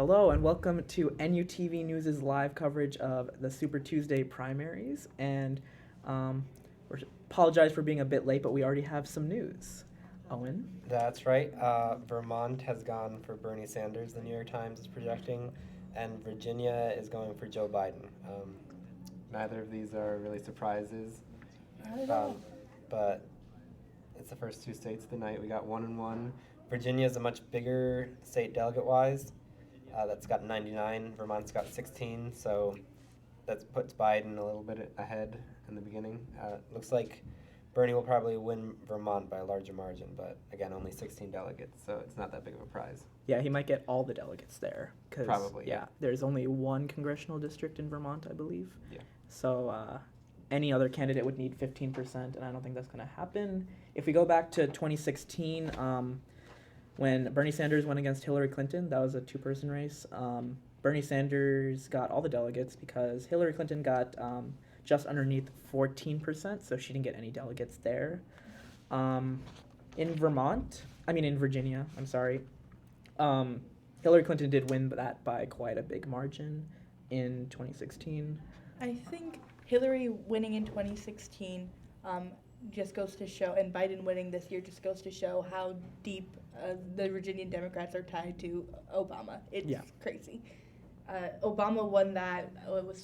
Hello and welcome to NUTV News' live coverage of the Super Tuesday primaries. And we apologize for being a bit late, but we already have some news. Owen? That's right. Vermont has gone for Bernie Sanders, the New York Times is projecting, and Virginia is going for Joe Biden. Neither of these are really surprises, but it's the first two states of the night. We got 1-1. Virginia is a much bigger state delegate-wise. That's got 99. Vermont's got 16, so that puts Biden a little bit ahead in the beginning. Looks like Bernie will probably win Vermont by a larger margin, but again, only 16 delegates, so it's not that big of a prize. Yeah, he might get all the delegates there. Probably, yeah. There's only one congressional district in Vermont, I believe. Yeah. So any other candidate would need 15%, and I don't think that's going to happen. If we go back to 2016, when Bernie Sanders went against Hillary Clinton, that was a two-person race. Bernie Sanders got all the delegates because Hillary Clinton got just underneath 14%, so she didn't get any delegates there. In Virginia, Hillary Clinton did win that by quite a big margin in 2016. I think Hillary winning in 2016 just goes to show, and Biden winning this year just goes to show how deep the Virginian Democrats are tied to Obama. It's crazy. Obama won that, it was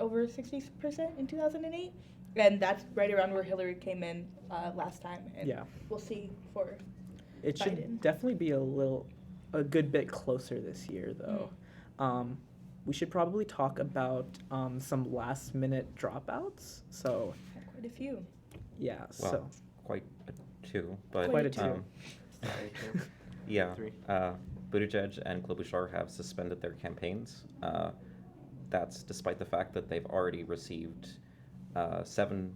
over 60% in 2008, and that's right around where Hillary came in last time. And we'll see for It Biden. Should definitely be a good bit closer this year, though. We should probably talk about some last-minute dropouts. So quite a few. Yeah. Well, so quite a two, but quite a two. Sorry, two. Yeah. Three. Buttigieg and Klobuchar have suspended their campaigns. That's despite the fact that they've already received 7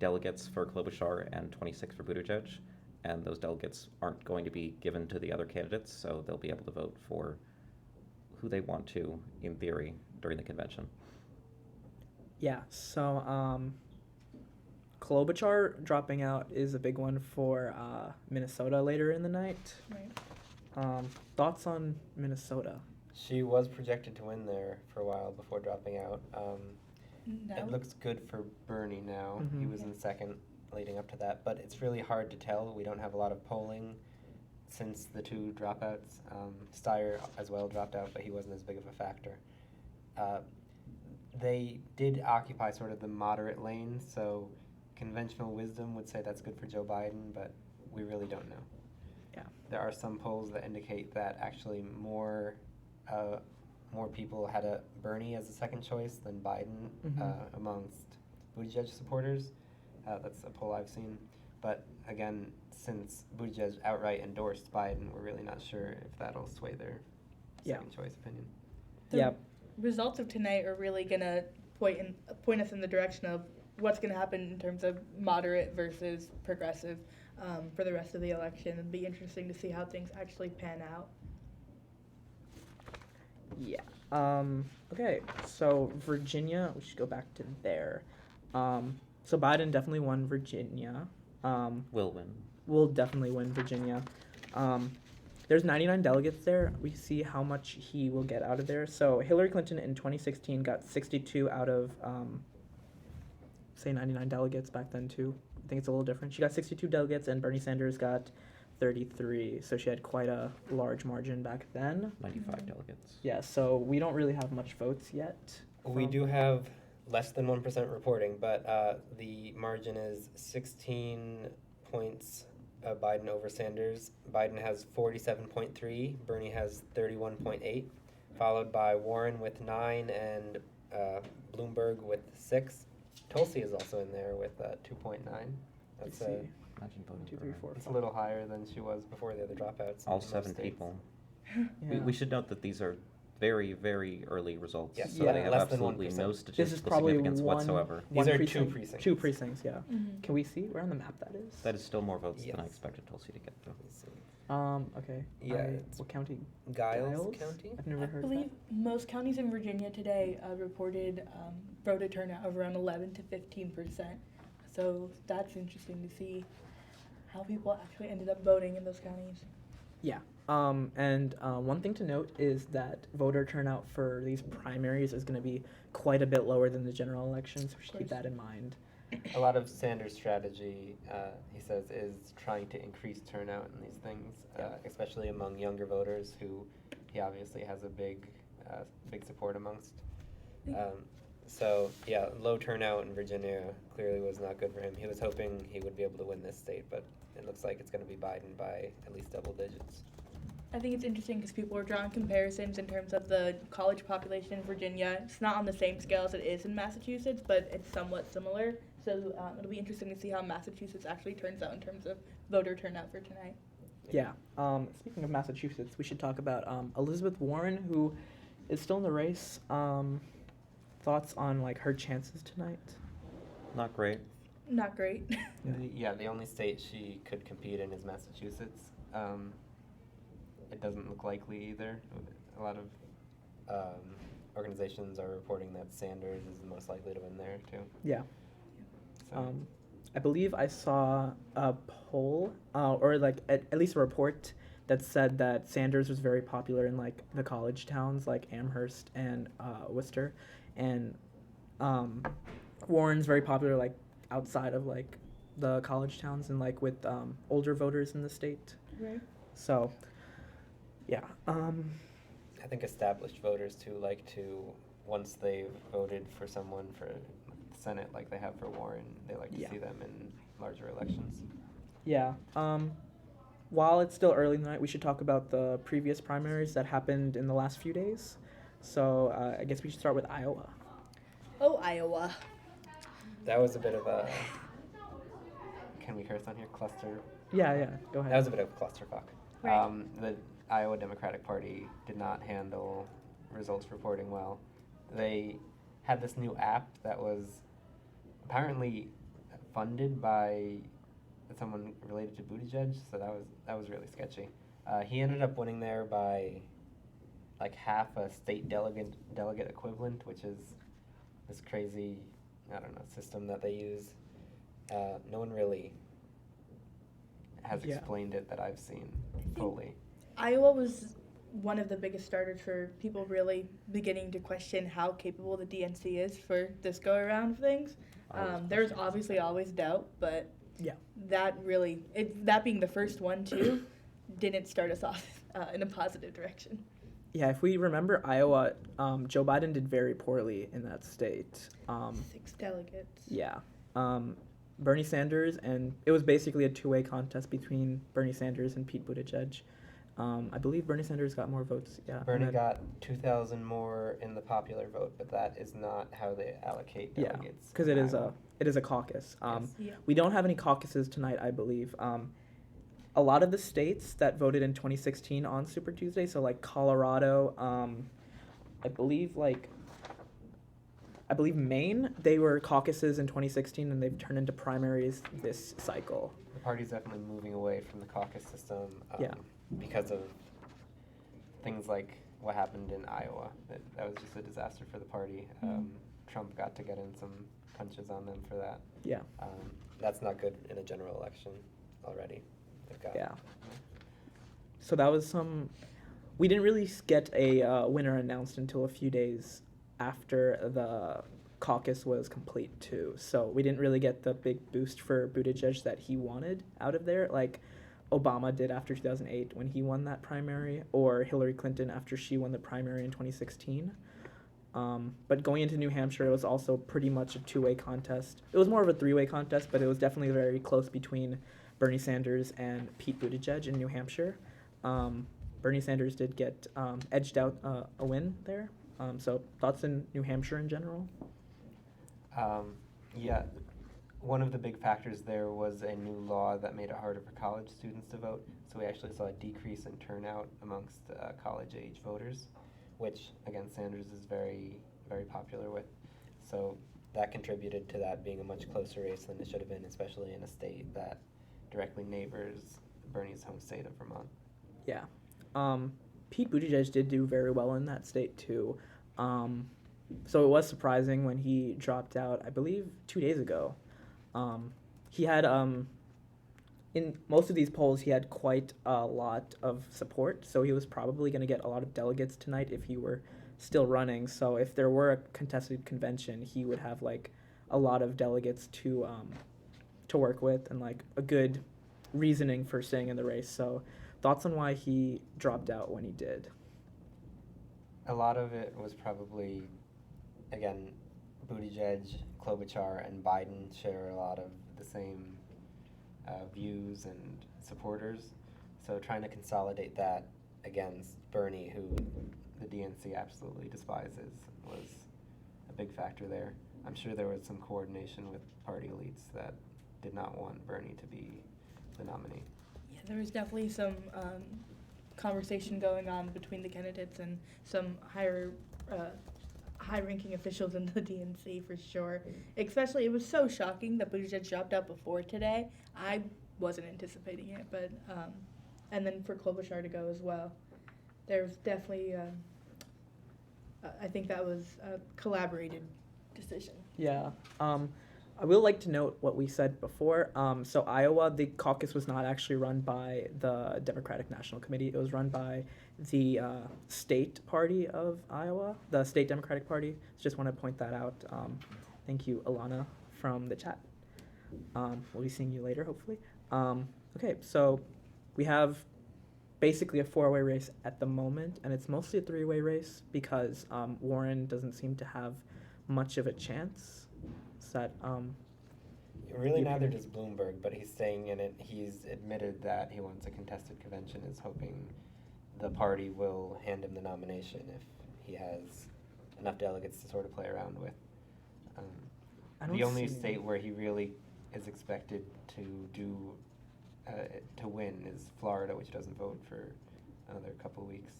delegates for Klobuchar and 26 for Buttigieg, and those delegates aren't going to be given to the other candidates, so they'll be able to vote for who they want to, in theory, during the convention. Yeah. So Klobuchar dropping out is a big one for Minnesota later in the night. Right. Thoughts on Minnesota? She was projected to win there for a while before dropping out. It looks good for Bernie now. Mm-hmm. He was in second leading up to that, but it's really hard to tell. We don't have a lot of polling since the two dropouts. Steyer as well dropped out, but he wasn't as big of a factor. They did occupy sort of the moderate lane, so conventional wisdom would say that's good for Joe Biden, but we really don't know. Yeah. There are some polls that indicate that actually more people had a Bernie as a second choice than Biden amongst Buttigieg supporters. That's a poll I've seen. But again, since Buttigieg outright endorsed Biden, we're really not sure if that'll sway their second choice opinion. The results of tonight are really going to point us in the direction of what's going to happen in terms of moderate versus progressive for the rest of the election. It'll be interesting to see how things actually pan out. Yeah. Okay, so Virginia, we should go back to there. So Biden definitely won Virginia. Will definitely win Virginia. There's 99 delegates there. We see how much he will get out of there. So Hillary Clinton in 2016 got 62 out of, say 99 delegates back then too. I think it's a little different. She got 62 delegates and Bernie Sanders got 33. So she had quite a large margin back then. 95 delegates. Yeah, so we don't really have much votes yet. We do have less than 1% reporting, but the margin is 16 points Biden over Sanders. Biden has 47.3, Bernie has 31.8, followed by Warren with 9 and Bloomberg with 6. Tulsi is also in there with 2.9. That's Imagine voting 2, for 3, her. 4, it's a 5. little higher than she was before the other dropouts. All in most 7 states. people. Yeah. We should note that these are very, very early results, Yes, so yeah. they have less than absolutely 1%. no This is statistical probably significance one whatsoever. These are precinct, 2 precincts. 2 precincts, yeah. Mm-hmm. Can we see where on the map that is? That is still more votes than I Yes. expected Tulsi to get, though. Let's see. Okay. Yeah, it's what county? Giles County? I've never I heard believe most counties in Virginia today reported voter turnout of around 11 to 15%. So that's interesting to see how people actually ended up voting in those counties. Yeah. And one thing to note is that voter turnout for these primaries is going to be quite a bit lower than the general election, so we should keep that in mind. A lot of Sanders' strategy, he says, is trying to increase turnout in these things, especially among younger voters who he obviously has a big support amongst. So, yeah, low turnout in Virginia clearly was not good for him. He was hoping he would be able to win this state, but it looks like it's going to be Biden by at least double digits. I think it's interesting because people are drawing comparisons in terms of the college population in Virginia. It's not on the same scale as it is in Massachusetts, but it's somewhat similar. So it'll be interesting to see how Massachusetts actually turns out in terms of voter turnout for tonight. Yeah. Speaking of Massachusetts, we should talk about Elizabeth Warren, who is still in the race. Thoughts on like her chances tonight? Not great. Not great. The only state she could compete in is Massachusetts. It doesn't look likely either. A lot of organizations are reporting that Sanders is the most likely to win there too. Yeah. So. I believe I saw a poll, or like at least a report that said that Sanders was very popular in like the college towns like Amherst and Worcester, and Warren's very popular like outside of like the college towns and like with older voters in the state. Right. So, yeah. I think established voters too like to, once they've voted for someone for Senate like they have for Warren, they like to see them in larger elections. Yeah. While it's still early in the night, we should talk about the previous primaries that happened in the last few days. So I guess we should start with Iowa. Oh, Iowa. That was a bit of a, can we curse on here? Cluster? Yeah, go ahead. That was a bit of a clusterfuck. Right. The Iowa Democratic Party did not handle results reporting well. They had this new app that was apparently funded by someone related to Buttigieg, so that was really sketchy. He ended up winning there by like half a state delegate equivalent, which is this crazy, I don't know, system that they use. No one really has explained it that I've seen fully. Iowa was one of the biggest starters for people really beginning to question how capable the DNC is for this go around of things. There's obviously always doubt, but that really, that being the first one too, didn't start us off in a positive direction. Yeah, if we remember Iowa, Joe Biden did very poorly in that state. 6 delegates. Yeah. Bernie Sanders, and it was basically a two-way contest between Bernie Sanders and Pete Buttigieg. I believe Bernie Sanders got more votes. Yeah. Bernie got 2,000 more in the popular vote, but that is not how they allocate delegates. Because it is a caucus. We don't have any caucuses tonight, I believe. A lot of the states that voted in 2016 on Super Tuesday, so like Colorado, I believe Maine, they were caucuses in 2016 and they've turned into primaries this cycle. The party's definitely moving away from the caucus system because of things like what happened in Iowa. That was just a disaster for the party. Trump got to get in some punches on them for that. Yeah. That's not good in a general election already. So that was we didn't really get a winner announced until a few days after the caucus was complete too. So we didn't really get the big boost for Buttigieg that he wanted out of there, like Obama did after 2008 when he won that primary, or Hillary Clinton after she won the primary in 2016. But going into New Hampshire, it was also pretty much a two-way contest. It was more of a three-way contest, but it was definitely very close between Bernie Sanders and Pete Buttigieg in New Hampshire. Bernie Sanders did get edged out a win there. So thoughts in New Hampshire in general? One of the big factors there was a new law that made it harder for college students to vote. So we actually saw a decrease in turnout amongst college-age voters, which, again, Sanders is very, very popular with. So that contributed to that being a much closer race than it should have been, especially in a state that directly neighbors Bernie's home state of Vermont. Yeah. Pete Buttigieg did do very well in that state, too. So it was surprising when he dropped out, I believe, 2 days ago. He had in most of these polls, he had quite a lot of support, so he was probably going to get a lot of delegates tonight if he were still running. So if there were a contested convention, he would have like a lot of delegates to work with and like a good reasoning for staying in the race. So thoughts on why he dropped out when he did? A lot of it was probably, again, Buttigieg, Klobuchar, and Biden share a lot of the same views and supporters. So trying to consolidate that against Bernie, who the DNC absolutely despises, was a big factor there. I'm sure there was some coordination with party elites that did not want Bernie to be the nominee. Yeah, there was definitely some conversation going on between the candidates and some high-ranking officials in the DNC for sure. Especially, it was so shocking that Buttigieg dropped out before today. I wasn't anticipating it, but and then for Klobuchar to go as well. There's definitely, I think that was a collaborated decision. Yeah. I will like to note what we said before. So Iowa, the caucus was not actually run by the Democratic National Committee. It was run by the state party of Iowa, the State Democratic Party. Just want to point that out. Thank you, Alana, from the chat. We'll be seeing you later, hopefully. Okay, so we have basically a four-way race at the moment, and it's mostly a three-way race because Warren doesn't seem to have much of a chance. That really neither does Bloomberg, but he's staying in it. He's admitted that he wants a contested convention, is hoping the party will hand him the nomination if he has enough delegates to sort of play around with. The only state where he really is expected to win is Florida, which doesn't vote for another couple of weeks.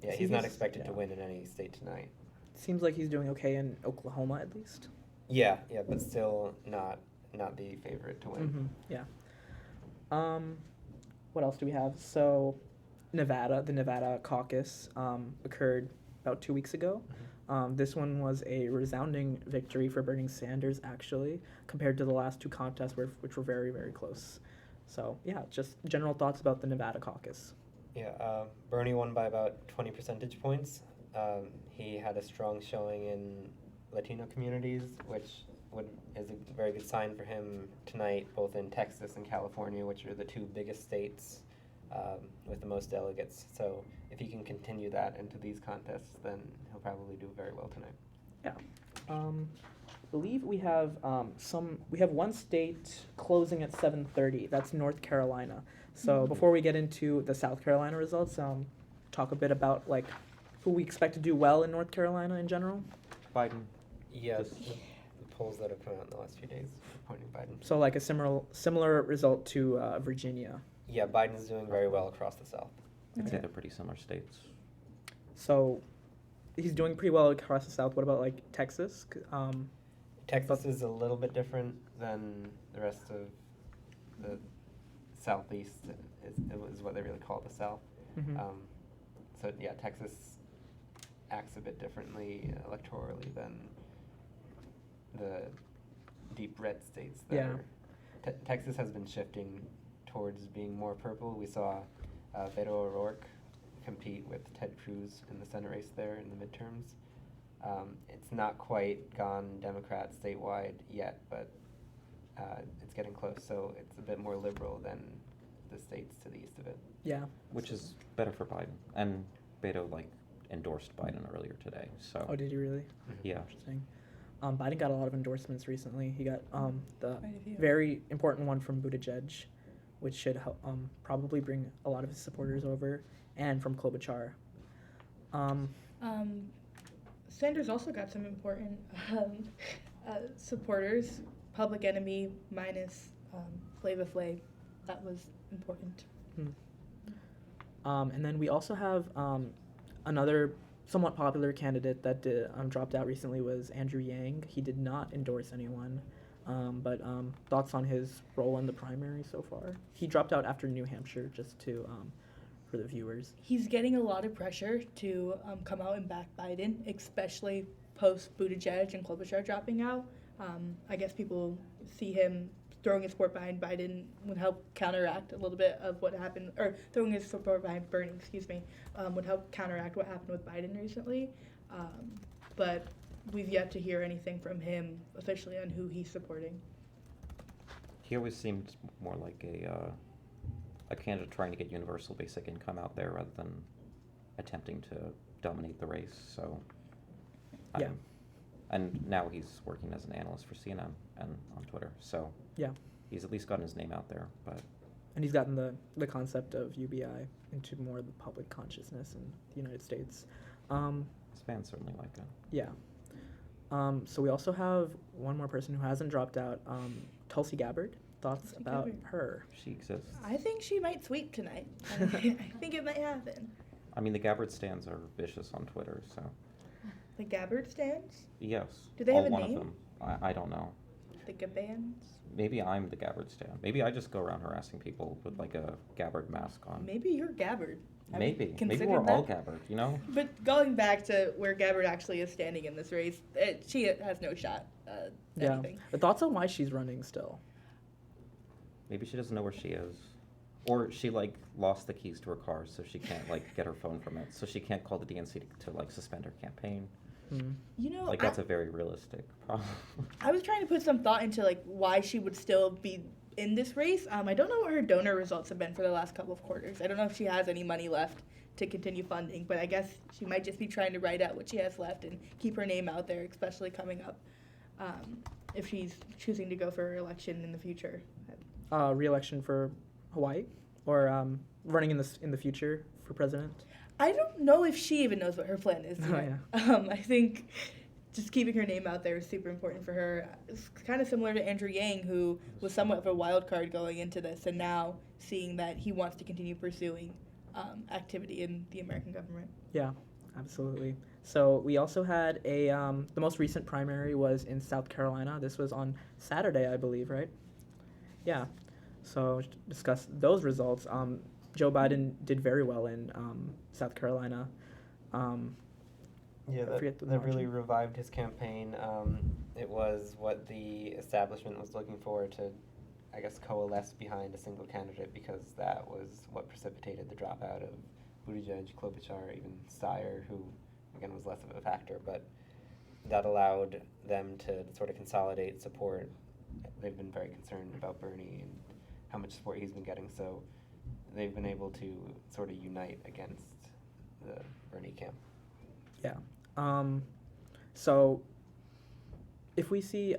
Yeah, he's not expected to win in any state tonight. Seems like he's doing okay in Oklahoma at least. Yeah, but still not the favorite to win. Yeah. What else do we have? So, the Nevada caucus occurred about 2 weeks ago. This one was a resounding victory for Bernie Sanders, actually, compared to the last two contests, which were very, very close. So, yeah, just general thoughts about the Nevada caucus. Yeah, Bernie won by about 20 percentage points. He had a strong showing in Latino communities, which is a very good sign for him tonight, both in Texas and California, which are the two biggest states with the most delegates. So if he can continue that into these contests, then he'll probably do very well tonight. Yeah. I believe we have one state closing at 7:30. That's North Carolina. So before we get into the South Carolina results, talk a bit about like who we expect to do well in North Carolina in general. Biden. Yes, the polls that have come out in the last few days are pointing Biden. So like a similar result to Virginia. Yeah, Biden's doing very well across the South. I'd say they're pretty similar states. So he's doing pretty well across the South. What about like Texas? Texas is a little bit different than the rest of the Southeast, is what they really call the South. So yeah, Texas acts a bit differently electorally than the deep red states. Texas has been shifting towards being more purple. We saw Beto O'Rourke compete with Ted Cruz in the Senate race there in the midterms. It's not quite gone Democrat statewide yet, but it's getting close. So it's a bit more liberal than the states to the east of it. Yeah, which is better for Biden. And Beto endorsed Biden earlier today. So. Oh, did he really? Yeah. Interesting. Biden got a lot of endorsements recently. He got the very important one from Buttigieg, which should help, probably bring a lot of his supporters over, and from Klobuchar. Sanders also got some important supporters. Public Enemy minus Flava Flav. That was important. And then we also have another somewhat popular candidate that dropped out recently was Andrew Yang. He did not endorse anyone, but thoughts on his role in the primary so far? He dropped out after New Hampshire, just to for the viewers. He's getting a lot of pressure to come out and back Biden, especially post Buttigieg and Klobuchar dropping out. I guess people see him throwing his support behind Biden would help counteract a little bit of what happened, or throwing his support behind Bernie, would help counteract what happened with Biden recently. But we've yet to hear anything from him officially on who he's supporting. He always seemed more like a candidate trying to get universal basic income out there rather than attempting to dominate the race. So, Yeah. And now he's working as an analyst for CNN and on Twitter. So Yeah. he's at least gotten his name out there. But And he's gotten the concept of UBI into more of the public consciousness in the United States. his fans certainly like it. Yeah. So we also have one more person who hasn't dropped out, Tulsi Gabbard. Thoughts Tulsi about Gabbard. her? She exists. I think she might sweep tonight. I think it might happen. I mean, the Gabbard stands are vicious on Twitter, so The Gabbard stands? yes. Do they all have a one name? of them. I don't know. The Gabbans? Maybe I'm the Gabbard stand. Maybe I just go around harassing people with like a Gabbard mask on. Maybe you're Gabbard. Have you Maybe considered we're that? all Gabbard, you know? But going back to where Gabbard actually is standing in this race, she has no shot at Yeah. anything. The thoughts on why she's running still? Maybe she doesn't know where she is. Or she like lost the keys to her car, so she can't like get her phone from it. So she can't call the DNC to like suspend her campaign. Hmm. You know, Like that's a very realistic problem. I was trying to put some thought into like why she would still be in this race. I don't know what her donor results have been for the last couple of quarters. I don't know if she has any money left to continue funding, but I guess she might just be trying to write out what she has left and keep her name out there, especially coming up if she's choosing to go for re-election in the future. Re-election for Hawaii, or running in the future for president. I don't know if she even knows what her plan is Oh, yet. I think just keeping her name out there is super important for her. It's kind of similar to Andrew Yang, who was somewhat of a wild card going into this, and now seeing that he wants to continue pursuing activity in the American government. Yeah, absolutely. So we also had the most recent primary was in South Carolina. This was on Saturday, I believe, right? Yeah. So to discuss those results. Joe Biden did very well in South Carolina. Yeah, I forget the that really margin. revived his campaign. It was what the establishment was looking for to, I guess, coalesce behind a single candidate, because that was what precipitated the dropout of Buttigieg, Klobuchar, even Steyer, who, again, was less of a factor. But that allowed them to sort of consolidate support. They've been very concerned about Bernie and how much support he's been getting, so they've been able to sort of unite against the Bernie camp. Yeah. So if we see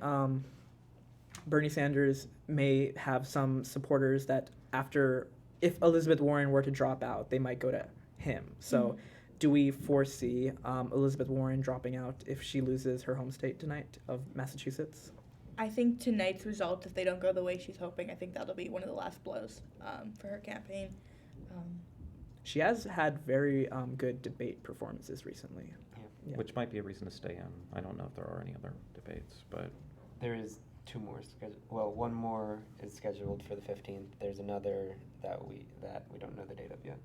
Bernie Sanders may have some supporters that if Elizabeth Warren were to drop out, they might go to him. So do we foresee Elizabeth Warren dropping out if she loses her home state tonight of Massachusetts? I think tonight's result, if they don't go the way she's hoping, I think that'll be one of the last blows for her campaign. She has had very good debate performances recently. Yeah. Which might be a reason to stay in. I don't know if there are any other debates, but There is two more scheduled. Well, one more is scheduled for the 15th. There's another that we don't know the date of yet.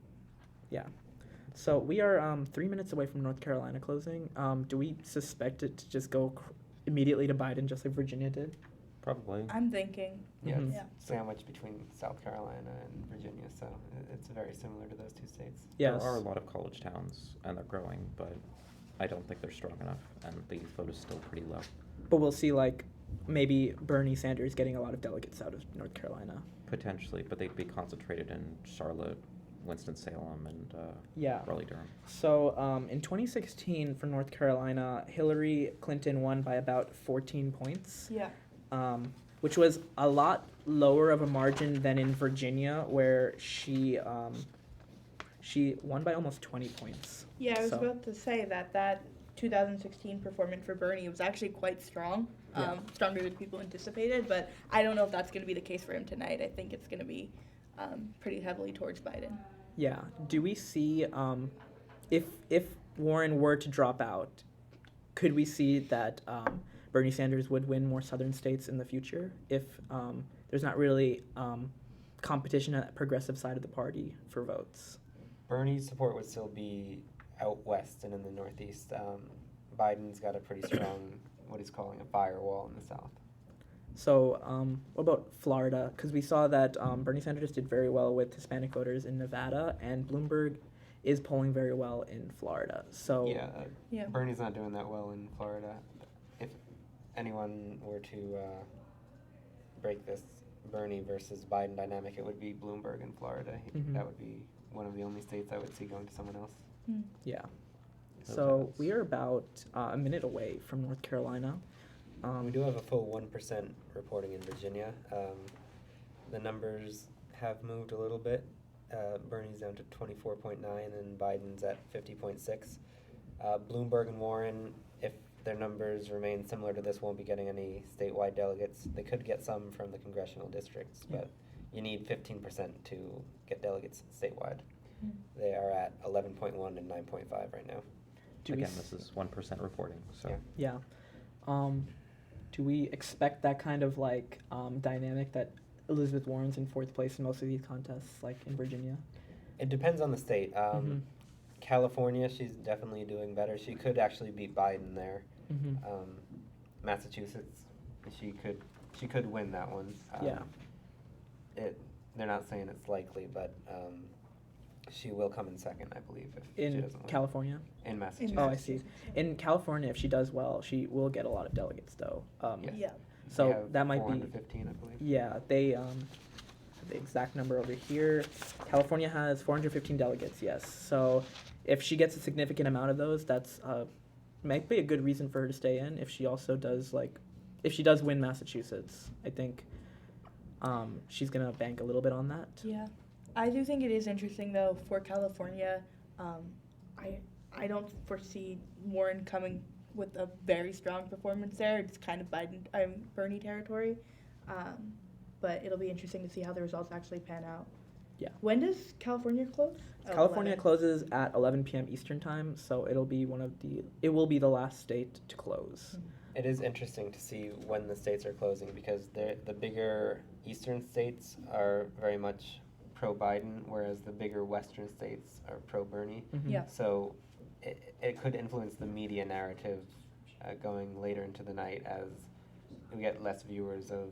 Yeah. So we are 3 minutes away from North Carolina closing. Do we suspect it to just go immediately to Biden, just like Virginia did? probably. I'm thinking. Yeah, Mhm. it's Yeah. sandwiched between South Carolina and Virginia, so it's very similar to those two states. Yes. There are a lot of college towns, and they're growing, but I don't think they're strong enough, and the vote is still pretty low. But we'll see, like, maybe Bernie Sanders getting a lot of delegates out of North Carolina. Potentially, but they'd be concentrated in Charlotte, Winston-Salem, and Yeah. Raleigh-Durham. So in 2016 for North Carolina, Hillary Clinton won by about 14 points, Yeah. which was a lot lower of a margin than in Virginia, where she won by almost 20 points. Yeah, I was So- about to say that 2016 performance for Bernie was actually quite strong, Yeah. stronger than people anticipated, but I don't know if that's going to be the case for him tonight. I think it's going to be pretty heavily towards Biden. Yeah. Do we see if Warren were to drop out, could we see that Bernie Sanders would win more southern states in the future if there's not really competition at the progressive side of the party for votes? Bernie's support would still be out west and in the northeast. Biden's got a pretty strong, what he's calling a firewall in the south. So, what about Florida? Because we saw that Bernie Sanders did very well with Hispanic voters in Nevada, and Bloomberg is polling very well in Florida. So, Yeah. Bernie's not doing that well in Florida. If anyone were to break this Bernie versus Biden dynamic, it would be Bloomberg in Florida. That would be one of the only states I would see going to someone else. yeah. So we are about a minute away from North Carolina. We do have a full 1% reporting in Virginia. The numbers have moved a little bit. Bernie's down to 24.9 and Biden's at 50.6. Bloomberg and Warren, if their numbers remain similar to this, won't be getting any statewide delegates. They could get some from the congressional districts, but you need 15% to get delegates statewide. They are at 11.1 and 9.5 right now. Again, this is 1% reporting. So Yeah. Do we expect that kind of like dynamic that Elizabeth Warren's in fourth place in most of these contests, like in Virginia? It depends on the state. California, she's definitely doing better. She could actually beat Biden there. Massachusetts, she could win that one. They're not saying it's likely, but she will come in second, I believe, if she In doesn't win. California? In Massachusetts. Oh, I see. In California, if she does well, she will get a lot of delegates, though. Yes. Yeah. They So have that might be 415, I believe. Yeah, they have the exact number over here. California has 415 delegates, yes. So if she gets a significant amount of those, that's might be a good reason for her to stay in. If she also does if she does win Massachusetts, I think she's gonna bank a little bit on that. Yeah, I do think it is interesting though for California. I don't foresee Warren coming with a very strong performance there. It's kind of Bernie territory, but it'll be interesting to see how the results actually pan out. Yeah. When does California close? California 11. closes at 11 p.m. Eastern time, so it will be the last state to close. It is interesting to see when the states are closing because the bigger eastern states are very much pro-Biden, whereas the bigger western states are pro-Bernie. Yeah. So it could influence the media narrative going later into the night as we get less viewers of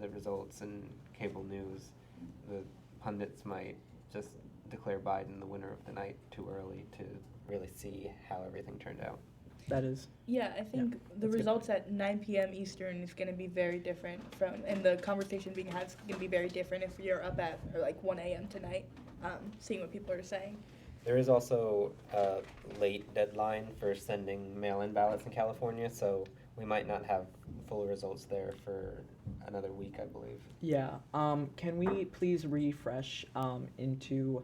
the results in cable news. The pundits might just declare Biden the winner of the night too early to really see how everything turned out. That is. Yeah, I think the that's results at 9 p.m. Eastern is going to be very different and the conversation being had is going to be very different if you're up at 1 a.m. tonight, seeing what people are saying. There is also a late deadline for sending mail-in ballots in California, so we might not have full results there for another week, I believe. Yeah. Can we please refresh into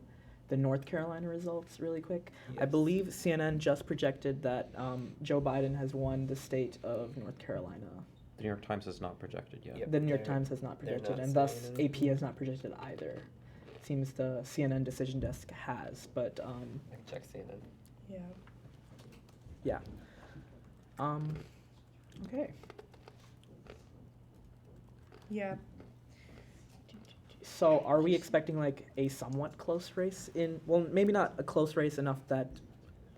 the North Carolina results really quick? I Yes. believe CNN just projected that Joe Biden has won the state of North Carolina. the New York Times has not projected yet. Yep. The New York They're- Times has not they're projected, not and thus saying AP anything. has not projected either. Seems the CNN decision desk has, but I can check CNN. Yeah. yeah. Okay. Yeah. So are we expecting like a somewhat close race well, maybe not a close race enough that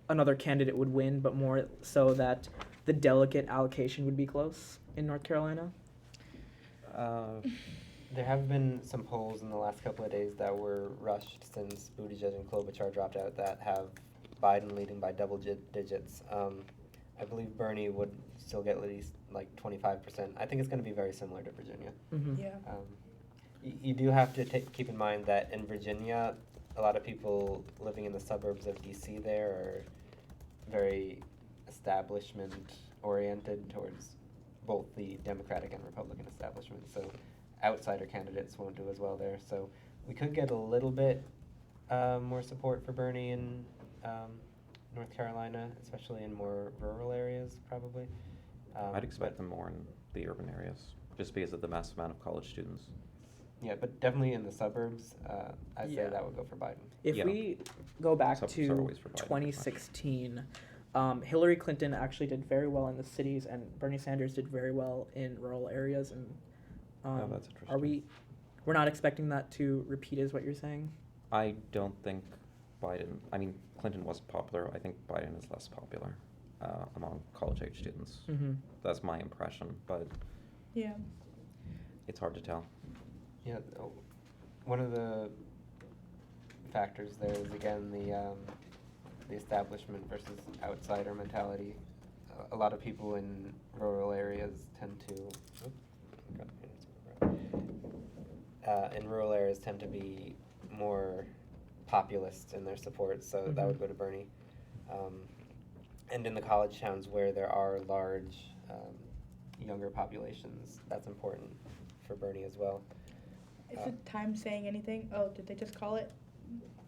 another candidate would win, but more so that the delegate allocation would be close in North Carolina? There have been some polls in the last couple of days that were rushed since Buttigieg and Klobuchar dropped out that have Biden leading by double digits. I believe Bernie would still get at least like 25%. I think it's going to be very similar to Virginia. Mm-hmm. Yeah. You do have to keep in mind that in Virginia, a lot of people living in the suburbs of D.C. there are very establishment-oriented towards both the Democratic and Republican establishment. So outsider candidates won't do as well there. So we could get a little bit more support for Bernie in North Carolina, especially in more rural areas, probably. I'd expect them more in the urban areas, just because of the massive amount of college students. Yeah, but definitely in the suburbs, I'd say Yeah. that would go for Biden. If Yeah. we go back Suburbs to are always for Biden, pretty much. 2016, Hillary Clinton actually did very well in the cities, and Bernie Sanders did very well in rural areas. And Oh, that's interesting. we're not expecting that to repeat, is what you're saying? I don't think Clinton was popular. I think Biden is less popular among college-age students. Mm-hmm. That's my impression, but Yeah. It's hard to tell. Yeah, one of the factors there is again the establishment versus outsider mentality. A lot of people in rural areas tend to. In rural areas tend to be more populist in their support, so that would go to Bernie. And in the college towns where there are large younger populations, that's important for Bernie as well. Is the time saying anything? Oh, did they just call it?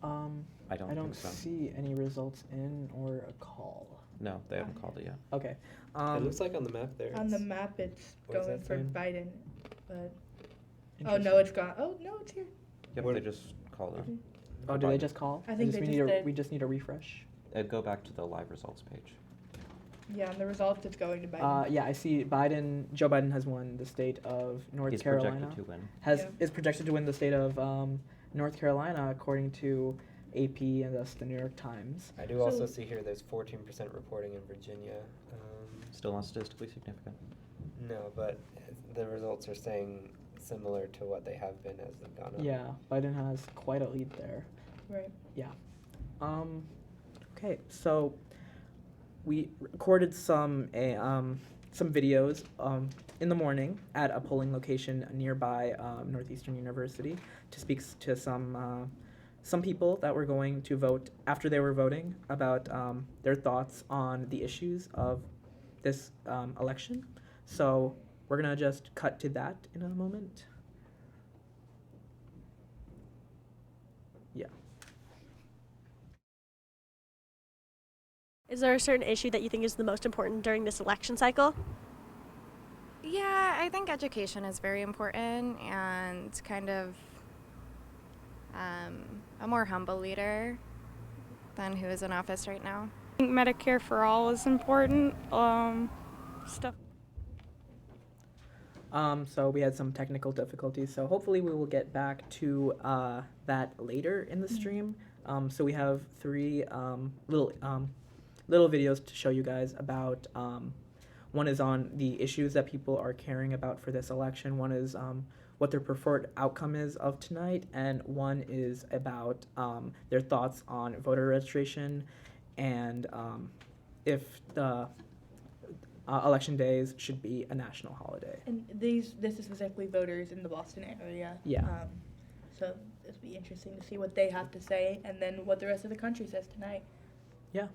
I don't think so. see any results in or a call. No, they haven't called it yet. Okay. It looks like on the map there. On the map, it's What does going that for say? Biden, but oh no, Interesting. it's gone. Oh no, it's here. Yep, What- they just called it. Oh, did they just call? I think we they need just a, did. we just need a refresh. Go back to the live results page. Yeah, on the results, it's going to Biden. Yeah, I see Joe Biden has won the state of North He's Carolina. projected to win. Yeah. Is projected to win the state of North Carolina according to AP and thus the New York Times. I do also see here there's 14% reporting in Virginia. Still not statistically significant. No, but the results are saying similar to what they have been as they've gone up. Yeah, Biden has quite a lead there. Right. Yeah. Okay, so we recorded some videos in the morning at a polling location nearby Northeastern University to speak to some people that were going to vote after they were voting about their thoughts on the issues of this election. So we're gonna just cut to that in a moment. Yeah. Is there a certain issue that you think is the most important during this election cycle? Yeah, I think education is very important and kind of a more humble leader than who is in office right now. I think Medicare for all is important. Stuff. So we had some technical difficulties, so hopefully we will get back to that later in the stream. So we have three little videos to show you guys about. One is on the issues that people are caring about for this election. One is what their preferred outcome is of tonight, and one is about their thoughts on voter registration and if the election days should be a national holiday. And this is specifically voters in the Boston area. Yeah. So it'll be interesting to see what they have to say, and then what the rest of the country says tonight. Yeah.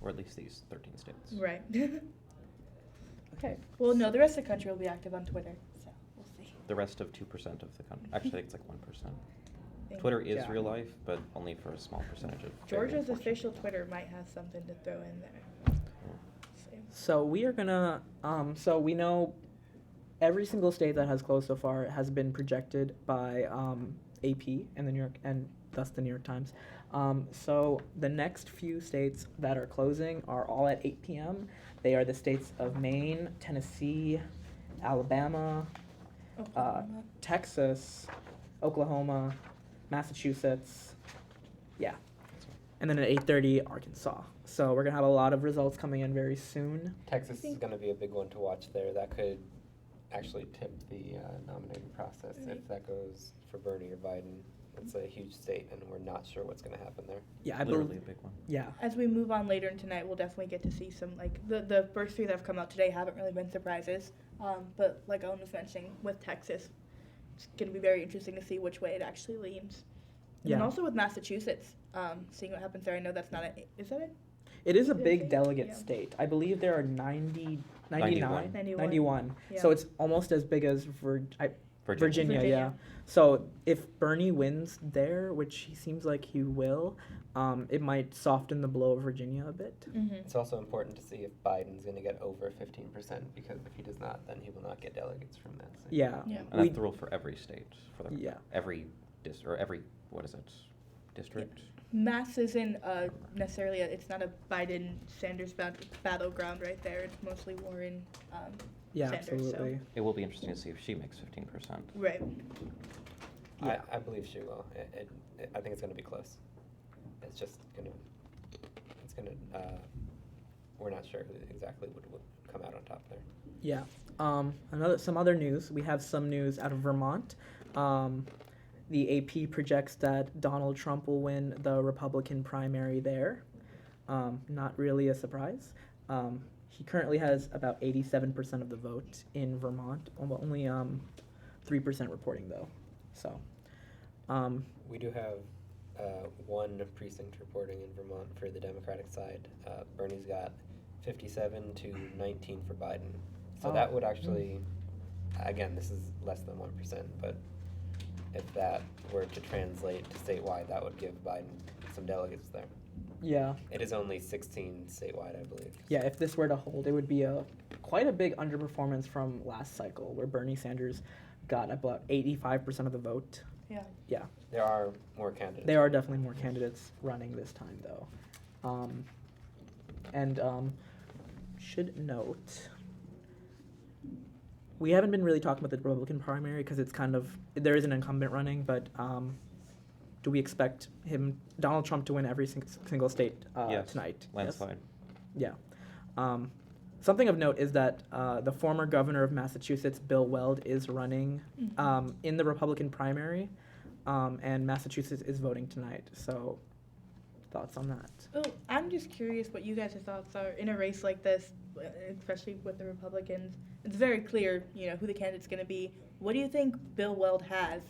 Or at least these 13 states. Right. Okay. Well, no, the rest of the country will be active on Twitter, so we'll see. The rest of 2% of the country. Actually, I think it's like 1%. Thank Twitter you. is Yeah. real life, but only for a small percentage of very Georgia's unfortunate official people. Twitter might have something to throw in there. See. So we are gonna. So we know every single state that has closed so far has been projected by AP and the New York and thus the New York Times. So the next few states that are closing are all at 8 p.m. They are the states of Maine, Tennessee, Alabama, Oklahoma. Texas, Oklahoma, Massachusetts. Yeah. And then at 8:30, Arkansas. So we're gonna have a lot of results coming in very soon. Texas is think- going to be a big one to watch there. That could actually tip the nominating process Right. if that goes for Bernie or Biden. It's a huge state, and we're not sure what's going to happen there. Yeah, I Literally believe. a big one. Yeah. As we move on later in tonight, we'll definitely get to see some, like, the first three that have come out today haven't really been surprises. But like Owen was mentioning, with Texas, it's going to be very interesting to see which way it actually leans. And then Yeah. also with Massachusetts, seeing what happens there. I know that's not is that it? It is a Yeah, big okay. delegate Yeah. state. I believe there are 99, 91. 91. Yeah. So it's almost as big as Virginia, Virginia. yeah. So if Bernie wins there, which he seems like he will, it might soften the blow of Virginia a bit. Mm-hmm. It's also important to see if Biden's going to get over 15%, because if he does not, then he will not get delegates from that state. Yeah. Yeah. And We- that's the rule for every state. For the, Yeah. every what is it? District? Mass isn't necessarily it's not a Biden-Sanders battleground right there. It's mostly Warren. Yeah, Sanders, absolutely. It will be interesting to see if she makes 15%. Right. Yeah. I believe she will. I think it's going to be close. It's just going to we're not sure who exactly would come out on top there. Yeah. Some other news. We have some news out of Vermont. The AP projects that Donald Trump will win the Republican primary there. Not really a surprise. He currently has about 87% of the vote in Vermont. Only 3% reporting though. So. We do have one precinct reporting in Vermont for the Democratic side. Bernie's got 57 to 19 for Biden. So that would actually, again, this is less than 1%, but if that were to translate to statewide, that would give Biden some delegates there. Yeah. It is only 16 statewide, I believe. Yeah, if this were to hold, it would be quite a big underperformance from last cycle, where Bernie Sanders got about 85% of the vote. Yeah. Yeah. There are more candidates. There are definitely more candidates running this time, though. Should note, we haven't been really talking about the Republican primary because it's there is an incumbent running, but do we expect Donald Trump, to win every single state yes. tonight? Landslide. Yes? Yeah. Something of note is that the former governor of Massachusetts, Bill Weld, is running in the Republican primary, and Massachusetts is voting tonight. So, thoughts on that? Oh, I'm just curious what you guys' thoughts are in a race like this, especially with the Republicans. It's very clear, who the candidate's going to be. What do you think Bill Weld has,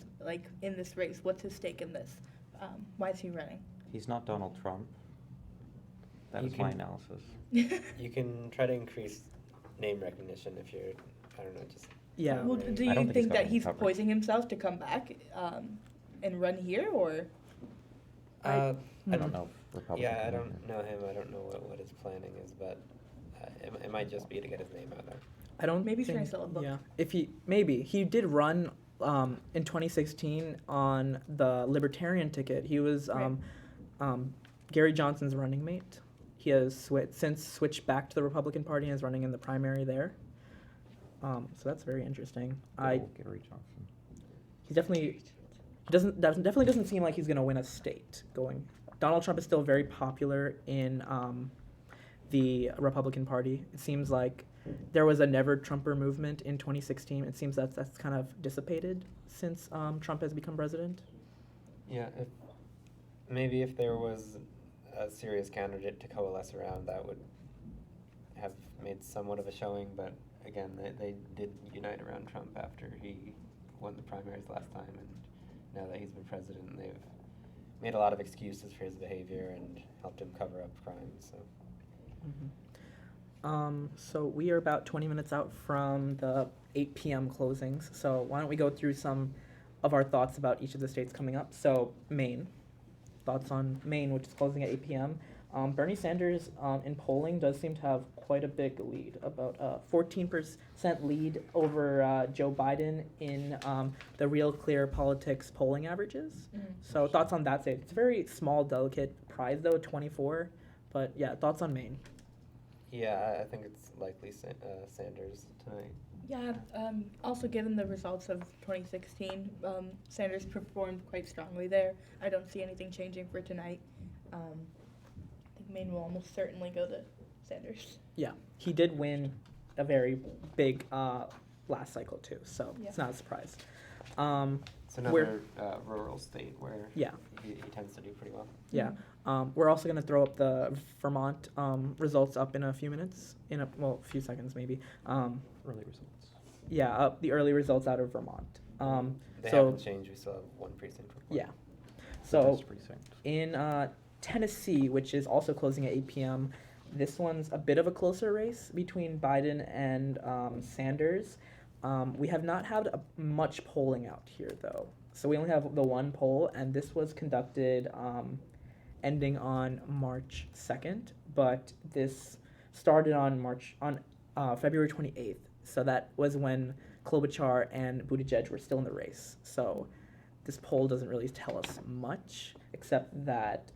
in this race? What's his stake in this? Why is he running? He's not Donald Trump. That is my analysis. You can try to increase name recognition if you're, I don't know, just... Yeah. Well, do you think that he's poisoning himself to come back and run here, or? I don't know. Yeah, I don't know him. I don't know what his planning is, but it might just be to get his name out there. I don't. Maybe he's trying to sell a book. Yeah. He did run in 2016 on the Libertarian ticket. He was Gary Johnson's running mate. He has since switched back to the Republican Party and is running in the primary there. So that's very interesting. Gary Johnson. He's definitely doesn't seem like he's going to win a state. Donald Trump is still very popular in the Republican Party. It seems like there was a Never Trumper movement in 2016. It seems that's kind of dissipated since Trump has become president. Yeah, if there was a serious candidate to coalesce around, that would have made somewhat of a showing, but again, they did unite around Trump after he won the primaries last time, and now that he's been president, they've made a lot of excuses for his behavior and helped him cover up crimes. So. So we are about 20 minutes out from the 8 p.m. closings. So why don't we go through some of our thoughts about each of the states coming up. So Maine. Thoughts on Maine, which is closing at 8 p.m. Bernie Sanders in polling does seem to have quite a big lead, about 14% lead over Joe Biden in the Real Clear Politics polling averages. So thoughts on that state. It's a very small, delicate prize, though, 24. But yeah, thoughts on Maine. Yeah, I think it's likely Sanders tonight. Yeah, also given the results of 2016, Sanders performed quite strongly there. I don't see anything changing for tonight. I think Maine will almost certainly go to Sanders. Yeah, he did win a very big last cycle too, so it's not a surprise. It's another rural state where he tends to do pretty well. Yeah. We're also going to throw up the Vermont results up in a few minutes, a few seconds maybe. Early results. Yeah, the early results out of Vermont. They haven't changed. We still have one precinct report. Yeah. So in Tennessee, which is also closing at 8 p.m., this one's a bit of a closer race between Biden and Sanders. We have not had much polling out here, though. So we only have the one poll, and this was conducted ending on March 2nd, but this started on February 28th. So that was when Klobuchar and Buttigieg were still in the race. So this poll doesn't really tell us much, except that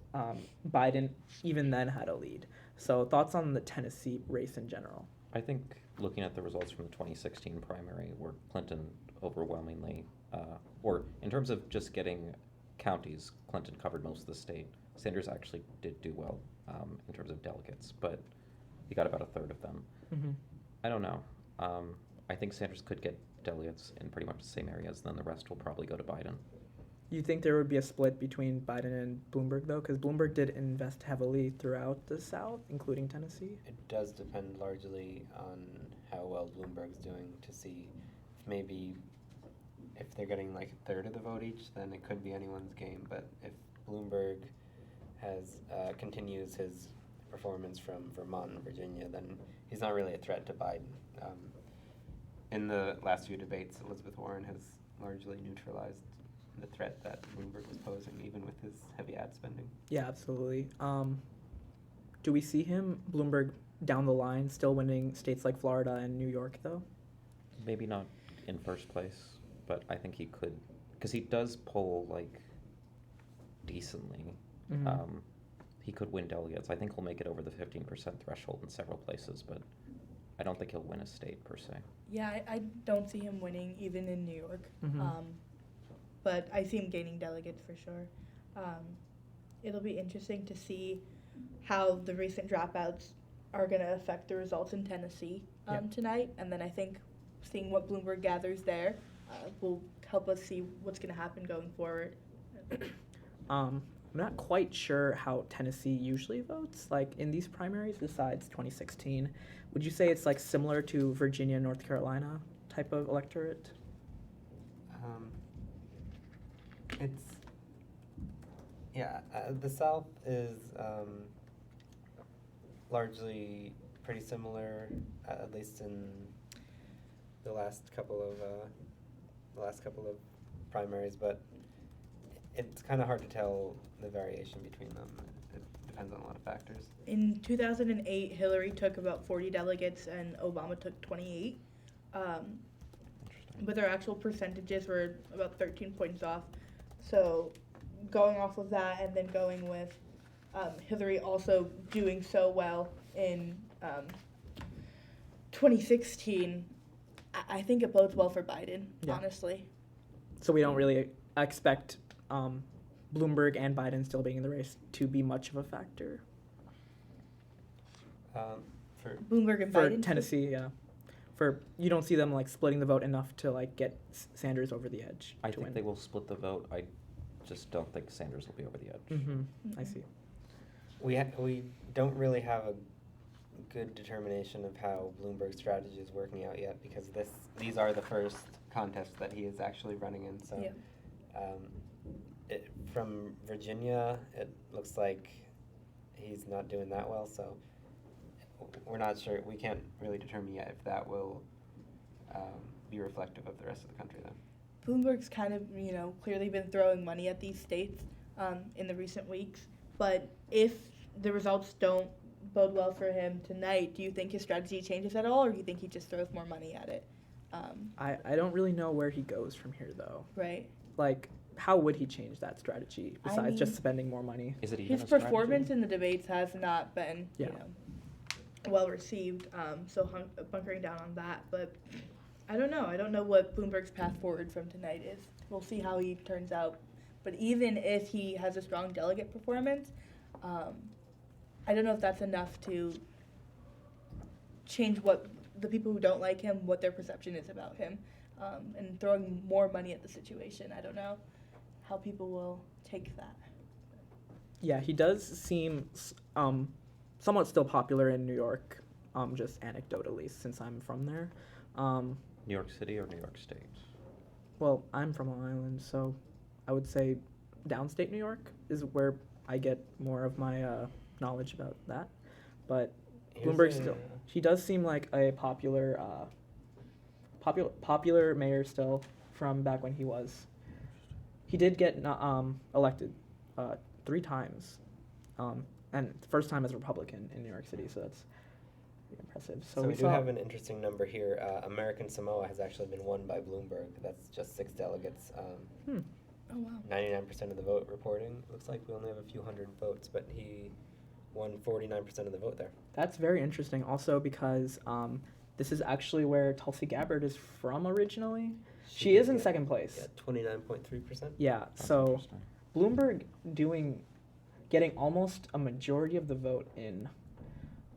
Biden even then had a lead. So thoughts on the Tennessee race in general? I think looking at the results from the 2016 primary, where Clinton overwhelmingly, or in terms of just getting counties, Clinton covered most of the state. Sanders actually did do well in terms of delegates, but He got about a third of them. Mm-hmm. I don't know. I think Sanders could get delegates in pretty much the same areas, then the rest will probably go to Biden. You think there would be a split between Biden and Bloomberg, though? Because Bloomberg did invest heavily throughout the South, including Tennessee. It does depend largely on how well Bloomberg's doing to see if maybe if they're getting like a third of the vote each, then it could be anyone's game. But if Bloomberg has continues his performance from Vermont and Virginia, then he's not really a threat to Biden. In the last few debates, Elizabeth Warren has largely neutralized the threat that Bloomberg was posing, even with his heavy ad spending. Yeah, absolutely. Do we see Bloomberg, down the line, still winning states like Florida and New York, though? Maybe not in first place, but I think he could, because he does poll, like, decently. Mm-hmm. He could win delegates. I think he'll make it over the 15% threshold in several places, but I don't think he'll win a state, per se. Yeah, I don't see him winning even in New York. Mm-hmm. But I see him gaining delegates for sure. It'll be interesting to see how the recent dropouts are going to affect the results in Tennessee tonight. And then I think seeing what Bloomberg gathers there will help us see what's going to happen going forward. I'm not quite sure how Tennessee usually votes, like in these primaries, besides 2016. Would you say it's like similar to Virginia, North Carolina type of electorate? The South is largely pretty similar, at least in the last couple of primaries, but it's kind of hard to tell the variation between them. It depends on a lot of factors. In 2008, Hillary took about 40 delegates and Obama took 28. But their actual percentages were about 13 points off. So going off of that and then going with Hillary also doing so well in 2016, I think it bodes well for Biden, honestly. So we don't really expect Bloomberg and Biden still being in the race to be much of a factor? For Bloomberg and for Biden? Tennessee, yeah. You don't see them like splitting the vote enough to like get Sanders over the edge. I to think win. they will split the vote. I just don't think Sanders will be over the edge. Mm-hmm. I see. We don't really have a good determination of how Bloomberg's strategy is working out yet, because these are the first contests that he is actually running in. So, from Virginia, it looks like he's not doing that well. So, we're not sure. We can't really determine yet if that will be reflective of the rest of the country. Then. Bloomberg's kind of, clearly been throwing money at these states in the recent weeks. But if the results don't bode well for him tonight, do you think his strategy changes at all, or do you think he just throws more money at it? I don't really know where he goes from here, though. Right. Like, how would he change that strategy besides just spending more money? Is it even his a strategy? performance in the debates has not been, well received. So bunkering down on that, but I don't know. I don't know what Bloomberg's path forward from tonight is. We'll see how he turns out. But even if he has a strong delegate performance, I don't know if that's enough to change what the people who don't like him, what their perception is about him, and throwing more money at the situation. I don't know how people will take that. Yeah, he does seem somewhat still popular in New York, just anecdotally, since I'm from there. New York City or New York State? Well, I'm from Long Island, so I would say downstate New York is where I get more of my knowledge about that. But Bloomberg he does seem like a popular mayor still from back when he was. He did get elected 3 times, and the first time as a Republican in New York City, so that's pretty impressive. So we do have an interesting number here. American Samoa has actually been won by Bloomberg. That's just 6 delegates. Oh, wow. 99% of the vote reporting. Looks like we only have a few hundred votes, but he won 49% of the vote there. That's very interesting also because this is actually where Tulsi Gabbard is from originally. She is in second place. Yeah, 29.3%. Yeah, That's so interesting. Bloomberg getting almost a majority of the vote in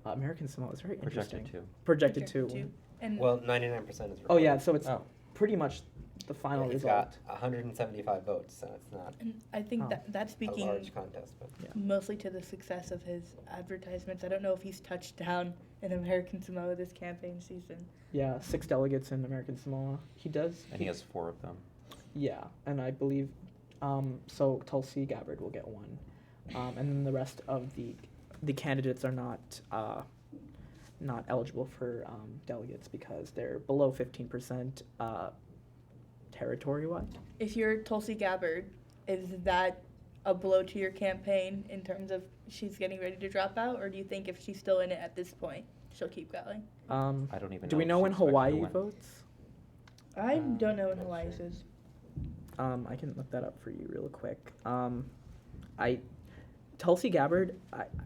American Samoa is very Projected interesting. to. Projected to. And Well, 99% is reported. Oh yeah, so it's Oh. pretty much the final He's result. got 175 votes, so it's not and I think Oh. that's a speaking large contest. But Yeah. mostly to the success of his advertisements. I don't know if he's touched down in American Samoa this campaign season. Yeah, 6 delegates in American Samoa. He does. And he has 4 of them. Yeah, and I believe, so Tulsi Gabbard will get 1, and then the rest of the candidates are not eligible for delegates because they're below 15% territory-wide. If you're Tulsi Gabbard, is that a blow to your campaign in terms of she's getting ready to drop out, or do you think if she's still in it at this point, she'll keep going? I don't even know. Do we if know she when expects to Hawaii win. votes? I don't know when not Hawaii's sure. is. I can look that up for you real quick. Tulsi Gabbard,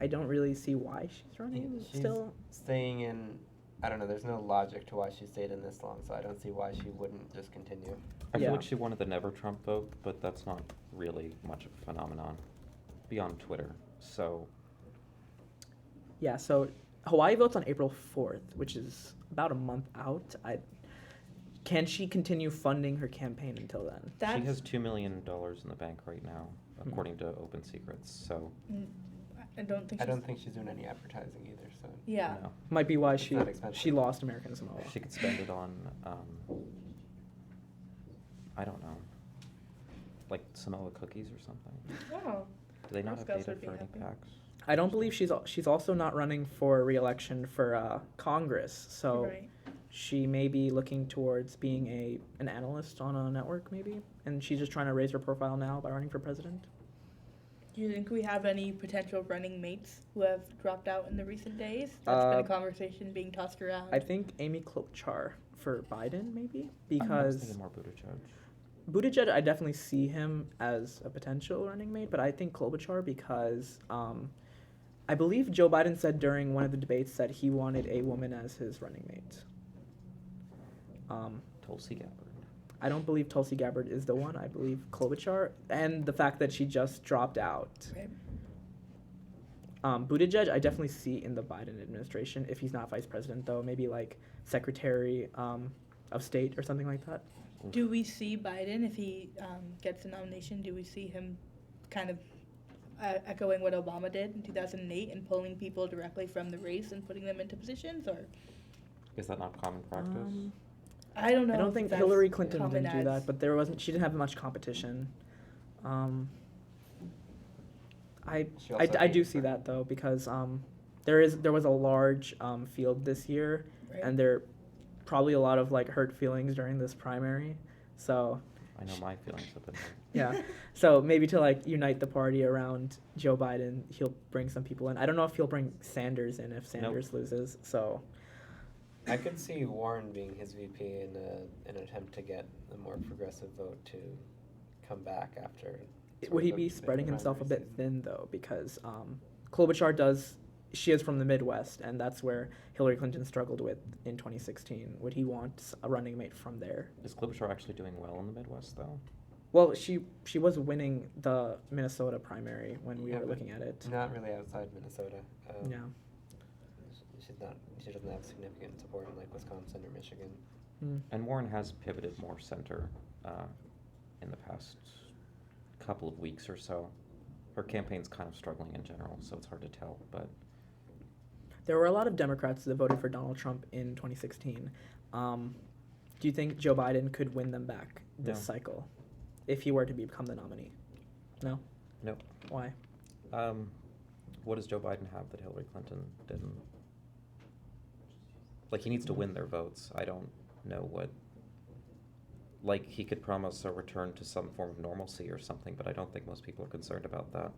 I don't really see why she's running she's still. staying in. I don't know. There's no logic to why she stayed in this long, so I don't see why she wouldn't just continue. I Yeah. feel like she wanted the Never Trump vote, but that's not really much of a phenomenon beyond Twitter. So Yeah, so Hawaii votes on April 4th, which is about a month out. Can she continue funding her campaign until then? That's, she has $2 million in the bank right now, according to Open Secrets. So I don't think. I don't think she's doing any advertising either. So Yeah. no. Might be why It's not expensive. she lost American Samoa. She could spend it on, I don't know, like Samoa cookies or something. Wow. Do they not Girl have Scouts data would be for any happy. packs? I don't believe she's also not running for re-election for Congress, so Right. she may be looking towards being an analyst on a network maybe, and she's just trying to raise her profile now by running for president. Do you think we have any potential running mates who have dropped out in the recent days? That's been a conversation being tossed around. I think Amy Klobuchar for Biden maybe, I was because thinking more Buttigieg. Buttigieg, I definitely see him as a potential running mate, but I think Klobuchar because I believe Joe Biden said during one of the debates that he wanted a woman as his running mate. Tulsi Gabbard. I don't believe Tulsi Gabbard is the one. I believe Klobuchar, and the fact that she just dropped out. Right. Buttigieg, I definitely see in the Biden administration. If he's not vice president, though, maybe like Secretary of State or something like that. Do we see Biden, if he gets a nomination, do we see him kind of echoing what Obama did in 2008 and pulling people directly from the race and putting them into positions? Or Is that not common practice? I don't know. I don't if think that's Hillary Clinton common didn't do as- that, but she didn't have much competition. She also I do hated see her. that though because there was a large field this year, Right. and there probably a lot of like hurt feelings during this primary, so I know my feelings have been hurt. yeah. So maybe to like unite the party around Joe Biden, he'll bring some people in. I don't know if he'll bring Sanders in if Sanders loses. So I could see Warren being his VP in an attempt to get a more progressive vote to come back after. sort would of he a be big spreading himself a primary bit season. thin though? Because Klobuchar she is from the Midwest, and that's where Hillary Clinton struggled with in 2016. Would he want a running mate from there? Is Klobuchar actually doing well in the Midwest, though? Well, she was winning the Minnesota primary when we Yeah, were but looking at it. Not really outside Minnesota. Yeah. She doesn't have significant support in like Wisconsin or Michigan. Hmm. And Warren has pivoted more center in the past couple of weeks or so. Her campaign's kind of struggling in general, so it's hard to tell, but There were a lot of Democrats that voted for Donald Trump in 2016. Do you think Joe Biden could win them back this No. cycle if he were to become the nominee? No? no. Why? What does Joe Biden have that Hillary Clinton didn't? Like, he needs to win their votes. I don't know what. Like, he could promise a return to some form of normalcy or something, but I don't think most people are concerned about that.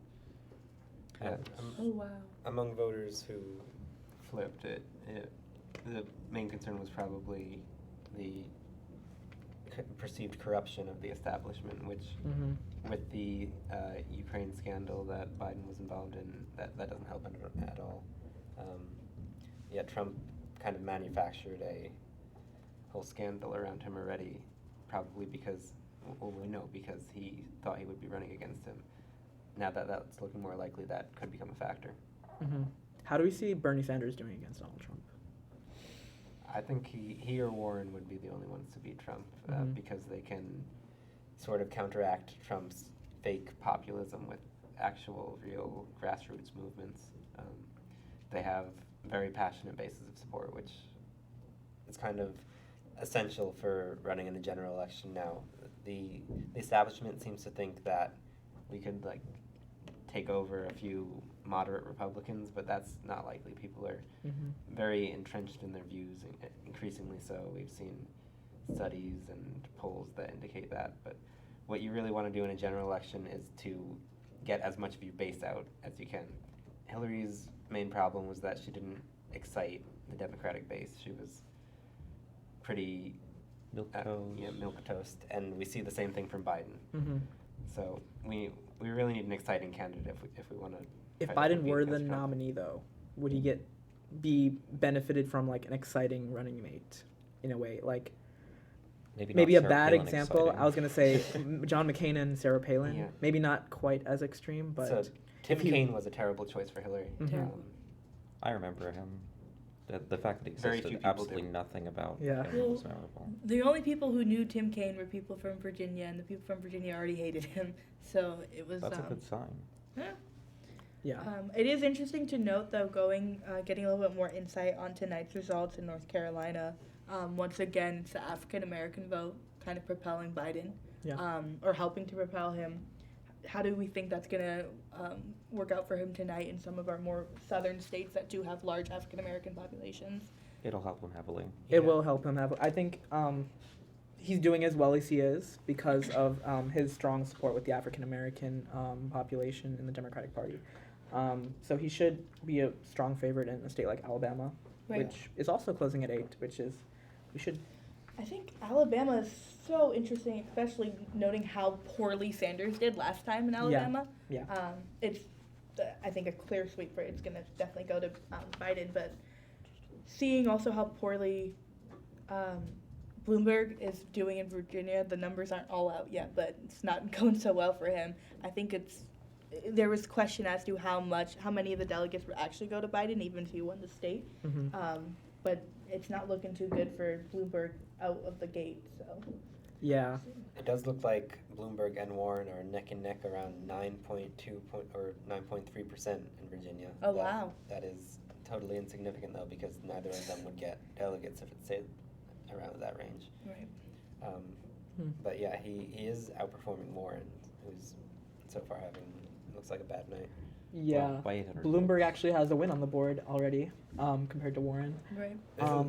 Yeah, And Oh, wow. among voters who flipped the main concern was probably the perceived corruption of the establishment, which Mm-hmm. with the Ukraine scandal that Biden was involved in, that doesn't help at all. Yet Trump kind of manufactured a whole scandal around him already, probably because, well, we know because he thought he would be running against him. Now that that's looking more likely, that could become a factor. Mm-hmm. How do we see Bernie Sanders doing against Donald Trump? I think he or Warren would be the only ones to beat Trump because they can sort of counteract Trump's fake populism with actual, real grassroots movements. They have very passionate bases of support, which is kind of essential for running in a general election now. The establishment seems to think that we could like take over a few moderate Republicans, but that's not likely. People are very entrenched in their views, increasingly so. We've seen studies and polls that indicate that. But what you really want to do in a general election is to get as much of your base out as you can. Hillary's main problem was that she didn't excite the Democratic base. She was pretty milquetoast, and we see the same thing from Biden. So we really need an exciting candidate if we want to. If Biden were the nominee, though, would he be benefited from like an exciting running mate in a way? Like maybe a bad example. Exciting. I was gonna say John McCain and Sarah Palin. Yeah. Maybe not quite as extreme, but so Tim Kaine was a terrible choice for Hillary. I remember him. The fact that he existed, absolutely nothing about him was memorable. The only people who knew Tim Kaine were people from Virginia, and the people from Virginia already hated him. So it was. That's a good sign. Yeah. It is interesting to note, though, getting a little bit more insight on tonight's results in North Carolina. Once again, it's the African American vote kind of propelling Biden, or helping to propel him. How do we think that's going to work out for him tonight in some of our more southern states that do have large African American populations? It'll help him heavily. It will help him heavily. I think he's doing as well as he is because of his strong support with the African American population in the Democratic Party. So he should be a strong favorite in a state like Alabama, which is also closing at 8, I think Alabama is so interesting, especially noting how poorly Sanders did last time in Alabama. Yeah. It's, I think, a clear sweep for it's going to definitely go to Biden, but seeing also how poorly Bloomberg is doing in Virginia, the numbers aren't all out yet, but it's not going so well for him. I think there was question as to how many of the delegates would actually go to Biden, even if he won the state. But it's not looking too good for Bloomberg out of the gate. So. Yeah. It does look like Bloomberg and Warren are neck and neck around 9.2 or 9.3% in Virginia. Oh, wow. That is totally insignificant, though, because neither of them would get delegates if it stayed around that range. Right. But yeah, he is outperforming Warren, who's so far looks like a bad night. Yeah. Bloomberg actually has a win on the board already compared to Warren. Right.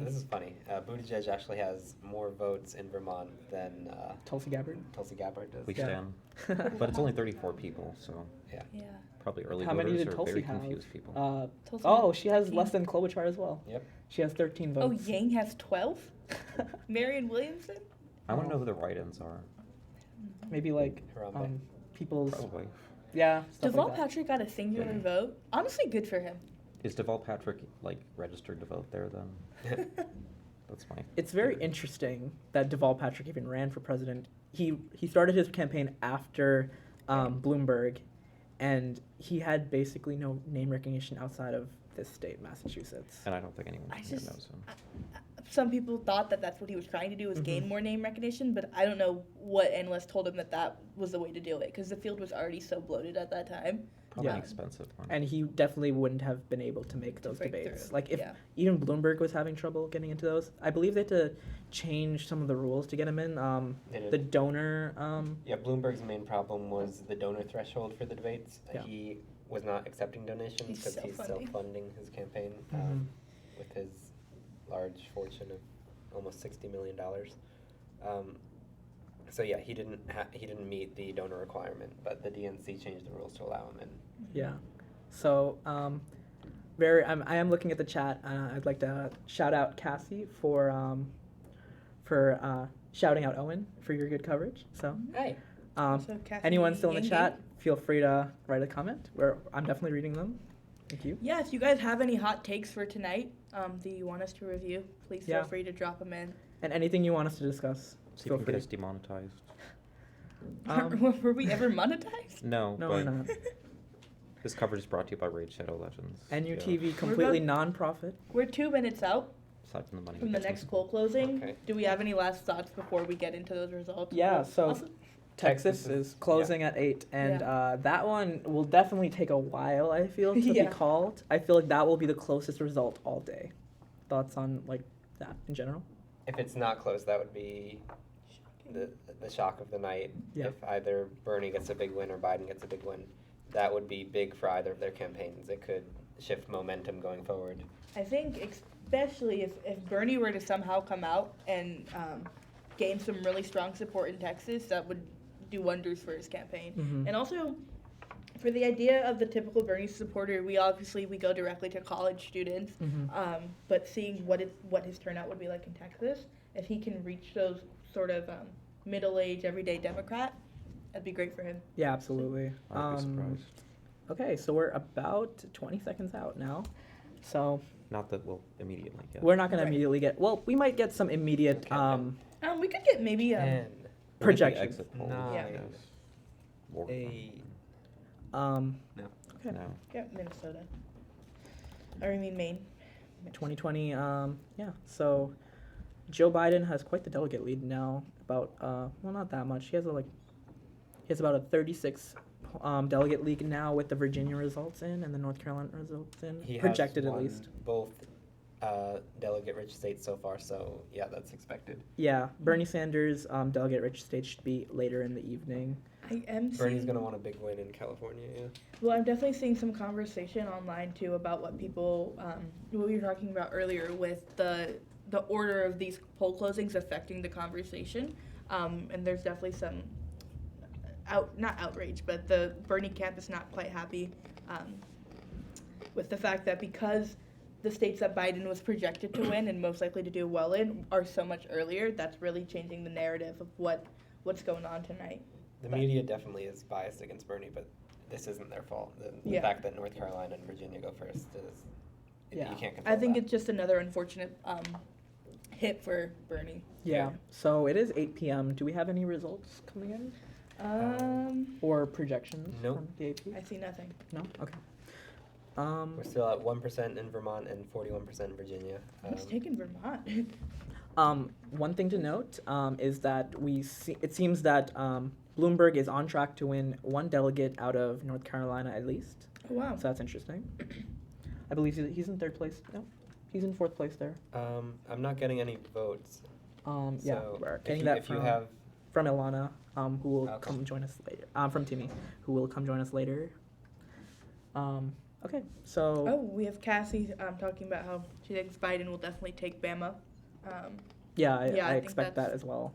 This is funny. Buttigieg actually has more votes in Vermont than Tulsi Gabbard. Tulsi Gabbard does. We stand. But it's only 34 people, so yeah. Probably early How many voters did or Tulsi very have? confused people. She has 13. Less than Klobuchar as well. Yep. She has 13 votes. Oh, Yang has 12? Marion Williamson? I want to know who the write-ins are. Maybe like people's... Probably. Yeah. Deval like Patrick got a singular vote. Honestly, good for him. Is Deval Patrick registered to vote there then? That's fine. It's very interesting that Deval Patrick even ran for president. He started his campaign after Bloomberg, and he had basically no name recognition outside of this state, Massachusetts. And I don't think anyone here knows him. Some people thought that that's what he was trying to do, was gain more name recognition, but I don't know what analyst told him that was the way to do it, because the field was already so bloated at that time. Probably an expensive one. And he definitly wouldn't have been able to make those debates. Through. Like if even Bloomberg was having trouble getting into those, I believe they had to change some of the rules to get him in. The donor. Bloomberg's main problem was the donor threshold for the debates. He was not accepting donations because he's self-funding his campaign with his large fortune of almost $60 million. So yeah, he didn't meet the donor requirement, but the DNC changed the rules to allow him in. Yeah. So I am looking at the chat. I'd like to shout out Cassie for shouting out Owen for your good coverage. So hey. Anyone still in the chat, feel free to write a comment. I'm definitely reading them. Thank you. Yeah, if you guys have any hot takes for tonight that you want us to review, please feel free to drop them in. And anything you want us to discuss. See if you can get us demonetized. Were we ever monetized? No, we're not. This coverage is brought to you by Raid Shadow Legends. NUTV, completely non-profit. We're 2 minutes out Aside from the money. from we the get from next poll closing. Okay. Do we have any last thoughts before we get into those results? Yeah, so Awesome. Texas is closing at 8, and Yeah. that one will definitely take a while, I feel, to Yeah. be called. I feel like that will be the closest result all day. Thoughts on, like, that in general? If it's not close, that would be the shock of the night. Yeah. If either Bernie gets a big win or Biden gets a big win, that would be big for either of their campaigns. It could shift momentum going forward. I think especially if Bernie were to somehow come out and gain some really strong support in Texas, that would do wonders for his campaign. Mhm. And also, for the idea of the typical Bernie supporter, we go directly to college students, Mhm. but seeing what his turnout would be like in Texas, if he can reach those sort of middle-aged, everyday Democrat, that'd be great for him. Yeah, absolutely. I'd be surprised. Okay, so we're about 20 seconds out now. So Not that we'll immediately get. we're not going Right. to immediately get, well, we might get some immediate Okay. We could get maybe 10, We'll get the projections. Exit poll. Nine. Yes. War. 8. No. No. yeah, Minnesota. Or I mean Maine. 2020, yeah. So Joe Biden has quite the delegate lead now. About, well, not that much. He has about a 36 delegate lead now with the Virginia results in and the North Carolina results in, He projected has at won least. both delegate-rich states so far, so yeah, that's expected. Yeah, Bernie Sanders, delegate-rich state should be later in the evening. I am Bernie's seeing, going to want a big win in California, yeah. well, I'm definitely seeing some conversation online too about what people, what we were talking about earlier with the order of these poll closings affecting the conversation. And there's definitely some not outrage, but the Bernie camp is not quite happy with the fact that because the states that Biden was projected to win and most likely to do well in are so much earlier, that's really changing the narrative of what's going on tonight. The But- media definitely is biased against Bernie, but this isn't their fault. The Yeah. fact that North Carolina and Virginia go first is, Yeah. you can't control I think that. it's just another unfortunate hit for Bernie. Yeah. So it is 8 p.m. Do we have any results coming in or projections Nope. from the AP? I see nothing. No. Okay. We're still at 1% in Vermont and 41% in Virginia. Who's taking Vermont? One thing to note is that it seems that Bloomberg is on track to win one delegate out of North Carolina at least. Oh, wow. So that's interesting. I believe he's in third place. No, he's in fourth place there. I'm not getting any votes. Yeah, So we're if getting you, that if you have, from Ilana, who will Okay. come join us later. From Timmy, who will come join us later. Okay, so Oh, we have Cassie talking about how she thinks Biden will definitely take Bama. yeah, I yeah, I think expect that that's- as well.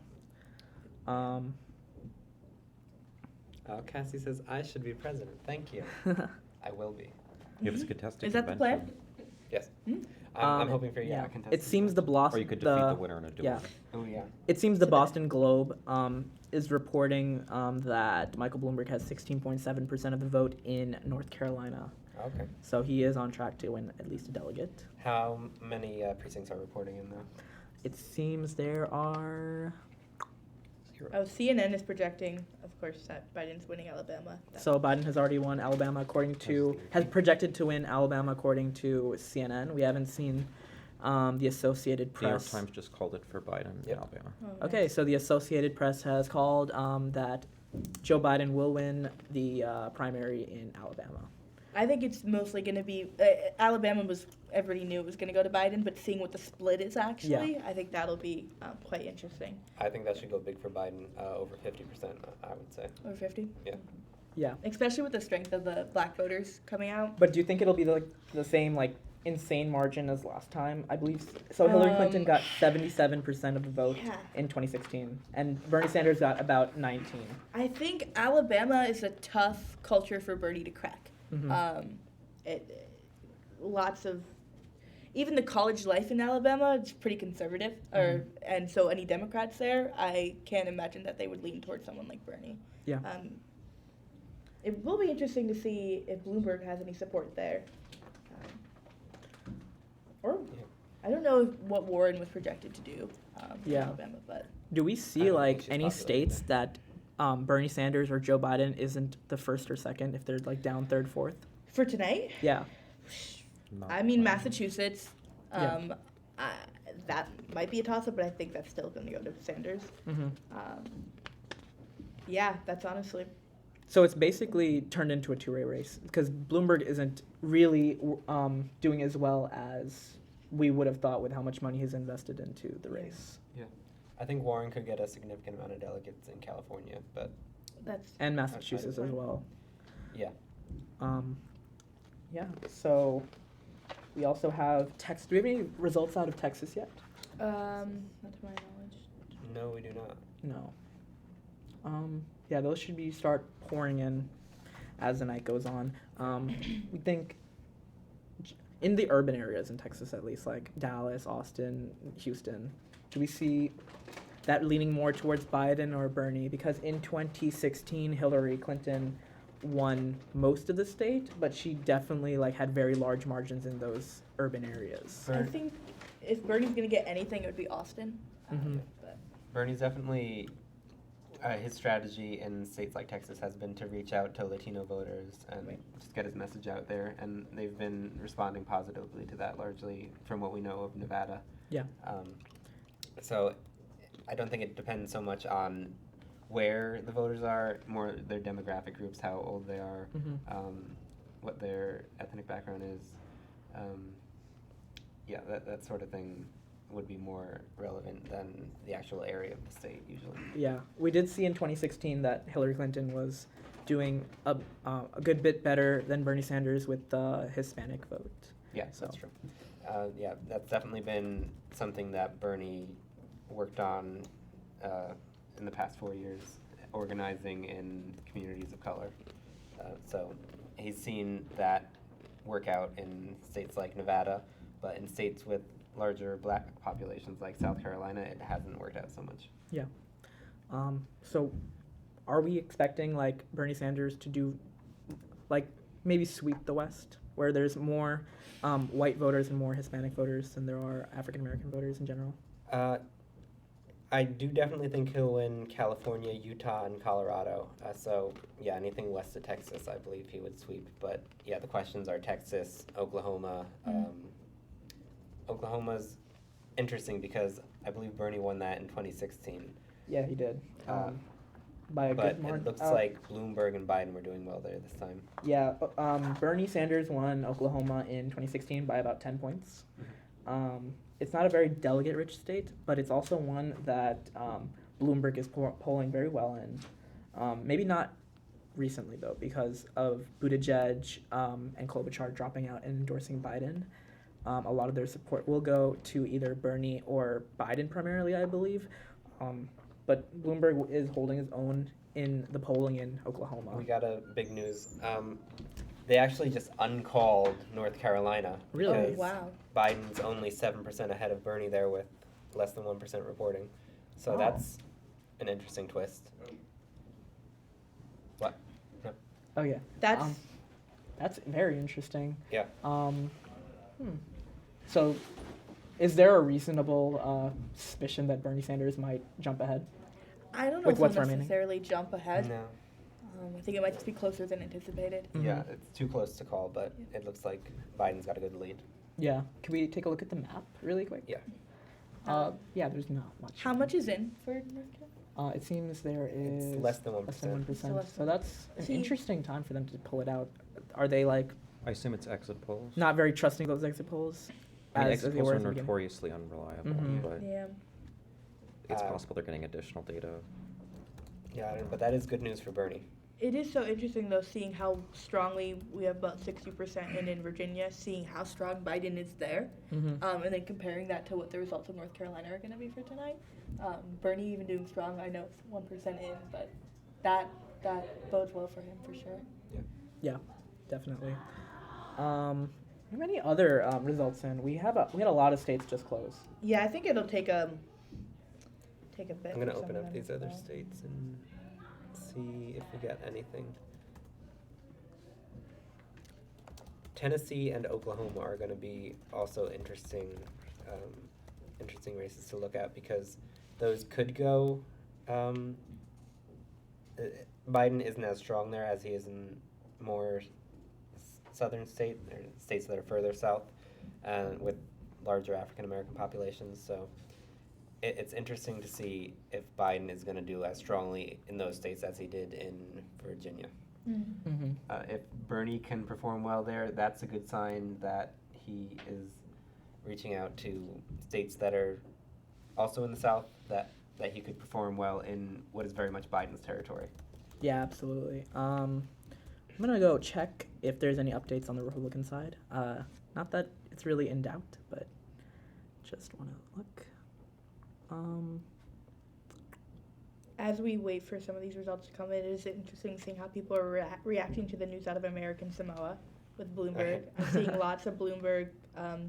Cassie says, I should be president. Thank you. I will be. You have a contested Is that the convention. plan? Yes. Hmm? I'm hoping for, a contested It seems the convention. Or you could defeat the winner in a duel. Yeah, Oh, yeah. it seems the Boston Globe is reporting that Michael Bloomberg has 16.7% of the vote in North Carolina. Okay. So he is on track to win at least a delegate. How many precincts are reporting in, though? It seems there are. Oh, CNN is projecting, of course, that Biden's winning Alabama. So Biden has already won Alabama has projected to win Alabama according to CNN. We haven't seen the Associated New York Press. Times just called it for Biden in Yep. Alabama. Oh, Okay, nice. so the Associated Press has called that Joe Biden will win the primary in Alabama. I think it's mostly going to be Alabama everybody knew it was going to go to Biden, but seeing what the split is actually, I think that'll be quite interesting. I think that should go big for Biden, over 50%, I would say. Over 50, Yeah. especially with the strength of the black voters coming out. But do you think it'll be the same insane margin as last time? I believe so. Hillary Clinton got 77% of the vote Yeah. in 2016, and Bernie Sanders got about 19. I think Alabama is a tough culture for Bernie to crack. Mhm. Lots of even the college life in Alabama is pretty conservative, and so any Democrats there, I can't imagine that they would lean towards someone like Bernie. Yeah. It will be interesting to see if Bloomberg has any support there, or I don't know what Warren was projected to do in Yeah. Alabama, but Do we I see don't think she's any popular states there. that Bernie Sanders or Joe Biden isn't the first or second if they're down third, fourth? For tonight? Yeah. Not I mean, mine. Massachusetts. Yeah. That might be a toss-up, but I think that's still going to go to Sanders. Mm-hmm. Yeah, that's honestly. So it's basically turned into a two-way race because Bloomberg isn't really doing as well as we would have thought with how much money he's invested into the race. Yeah. I think Warren could get a significant amount of delegates in California, but That's And Massachusetts as well. yeah. Yeah, so we also have Texas. Do we have any results out of Texas yet? not to my knowledge. No, we do not. No. Yeah, those should be start pouring in as the night goes on. We think in the urban areas in Texas, at least, like Dallas, Austin, Houston, do we see that leaning more towards Biden or Bernie? Because in 2016, Hillary Clinton won most of the state, but she definitely like had very large margins in those urban areas. I think if Bernie's going to get anything, it would be Austin. Mhm. But Bernie's definitely, his strategy in states like Texas has been to reach out to Latino voters and Right. just get his message out there, and they've been responding positively to that, largely from what we know of Nevada. Yeah. So I don't think it depends so much on where the voters are, more their demographic groups, how old they are, what their ethnic background is. Yeah, that sort of thing would be more relevant than the actual area of the state usually. Yeah, we did see in 2016 that Hillary Clinton was doing a good bit better than Bernie Sanders with the Hispanic vote. Yeah, So. that's true. Yeah, that's definitely been something that Bernie worked on in the past 4 years, organizing in communities of color. So he's seen that work out in states like Nevada, but in states with larger black populations like South Carolina, it hasn't worked out so much. Yeah. So are we expecting like Bernie Sanders to do like maybe sweep the West where there's more white voters and more Hispanic voters than there are African American voters in general? I do definitely think he'll win California, Utah, and Colorado. So, yeah, anything west of Texas, I believe he would sweep. But, yeah, the questions are Texas, Oklahoma. Oklahoma's interesting because I believe Bernie won that in 2016. Yeah, he did. By a But good margin. it looks like Bloomberg and Biden were doing well there this time. Yeah, Bernie Sanders won Oklahoma in 2016 by about 10 points. It's not a very delegate-rich state, but it's also one that Bloomberg is polling very well in. Maybe not recently, though, because of Buttigieg and Klobuchar dropping out and endorsing Biden. A lot of their support will go to either Bernie or Biden primarily, I believe. But Bloomberg is holding his own in the polling in Oklahoma. We got a big news. They actually just uncalled North Carolina. Really? Oh, because wow. Biden's only 7% ahead of Bernie there with less than 1% reporting. So Oh. that's an interesting twist. What? No. Oh, yeah. That's That's very interesting. Yeah. So, is there a reasonable suspicion that Bernie Sanders might jump ahead? I don't know With if what's he'll remaining? necessarily jump ahead. No. I think it might just be closer than anticipated. Yeah, it's too close to call, but it looks like Biden's got a good lead. Yeah. Can we take a look at the map really quick? Yeah. Yeah, there's not much. How much is in for North Carolina? It seems there is It's less than 1%. Less than 1%. So less So that's an See- interesting time for them to pull it out. Are they like I assume it's exit polls. not very trusting those exit polls? I mean, as exit they polls were are at the beginning? notoriously unreliable, Mhm. but Yeah. it's Uh, possible they're getting additional data. Yeah, I don't, but that is good news for Bernie. It is so interesting, though, seeing how strongly we have about 60% in Virginia, seeing how strong Biden is there, Mm-hmm. and then comparing that to what the results of North Carolina are going to be for tonight. Bernie even doing strong, I know it's 1% in, but that bodes well for him for sure. Yeah, definitely. How many other results in? We had a lot of states just close. Yeah, I think it'll take a bit. I'm going to for some open of up them these to other fall. states and see if we get anything. Tennessee and Oklahoma are going to be also interesting races to look at because those could go. Biden isn't as strong there as he is in more southern state, or states that are further south, and with larger African American populations. So it's interesting to see if Biden is going to do as strongly in those states as he did in Virginia. Mm-hmm. If Bernie can perform well there, that's a good sign that he is reaching out to states that are also in the South, that he could perform well in what is very much Biden's territory. Yeah, absolutely. I'm gonna go check if there's any updates on the Republican side. Not that it's really in doubt, but just want to look. As we wait for some of these results to come in, it is interesting seeing how people are reacting to the news out of American Samoa with Bloomberg. I'm seeing lots of Bloomberg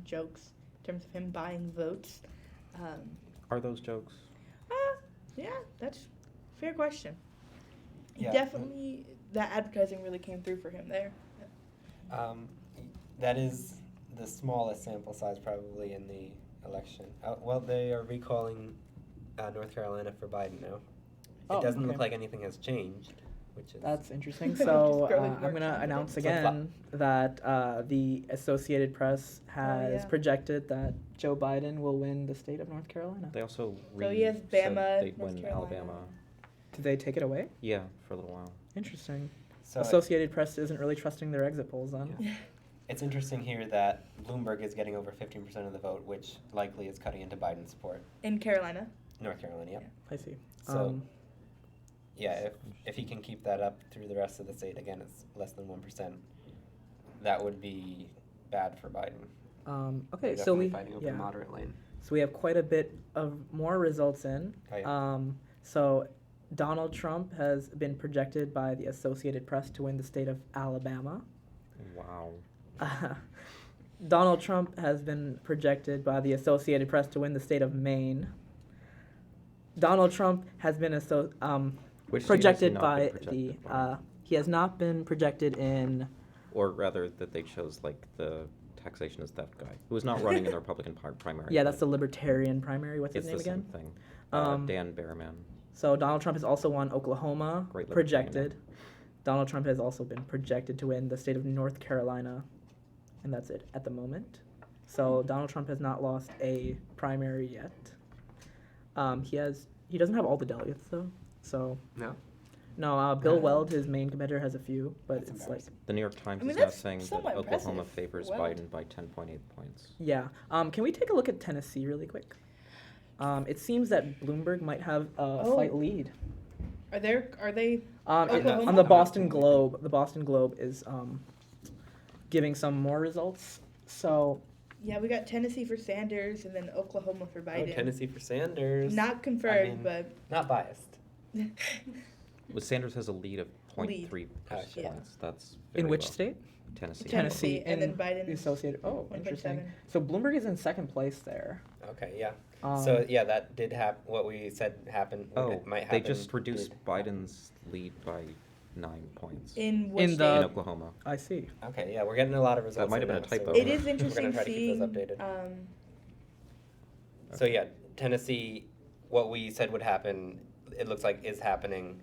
jokes in terms of him buying votes. Are those jokes? Yeah, that's a fair question. Yeah. Definitely, that advertising really came through for him there. That is the smallest sample size probably in the election. Well, they are recalling North Carolina for Biden now. It doesn't look like anything has changed, which is... That's interesting. Just So growing I'm more going to confidence. announce So again that the Associated Press has yeah. projected that Joe Biden will win the state of North Carolina. They also So he has said Bama, they'd North win Carolina. Alabama. Did they take it away? Yeah, for a little while. Interesting. So Associated Press isn't really trusting their exit polls then. Yeah. It's interesting here that Bloomberg is getting over 15% of the vote, which likely is cutting into Biden's support. In Carolina. North Carolina, yep. I see. So, yeah, if he can keep that up through the rest of the state, again, it's less than 1%, that would be bad for Biden. Okay, They're so definitely we fighting over the moderate lane. So we have quite a bit of more results in. Oh, yeah. So Donald Trump has been projected by the Associated Press to win the state of Alabama. Wow. Donald Trump has been projected by the Associated Press to win the state of Maine. Donald Trump has been Which state has he projected not by been projected by? he has not been projected in. Or rather, that they chose like the taxation is theft guy, who was not running in the Republican primary. Yeah, that's but the Libertarian primary. What's his it's name the again? same thing. Um, Dan Behrman. So Donald Trump has also won Oklahoma, Great Libertarian. projected. Donald Trump has also been projected to win the state of North Carolina, and that's it at the moment. So Donald Trump has not lost a primary yet. He doesn't have all the delegates though. So No? Bill Weld, his main competitor, has a few, but That's it's like The New York Times I mean, is now that's saying that somewhat Oklahoma impressive. favors Well. Biden by 10.8 points. yeah. Can we take a look at Tennessee really quick? It seems that Bloomberg might have a slight lead. Are they On the Boston Globe, the Boston Globe is giving some more results. So Yeah, we got Tennessee for Sanders and then Oklahoma for Oh, Biden. Tennessee for Sanders. Not confirmed, mean, but Not biased. Well, Sanders has a lead of 0.3 Actually, yeah. points. That's in very which low. state? Tennessee. Tennessee, and then in Biden the Associated. Oh, 1.7. interesting. So Bloomberg is in second place there. Okay, yeah. Um, So, yeah, that did happen. What we said happened. Oh, it might they happen. just reduced did Biden's lead by 9 points in what In state? the- in Oklahoma. I see. happen. Okay, yeah, we're getting a lot of results. might have in been a now, so typo. It we're- is interesting We're gonna try to keep seeing. those updated. So yeah, Tennessee, what we said would happen, it looks like is happening.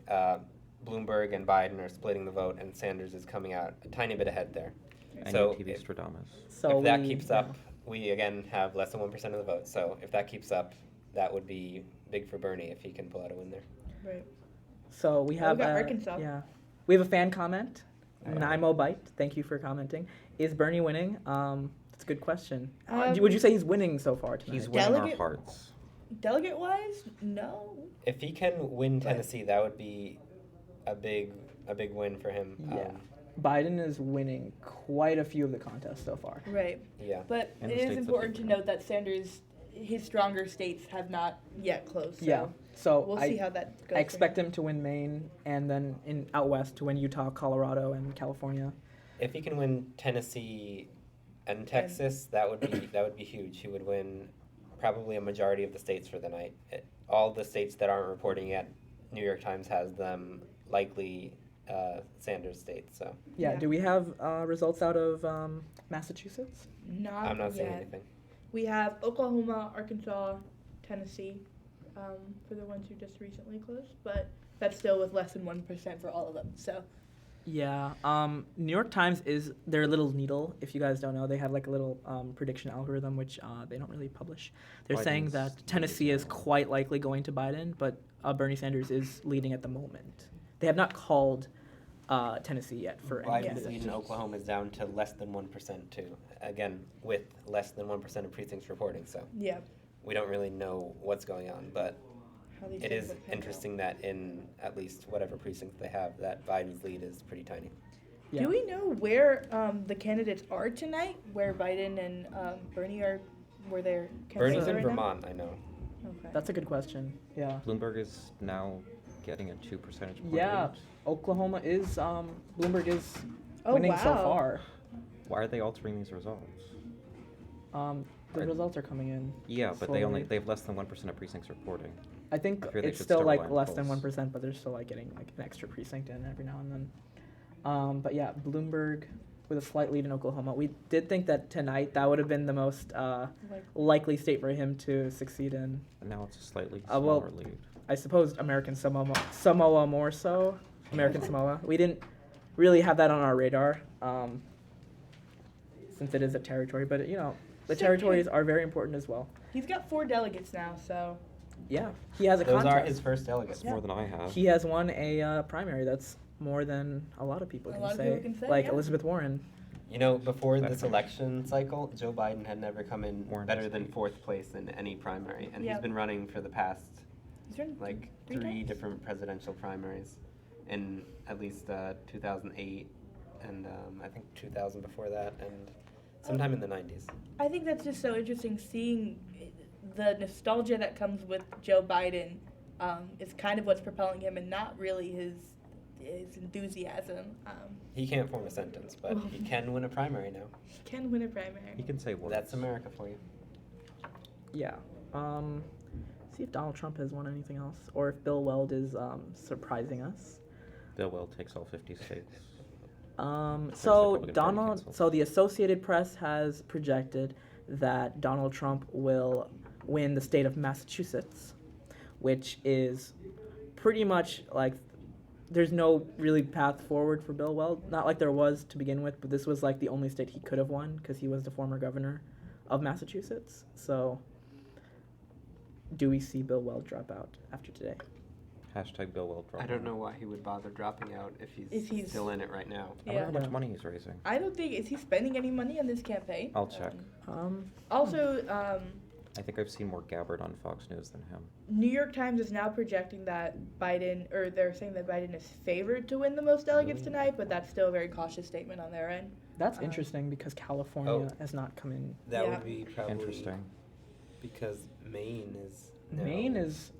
Bloomberg and Biden are splitting the vote, and Sanders is coming out a tiny bit ahead there. And So UTV if- Stradamus. So if that we- keeps up, we again have less than 1% of the vote. So if that keeps up, that would be big for Bernie if he can pull out a win there. Right. So we have got Arkansas. Yeah, we have a fan comment. Alright. Nimo Bite, thank you for commenting. Is Bernie winning? That's a good question. Um, Would you say he's winning so far tonight? He's winning our Delegate- hearts. Delegate wise, no. If he can win Tennessee, that would be a big win for him. Yeah. Biden is winning quite a few of the contests so far. Right. Yeah. But And it the is states that important to they- note that Sanders, his stronger states have not yet closed. So Yeah. So we'll see how that goes. I expect him to win Maine, and then in out west to win Utah, Colorado, and California. If he can win Tennessee and Texas, that would be huge. He would win probably a majority of the states for the night. All the states that aren't reporting yet, New York Times has them likely Sanders states. So Yeah. Yeah. Do we have results out of Massachusetts? Not I'm not seeing yet. anything. We have Oklahoma, Arkansas, Tennessee, for the ones who just recently closed, but that's still with less than 1% for all of them. So Yeah. New York Times is their little needle. If you guys don't know, they have like a little prediction algorithm, which they don't really publish. They're saying Biden's that Tennessee is now. quite likely going to Biden, but Bernie Sanders is leading at the moment. They have not called Tennessee yet for any Biden's candidate. lead in Oklahoma is down to less than 1% too. Again, with less than 1% of precincts reporting, so Yeah. we don't really know what's going on, but How these it things is would pan out. interesting that in at least whatever precinct they have, that Biden's lead is pretty tiny. Yeah. Do we know where the candidates are tonight? Where Biden and Bernie are? Where they're Bernie's candidates in right now? Vermont, I know. Okay. That's a good question. Yeah. Bloomberg is now getting a 2 percentage point Yeah. lead. Oklahoma is Bloomberg is Oh, winning so wow. far. Why are they altering these results? The Right. results are coming in. Yeah, but slowly. they have less than 1% of precincts reporting. I think I fear they it's should still start like relying less on than polls. 1%, but they're still like getting like an extra precinct in every now and then. But yeah, Bloomberg with a slight lead in Oklahoma. We did think that tonight that would have been the most Like, likely state for him to succeed in. And now it's a slightly well, smaller lead. I suppose American Samoa more so. American Samoa. We didn't really have that on our radar since it is a territory, but you know, the So territories are very important as well. he's got 4 delegates now, so Yeah, he has a Those contest. are his first delegates. That's more than I have. He has won a primary. That's more than a lot of people A can lot of say. people can say, Like yeah. Elizabeth Warren. You know, before this Definitely. election cycle, Joe Biden had never come in Warren better was than eight. 4th place in any primary, and Yeah. he's been running for the past he's run like 3 3 times? different presidential primaries, in at least 2008 and I think 2000 before that, and sometime in the 90s. I think that's just so interesting seeing the nostalgia that comes with Joe Biden is kind of what's propelling him and not really his enthusiasm. He can't form a sentence, but he can win a primary now. He can win a primary. He can say words. That's America for you. Yeah. See if Donald Trump has won anything else, or if Bill Weld is surprising us. Bill Weld takes all 50 states. So Republican Party Donald. canceled. So the Associated Press has projected that Donald Trump will win the state of Massachusetts, which is pretty much like there's no really path forward for Bill Weld. Not like there was to begin with, but this was like the only state he could have won because he was the former governor of Massachusetts. So, do we see Bill Weld drop out after today? Hashtag Bill Weld. I don't know why he would bother dropping out if he's still in it right now. I wonder Yeah. how much Yeah. money he's raising. I don't think is he spending any money on this campaign. I'll check. Also, I think I've seen more Gabbard on Fox News than him. New York Times is now projecting that Biden, or they're saying that Biden is favored to win the most delegates Really? tonight, but that's still a very cautious statement on their end. That's interesting because California Oh. has not come in. That Yeah. would be probably Interesting. because Maine is now Maine is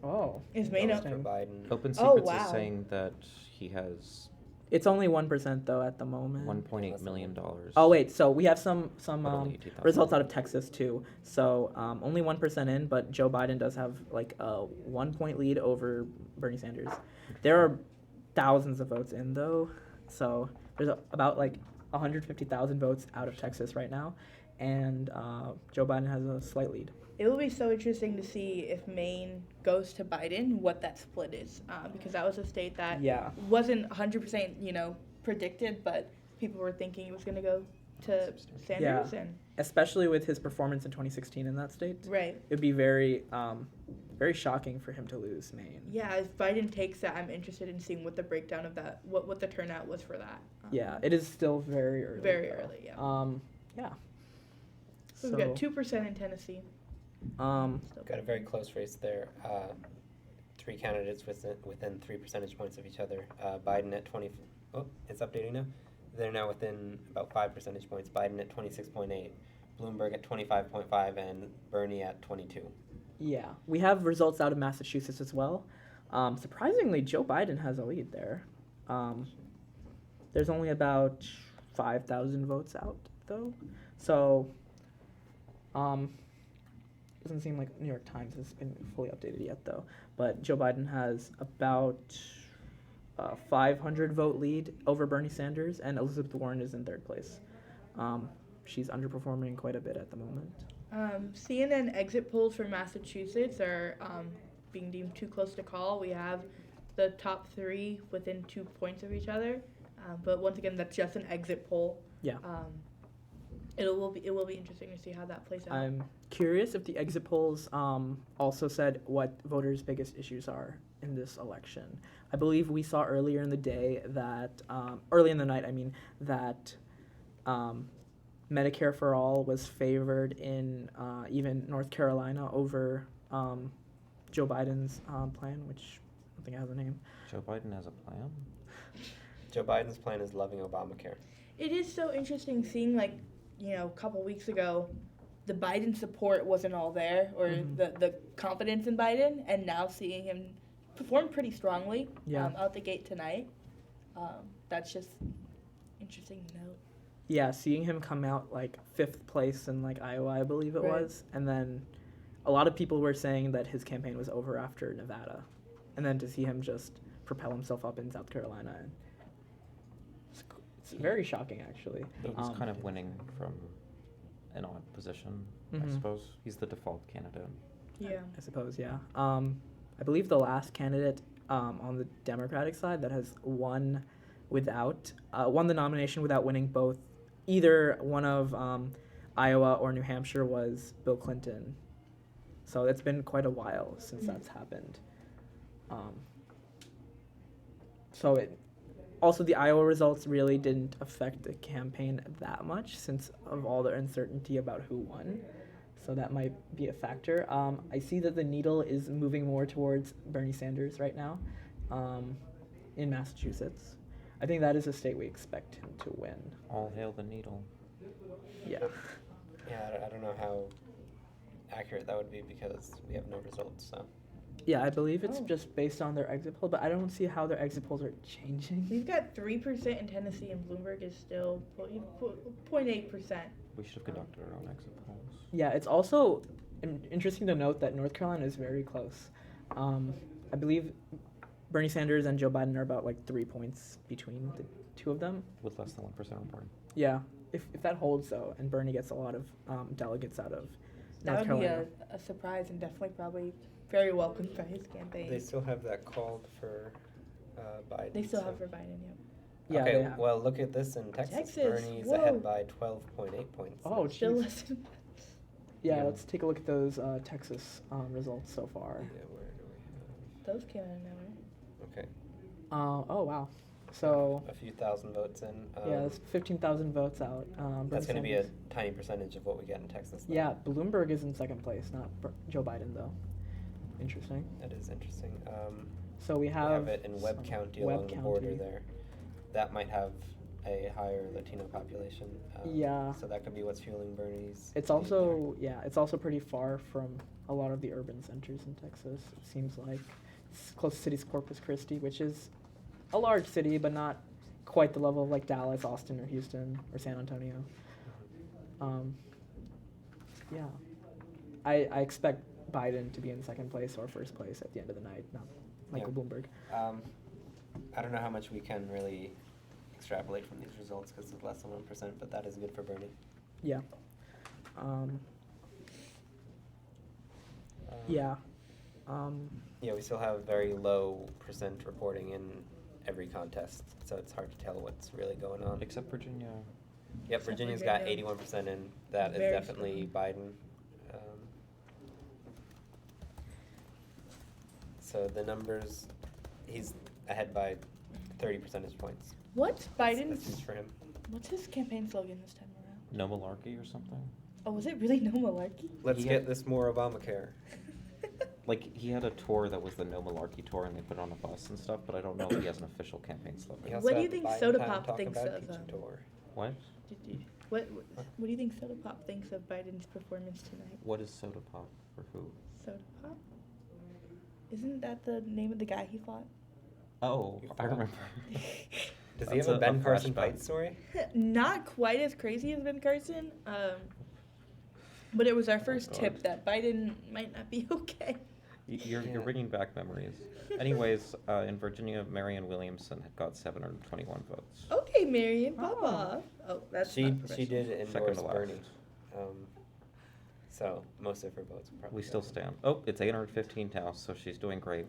Is Maine vote up? for Biden. Open Oh, Secrets wow. is saying that he has It's only 1% though at the moment. $1.8 million. Oh wait, so we have some But only 18,000. results out of Texas too. So only 1% in, but Joe Biden does have like a 1 point lead over Bernie Sanders. There are thousands of votes in though, so there's about like 150,000 votes out of Texas right now, and Joe Biden has a slight lead. It will be so interesting to see if Maine goes to Biden, what that split is, because that was a state that Yeah. wasn't 100%, predicted, but people were thinking it was going to go to Sanders, and Especially with his performance in 2016 in that state, right. it'd be very, very shocking for him to lose Maine. Yeah, if Biden takes that, I'm interested in seeing what the breakdown of that, what the turnout was for that. Yeah, it is still very early. Very though. early, yeah. Yeah. So we've got 2% in Tennessee. Still Got a very close race there. 3 candidates within 3 percentage points of each other. Biden at 20. Oh, it's updating now. They're now within about 5 percentage points. Biden at 26.8, Bloomberg at 25.5, and Bernie at 22. Yeah, we have results out of Massachusetts as well. Surprisingly, Joe Biden has a lead there. There's only about 5,000 votes out, though. So, doesn't seem like New York Times has been fully updated yet, though. But Joe Biden has about 500 vote lead over Bernie Sanders, and Elizabeth Warren is in 3rd place. She's underperforming quite a bit at the moment. CNN exit polls for Massachusetts are being deemed too close to call. We have the top 3 within 2 points of each other. But once again, that's just an exit poll. Yeah. It will be interesting to see how that plays out. I'm curious if the exit polls also said what voters' biggest issues are in this election. I believe we saw earlier in the day that, early in the night, I mean, that Medicare for All was favored in even North Carolina over Joe Biden's plan, which I don't think it has a name. Joe Biden has a plan? Joe Biden's plan is loving Obamacare. It is so interesting seeing, like, a couple weeks ago, the Biden support wasn't all there, or the confidence in Biden, and now seeing him perform pretty strongly out the gate tonight. That's just interesting to note. Yeah, seeing him come out like 5th place in like Iowa, I believe it was, and then a lot of people were saying that his campaign was over after Nevada, and then to see him just propel himself up in South Carolina, it's very shocking actually. He's kind of winning from an odd position, I suppose. He's the default candidate. Yeah. I suppose, yeah. I believe the last candidate on the Democratic side that has won the nomination without winning both either one of Iowa or New Hampshire was Bill Clinton. So it's been quite a while since that's happened. Also, the Iowa results really didn't affect the campaign that much since of all the uncertainty about who won. So that might be a factor. I see that the needle is moving more towards Bernie Sanders right now in Massachusetts. I think that is a state we expect him to win. All hail the needle. Yeah. Yeah, I don't know how accurate that would be because we have no results, so. Yeah, I believe it's just based on their exit poll, but I don't see how their exit polls are changing. We've got 3% in Tennessee, and Bloomberg is still 0.8%. We should have conducted our own exit polls. Yeah, it's also interesting to note that North Carolina is very close. I believe Bernie Sanders and Joe Biden are about like 3 points between the two of them. With less than 1% reporting. Yeah, if that holds though, and Bernie gets a lot of delegates out of North That would Carolina. be a surprise and definitely probably very welcomed by his campaign. They still have that called for Biden. They still so. have for Biden, yep. Yeah, Okay, they have. well, look at this in Texas. Texas, Bernie's whoa. ahead by 12.8 points. Oh, Still jeez. less than Yeah, let's take a look at those Texas results so far. Yeah, where do we have? those came out of nowhere. Okay. Oh, wow. So, A few thousand votes in. yeah, that's 15,000 votes out. That's Bernie going to be a Sanders. tiny percentage of what we get in Texas. Though. Yeah, Bloomberg is in second place, not Joe Biden, though. Interesting. That is interesting. So we have it in Webb County Webb along the border County. there. That might have a higher Latino population. Yeah. So that could be what's fueling Bernie's. It's lead also, it's also pretty far from a lot of the urban centers in Texas, it seems like. It's close to city's Corpus Christi, which is a large city, but not quite the level of like Dallas, Austin, or Houston, or San Antonio. Yeah. I expect Biden to be in second place or first place at the end of the night, not Michael Bloomberg. I don't know how much we can really extrapolate from these results because it's less than 1%, but that is good for Bernie. Yeah. Yeah. Yeah, we still have very low percent reporting in every contest, so it's hard to tell what's really going on. Except Virginia. Yep, Except Virginia's got Virginia. 81% in. That is Very definitely Biden. So the numbers, he's ahead by 30 percentage points. What's That's Biden's? huge for him. What's his campaign slogan this time around? No malarkey or something? Oh, was it really no malarkey? Let's He get had- this more Obamacare. Like, he had a tour that was the No Malarkey tour, and they put it on a bus and stuff, but I don't know if he has an official campaign He slogan. also What do you had the think Biden Soda Time Pop talk thinks about of, teaching tour. What? What do you think Soda Pop thinks of Biden's performance tonight? What is soda pop for who? Soda Pop? Isn't that the name of the guy he fought? Oh, You I thought? remember. Does he That's have a Ben Carson flashback. fight story? Not quite as crazy as Ben Carson, but it was our first God. tip that Biden might not be okay. You're Yeah. bringing back memories. Anyways, in Virginia, Marianne Williamson had got 721 votes. Okay, Marion, pop off. Oh, that's She not she did Second endorse to last. Bernie. So most of her votes were probably. We still Biden. stand. Oh, it's 815 now, so she's doing great.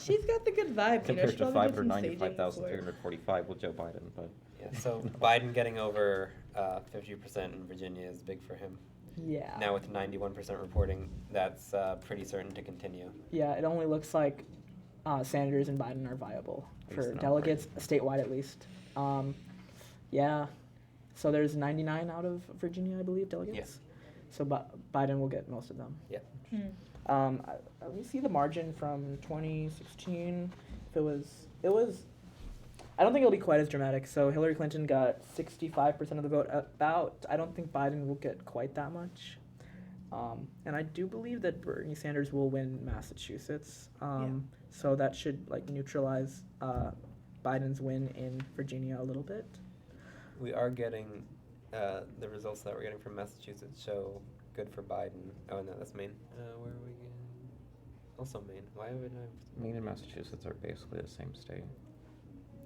She's got the good vibes. Compared She to probably did some staging 595,345 with Joe Biden, but Yeah, so Biden getting over 50% in Virginia is big for him. Yeah. Now with 91% reporting, that's pretty certain to continue. Yeah, it only looks like Sanders and Biden are viable At least for in delegates, statewide at least. Yeah. So there's 99 out of Virginia, I believe, delegates. Yeah. So Biden will get most of them. Yeah. Let me see the margin from 2016. If it was. I don't think it'll be quite as dramatic. So Hillary Clinton got 65% of the vote. I don't think Biden will get quite that much. And I do believe that Bernie Sanders will win Massachusetts. So that should neutralize Biden's win in Virginia a little bit. We are getting the results that we're getting from Massachusetts show good for Biden. Oh no, that's Maine. Where are we getting? Also Maine. Why would I? Maine and Massachusetts are basically the same state.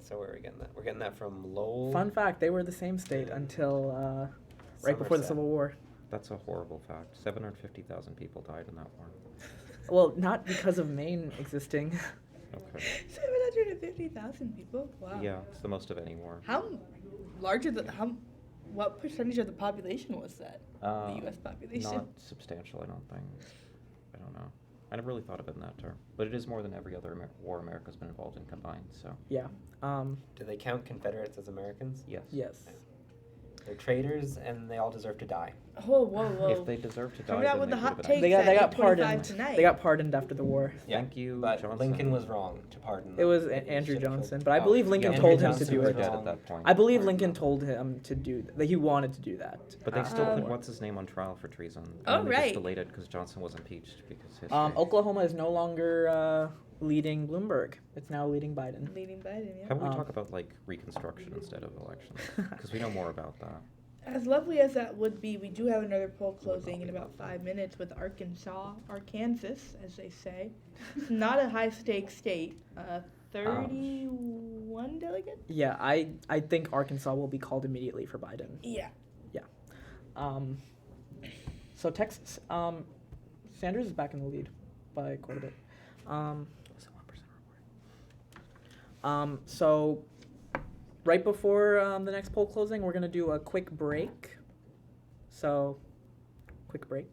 So where are we getting that? We're getting that from Lowell. Fun fact: they were the same state until right before the Somerset. Civil War. That's a horrible fact. 750,000 people died in that war. Well, not because of Maine existing. Okay. 750,000 people. Wow. Yeah, it's the most of any war. How large are what percentage of the population was that? The U.S. population. Not substantial, I don't think. I don't know. I never really thought of it in that term. But it is more than every other war America's been involved in combined, so. Yeah. Do they count Confederates as Americans? Yes. Yes. They're traitors, and they all deserve to die. Whoa, whoa, whoa. If they deserve to die, Coming out then with they the would hot have takes been. They got 8:25 pardoned. tonight. They got pardoned after the war. Thank you, But Johnson. Lincoln was wrong to pardon them. It was He Andrew should have Johnson, killed- but I believe Oh, Lincoln yeah, told Andrew him to Johnson do was it. dead wrong. at that point. I believe Pardon Lincoln them. told him to do that. He wanted to do that. But they still put Um, what's his name on trial for treason. Oh, And they right. just delayed it because Johnson was impeached because history. Oklahoma is no longer leading Bloomberg. It's now leading Biden. Leading Biden, yeah. How about we um, talk about Reconstruction instead of elections? Because we know more about that. As lovely as that would be, we do have another poll closing in about 5 minutes with Arkansas, as they say. It's not a high-stakes state. 31 delegates? Yeah, I think Arkansas will be called immediately for Biden. Yeah. So Texas, Sanders is back in the lead by quite a bit. So right before the next poll closing, we're gonna do a quick break. So, quick break.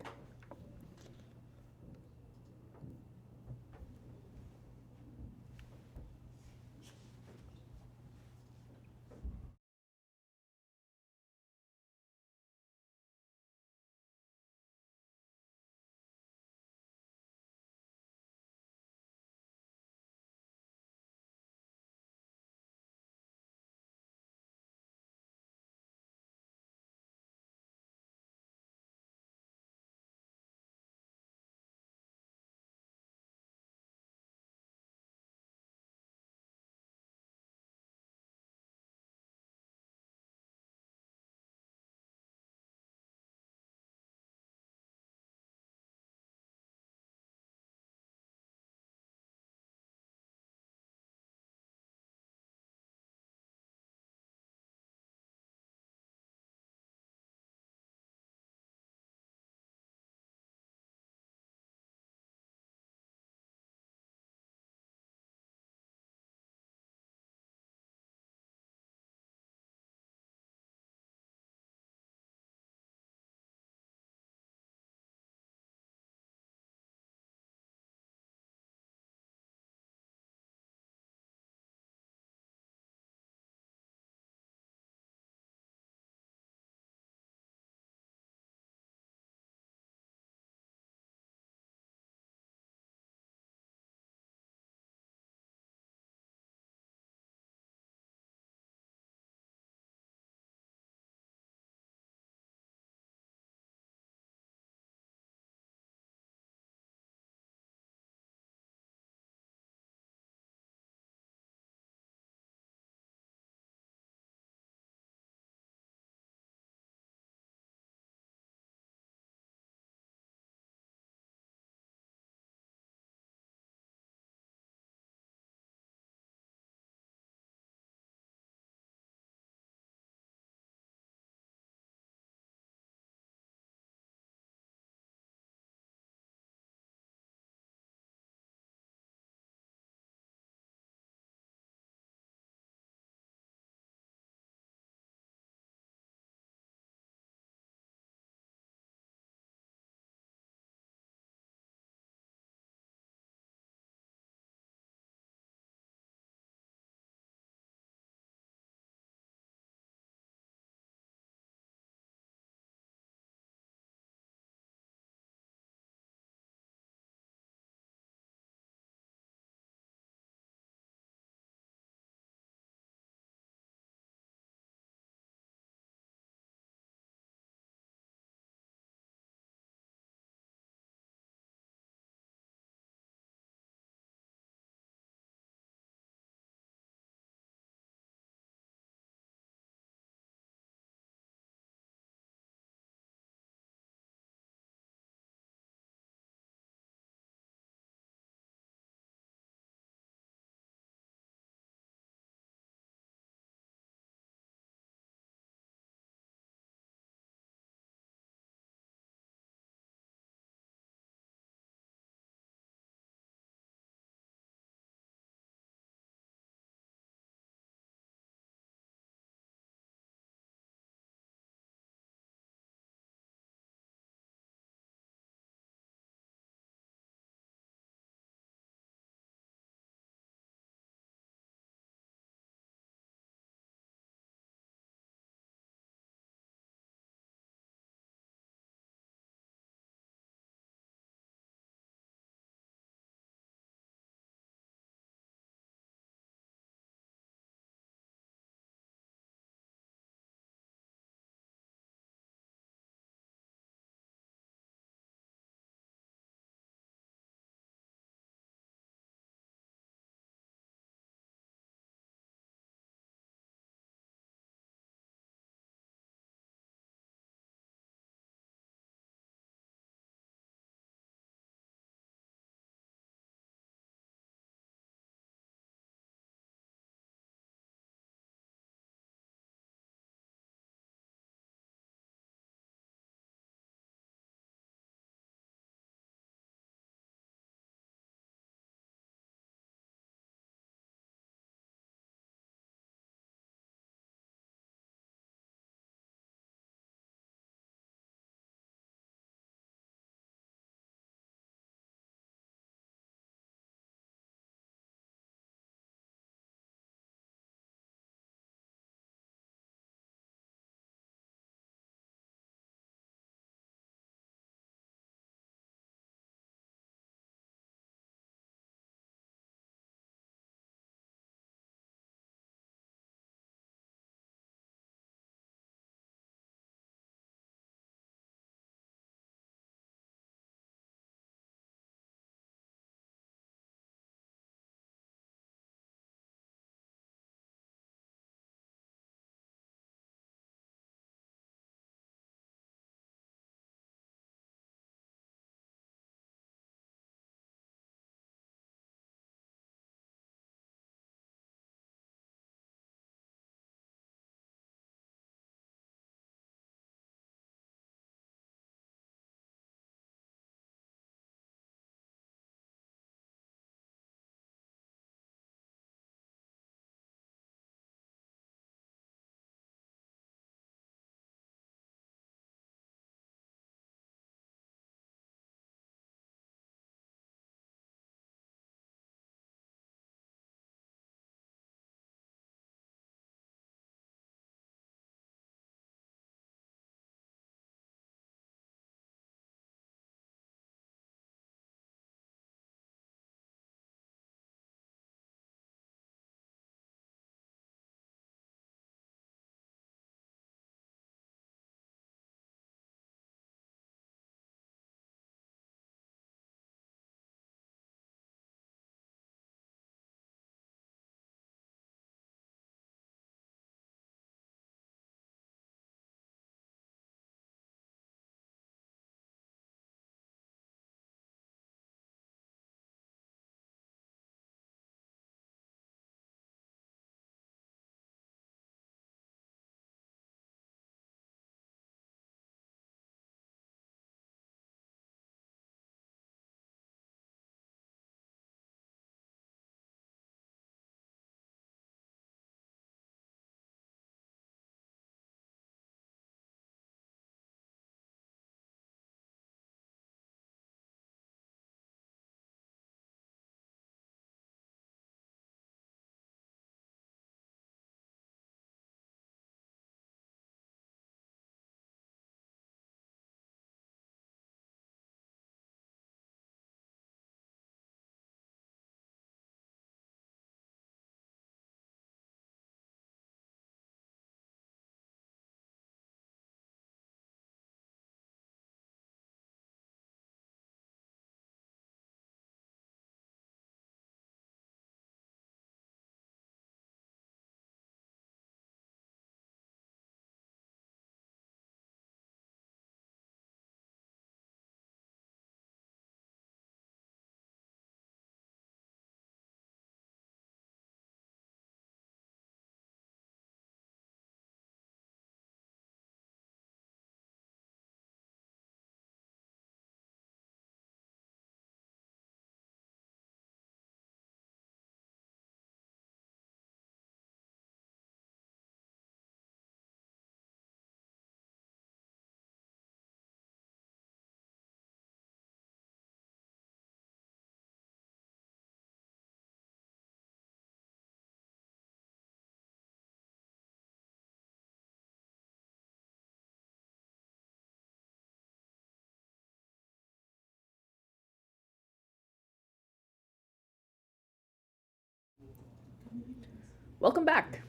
Welcome back.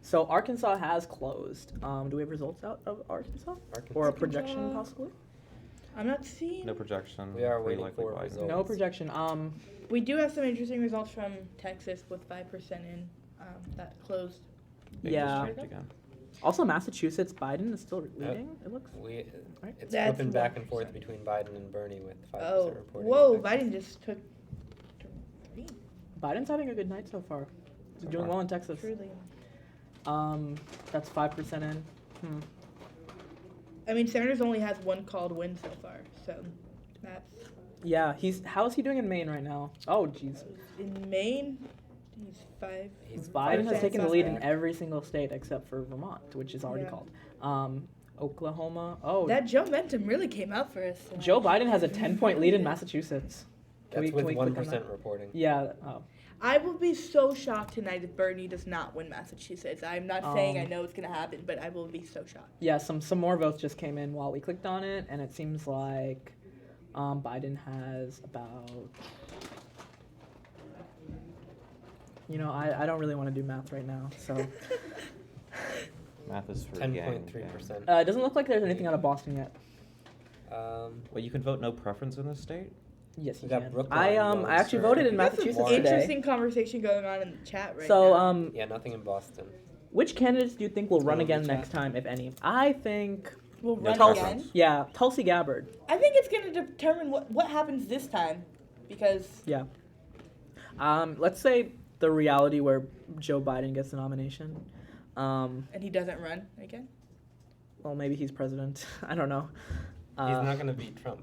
So Arkansas has closed. Do we have results out of Arkansas? Or a projection, possibly? I'm not seeing. No projection. We are pretty waiting likely for Biden. results. No projection. We do have some interesting results from Texas with 5% in that closed. They Yeah. just changed again. Also, Massachusetts, Biden is still leading, it looks. Right? It's That's flipping back and 1%. forth between Biden and Bernie with 5% Oh, reporting. whoa! in Texas. Texas. Biden just took 3. Biden's having a good night so far. He's So doing far. well in Texas. Truly. That's 5% in. I mean, Sanders only has 1 called win so far, so that's Yeah, how is he doing in Maine right now? Oh, jeez. in Maine. He's 5. Biden has 5% taken the lead in back. every single state except for Vermont, which is already Yeah. called. Oklahoma. Oh, That Joe Momentum really came out for us. tonight. Joe Biden has a 10-point lead in Massachusetts. That's with can we click on 1% that? reporting. Yeah. Oh. I will be so shocked tonight if Bernie does not win Massachusetts. I'm not saying I Um, know it's gonna happen, but I will be so shocked. Yeah, some more votes just came in while we clicked on it, and it seems like Biden has about. I don't really want to do math right now, so. Math is for gang. 10.3%. It doesn't look like there's anything out of Boston yet. Well, you can vote no preference in this state? Yes, We you got can. Brookline I votes actually for- voted in We got some Massachusetts Warren. today. Interesting conversation going on in the chat right So now. Yeah, nothing in Boston. which candidates do you think will Let's run go to the again chat. next time, if any? I think. We'll No run preference. again. Yeah, Tulsi Gabbard. I think it's gonna determine what happens this time, because Yeah. Let's say the reality where Joe Biden gets the nomination. and he doesn't run again. Well, maybe he's president. I don't know. He's not going to beat Trump.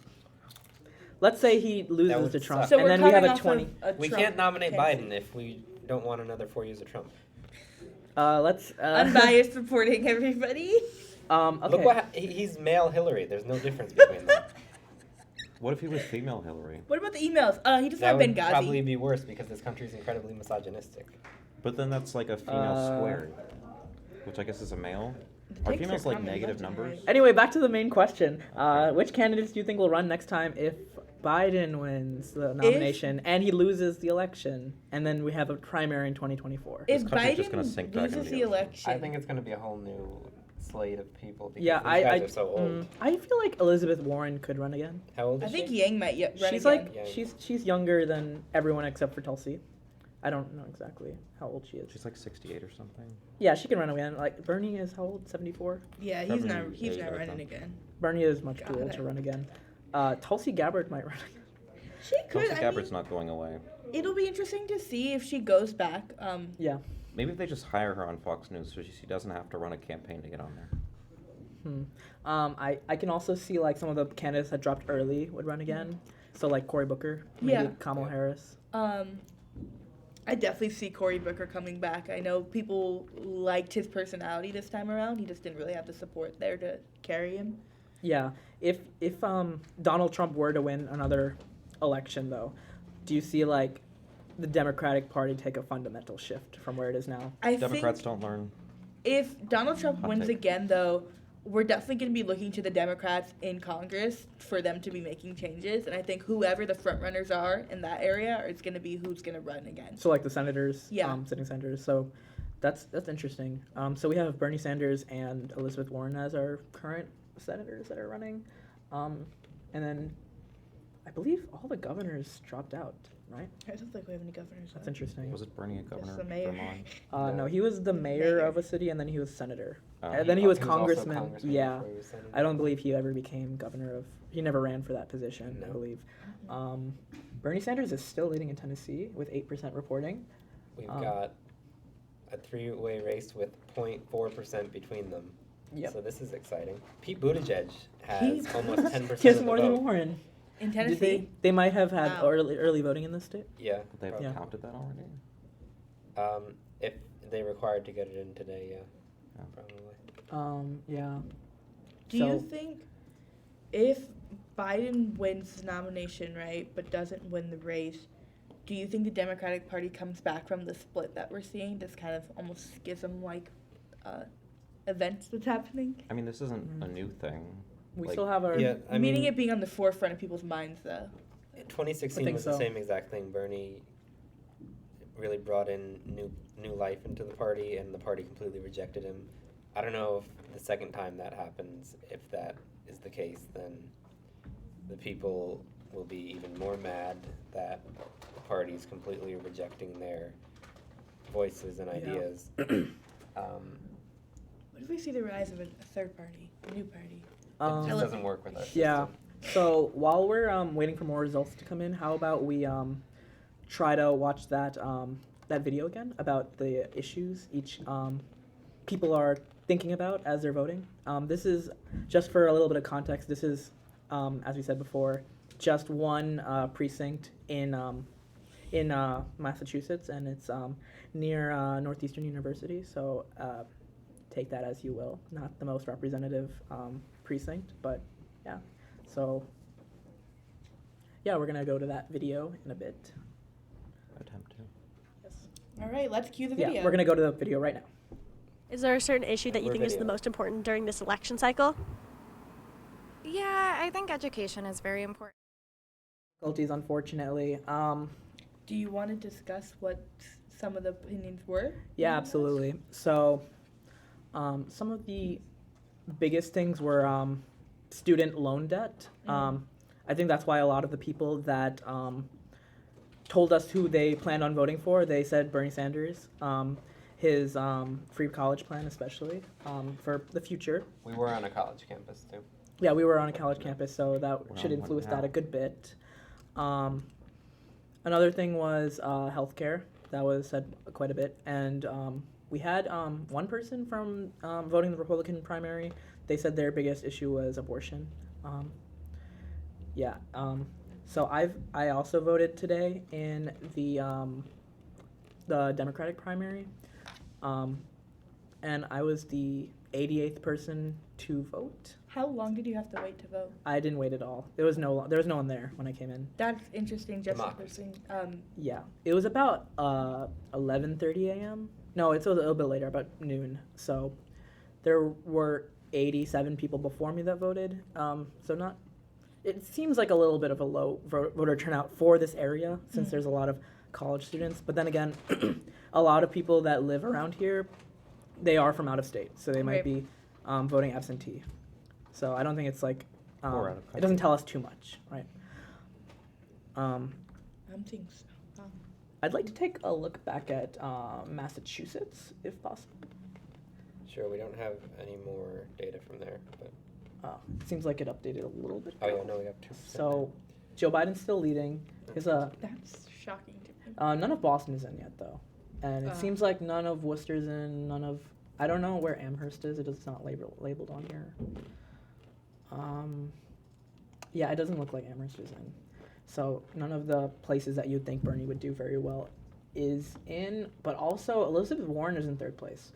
Let's say he loses would to Trump, suck. So and we're then we have coming a off 20. Of a We Trump can't nominate candidacy. Biden if we don't want another 4 years of Trump. Let's. Unbiased reporting, everybody. Okay. Look he's male Hillary. There's no difference between them. What if he was female Hillary? What about the emails? He doesn't That have would Benghazi. probably be worse because this country is incredibly misogynistic. But then that's like a female Uh, squared, which I guess is a male. The Are texts females are like coming negative left and numbers? right. Anyway, back to the main question. Which candidates do you think will run next time if Biden wins the nomination and he loses the election, and then we have a primary in 2024? This If country's just gonna Biden sink back loses into the the ocean. election, I think it's going to be a whole new slate of people because Yeah, these guys are so old. I feel like Elizabeth Warren could run again. How old I is think she? Yang might run She's again. like Yeah. she's younger than everyone except for Tulsi. I don't know exactly how old she is. She's like 68 or something. Yeah, she can run again. Like Bernie is how old? 74. Yeah, he's Probably not. He's age not of running them. again. Bernie is much too Got old to it. run again. Tulsi Gabbard might run again. She could. Tulsi I Gabbard's mean, not going away. it'll be interesting to see if she goes back. Yeah. Maybe if they just hire her on Fox News so she doesn't have to run a campaign to get on there. I can also see like some of the candidates that dropped early would run again. So like Cory Booker, maybe Yeah. Kamala Harris. I definitely see Cory Booker coming back. I know people liked his personality this time around. He just didn't really have the support there to carry him. Yeah. If Donald Trump were to win another election though, do you see like the Democratic Party take a fundamental shift from where it is now? I Democrats think don't learn. if Donald Trump Hot wins take. again, though, we're definitely going to be looking to the Democrats in Congress for them to be making changes. And I think whoever the front runners are in that area is going to be who's going to run again. So like the senators, Yeah. sitting senators. So that's interesting. So we have Bernie Sanders and Elizabeth Warren as our current senators that are running, and then I believe all the governors dropped out, right? I don't think we have any governors. That's though. interesting. Was it Bernie a governor the of mayor. Vermont? No, he was the mayor Mayor. of a city, and then he was senator, Oh. and then he was also congressman. Yeah, before he was senator. I don't believe he ever became governor of. He never ran for that position, I No. believe. Bernie Sanders is still leading in Tennessee with 8% reporting. We've got a three-way race with 0.4% between them. Yep. So this is exciting. Pete Buttigieg has He- almost 10% He has of the more vote. than Warren. In Did Tennessee? they might have had Wow. early voting in this state. Yeah. But they've probably. Yeah. counted that already? If they required to get it in today, yeah. Yeah. Probably. Yeah. Do you think if Biden wins the nomination, right, but doesn't win the race, do you think the Democratic Party comes back from the split that we're seeing, this kind of almost schism-like events that's happening? I mean, this isn't a new thing. We Like- still have our. Yeah, I Meaning mean, it being on the forefront of people's minds, though. 2016 I think was so. the same exact thing. Bernie really brought in new life into the party, and the party completely rejected him. I don't know if the second time that happens, if that is the case, then the people will be even more mad that the party's completely rejecting their voices and ideas. What if we see the rise of a third party, a new party? It just doesn't work with our system. Yeah. So while we're waiting for more results to come in, how about we try to watch that that video again about the issues each people are thinking about as they're voting. This is just for a little bit of context. This is, as we said before, just one precinct in Massachusetts, and it's near Northeastern University. So take that as you will. Not the most representative precinct, but yeah. So yeah, we're gonna go to that video in a bit. Attempt to. Yes. All right, let's cue the video. Yeah, we're gonna go to the video right now. Is there a certain issue that you think is the video. most important during this election cycle? Yeah, I think education is very important. Difficulties, unfortunately. Do you want to discuss what some of the opinions were? Yeah, absolutely. So, some of the biggest things were student loan debt. I think that's why a lot of the people that told us who they planned on voting for, they said Bernie Sanders, his free college plan especially, for the future. We were on a college campus too. Yeah, we were on a college campus, so that We're should on one influence now. that a good bit. Another thing was healthcare. That was said quite a bit. And we had one person from voting the Republican primary. They said their biggest issue was abortion. So I also voted today in the Democratic primary. And I was the 88th person to vote. How long did you have to wait to vote? I didn't wait at all. There was no one there when I came in. That's interesting. Just Democracy. Yeah, it was about 11:30 a.m. No, it's a little bit later, about noon. So there were 87 people before me that voted. So not. It seems like a little bit of a low voter turnout for this area since there's a lot of college students. But then again, a lot of people that live around here, they are from out of state, so they might Right. be voting absentee. So I don't think it's like Or out of it doesn't tell us too much, right? I'm thinking so. I'd like to take a look back at Massachusetts, if possible. Sure, we don't have any more data from there, but It seems like it updated a little bit. oh yeah, no, we have 2%. So Joe Biden's still leading. His That's shocking to me. none of Boston is in yet though, and it seems like none of Worcester's in. None of I don't know where Amherst is. It is not labeled on here. Yeah, it doesn't look like Amherst is in. So none of the places that you'd think Bernie would do very well is in. But also Elizabeth Warren is in third place.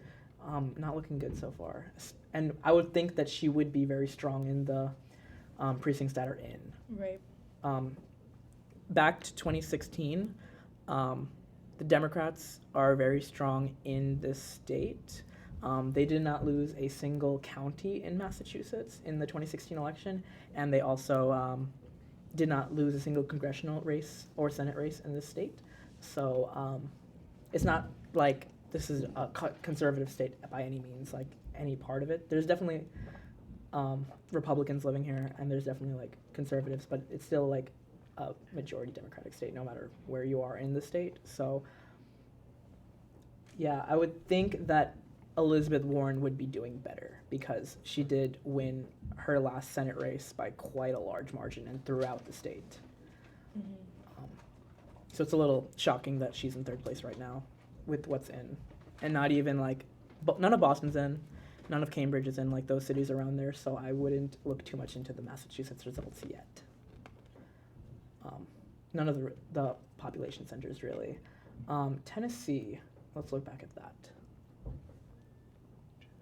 Not looking good so far. And I would think that she would be very strong in the precincts that are in. Right. Back to 2016, the Democrats are very strong in this state. They did not lose a single county in Massachusetts in the 2016 election, and they also did not lose a single congressional race or Senate race in this state. So it's not like this is a conservative state by any means, like any part of it. There's definitely Republicans living here, and there's definitely like conservatives, but it's still like a majority Democratic state, no matter where you are in the state. So yeah, I would think that Elizabeth Warren would be doing better because she did win her last Senate race by quite a large margin and throughout the state. So it's a little shocking that she's in third place right now with what's in, and not even like, none of Boston's in, none of Cambridge is in, like those cities around there. So I wouldn't look too much into the Massachusetts results yet. None of the population centers really. Tennessee, let's look back at that.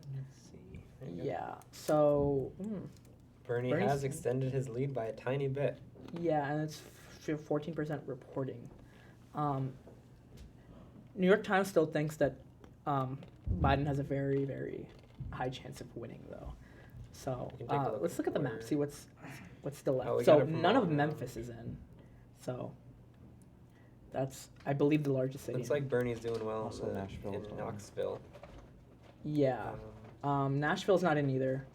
Tennessee. There you go. Yeah, so Bernie Bernie's- has extended his lead by a tiny bit. yeah, and it's 14% reporting. New York Times still thinks that Biden has a very, very high chance of winning, though. So You can take a look let's at look at the map, where- see what's still left. Oh, we So got it from none of all around. Memphis is in. So That's, I believe, the largest city. Looks like Bernie's doing well Also Nashville in as well. Knoxville. Yeah. Nashville's not in either.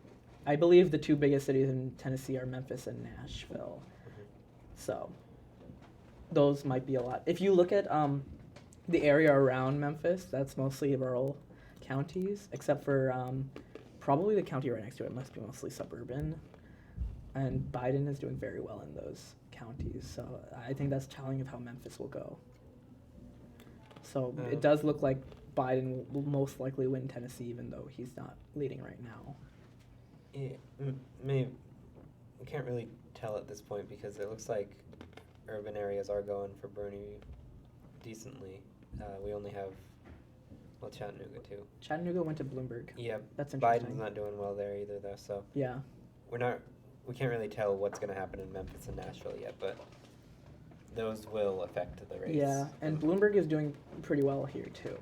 I believe the two biggest cities in Tennessee are Memphis and Nashville. So those might be a lot. If you look at the area around Memphis, that's mostly rural counties, except for probably the county right next to it must be mostly suburban. And Biden is doing very well in those counties. So I think that's telling of how Memphis will go. So it does look like Biden will most likely win Tennessee, even though he's not leading right now. Yeah, maybe we can't really tell at this point because it looks like urban areas are going for Bernie decently. We only have, well, Chattanooga too. Chattanooga went to Bloomberg. Yeah, That's interesting. Biden's not doing well there either, though. So Yeah. we can't really tell what's going to happen in Memphis and Nashville yet, but those will affect the race. Yeah, and Bloomberg is doing pretty well here too.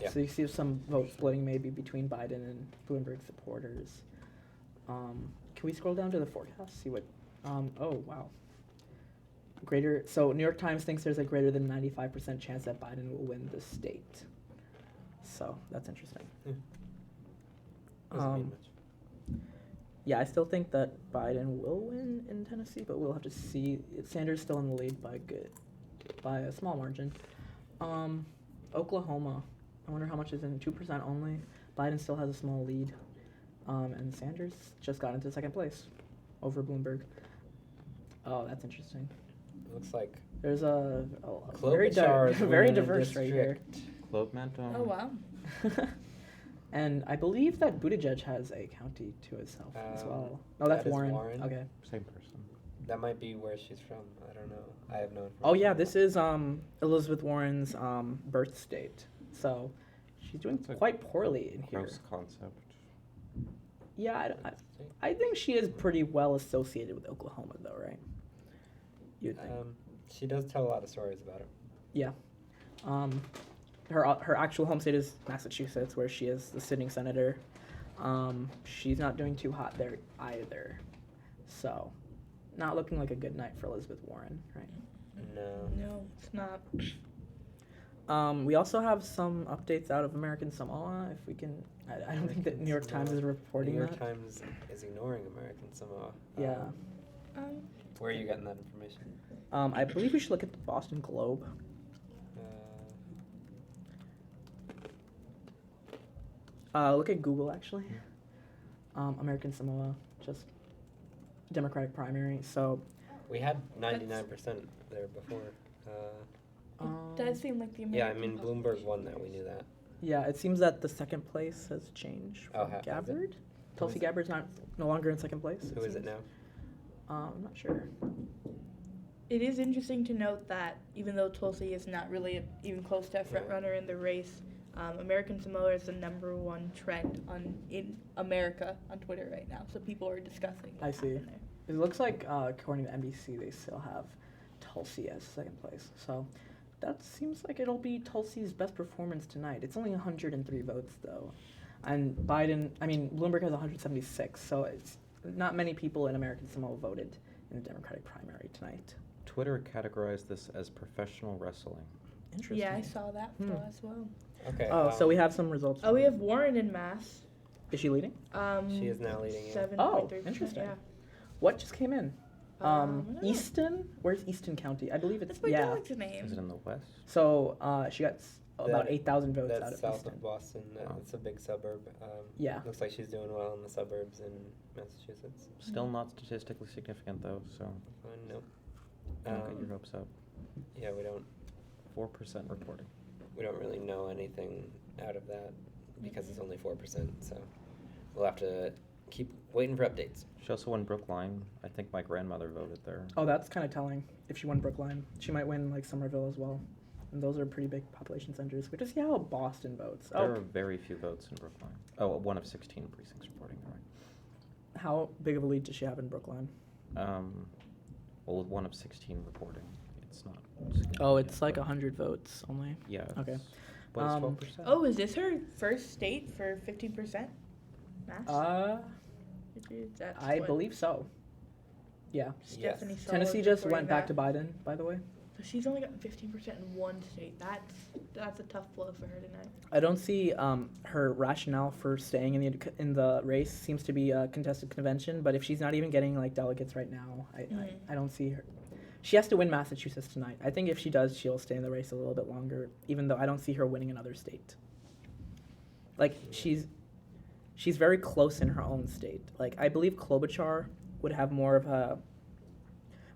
Yeah. So you see some vote splitting maybe between Biden and Bloomberg supporters. Can we scroll down to the forecast? See what? Oh wow. So New York Times thinks there's a greater than 95% chance that Biden will win the state. So that's interesting. Doesn't mean much. Yeah, I still think that Biden will win in Tennessee, but we'll have to see. Sanders still in the lead by a small margin. Oklahoma, I wonder how much is in 2% only. Biden still has a small lead, and Sanders just got into second place over Bloomberg. Oh, that's interesting. Looks like There's a Klobuchar is very winning the diverse right here. Globe Momentum. Oh wow. And I believe that Buttigieg has a county to himself as well. No, that's that is Warren. Warren. Okay. Same person. that might be where she's from. I don't know. I have no information. Oh yeah, this is Elizabeth Warren's birth state. So she's doing It's a quite poorly in here. Gross concept. Yeah, I think she is pretty well associated with Oklahoma, though, right? You'd think. She does tell a lot of stories about it. Yeah. Her actual home state is Massachusetts, where she is the sitting senator. She's not doing too hot there either. So, not looking like a good night for Elizabeth Warren, right? No, it's not. We also have some updates out of American Samoa. If we can, I don't think that New York Times is reporting New York that. Times is ignoring American Samoa. Yeah. Where are you getting that information? I believe we should look at the Boston Globe. Look at Google, actually. American Samoa, just Democratic primary. So We had 99% there before. It does seem like the American Yeah, I mean, population Bloomberg won that. We knew that. yeah, it seems that the second place has changed Oh, from has it? Gabbard. Tulsi is it? Gabbard's no longer in second place. Who is it now? I'm not sure. It is interesting to note that even though Tulsi is not really even close to a front runner in the race, American Samoa is the #1 trend in America on Twitter right now. So people are discussing. I what see. happened there. It looks like, according to NBC, they still have Tulsi as second place. So that seems like it'll be Tulsi's best performance tonight. It's only 103 votes, though. And Bloomberg has 176, so it's not many people in American Samoa voted in the Democratic primary tonight. Twitter categorized this as professional wrestling. Interesting. Yeah, I saw that as well. Okay. Oh, so we have some results. Oh, we have Warren in Mass. Is she leading? She is now leading. 7.3%. Interesting. Yeah. What just came in? I don't know. Easton? Where's Easton County? I believe it's, That's my yeah. dog's Is name. it in the west? So she got about That- 8,000 votes out That's of south Easton. of Boston. Oh. It's a big suburb. Yeah. Looks like she's doing well in the suburbs in Massachusetts. Still not statistically significant though, so Nope. don't get your hopes up. Yeah, we don't 4% reporting. really know anything out of that because it's only 4%. So we'll have to keep waiting for updates. She also won Brookline. I think my grandmother voted there. Oh, that's kind of telling. If she won Brookline, she might win like Somerville as well. And those are pretty big population centers. We just see how Boston votes. There are very few votes in Brookline. Oh, 1 of 16 precincts reporting. All right. How big of a lead does she have in Brookline? Well, with 1 of 16 reporting, it's not. Oh, it's like 100 votes only. Yeah. Okay. But it's 12%. Oh, is this her first state for 15% Mass? I believe so. Yeah. Stephanie Saul Tennessee is just reporting went back that. to Biden, by the way. So she's only gotten 15% in one state. That's a tough blow for her tonight. I don't see her rationale for staying in the race seems to be a contested convention. But if she's not even getting like delegates right now, I don't see her. She has to win Massachusetts tonight. I think if she does, she'll stay in the race a little bit longer. Even though I don't see her winning another state. Like she's very close in her own state. Like I believe Klobuchar would have more of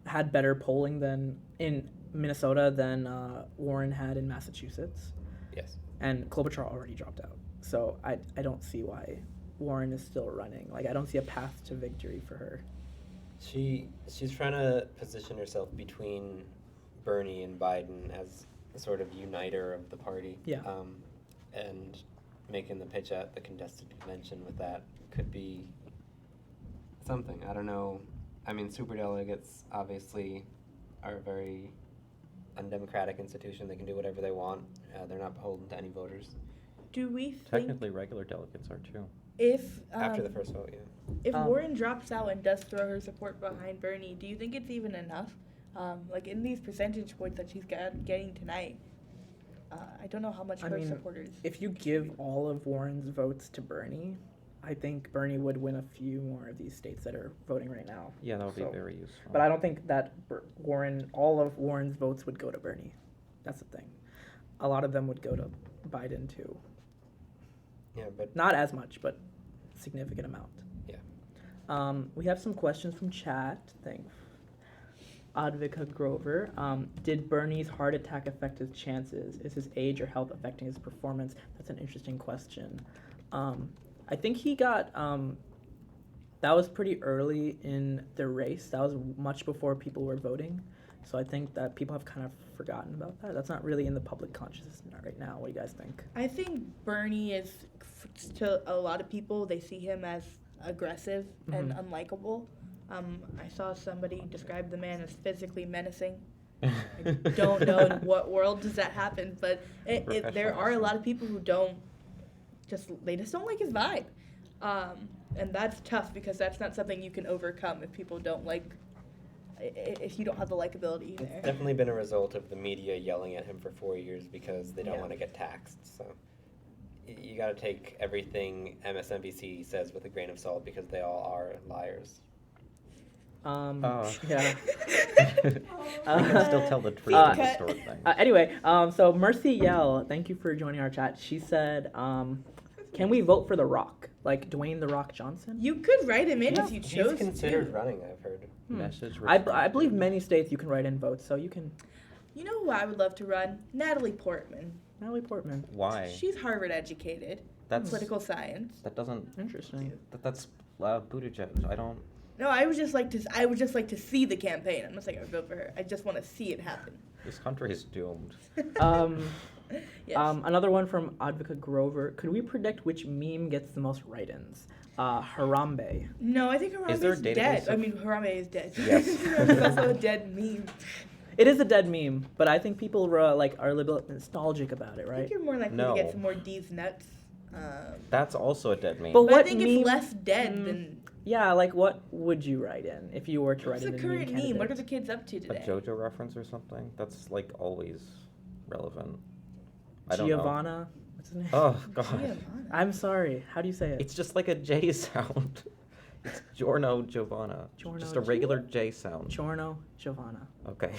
had better polling than in Minnesota than Warren had in Massachusetts. Yes. And Klobuchar already dropped out. So I don't see why Warren is still running. Like I don't see a path to victory for her. She's trying to position herself between Bernie and Biden as a sort of uniter of the party. Yeah. And making the pitch at the contested convention with that could be something. I don't know. I mean, superdelegates obviously are a very undemocratic institution. They can do whatever they want. They're not beholden to any voters. Do we think Technically, regular delegates are too. if After the first vote, yeah. if Warren drops out and does throw her support behind Bernie, do you think it's even enough? Like in these percentage points that she's getting tonight, I don't know how much her supporters. If you give all of Warren's votes to Bernie, I think Bernie would win a few more of these states that are voting right now. Yeah, that would be very useful. But I don't think that all of Warren's votes would go to Bernie. That's the thing. A lot of them would go to Biden too. Yeah, but Not as much, but significant amount. yeah. We have some questions from chat. Thanks. Advika Grover. Did Bernie's heart attack affect his chances? Is his age or health affecting his performance? That's an interesting question. I think he got, that was pretty early in the race. That was much before people were voting. So I think that people have kind of forgotten about that. That's not really in the public consciousness right now. What do you guys think? I think Bernie is, to a lot of people, they see him as aggressive and unlikable. I saw somebody describe the man as physically menacing. I don't know in what world does that happen, but there are a lot of people who they just don't like his vibe. And that's tough because that's not something you can overcome if people don't like, if you don't have the likability there. It's definitely been a result of the media yelling at him for 4 years because they don't want to get taxed. So you got to take everything MSNBC says with a grain of salt because they all are liars. Yeah. We can still tell the truth of the story thing. Anyway, so Mercy Yell, thank you for joining our chat. She said, can we vote for The Rock? Like Dwayne The Rock Johnson? You could write him in if you chose He's considered to. running, I've heard. Message I believe many states you can write in votes, so you can. You know who I would love to run? Natalie Portman. Natalie Portman. Why? She's Harvard educated. That's political science. That doesn't. Interesting. That's Buttigieg. I don't. No, I would just like to see the campaign. I'm not saying I would vote for her. I just want to see it happen. This country is doomed. Yes. Another one from Advika Grover. Could we predict which meme gets the most write-ins? Harambe. No, I think Harambe Is there a is database dead. of- I mean, Harambe is dead. Yes. It's also a dead meme. It is a dead meme, but I think people are a little bit nostalgic about it, I right? think you're more likely No. to get some more D's nuts. That's also a dead meme. But But I what think meme? it's less dead than. Yeah, like what would you write in if you were to What's write the in a meme current meme? What are candidate? the kids up to A today? JoJo reference or something? That's like always relevant. I don't know. Giovanna? What's his name? Oh god. Giovanna. I'm sorry. How do you say it? It's just like a J sound. It's Giorno Giovanna. Giorno Just a regular J sound. Giorno Giovanna. Okay.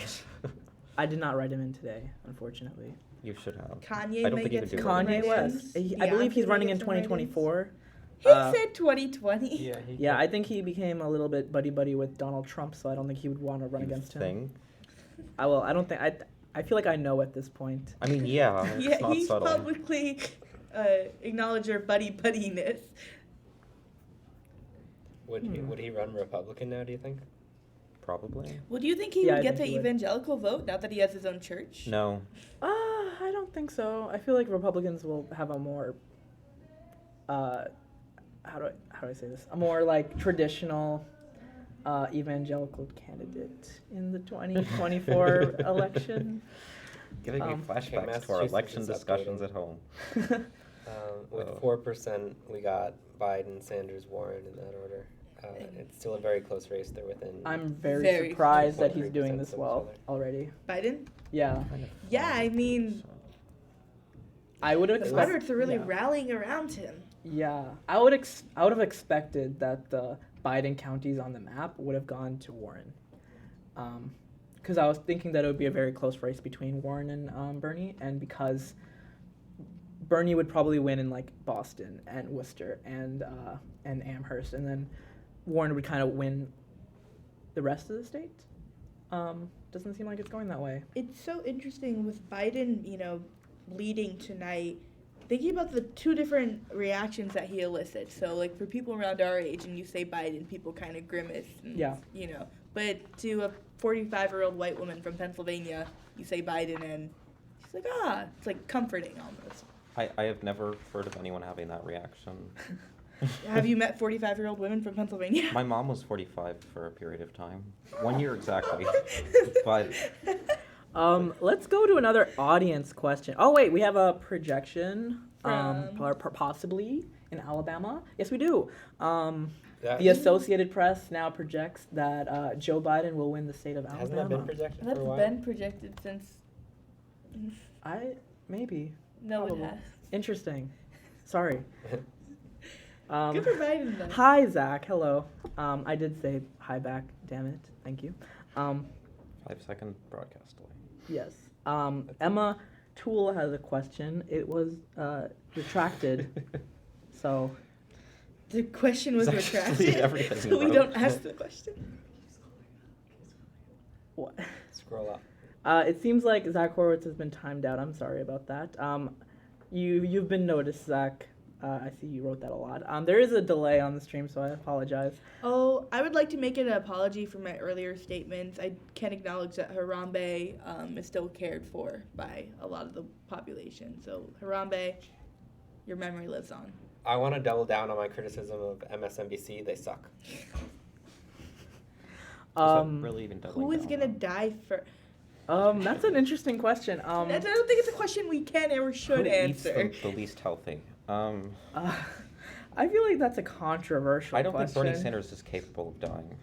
I did not write him in today, unfortunately. You should have. Kanye I don't may think you get can do some it. Kanye write-ins. West. I believe he's Beyonce running may in get some write-ins. 2024. He said 2020. Yeah, I think he became a little bit buddy-buddy with Donald Trump, so I don't think he would want to run You against him. think? I don't think. I feel like I know at this point. I mean, yeah, it's Yeah, not he's subtle. publicly acknowledged your buddy-buddiness. Would he run Republican now, do you think? Probably. Well, do you think he Yeah, would I get think the he would. evangelical vote now that he has his own church? No. I don't think so. I feel like Republicans will have a more, how do I say this? A more like traditional, evangelical candidate in the 2024 election. Giving me Um, flashbacks to our Massachusetts election is discussions updating. at home. With Oh. 4%, we got Biden, Sanders, Warren in that order. It's still a very close race. They're within. I'm very, Very surprised that 2.3% he's doing this of each well other. already. Biden? Yeah. Yeah, I mean, I would have the expected. moderates are really yeah. rallying around him. Yeah, I would have expected that the Biden counties on the map would have gone to Warren, because I was thinking that it would be a very close race between Warren and Bernie, and because Bernie would probably win in like Boston and Worcester and Amherst, and then Warren would kind of win the rest of the state. Doesn't seem like it's going that way. It's so interesting with Biden, leading tonight, thinking about the two different reactions that he elicits. So, like, for people around our age and you say Biden, people kind of grimace. And, Yeah. But to a 45-year-old white woman from Pennsylvania, you say Biden and she's like, it's like comforting almost. I have never heard of anyone having that reaction. Have you met 45-year-old women from Pennsylvania? My mom was 45 for a period of time. 1 year exactly. But Let's go to another audience question. Oh wait, we have a projection. Possibly in Alabama. Yes, we do. The Associated Press now projects that Joe Biden will win the state of Alabama. Hasn't that been projected That's for a while? been projected since. Maybe. No, Probably. it has. Interesting. Sorry. Good for Biden, though. Hi, Zach. Hello. I did say hi back. Damn it. Thank you. 5-second broadcast delay. Yes. Emma Toole has a question. It was retracted. So. The question was It's actually retracted, everything so you we wrote. don't ask the question. What? Scroll up. It seems like Zach Horowitz has been timed out. I'm sorry about that. You've been noticed, Zach. I see you wrote that a lot. There is a delay on the stream, so I apologize. Oh, I would like to make an apology for my earlier statements. I can acknowledge that Harambe is still cared for by a lot of the population. So, Harambe, your memory lives on. I want to double down on my criticism of MSNBC. They suck. Is that really even doubling Who is down gonna on? die first? That's an interesting question. I don't think it's a question we can or should Who eats answer. the least healthy? I feel like that's a controversial I don't question. think Bernie Sanders is capable of dying.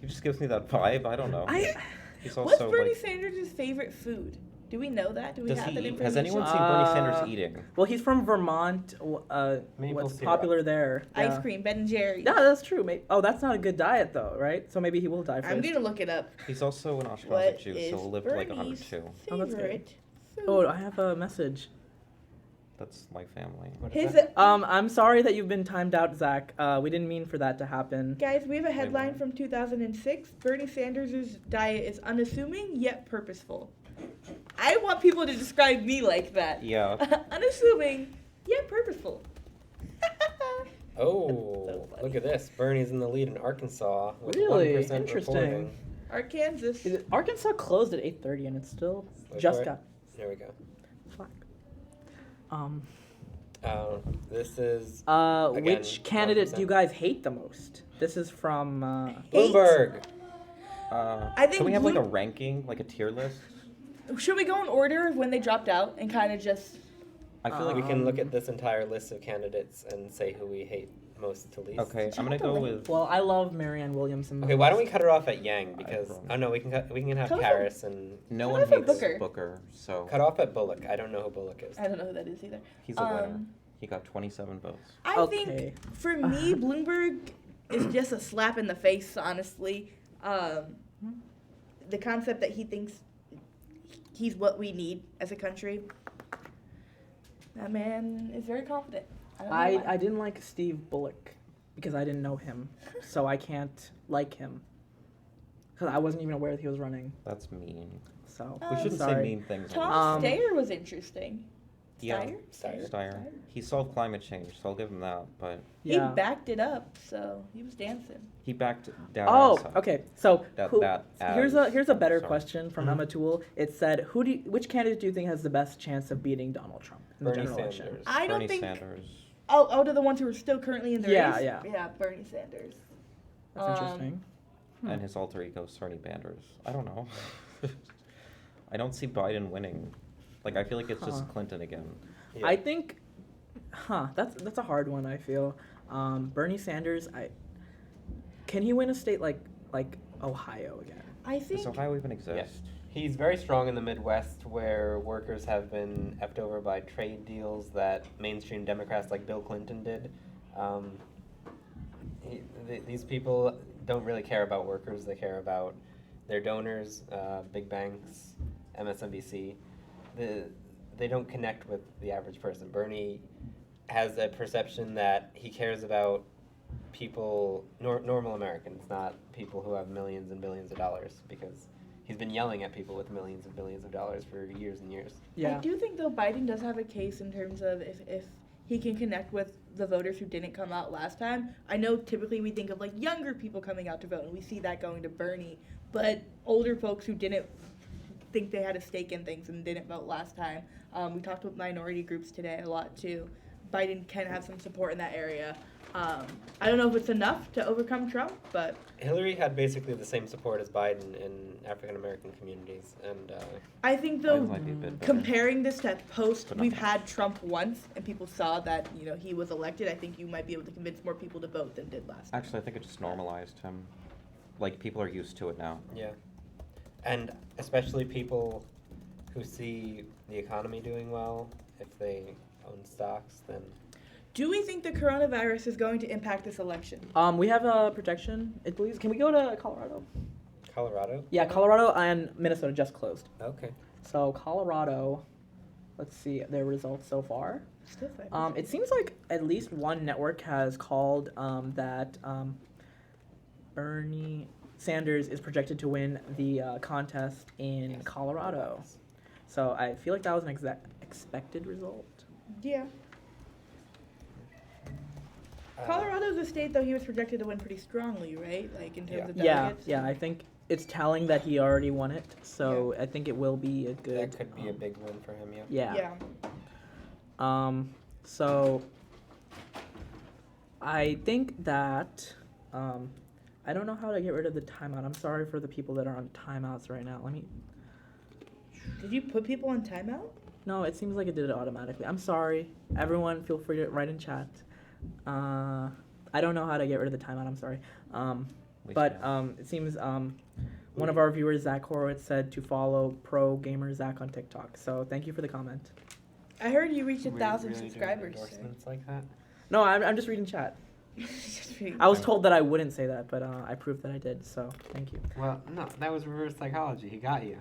He just gives me that vibe. I don't know. He's What's also Bernie like. Sanders' favorite food? Do we know that? Do we Does have he that eat? information? Has anyone seen Bernie Sanders eating? Well, he's from Vermont. Maple What's syrup. popular there? Ice Yeah. cream, Ben and Jerry's. Yeah, that's true. Oh, that's not a good diet, though, right? So maybe he will die first. I'm gonna look it up. He's also an Ashkenazi What Jew, is so he'll live to like Bernie's 102. Oh, that's good. favorite food? Oh, I have a message. That's my family. What is His that? I'm sorry that you've been timed out, Zach. We didn't mean for that to happen. Guys, we have a Wait, headline what? from 2006. Bernie Sanders' diet is unassuming yet purposeful. I want people to describe me like that. Yeah. Unassuming yet purposeful. Oh, So funny. look at this. Bernie's in the lead in Arkansas with Really? 1% Interesting. reporting. Arkansas. Arkansas closed at 8:30, and it's still Wait just for it. got There we go. flagged. This is Again, Which candidate do you 1%. guys hate the most? This is from Hate? Bloomberg. I think Can we have like a Bloom- ranking, like a tier list? Should we go in order of when they dropped out and kind of just... I feel like We can look at this entire list of candidates and say who we hate most to least. Okay, I'm gonna go with. Well, I love Marianne Williamson. Okay, why don't we cut her off at Yang because wrong. oh no, we can have Cut off Harris and No Cut one off at hates Booker. so cut off at Bullock. I don't know who Bullock is. I don't know who that is either. he's a winner. Um, He got 27 votes. I Okay. think for me, Bloomberg is just a slap in the face, honestly. The concept that he thinks he's what we need as a country. That man is very confident. I don't know why. I didn't like Steve Bullock because I didn't know him, so I can't like him because I wasn't even aware that he was running. That's mean. So We shouldn't sorry. say mean things. on Tom Um, Steyer was interesting. Yeah. Steyer? Steyer. He solved climate change, so I'll give him that. But Yeah. He backed it up, so he was dancing. he backed down. Oh, outside. okay. So That- who, that here's as- a better sorry. question from Mhm. Emma Toole. It said, which candidate do you think has the best chance of beating Donald Trump in the Bernie general election? Sanders. I don't Bernie think. Sanders. Oh, out of the ones who are still currently in the Yeah, race. yeah. Yeah, Bernie Sanders. That's interesting. And his alter ego, Bernie Sanders. I don't know. I don't see Biden winning. Like, I feel like it's just Huh. Clinton again. Yeah. I think, that's a hard one. I feel Bernie Sanders. Can he win a state like Ohio again? I think. Does Ohio even exist? Yes. He's very strong in the Midwest, where workers have been effed over by trade deals that mainstream Democrats like Bill Clinton did. These people don't really care about workers. They care about their donors, big banks, MSNBC. They don't connect with the average person. Bernie has a perception that he cares about people, normal Americans, not people who have millions and billions of dollars, because he's been yelling at people with millions and billions of dollars for years and years. Yeah. I do think, though, Biden does have a case in terms of if he can connect with the voters who didn't come out last time. I know typically we think of, like, younger people coming out to vote, and we see that going to Bernie. But older folks who didn't think they had a stake in things and didn't vote last time. We talked with minority groups today a lot, too. Biden can have some support in that area. I don't know if it's enough to overcome Trump, but Hillary had basically the same support as Biden in African American communities, and I think though Biden might be a bit better. comparing this to post, But not we've much. had Trump once, and people saw that he was elected. I think you might be able to convince more people to vote than did last time. Actually, I think it just normalized him. Like, people are used to it now. yeah, and especially people who see the economy doing well, if they own stocks, then Do we think the coronavirus is going to impact this election? We have a projection. Please, can we go to Colorado? Colorado. Yeah, Colorado and Minnesota just closed. Okay. So Colorado, let's see their results so far. Still 5%. It seems like at least one network has called that Bernie Sanders is projected to win the contest in Yes. Colorado. So I feel like that was an expected result. Yeah. Uh, Colorado's a state, though, he was projected to win pretty strongly, right? Like, in terms Yeah. of Yeah, delegates? yeah, I think it's telling that he already won it. So I think it will be a good. That could be a big win for him. Yeah. Yeah. Yeah. So I think that I don't know how to get rid of the timeout. I'm sorry for the people that are on timeouts right now. Let me. Did you put people on timeout? No, it seems like it did it automatically. I'm sorry. Everyone, feel free to write in chat. I don't know how to get rid of the timeout. I'm sorry. But it seems one of our viewers, Zach Horowitz, said to follow Pro Gamer Zach on TikTok. So thank you for the comment. I heard you reached Were you 1,000 really doing subscribers. endorsements like that? No, I'm just reading chat. I was told that I wouldn't say that, but I proved that I did. So thank you. Well, no, that was reverse psychology. He got you.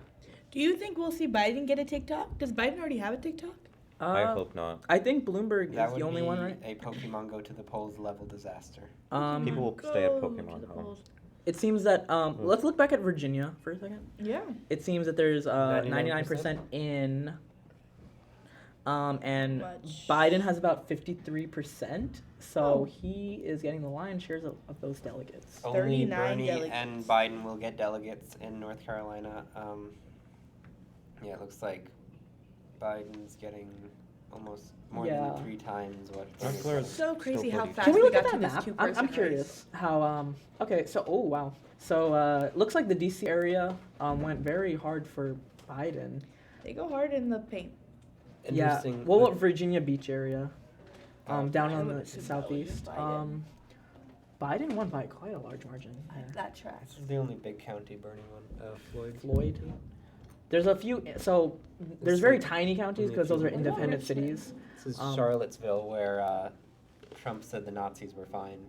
Do you think we'll see Biden get a TikTok? Does Biden already have a TikTok? I hope not. I think Bloomberg That is would the only be one, right? a Pokemon go to the polls level disaster. People will stay at Pokemon Go. It seems that let's look back at Virginia for a second. Yeah. It seems that there's 99% 99% in, and Much. Biden has about 53%. So he is getting the lion's shares of those delegates. Only 39 Bernie delegates. and Biden will get delegates in North Carolina. Yeah, it looks like Biden's getting almost more Yeah. than 3 times what. North Bernie's Carolina's getting. So crazy how pretty- fast Can we look got at to that this map? two-person I'm race. curious how. Okay, so oh wow, so looks like the DC area went very hard for Biden. They go hard in the paint. Interesting. Yeah. What about Virginia Beach area? Down I on would the assume that would be southeast. Biden. Biden won by quite a large margin. there. That tracks. This is the only big county Bernie won. Floyd. Floyd. There's a few. So there's This very is tiny counties only a because those few. are What about independent Richmond? cities. This is Um, Charlottesville, where Trump said the Nazis were fine.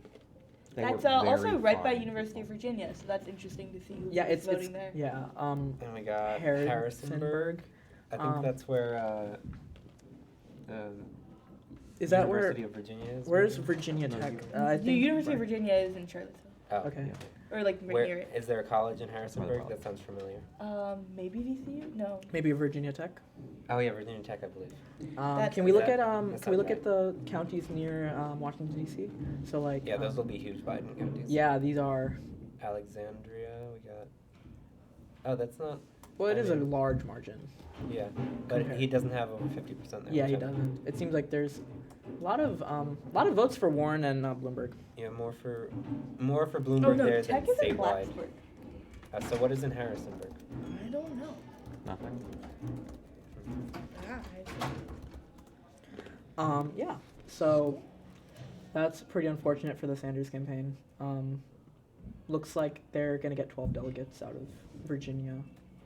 They That's were also very right by fine University of people. Virginia, so that's interesting to see who's Yeah, it's voting there. yeah. And we got Harrisonburg. Harrisonburg. I think that's where Is that where? University of Virginia is. Where's maybe? Virginia No, Tech? you- I The think University of Virginia is in Charlottesville, Oh, Okay. yeah. or like right Where near it. is there a college in Harrisonburg? College. That sounds familiar. Maybe VCU? No. maybe Virginia Tech. Oh yeah, Virginia Tech, I believe. That's- Can we look That- at that Can we look sounds at the counties near Washington D.C.? So like. Yeah, those will be huge Biden counties. Yeah, these are. Alexandria, we got. Oh, that's not. Well, it I is a mean- large margin. Yeah, but Compared. he doesn't have over 50% there. Yeah, which he I- doesn't. It seems like there's a lot of votes for Warren and Bloomberg. Yeah, more for Bloomberg Oh no, there Tech than is in statewide. Plattsburgh. So what is in Harrisonburg? I don't know. Nothing. Yeah. So that's pretty unfortunate for the Sanders campaign. looks like they're gonna get 12 delegates out of Virginia.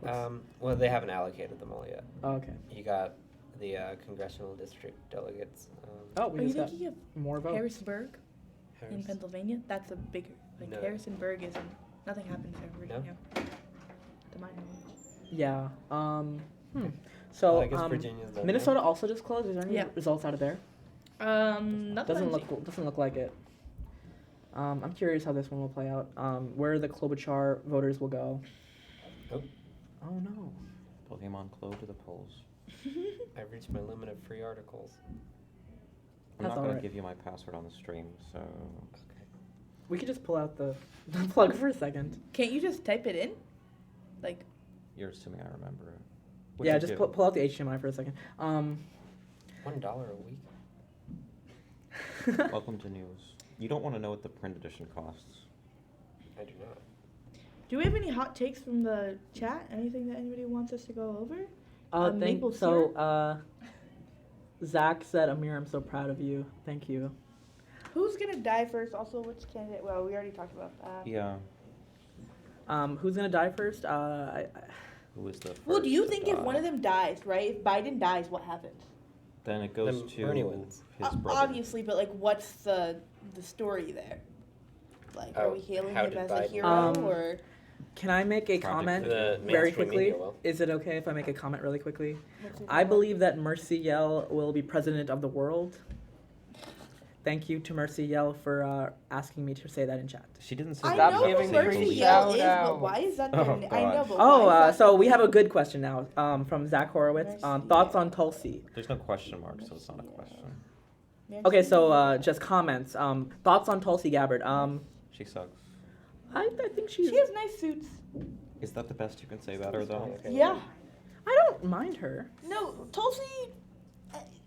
Well, they haven't allocated them all yet. Oh, okay. You got the congressional district delegates. Oh, Are we you just got thinking of more votes. Harrisburg in Harris- Pennsylvania? That's a bigger. Like No. Harrisonburg isn't. Nothing happens there in Virginia. To my knowledge. Yeah. So Well, I guess Virginia's done Minnesota also just closed. Is there any Yeah. results out of there? Nothing. Doesn't look like it. I'm curious how this one will play out. Where the Klobuchar voters will go. Oh. Oh no. Pokemon Clo to the polls. I've reached my limit of free articles. I'm That's not going alright. to give you my password on the stream, so... Okay. We could just pull out the plug for a second. Can't you just type it in? Like. You're assuming I remember it. Which Yeah, I just do. pull out the HDMI for a second. $1 a week. Welcome to news. You don't want to know what the print edition costs. I do not. Do we have any hot takes from the chat? Anything that anybody wants us to go over? Maple Zach said, Amir, I'm so proud of you. Thank you. Who's gonna die first? Also, which candidate? Well, we already talked about that. Yeah. Who's gonna die first? Who is the first Well, do you to think if die? one of them dies, right? If Biden dies, what happens? Then it goes Then to Bernie wins. his brother. Obviously, but like, what's the story there? Like, are Oh, we hailing how him did as a Biden- hero or? Can I make a Project comment The very mainstream quickly? media will. Is it okay if I make a comment really quickly? what's your I thought? believe that Mercy Yell will be president of the world. Thank you to Mercy Yell for asking me to say that in chat. She didn't say I that. know because who they Mercy believe- Yell is, Shout but out. why is that? Oh, I know, God. but Oh, why is that so the we have a name? good question now from Zach Horowitz. Mercy Thoughts Yell. on Tulsi? There's no question mark, so it's not a question. Okay, so just comments. Thoughts on Tulsi Gabbard? She sucks. I think she's. She has nice suits. Is that the best you can say about her, though? Okay. Yeah. I don't mind her. No, Tulsi,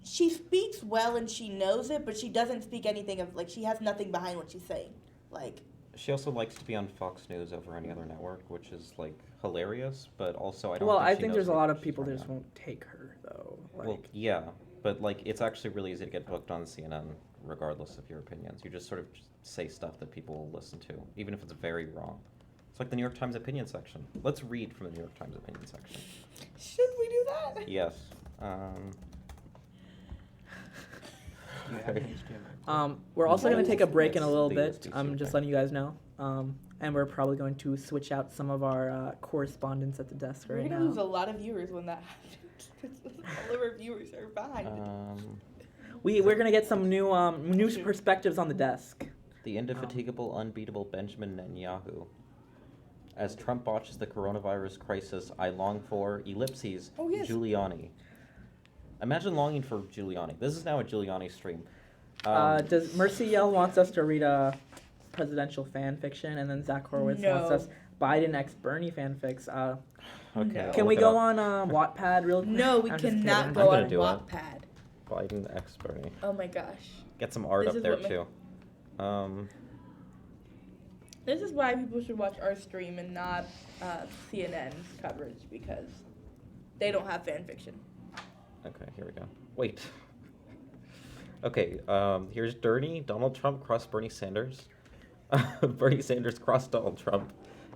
she speaks well and she knows it, but she doesn't speak anything of, like, she has nothing behind what she's saying. Like, She also likes to be on Fox News over any other network, which is, like, hilarious, but also I don't Well, think I she think knows there's a what lot of she's people that trying just to- won't take her, though. Like, Well, yeah, but, like, it's actually really easy to get booked on CNN regardless of your opinions. You just sort of say stuff that people will listen to, even if it's very wrong. It's like the New York Times opinion section. Let's read from the New York Times opinion section. should we do that? Yes. Do you have an HDMI? we're also Yeah, going to take a break in a it's little the bit. USB-C I'm just thing. letting you guys know. And we're probably going to switch out some of our correspondents at the desk We're right gonna lose a now. lot of viewers when that happens. All of our viewers are behind. We're going to get some new perspectives on the desk. The indefatigable, unbeatable Benjamin Netanyahu. As Trump botches the coronavirus crisis, I long for ellipses Oh, yes. Giuliani. Imagine longing for Giuliani. This is now a Giuliani stream. Does Mercy Yell wants us to read a presidential fan fiction, and then Zach Horowitz wants No. us Biden x Bernie fanfics. Okay. No. I'll Can we look it go up. on Wattpad real quick? No, we I'm just cannot kidding. go I'm on gonna do it. Wattpad. Biden x Bernie. Oh my gosh. Get some art This up is there what too. This is why people should watch our stream and not CNN's coverage, because they don't have fan fiction. Okay, here we go. Wait. Okay, here's Dirty. Donald Trump crossed Bernie Sanders. Bernie Sanders crossed Donald Trump.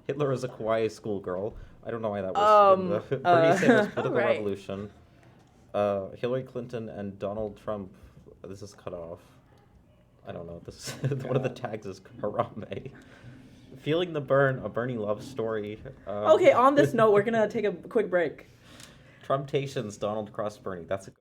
Hitler is a kawaii schoolgirl. I don't know why that was in the Bernie Sanders political Right. revolution. Hillary Clinton and Donald Trump. This is cut off. I don't know. This one of the tags is Harambe. Feeling the Burn, a Bernie love story. Okay, on this note, we're going to take a quick break. Trumptations, Donald crossed Bernie. That's a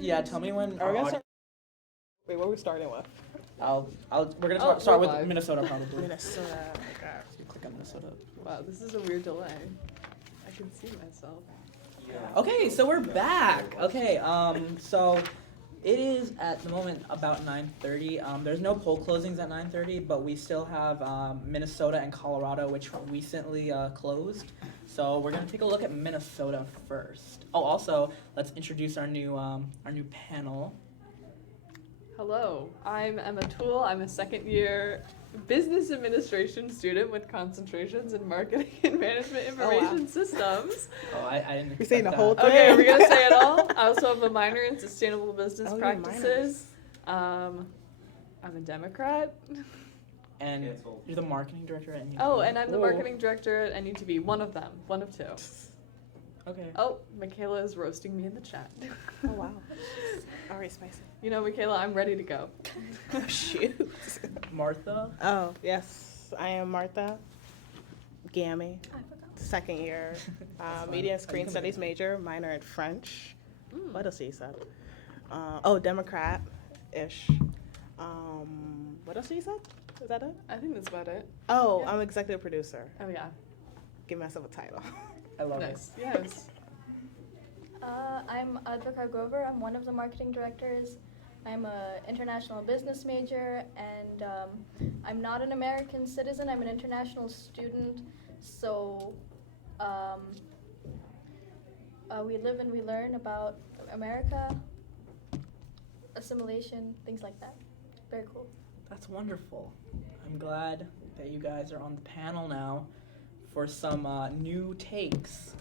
Yeah, tell me when. Are we gonna start? Wait, what are we starting with? We're gonna start with live. Minnesota probably. Minnesota. Okay. You click on Minnesota. Wow, this is a weird delay. I can see myself. Okay, so we're back. Okay, so it is at the moment about 9:30. There's no poll closings at 9:30, but we still have Minnesota and Colorado, which recently closed. So we're gonna take a look at Minnesota first. Oh, also let's introduce our new panel. Hello, I'm Emma Toole. I'm a second-year business administration student with concentrations in marketing and management information systems. Oh, I didn't. You're saying the expect whole that. thing? Okay, are we gonna say it all? I also have a minor in sustainable business Oh, practices. I'm a Democrat. And you're the marketing director at NUTV. Oh, and I'm the Whoa. marketing director at NUTV. One of them. One of two. Okay. Oh, Michaela is roasting me in the chat. Oh wow. All right, spicy. You know, Michaela, I'm ready to go. Oh shoot. Martha. Oh yes, I am Martha. Gammy. Second year, That's media and fine. screen You can studies do major, minor in French. Mm. What else he said? Democrat-ish. What else he said? Is that it? I think that's about it. Oh, Yeah. I'm executive producer. Oh, yeah. Give myself a title. I love it. Nice. Yes. I'm Advika Grover. I'm one of the marketing directors. I'm an international business major, and I'm not an American citizen. I'm an international student. So we live and we learn about America, assimilation, things like that. Very cool. That's wonderful. I'm glad that you guys are on the panel now for some new takes.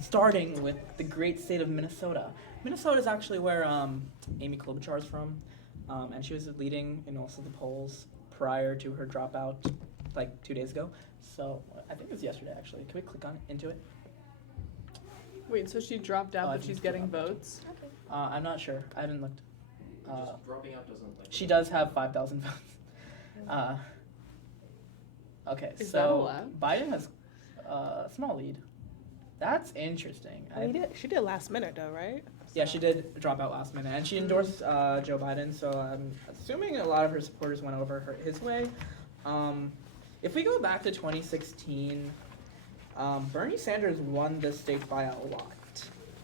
Starting with the great state of Minnesota. Minnesota is actually where Amy Klobuchar is from, and she was leading in most of the polls prior to her dropout, like 2 days ago. So I think it was yesterday actually. Can we click into it? Wait, so she dropped out, Oh, I but think she's it's getting dropped. votes? Okay. I'm not sure. I haven't looked. Just dropping out doesn't like. She does have 5,000 votes. Okay, Is that so allowed? Biden has a small lead. That's interesting. She did last minute though, right? Yeah, she did drop out last minute, and she endorsed Joe Biden. So I'm assuming a lot of her supporters went over his way. If we go back to 2016, Bernie Sanders won the state by a lot,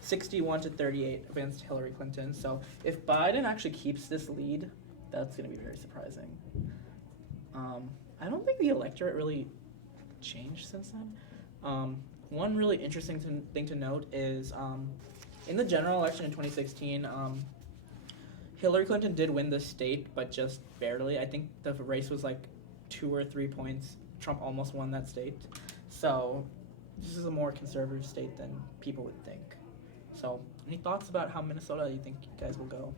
61-38 against Hillary Clinton. So if Biden actually keeps this lead, that's going to be very surprising. I don't think the electorate really changed since then. One really interesting thing to note is in the general election in 2016, Hillary Clinton did win the state, but just barely. I think the race was like 2 or 3 points. Trump almost won that state. So this is a more conservative state than people would think. So any thoughts about how Minnesota you think you guys will go?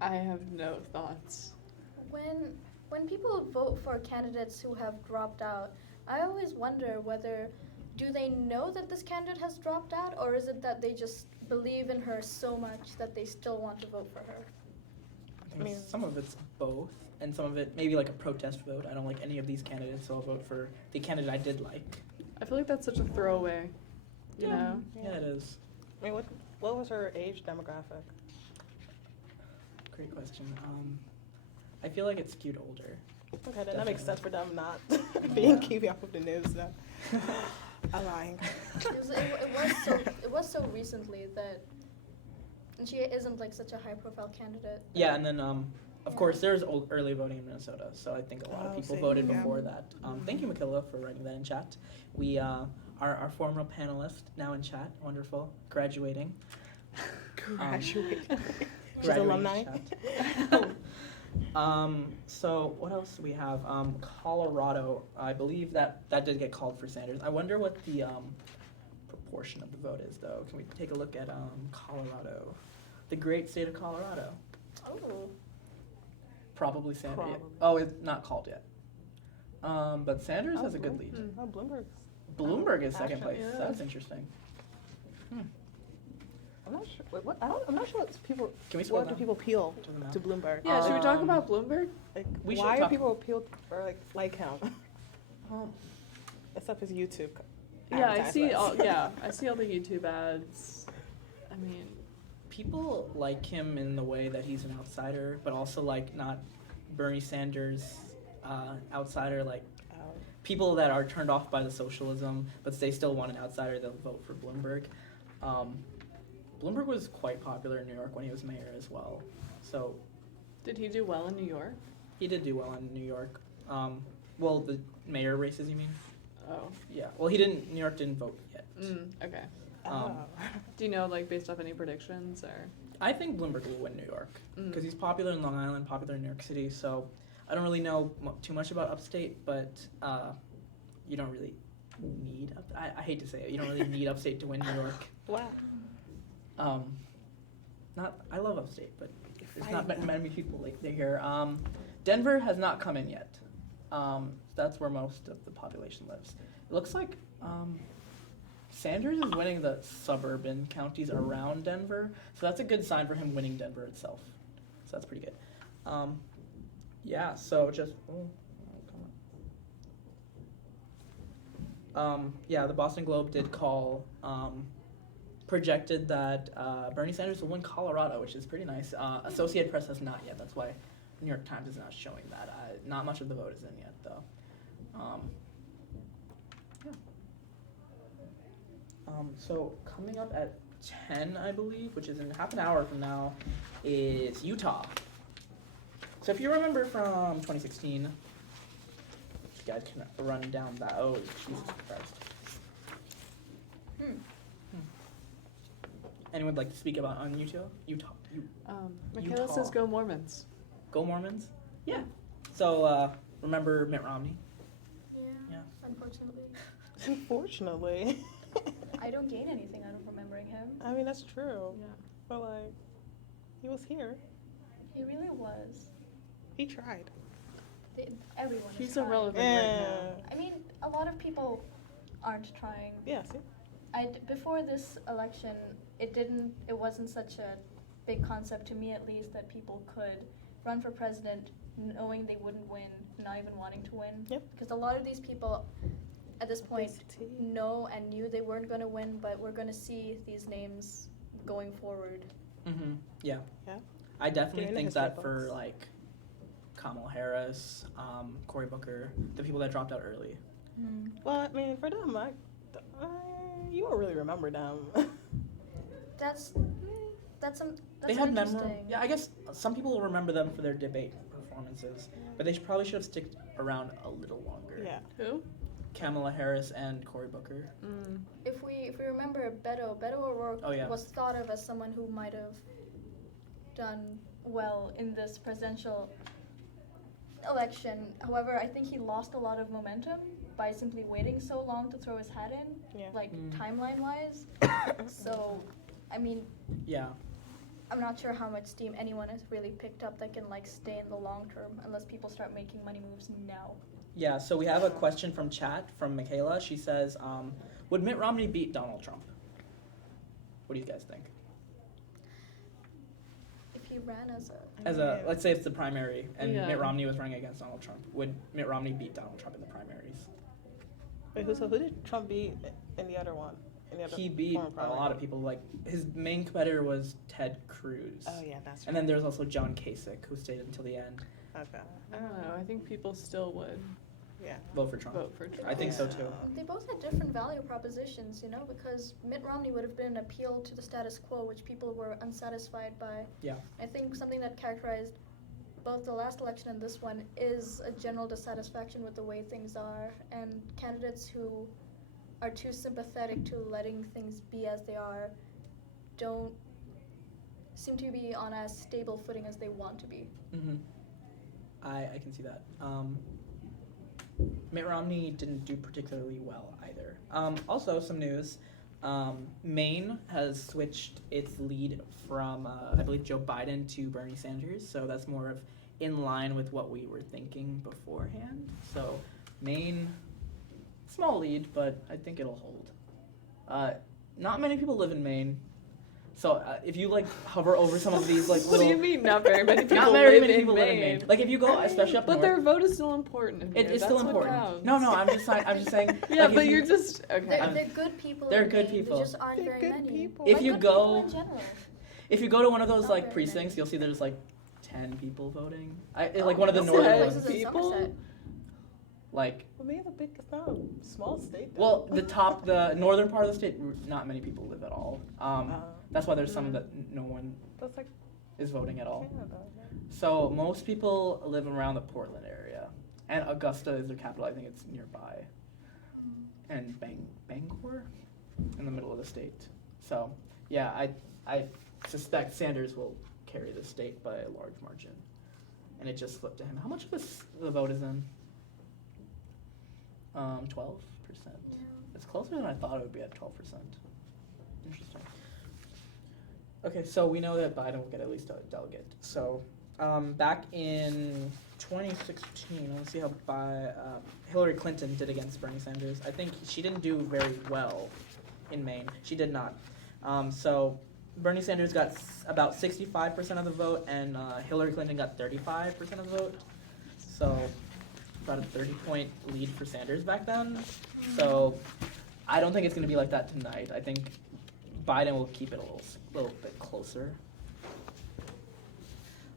I have no thoughts. When people vote for candidates who have dropped out, I always wonder whether do they know that this candidate has dropped out, or is it that they just believe in her so much that they still want to vote for her? I mean, some of it's both, and some of it maybe like a protest vote. I don't like any of these candidates, so I'll vote for the candidate I did like. I feel like that's such a throwaway, you know? Yeah, it is. I mean, what was her age demographic? Great question. I feel like it's skewed older. Okay, then that makes Definitely. sense for them not being keeping up with the news. Then. I'm lying. It was so recently that, and she isn't like such a high profile candidate. Yeah, and then of course there's early voting in Minnesota, so I think a lot of Oh, people see, voted yeah. before that. Thank you, Michaela, for writing that in chat. We our former panelist now in chat, wonderful, graduating. Graduating. She's Graduating alumni. chat. So what else do we have? Colorado, I believe that did get called for Sanders. I wonder what the proportion of the vote is, though. Can we take a look at Colorado, the great state of Colorado? Oh. Probably Sanders. Probably. Oh, it's not called yet. But Sanders has a good lead. Oh, Bloomberg. Bloomberg is second Actually, place. yeah. That's interesting. I'm not sure. Wait, what? I'm not sure what people. Can we scroll What do down? people appeal To the map? to Bloomberg? Yeah, should we talk Um, about Bloomberg? Like, We should why are talk- people appealed or like him? Um, Except his YouTube. Yeah, I see advertisements. all. Yeah, I see all the YouTube ads. I mean, people like him in the way that he's an outsider, but also like not Bernie Sanders outsider, like people that are turned off by the socialism, but they still want an outsider. They'll vote for Bloomberg. Bloomberg was quite popular in New York when he was mayor as well. So, did he do well in New York? He did do well in New York. Well, the mayor races, you mean? Oh. Yeah. Well, he didn't. New York didn't vote yet. Okay. Do you know, like, based off any predictions or? I think Bloomberg will win New York because he's popular in Long Island, popular in New York City. So I don't really know too much about upstate, but you don't really need. I hate to say it, you don't really need upstate to win New York. Wow. I love upstate, but there's not many people like here. Denver has not come in yet. That's where most of the population lives. It looks like Sanders is winning the suburban counties around Denver, so that's a good sign for him winning Denver itself. So that's pretty good. Yeah, so just yeah, the Boston Globe did call projected that Bernie Sanders will win Colorado, which is pretty nice. Associated Press has not yet. That's why New York Times is not showing that. Not much of the vote is in yet, though. So coming up at 10, I believe, which is in half an hour from now, is Utah. So if you remember from 2016, you guys can run down that. Oh, Jesus Christ. Anyone would like to speak about on Utah? Michaela says go Mormons. Go Mormons? Yeah. So remember Mitt Romney? Yeah. Unfortunately. Unfortunately. I don't gain anything out of remembering him. I mean, that's true. Yeah. But, like, he was here. He really was. He tried. Everyone is He's trying. irrelevant right now. I mean, a lot of people aren't trying. Yeah, see? Before this election, it wasn't such a big concept to me, at least, that people could run for president knowing they wouldn't win, not even wanting to win. Yep. Because a lot of these people at this point know and knew they weren't going to win, but we're going to see these names going forward. Yeah. Yeah. I definitely Getting think history that books. for like Kamala Harris, Cory Booker, the people that dropped out early. Well, I mean, for them, you won't really remember them. That's They had interesting. memorable. Yeah, I guess some people will remember them for their debate performances, but they probably should have stuck around a little longer. Yeah. Who? Kamala Harris and Cory Booker. If we remember Beto O'Rourke was thought of as someone who might have done well in this presidential election. However, I think he lost a lot of momentum by simply waiting so long to throw his hat in, timeline-wise. So, I mean, I'm not sure how much steam anyone has really picked up that can stay in the long term unless people start making money moves now. Yeah, so we have a question from chat from Michaela. She says, would Mitt Romney beat Donald Trump? What do you guys think? If he ran let's say it's the primary and Yeah. Mitt Romney was running against Donald Trump, would Mitt Romney beat Donald Trump in the primaries? Wait, who did Trump beat in the other one? He beat a lot of people. Like, his main competitor was Ted Cruz. Oh, yeah, that's right. And then there's also John Kasich, who stayed until the end. Okay. I don't know. I think people still would Vote for Trump. I think so, too. They both had different value propositions, because Mitt Romney would have been an appeal to the status quo, which people were unsatisfied by. Yeah. I think something that characterized both the last election and this one is a general dissatisfaction with the way things are, and candidates who are too sympathetic to letting things be as they are don't seem to be on as stable footing as they want to be. I can see that. Mitt Romney didn't do particularly well either. Also, some news. Maine has switched its lead from, I believe, Joe Biden to Bernie Sanders. So that's more of in line with what we were thinking beforehand. So Maine, small lead, but I think it'll hold. Not many people live in Maine. So if you like hover over some of these like What do you mean? Not very many people not very live many in people live in Maine. Maine. Like if you go, especially up But north, their vote is still important. In here. it's That's still what important. counts. No, I'm just saying. Yeah, like, if but you- you're just okay. They're good people. They're in good Maine, people. There just aren't They're very good many. people. If Like, you good go- people in general. If you go to one of those Not like very precincts, many. you'll see there's like 10 people voting. Like Oh, one of the that's northern good. ones. Places in People? Somerset. Like Well, Maine's a big, it's not a small state. Though. well, the northern part of the state, not many people live at all. That's why there's some that no one That's like is voting at all. Canada. So most people live around the Portland area, and Augusta is the capital. I think it's nearby, and Bangor, in the middle of the state. So yeah, I suspect Sanders will carry the state by a large margin, and it just flipped to him. How much of the vote is in? 12%. Yeah. It's closer than I thought it would be at 12%. Interesting. Okay, so we know that Biden will get at least a delegate. So back in 2016, let's see how Hillary Clinton did against Bernie Sanders. I think she didn't do very well in Maine. She did not. So Bernie Sanders got about 65% of the vote, and Hillary Clinton got 35% of the vote. So about a 30-point lead for Sanders back then. So I don't think it's going to be like that tonight. I think Biden will keep it a little bit closer.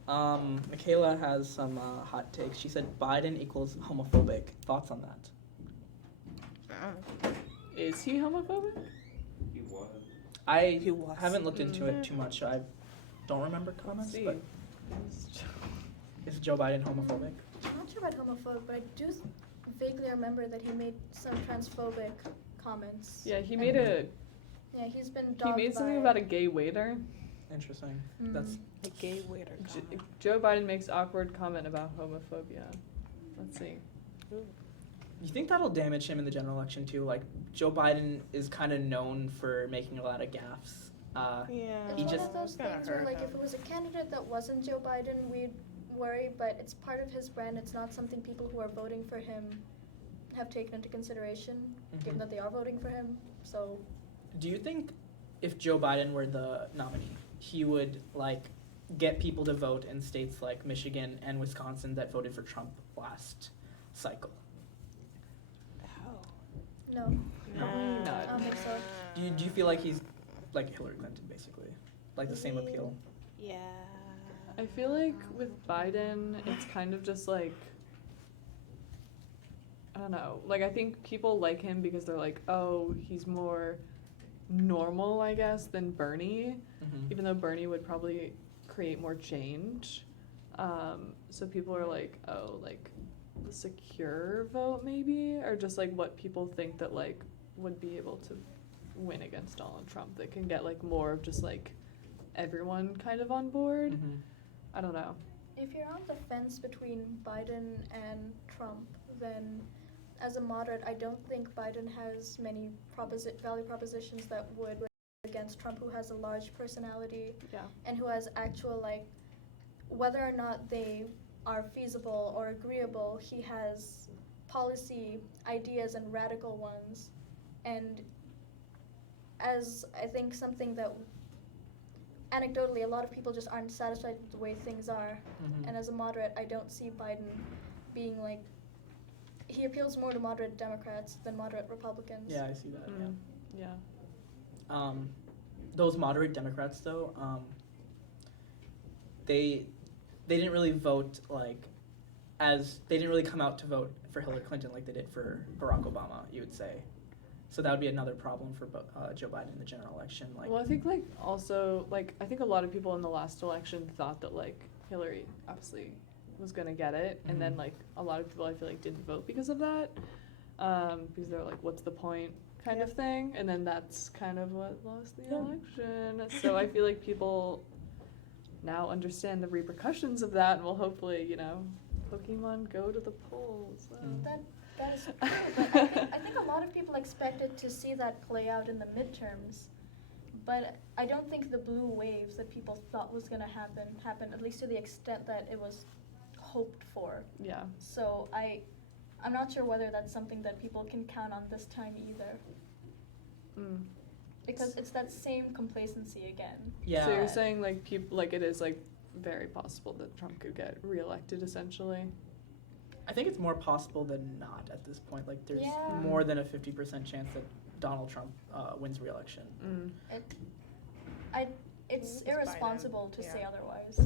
Michaela has some hot takes. She said Biden equals homophobic. Thoughts on that? Is he homophobic? He was. I haven't looked into it too much. I don't remember comments, See. but is Joe Biden homophobic? I'm not sure about homophobic, but I do vaguely remember that he made some transphobic comments. Yeah, he And- made Yeah, he's been he dogged made something by- about a gay waiter. Interesting. Mm. That's The gay waiter. Joe Biden makes awkward comment about homophobia. Let's see. You think that'll damage him in the general election too? Like Joe Biden is kind of known for making a lot of gaffes. Yeah. It's He one just- of those Kinda things where, hurt like, if him. it was a candidate that wasn't Joe Biden, we'd worry, but it's part of his brand. It's not something people who are voting for him have taken into consideration, given Mhm. that they are voting for him. So, Do you think if Joe Biden were the nominee, he would like get people to vote in states like Michigan and Wisconsin that voted for Trump last cycle? no, Probably I not. don't think so. Do you feel like he's like Hillary Clinton basically, like the same appeal? Yeah. I feel like with Biden, it's kind of just like, I don't know. Like, I think people like him because they're like, oh, he's more normal, I guess, than Bernie, Mm-hmm. even though Bernie would probably create more change. So people are like, oh, like, the secure vote maybe, or just like what people think that like would be able to win against Donald Trump, that can get like more of just like everyone kind of on board. Mm-hmm. I don't know. If you're on the fence between Biden and Trump, then as a moderate, I don't think Biden has many value propositions that would against Trump, who has a large personality Yeah. and who has actual, like, whether or not they are feasible or agreeable, he has policy ideas and radical ones. And as I think something that anecdotally a lot of people just aren't satisfied with the way things are. Mm-hmm. And as a moderate, I don't see Biden being like, he appeals more to moderate Democrats than moderate Republicans. Yeah, I see that. Yeah. Those moderate Democrats, though, they didn't really vote like they didn't really come out to vote for Hillary Clinton like they did for Barack Obama. You would say, so that would be another problem for Joe Biden in the general election. Like, Well, I think like also like I think a lot of people in the last election thought that like Hillary obviously was gonna get it, and then like a lot of people I feel like didn't vote because of that, because they're like, what's the point kind of thing, and then that's kind of what lost the election. So I feel like people now understand the repercussions of that, and will hopefully, you know, Pokemon go to the polls. That is true, but I think a lot of people expected to see that play out in the midterms. But I don't think the blue waves that people thought was going to happened, at least to the extent that it was hoped for. Yeah. So I'm not sure whether that's something that people can count on this time either. because it's that same complacency again. Yeah. So you're saying like it is like very possible that Trump could get reelected essentially. I think it's more possible than not at this point. Like, there's Yeah. more than a 50% chance that Donald Trump wins re-election. It's It's irresponsible Biden, to yeah. say otherwise.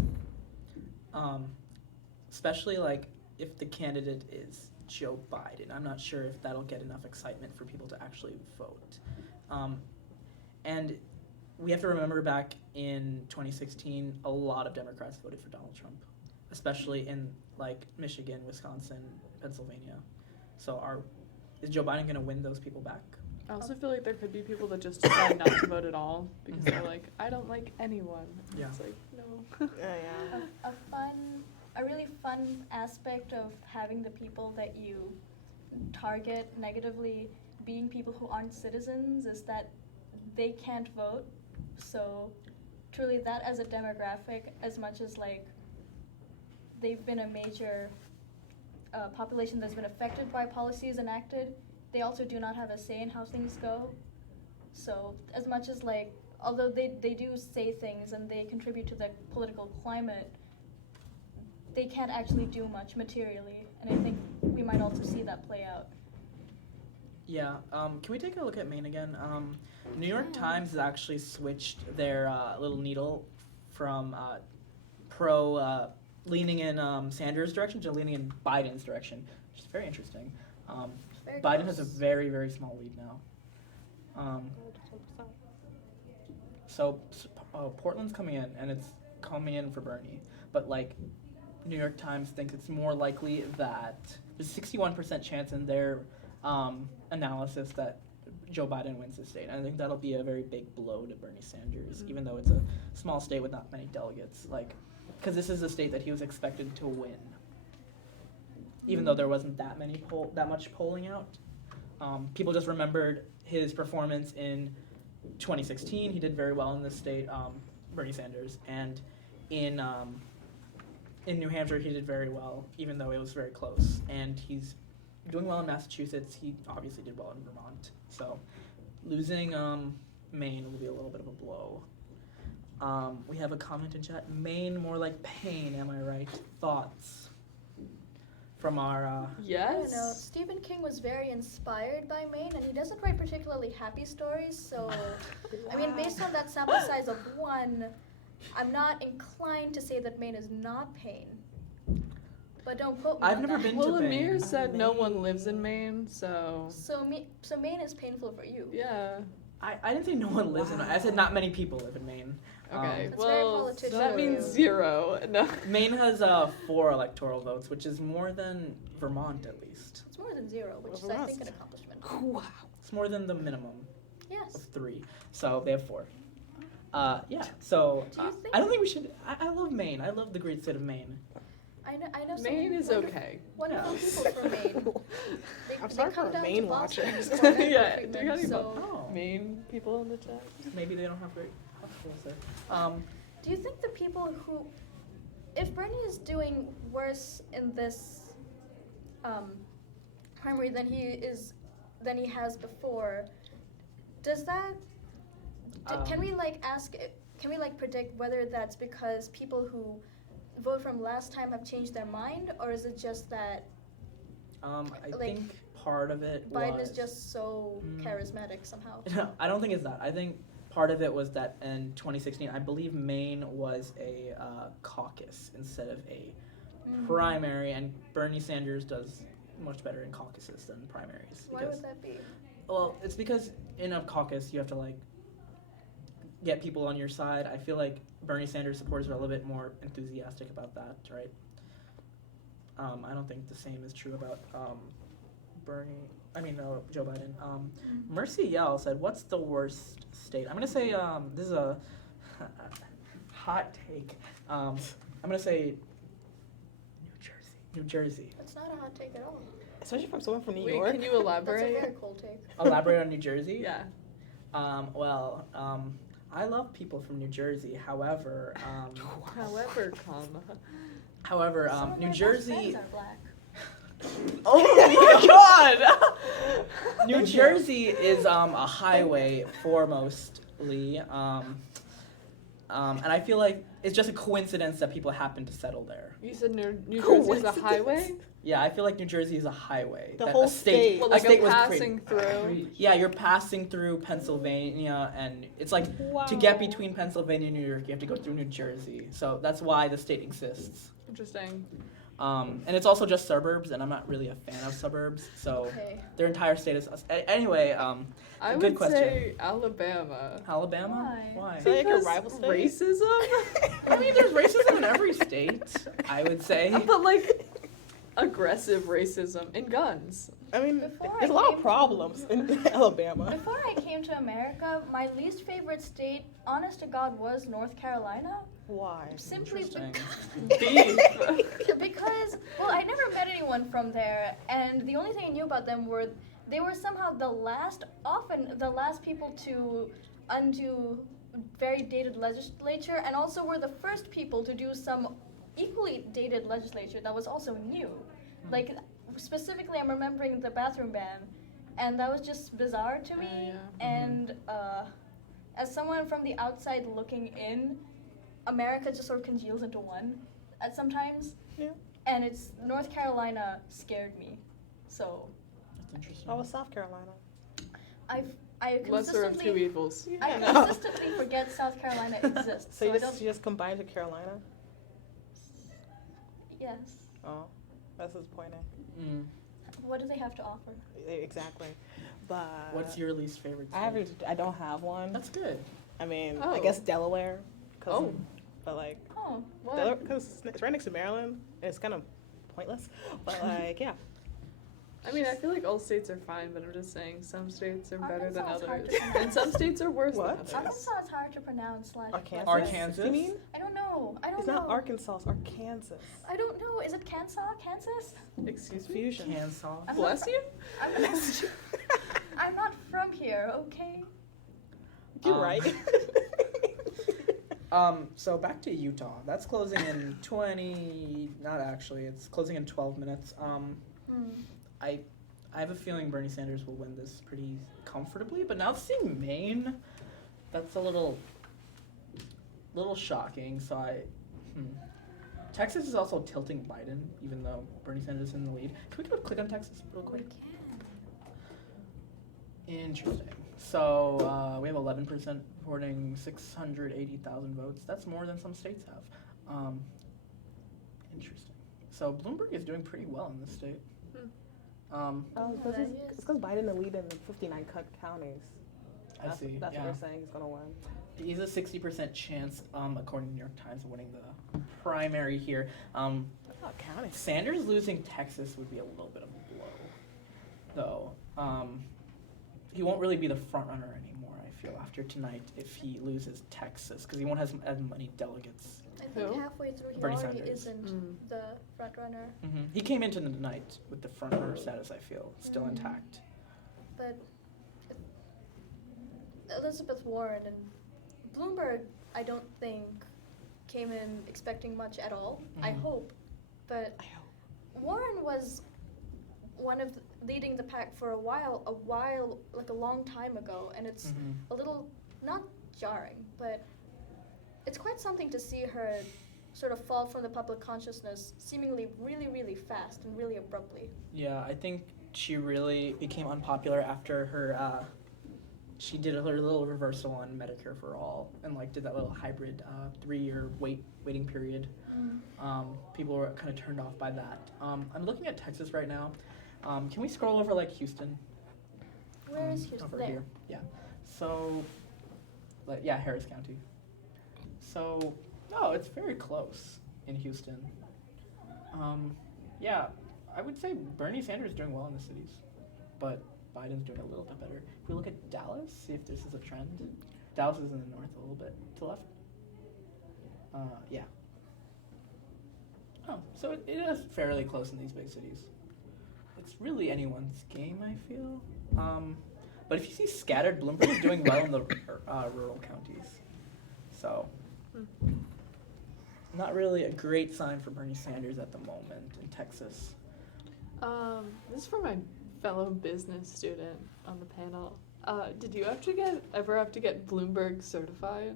Especially like if the candidate is Joe Biden. I'm not sure if that'll get enough excitement for people to actually vote. And we have to remember back in 2016, a lot of Democrats voted for Donald Trump, especially in like Michigan, Wisconsin, Pennsylvania. So is Joe Biden going to win those people back? I also feel like there could be people that just decide not to vote at all because they're like, I don't like anyone. Yeah. It's like, no. A really fun aspect of having the people that you target negatively being people who aren't citizens is that they can't vote. So truly that as a demographic, as much as like they've been a major population that's been affected by policies enacted, they also do not have a say in how things go. So as much as like, although they do say things and they contribute to the political climate, they can't actually do much materially, and I think we might also see that play out. Yeah. Can we take a look at Maine again? New York Times has actually switched their little needle from leaning in Sanders' direction to leaning in Biden's direction, which is very interesting. Biden has a very, very small lead now. So Portland's coming in, and it's coming in for Bernie, but like New York Times thinks it's more likely that there's a 61% chance in their analysis that Joe Biden wins the state. And I think that'll be a very big blow to Bernie Sanders, even though it's a small state with not many delegates. Like, because this is a state that he was expected to win, even though there wasn't that much polling out. People just remembered his performance in 2016. He did very well in this state, Bernie Sanders, and in New Hampshire he did very well, even though it was very close. And he's doing well in Massachusetts. He obviously did well in Vermont. So losing Maine will be a little bit of a blow. We have a comment in chat. Maine more like pain, am I right? Thoughts from our Yes. I don't know. Stephen King was very inspired by Maine, and he doesn't write particularly happy stories. So, I mean, based on that sample size of 1, I'm not inclined to say that Maine is not pain. But don't quote me. I've on never that. been Well, to Amir Maine. said no one lives in Maine, so So Maine is painful for you. yeah. I didn't say no one lives in Maine. I said not many people live in Maine. Okay. That's very Well, political that of means you. 0. No. Maine has 4 electoral votes, which is more than Vermont at least. It's more than 0, which is, I think, an accomplishment. Wow. It's more than the minimum Yes. of 3. So they have 4. Yeah. So Do you think- I don't think we should. I love Maine. I love the great state of Maine. I know some Maine is okay. wonderful Yeah. people from Maine. I'm They sorry come for down Maine to Boston watchers. for medical Yeah, do you treatment, got any so Oh. Maine people in the chat. Maybe they don't have great hospitals there. do you think the people who, if Bernie is doing worse in this primary than he has before, does that can we predict whether that's because people who vote from last time have changed their mind, or is it just that I like, think part of it Biden was is just so charismatic somehow? No, I don't think it's that. I think part of it was that in 2016, I believe Maine was a caucus instead of a primary, and Bernie Sanders does much better in caucuses than primaries. Why would that be? Well, it's because in a caucus you have to like get people on your side. I feel like Bernie Sanders supporters are a little bit more enthusiastic about that, right? I don't think the same is true about Joe Biden. Mercy Yell said, "What's the worst state?" I'm gonna say this is a hot take. I'm gonna say New Jersey. That's not a hot take at all. Especially from someone from New Wait, York. can you That's a elaborate? very cold take. Elaborate on New Jersey? Yeah. I love people from New Jersey. However, However, Some of New my best Jersey. friends are black. Oh my God! New Jersey is a highway foremostly, and I feel like it's just a coincidence that people happen to settle there. You said New Jersey is a highway? Yeah, I feel like New Jersey is a highway. The whole state. Well, like a state a was passing through. Yeah, you're passing through Pennsylvania, and it's like to get between Pennsylvania and New York, you have to go through New Jersey. So that's why the state exists. Interesting. And it's also just suburbs, and I'm not really a fan of suburbs, so their entire state is. Anyway, I good would question. say Alabama. Alabama? Why? Is that like a rival state? Racism? I mean, there's racism in every state, I would say. But like aggressive racism and guns. I mean, Before there's I a lot came of problems in Alabama. Before I came to America, my least favorite state, honest to God, was North Carolina. Why? Simply Beef. because, well, I never met anyone from there, and the only thing I knew about them were they were somehow the last people to undo very dated legislature, and also were the first people to do some equally dated legislature that was also new. Like, specifically, I'm remembering the bathroom ban, and that was just bizarre to me. And as someone from the outside looking in, America just sort of congeals into one at sometimes. Yeah. And it's North Carolina scared me. So That's interesting. How was South Carolina? I Lesser of two consistently evils. I consistently forget South Carolina exists. So I you don't. just combined to Carolina? Yes. Oh, that's disappointing. Mm. What do they have to offer? Exactly. But What's your least favorite state? I don't have one. That's good. I mean, Oh. I guess Delaware. Oh. But like, Oh, What? because it's right next to Maryland, and it's kind of pointless. But like, yeah. I mean, I feel like all states are fine, but I'm just saying some states are better than Arkansas is hard others. to pronounce. And some states are worse What? than others. Arkansas is hard to pronounce. Arkansas. Arkansas? You mean? I don't know. It's not Arkansas. It's Arkansas. I don't know. Is it Kansas? Kansas? Excuse me? Fusion. Kansas. I'm Bless not, you? I'm not, I'm not from here, okay? You're right. So back to Utah. That's closing in 20. Not actually. It's closing in 12 minutes. I have a feeling Bernie Sanders will win this pretty comfortably. But now seeing Maine, that's a little shocking. So Texas is also tilting Biden, even though Bernie Sanders is in the lead. Can we go click on Texas real quick? Interesting. So we have 11% reporting 680,000 votes. That's more than some states have. Interesting. So Bloomberg is doing pretty well in this state. It's because Biden is leading in 59 counties. I see. That's yeah. what they're saying he's going to win. He's a 60% chance, according to New York Times, of winning the primary here. Counties. Sanders losing Texas would be a little bit of a blow, though. He won't really be the front runner anymore, I feel, after tonight if he loses Texas, because he won't have as many delegates. I think halfway through he Bernie already Sanders. isn't the front runner. Mm-hmm. He came into the night with the front runner status, I feel, still intact. But Elizabeth Warren and Bloomberg, I don't think, came in expecting much at all. I hope. But Warren was one of leading the pack for a while, like a long time ago, and it's a little, not jarring, but it's quite something to see her sort of fall from the public consciousness seemingly really, really fast and really abruptly. Yeah, I think she really became unpopular after her, she did her little reversal on Medicare for All and like did that little hybrid 3-year waiting period. People were kind of turned off by that. I'm looking at Texas right now. Can we scroll over like Houston? Where is Houston? Over There. here. Yeah. So, like, yeah, Harris County. So, no, it's very close in Houston. Yeah, I would say Bernie Sanders is doing well in the cities, but Biden's doing a little bit better. If we look at Dallas, see if this is a trend. Dallas is in the north a little bit to the left. Yeah. Oh, so it is fairly close in these big cities. It's really anyone's game, I feel. But if you see scattered, Bloomberg is doing well in the rural counties. So, not really a great sign for Bernie Sanders at the moment in Texas. This is for my fellow business student on the panel. Did you ever have to get Bloomberg certified?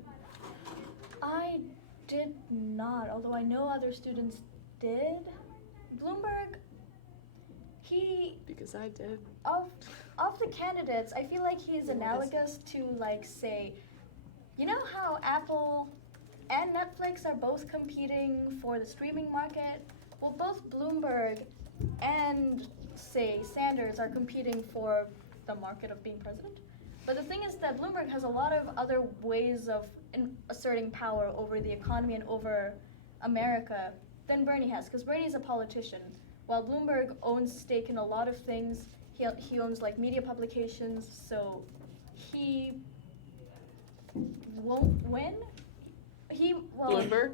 I did not, although I know other students did. Bloomberg, Because I did. of the candidates, I feel like he's analogous to, like, say, you know how Apple and Netflix are both competing for the streaming market? Well, both Bloomberg and, say, Sanders are competing for the market of being president. But the thing is that Bloomberg has a lot of other ways of asserting power over the economy and over America than Bernie has, because Bernie is a politician. While Bloomberg owns stake in a lot of things, he owns like media publications, so he won't win. Bloomberg.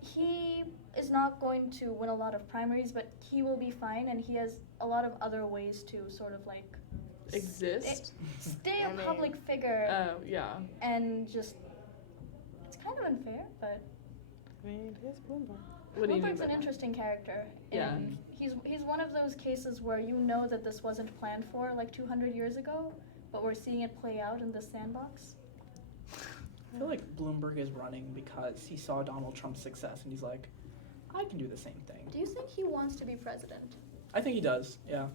He is not going to win a lot of primaries, but he will be fine, and he has a lot of other ways to sort of like exist. Stay a public figure. Oh yeah. And just it's kind of unfair, but I mean, it is Bloomberg. What do you mean Bloomberg's by an that? interesting character. Yeah. And he's one of those cases where you know that this wasn't planned for like 200 years ago, but we're seeing it play out in the sandbox. I feel like Bloomberg is running because he saw Donald Trump's success and he's like, I can do the same thing. Do you think he wants to be president? I think he does, yeah.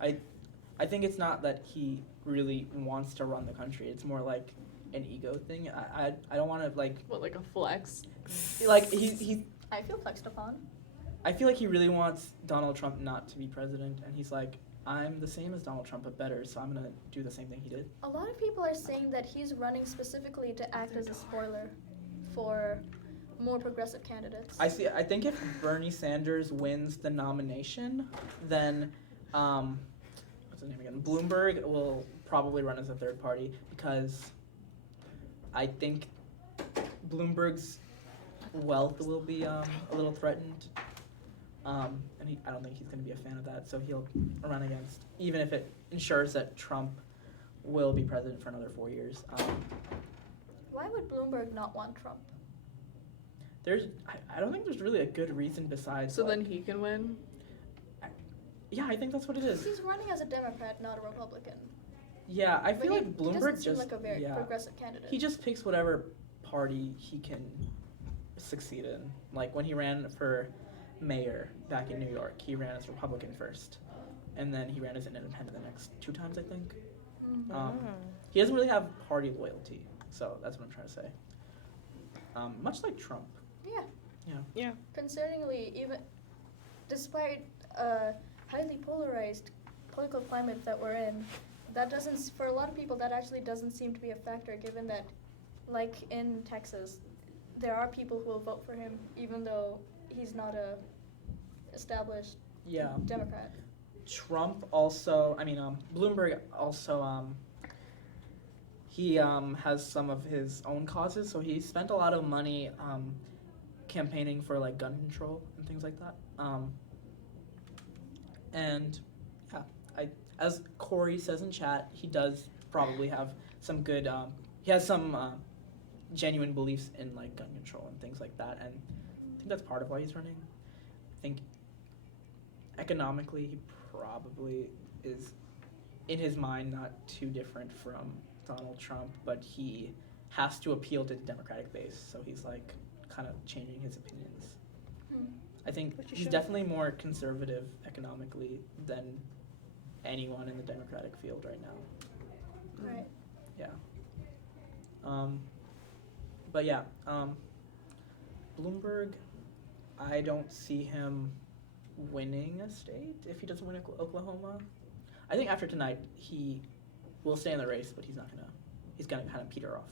I think it's not that he really wants to run the country. It's more like an ego thing. I don't want to like... What, like a flex? Like, he I feel flexed upon. I feel like he really wants Donald Trump not to be president, and he's like, I'm the same as Donald Trump, but better, so I'm going to do the same thing he did. A lot of people are saying that he's running specifically to act as a spoiler for more progressive candidates. I think if Bernie Sanders wins the nomination, then, what's his name again? Bloomberg will probably run as a third party, because I think Bloomberg's wealth will be a little threatened. And I don't think he's going to be a fan of that, so he'll run against, even if it ensures that Trump will be president for another 4 years. Why would Bloomberg not want Trump? I don't think there's really a good reason besides. So then he can win? Yeah, I think that's what it is. He's running as a Democrat, not a Republican. Yeah, I feel like He Bloomberg doesn't seem like a very progressive candidate. He just picks whatever party he can succeed in. Like when he ran for mayor back in New York, he ran as Republican first, and then he ran as an independent the next 2 times, I think. Mm-hmm. He doesn't really have party loyalty, so that's what I'm trying to say. Much like Trump. Yeah. Concerningly, even despite a highly polarized political climate that we're in, that doesn't, for a lot of people, that actually doesn't seem to be a factor, given that, like in Texas, there are people who will vote for him, even though he's not a established Democrat. Trump also, Bloomberg also, he has some of his own causes, so he spent a lot of money campaigning for like gun control and things like that. And yeah, as Corey says in chat, he does probably have some good, he has some genuine beliefs in like gun control and things like that, and I think that's part of why he's running. I think economically he probably is, in his mind, not too different from Donald Trump, but he has to appeal to the Democratic base, so he's like kind of changing his opinions. I think he's definitely more conservative economically than anyone in the Democratic field right now. Right. Yeah. But yeah, Bloomberg, I don't see him winning a state if he doesn't win Oklahoma. I think after tonight he will stay in the race, but he's gonna kind of peter off.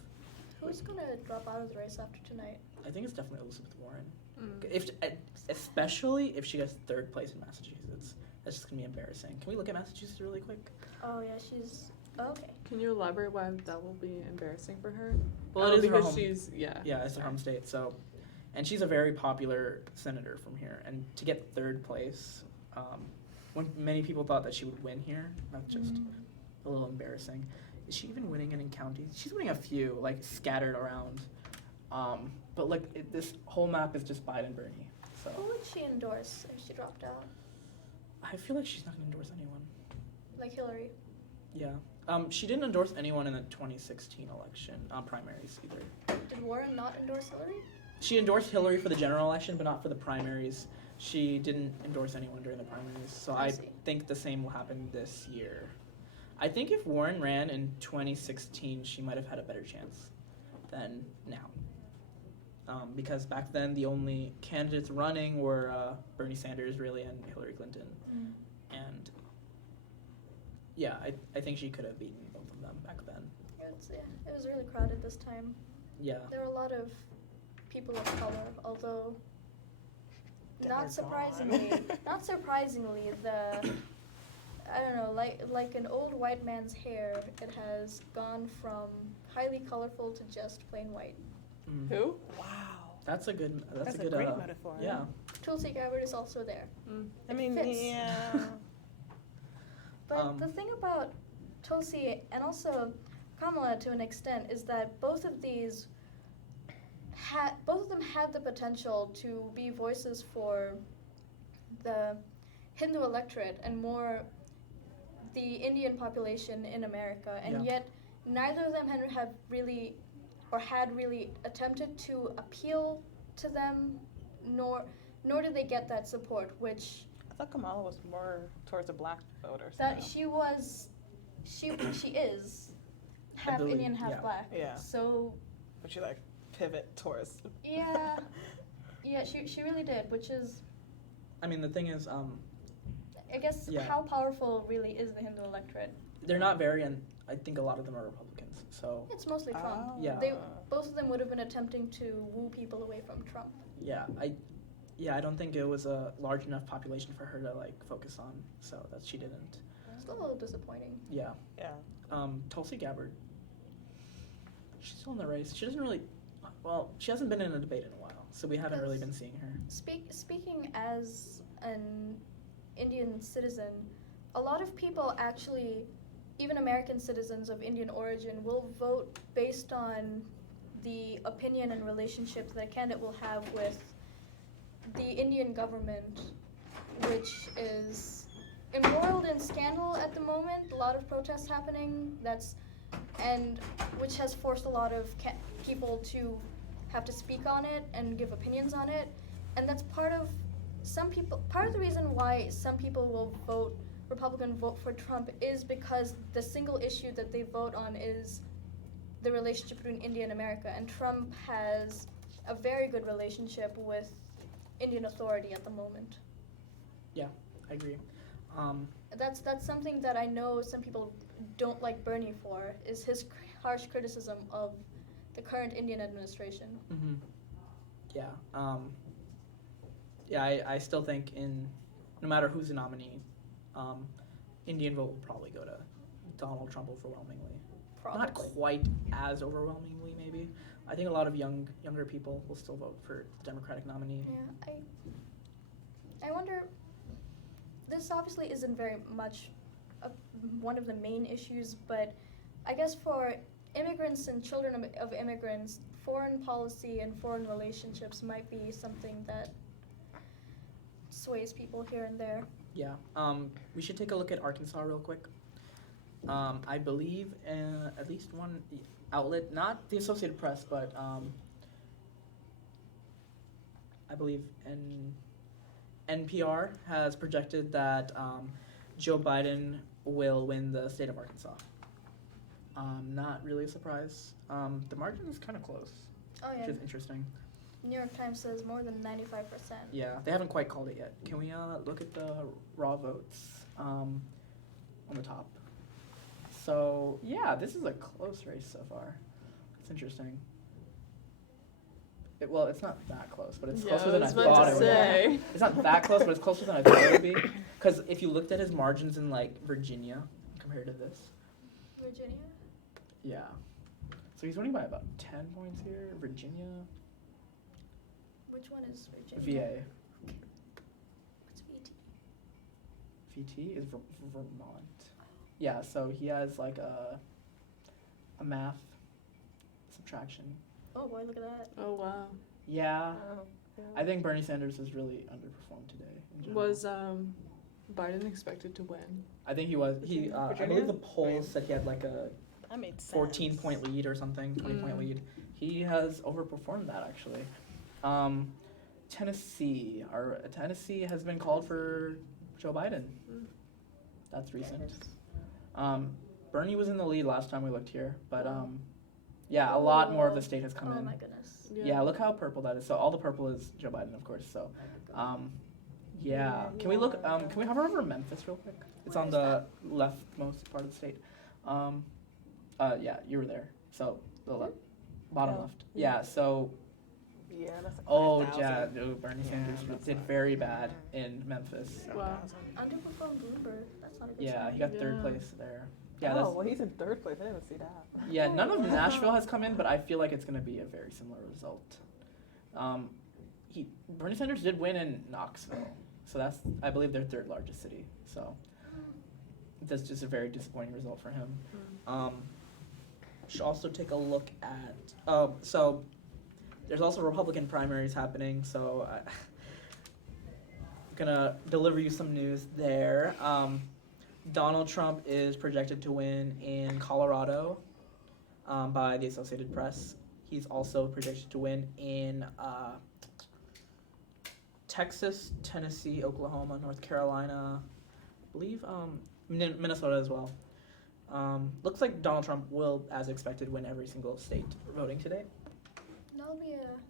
Who's gonna drop out of the race after tonight? I think it's definitely Elizabeth Warren. Especially if she gets 3rd place in Massachusetts. That's just gonna be embarrassing. Can we look at Massachusetts really quick? Oh yeah, she's okay. Can you elaborate why that will be embarrassing for her? Well, it is because her home, she's Yeah, it's her home state. So, and she's a very popular senator from here. And to get 3rd place, when many people thought that she would win here, that's just a little embarrassing. Is she even winning any counties? She's winning a few, like scattered around. But like this whole map is just Biden Bernie. So Who would she endorse if she dropped out? I I feel like she's not going to endorse anyone. Like Hillary. Yeah. She didn't endorse anyone in the 2016 election primaries either. Did Warren not endorse Hillary? She endorsed Hillary for the general election, but not for the primaries. She didn't endorse anyone during the primaries. So I think the same will happen this year. I think if Warren ran in 2016, she might have had a better chance than now. Because back then the only candidates running were Bernie Sanders, really, and Hillary Clinton. Mm. And yeah, I think she could have beaten both of them back then. It was really crowded this time. Yeah. There were a lot of people of color, although not surprisingly, I don't know, like an old white man's hair, it has gone from highly colorful to just plain white. Mm. Who? Wow. That's a good great metaphor. Yeah. Tulsi Gabbard is also there. I mean, fits. yeah. But the thing about Tulsi and also Kamala to an extent is that both of them had the potential to be voices for the Hindu electorate and more the Indian population in America, and yet neither of them had really attempted to appeal to them, nor did they get that support, which I thought Kamala was more towards the black voters. that she is half Indian, half black. Yeah. So. But she like pivot towards. Yeah. Yeah, she really did, which is. I mean, the thing is, I guess how powerful really is the Hindu electorate? They're not very, and I think a lot of them are Republicans. So. It's mostly Trump. Yeah. Both of them would have been attempting to woo people away from Trump. Yeah, I don't think it was a large enough population for her to like focus on, so that she didn't. It's a little disappointing. Yeah. Yeah. Tulsi Gabbard. She's still in the race. She doesn't really. Well, she hasn't been in a debate in a while, so we haven't really been seeing her. Speaking as an Indian citizen, a lot of people actually, even American citizens of Indian origin, will vote based on the opinion and relationship that a candidate will have with the Indian government, which is embroiled in scandal at the moment. A lot of protests happening. Which has forced a lot of people to have to speak on it and give opinions on it, and that's part of the reason why some people will vote Republican, vote for Trump, is because the single issue that they vote on is the relationship between India and America, and Trump has a very good relationship with Indian authority at the moment. Yeah, I agree. That's something that I know some people don't like Bernie for, is his harsh criticism of the current Indian administration. Mm-hmm. Yeah. I still think no matter who's the nominee, Indian vote will probably go to Donald Trump overwhelmingly. Probably. Not quite as overwhelmingly, maybe. I think a lot of younger people will still vote for the Democratic nominee. Yeah, I wonder. This obviously isn't very much one of the main issues, but I guess for immigrants and children of immigrants, foreign policy and foreign relationships might be something that sways people here and there. Yeah. We should take a look at Arkansas real quick. I believe at least one outlet, not the Associated Press, but I believe NPR has projected that Joe Biden will win the state of Arkansas. Not really a surprise. The margin is kind of close, Oh yeah. which is interesting. New York Times says more than 95%. Yeah, they haven't quite called it yet. Can we look at the raw votes on the top? So, yeah, this is a close race so far. It's interesting. Well, it's not that close, but it's closer than I thought it would be. It's not that close, but it's closer than I thought it would be. Because if you looked at his margins in, like, Virginia compared to this. Virginia? Yeah. So he's winning by about 10 points here. Virginia. Which one is Virginia? VA. What's VT? VT is Vermont. Yeah, so he has like a math subtraction. Oh boy, look at that. Oh wow. Yeah. Oh, yeah. I think Bernie Sanders has really underperformed today. In general. Biden expected to win? I think he was. I believe the polls said he had like a That made sense. 14-point lead or something, 20-point lead. He has overperformed that actually. Tennessee has been called for Joe Biden. That's recent. Bernie was in the lead last time we looked here, but yeah, a lot more of the state has come in. Oh my goodness. Yeah, look how purple that is. So all the purple is Joe Biden, of course. So, yeah. Can we look? Can we hover over Memphis real quick? It's on the leftmost part of the state. Yeah, you were there. So the bottom left. Yeah. So. Yeah, that's like yeah. Bernie Sanders did very bad in Memphis. Wow. Underperformed Bloomberg. That's not a good Yeah, sign. he got third place there. Yeah, well, he's in third place. I didn't see that. Yeah, none of Nashville has come in, but I feel like it's going to be a very similar result. Bernie Sanders did win in Knoxville, so that's, I believe, their third largest city. So that's just a very disappointing result for him. Should also take a look at. So there's also Republican primaries happening. So I'm gonna deliver you some news there. Donald Trump is projected to win in Colorado by the Associated Press. He's also projected to win in Texas, Tennessee, Oklahoma, North Carolina, I believe Minnesota as well. Looks like Donald Trump will, as expected, win every single state voting today.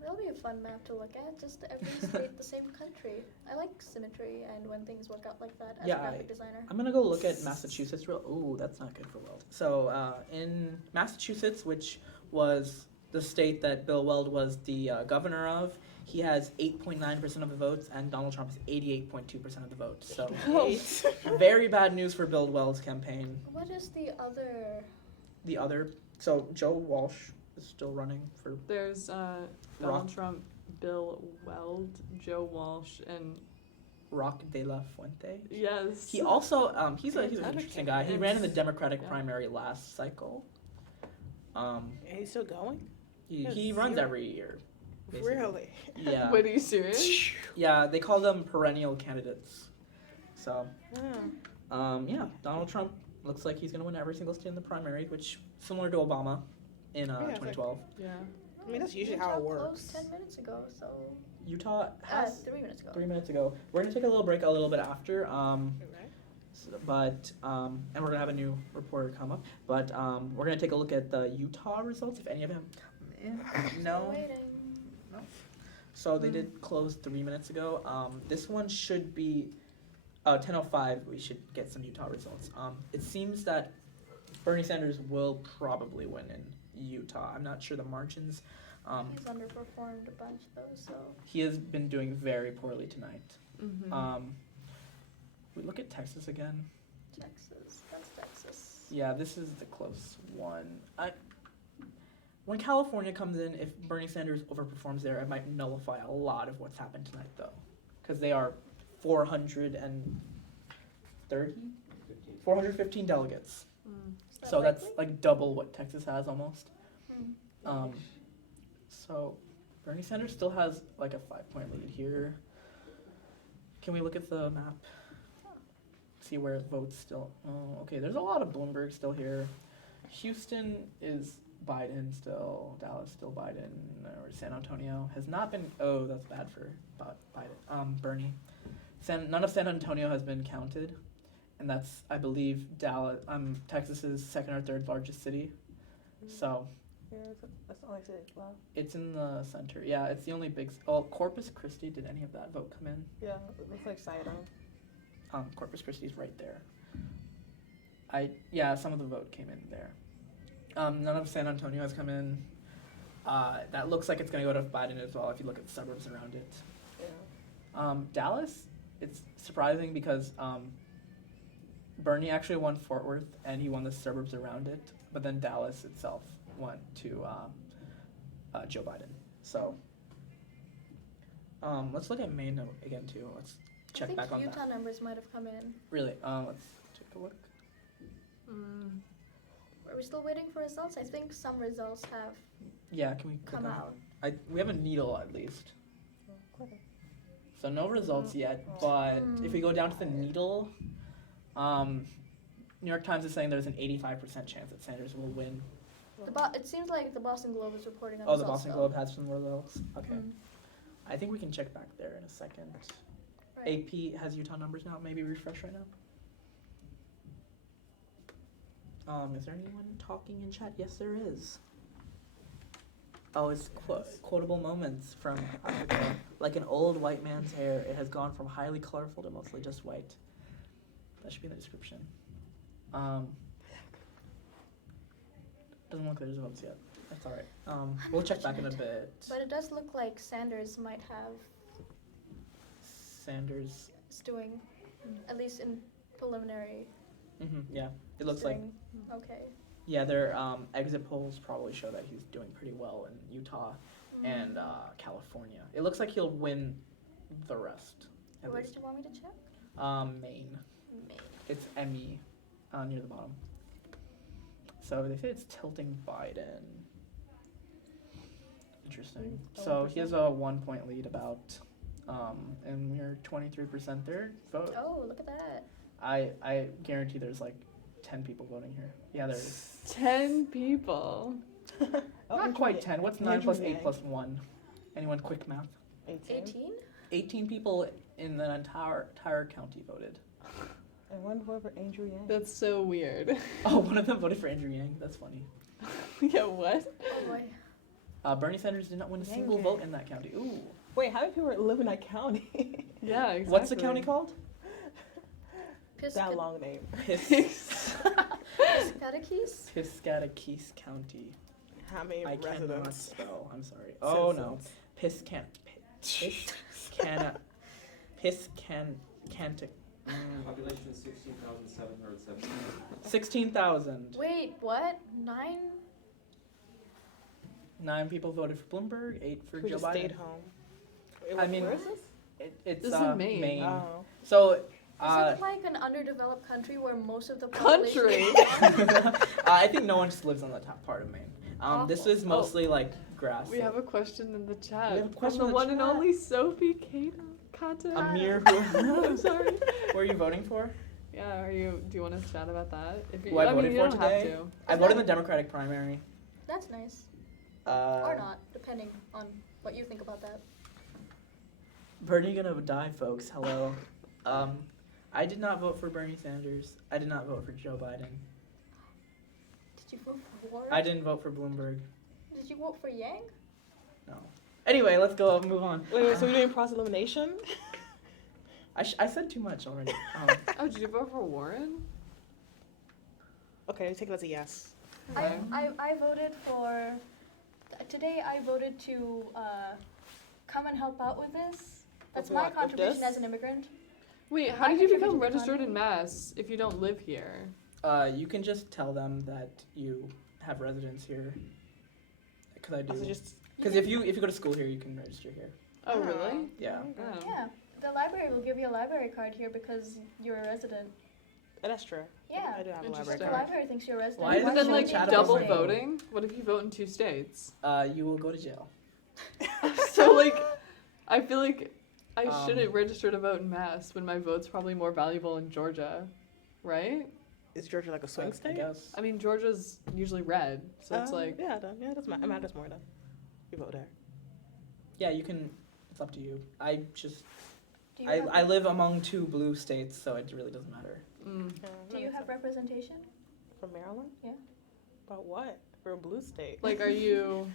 That'll be a fun map to look at. Just every state, the same country. I like symmetry and when things work out like that as a graphic designer. I'm gonna go look at Massachusetts. Ooh, that's not good for Weld. So in Massachusetts, which was the state that Bill Weld was the governor of, he has 8.9% of the votes, and Donald Trump has 88.2% of the votes. So very bad news for Bill Weld's campaign. What is the other? So Joe Walsh is still running for. There's Donald Trump, Bill Weld, Joe Walsh, and Rock de la Fuente. Yes. He also he's an interesting guy. He ran in the Democratic primary last cycle. And he's still going? He runs every year. Basically. Really? Yeah. Wait, are you serious? Yeah, they call them perennial candidates. So, yeah, Donald Trump looks like he's going to win every single state in the primary, which similar to Obama in 2012. Yeah. I mean, that's usually how it works. Closed 10 minutes ago, so. Utah has 3 minutes ago. 3 minutes ago. We're going to take a little break a little bit after. And we're going to have a new reporter come up. But we're going to take a look at the Utah results, if any of them come in. No. So they did close 3 minutes ago. This one should be 10:05. We should get some Utah results. It seems that Bernie Sanders will probably win in Utah. I'm not sure the margins. He's underperformed a bunch though, so. He has been doing very poorly tonight. Mm-hmm. We look at Texas again. That's Texas. Yeah, this is the close one. When California comes in, if Bernie Sanders overperforms there, it might nullify a lot of what's happened tonight, though, because they are 415 delegates. So that's like double what Texas has almost. So Bernie Sanders still has like a 5-point lead here. Can we look at the map? See where votes still. Oh, okay. There's a lot of Bloomberg still here. Houston is Biden still, Dallas still Biden, or San Antonio has not been. Oh, that's bad for Biden. Bernie. None of San Antonio has been counted, and that's, I believe, Texas's second or third largest city. So. Yeah, that's the only city. Wow. It's in the center. Yeah, it's the only big. Oh, Corpus Christi. Did any of that vote come in? Yeah, it looks like Sidon. Corpus Christi's right there. Some of the vote came in there. None of San Antonio has come in. That looks like it's going to go to Biden as well if you look at the suburbs around it. Yeah. Dallas, it's surprising because Bernie actually won Fort Worth and he won the suburbs around it, but then Dallas itself went to Joe Biden. So let's look at Maine again too. Let's check back on that. I think Utah numbers might have come in. Really? Let's take a look. Are we still waiting for results? I think some results have can we come out. We have a needle at least. So no results yet, but if we go down to the needle, New York Times is saying there's an 85% chance that Sanders will win. It seems like the Boston Globe is reporting on Oh, this the Boston also. Globe has some results? Okay. I think we can check back there in a second. Right. AP has Utah numbers now. Maybe refresh right now. Is there anyone talking in chat? Yes, there is. Oh, it's quotable moments from Africa. Like an old white man's hair, it has gone from highly colorful to mostly just white. That should be in the description. Doesn't look like there's votes yet. That's all right. We'll check back in a bit. But it does look like Sanders might have. Sanders is doing, at least in preliminary. Yeah, it looks like. Okay. Yeah, their exit polls probably show that he's doing pretty well in Utah and California. It looks like he'll win the rest. Where did you want me to check? Maine. Maine. It's ME near the bottom. So they say it's tilting Biden. Interesting. So he has a 1 point lead about, and we're 23% there. Vote. Oh, look at that. I guarantee there's like 10 people voting here. Yeah, there is. 10 people. Not quite 10. What's 9 plus 8 plus 1? Anyone quick math? 18? 18 people in the entire county voted. And one voted for Andrew Yang. That's so weird. Oh, one of them voted for Andrew Yang. That's funny. Yeah, what? Oh boy. Bernie Sanders did not win a single vote in that county. Ooh. Wait, how many people live in that county? Yeah, exactly. What's the county called? That long name. Piscataquis? Piscataquis County. How many I residents? cannot spell. I'm sorry. Oh no. Piscantic. Population 16,717. 16,000. Wait, what? 9 people voted for Bloomberg, 8 for Who Joe just Biden. stayed home. I mean, where is this? It's This is in Maine. Oh. So Is it like an underdeveloped country where most of the Country? population I think no one just lives on the top part of Maine. This is mostly like grass. We have a question in the chat. We have a question from in the the one and chat. only Sophie Kata. Amir, who? I'm sorry. Who are you voting for? Yeah, do you want to chat about that? If you, Who I voted mean, you for don't today? have to. I voted in the Democratic primary. That's nice. Or Uh, not, depending on what you think about that. Bernie gonna die, folks. Hello. I did not vote for Bernie Sanders. I did not vote for Joe Biden. Did you vote for Warren? I didn't vote for Bloomberg. Did you vote for Yang? No. Anyway, let's go move on. Wait, so we're doing cross elimination? I said too much already. Oh, did you vote for Warren? Okay, take it as a yes. Okay. I voted for. Today I voted to come and help out with this. That's With my what? With contribution this? as an immigrant. Wait, how I did you contribute become to the registered in economy. Mass if you don't live here? You can just tell them that you have residence here. Because I do. Also just Because if you go to school here, you can register here. Oh, really? Yeah. Oh. Yeah, the library will give you a library card here because you're a resident. that's true. Yeah. I do have a library Interesting. The card. library thinks you're a resident. Why is But it then, so like, chat about double saying- voting? What if you vote in 2 states? You will go to jail. So, like, I feel like I Um, shouldn't register to vote in Mass when my vote's probably more valuable in Georgia, right? Is Georgia like a swing I state? guess. I mean, Georgia's usually red, so it's like, Yeah, it doesn't matter. It matters more then. You vote there. Yeah, you can. It's up to you. I just. Do you, I live among 2 blue states, so it really doesn't matter. do you have representation? From Maryland? Yeah. About what? For a blue state? like, are you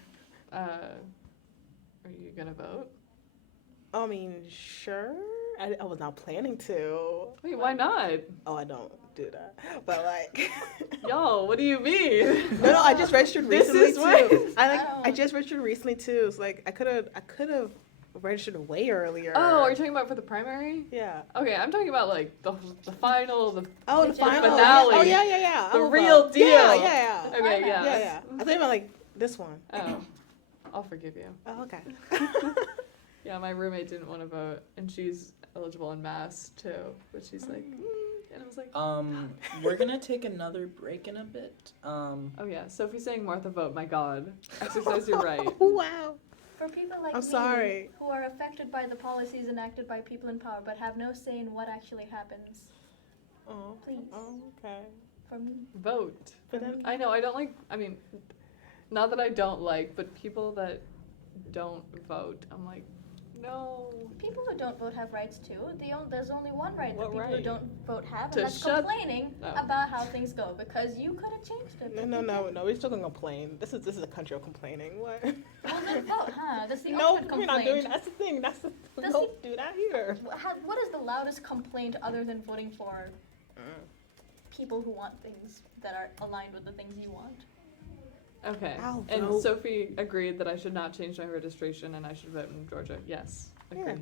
gonna vote? I mean, sure. I was not planning to. Wait, why not? Oh, I don't do that. But like, Yo, what do you mean? no, I just registered This recently is too. Oh. I just registered recently too. It's like I could have registered way earlier. Oh, are you talking about for the primary? Yeah. Okay, I'm talking about like the final, the Oh, the final finale. Oh yeah. The I will real vote. deal. Yeah. Okay, Finals. yeah. Yeah. I think about like this one. Oh, I'll forgive you. Oh, okay. Yeah, my roommate didn't want to vote, and she's eligible in Mass too, but she's like, and I was like, We're gonna take another break in a bit. oh yeah, Sophie's saying Martha vote. My God, exercise your right. Wow. For people like I'm me sorry. who are affected by the policies enacted by people in power but have no say in what actually happens, Oh, please, okay. for me. Vote. For them. I know, I don't like, I mean, not that I don't like, but people that don't vote, I'm like, no. People who don't vote have rights too. There's only one right What that people who right? don't vote have, To and that's shut- complaining Oh. about how things go, because you could have changed it. but No, you didn't. we're still gonna complain. This is a country of complaining. What? Well, then vote, huh? That's the No, ultimate we're complaint. not doing. That's the thing. Does Don't do that here. What is the loudest complaint other than voting for people who want things that are aligned with the things you want? Okay. I'll And vote. Sophie agreed that I should not change my registration and I should vote in Georgia. Yes. Agreed.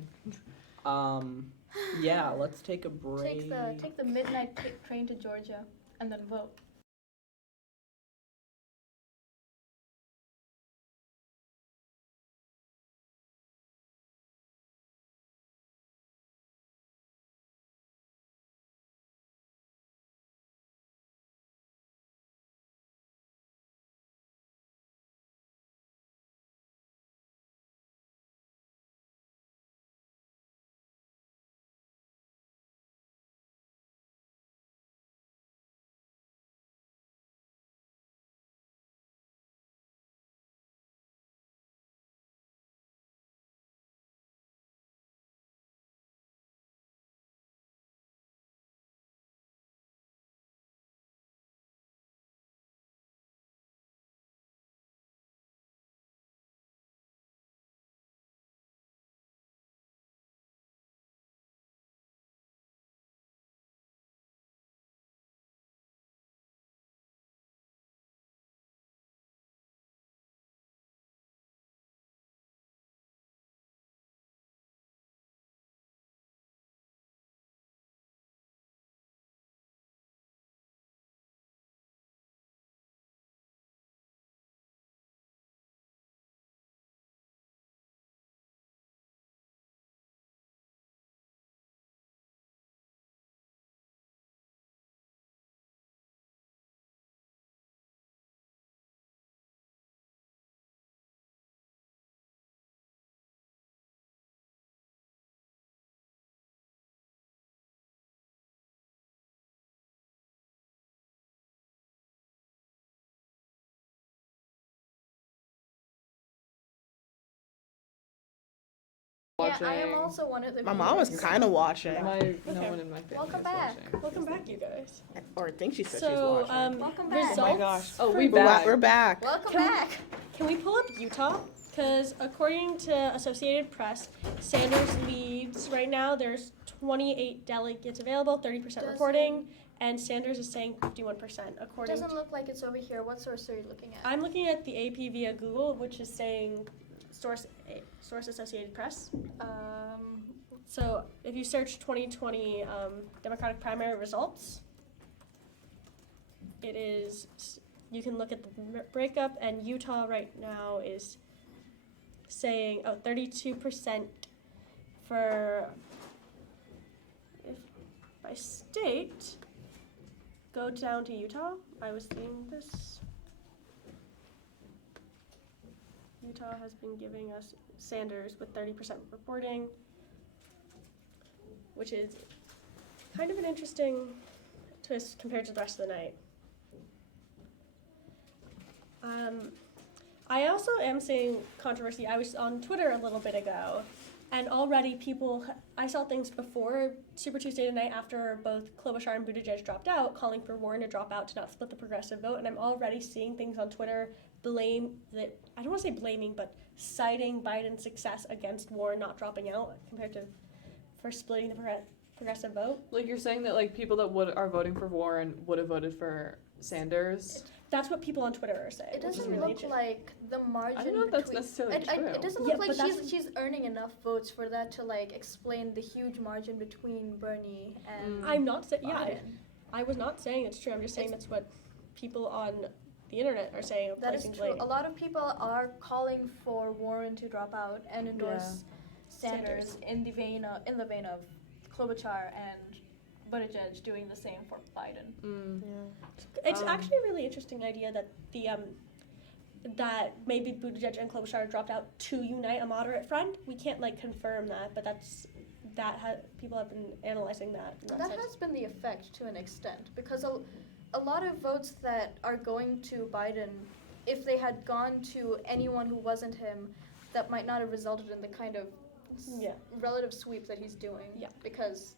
Yeah, let's take a break. Take the midnight train to Georgia and then vote. Yeah, I am also one of the My mom was viewers. kind of watching. No Okay. one in my family Welcome is back. watching. Welcome back, you guys. Or I think she said she's So, watching. Welcome back. results. Oh my gosh. Oh, we for- back. We're back. Welcome Can we- back. Can we pull up Utah? Because according to Associated Press, Sanders leads right now. There's 28 delegates available, 30% reporting, and Sanders is saying 51%. According Doesn't to, look like it's over here. What source are you looking at? I'm looking at the AP via Google, which is saying source Associated Press. So if you search 2020 Democratic primary results, it is, you can look at the breakup, and Utah right now is saying 32% for, if by state, go down to Utah. I was seeing this. Utah has been giving us Sanders with 30% reporting, which is kind of an interesting twist compared to the rest of the night. I also am seeing controversy. I was on Twitter a little bit ago, and already I saw things before Super Tuesday tonight after both Klobuchar and Buttigieg dropped out, calling for Warren to drop out to not split the progressive vote, and I'm already seeing things on Twitter I don't want to say blaming, but citing Biden's success against Warren not dropping out for splitting the progressive vote. Like, you're saying that, like, people that are voting for Warren would have voted for Sanders? That's what people on Twitter are saying. It doesn't look like the margin. I don't know if that's necessarily true. It doesn't Yeah, look but like she's earning enough votes for that to like explain the huge margin between Bernie and I'm not saying, Biden. I was not saying it's true. I'm just saying that's what people on the internet are saying. That is true. A lot of people are calling for Warren to drop out and endorse Sanders in the vein of Klobuchar and Buttigieg doing the same for Biden. It's actually a really interesting idea that that maybe Buttigieg and Klobuchar dropped out to unite a moderate front. We can't like confirm that, but people have been analyzing that. That has been the effect to an extent, because a lot of votes that are going to Biden, if they had gone to anyone who wasn't him, that might not have resulted in the kind of relative sweep that he's doing. Yeah. Because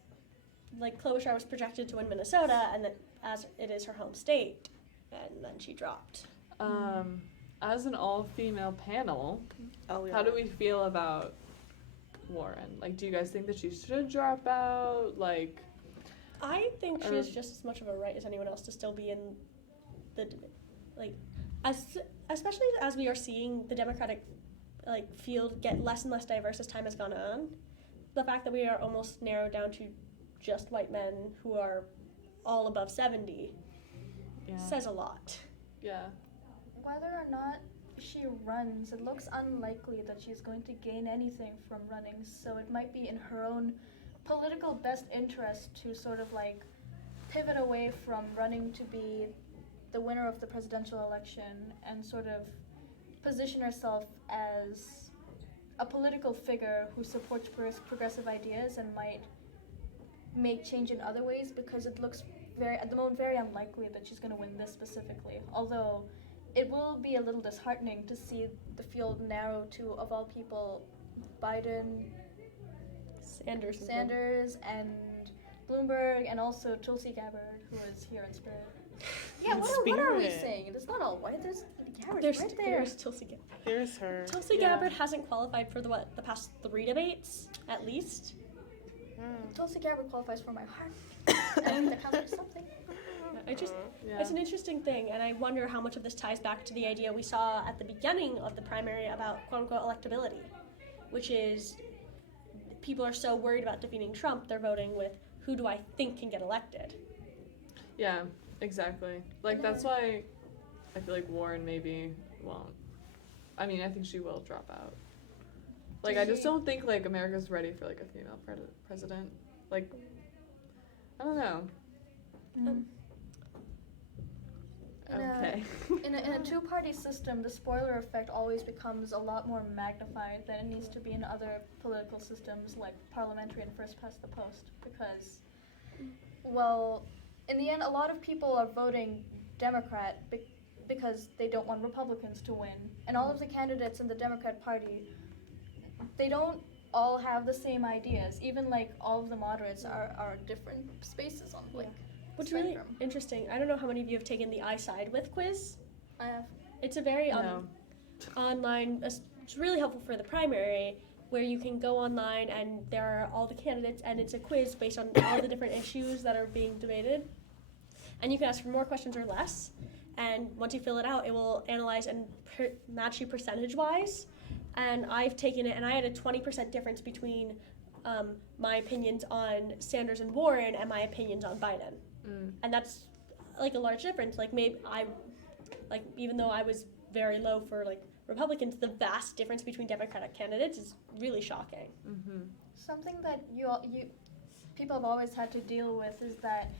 like Klobuchar was projected to win Minnesota, and then as it is her home state, and then she dropped. As an all-female panel, how do we feel about Warren? Like, do you guys think that she should drop out? Like, I think she has just as much of a right as anyone else to still be in the, like, especially as we are seeing the Democratic, like, field get less and less diverse as time has gone on. The fact that we are almost narrowed down to just white men who are all above 70 says a lot. Yeah. whether or not she runs, it looks unlikely that she's going to gain anything from running, so it might be in her own political best interest to sort of like pivot away from running to be the winner of the presidential election and sort of position herself as a political figure who supports progressive ideas and might make change in other ways, because it looks at the moment very unlikely that she's going to win this specifically, although it will be a little disheartening to see the field narrow to, of all people, Biden, Sanders, and Bloomberg, and also Tulsi Gabbard, who is here in spirit. Yeah, what are we saying? It's not all white. There's Gabbard right there. There's Tulsi Gabbard. There's her. Tulsi Gabbard hasn't qualified for the past 3 debates, at least. Tulsi Gabbard qualifies for my heart. And that counts for something. It's an interesting thing, and I wonder how much of this ties back to the idea we saw at the beginning of the primary about quote-unquote electability, which is people are so worried about defeating Trump, they're voting with who do I think can get elected. Yeah, exactly. Like, that's why I feel like Warren maybe won't. I mean, I think she will drop out. Like, I just don't think, like, America's ready for, like, a female president. Like, I don't know. Okay. In a two-party system, the spoiler effect always becomes a lot more magnified than it needs to be in other political systems like parliamentary and first past the post, because, well, in the end, a lot of people are voting Democrat because they don't want Republicans to win, and all of the candidates in the Democrat Party, they don't all have the same ideas. Even like all of the moderates are different spaces on like. What's really interesting, I don't know how many of you have taken the I Side With quiz. I have. It's a very online, it's really helpful for the primary, where you can go online and there are all the candidates, and it's a quiz based on all the different issues that are being debated. And you can ask for more questions or less, and once you fill it out, it will analyze and match you percentage-wise. And I've taken it, and I had a 20% difference between my opinions on Sanders and Warren and my opinions on Biden. And that's like a large difference. Like maybe even though I was very low for like Republicans, the vast difference between Democratic candidates is really shocking. Something that you people have always had to deal with is that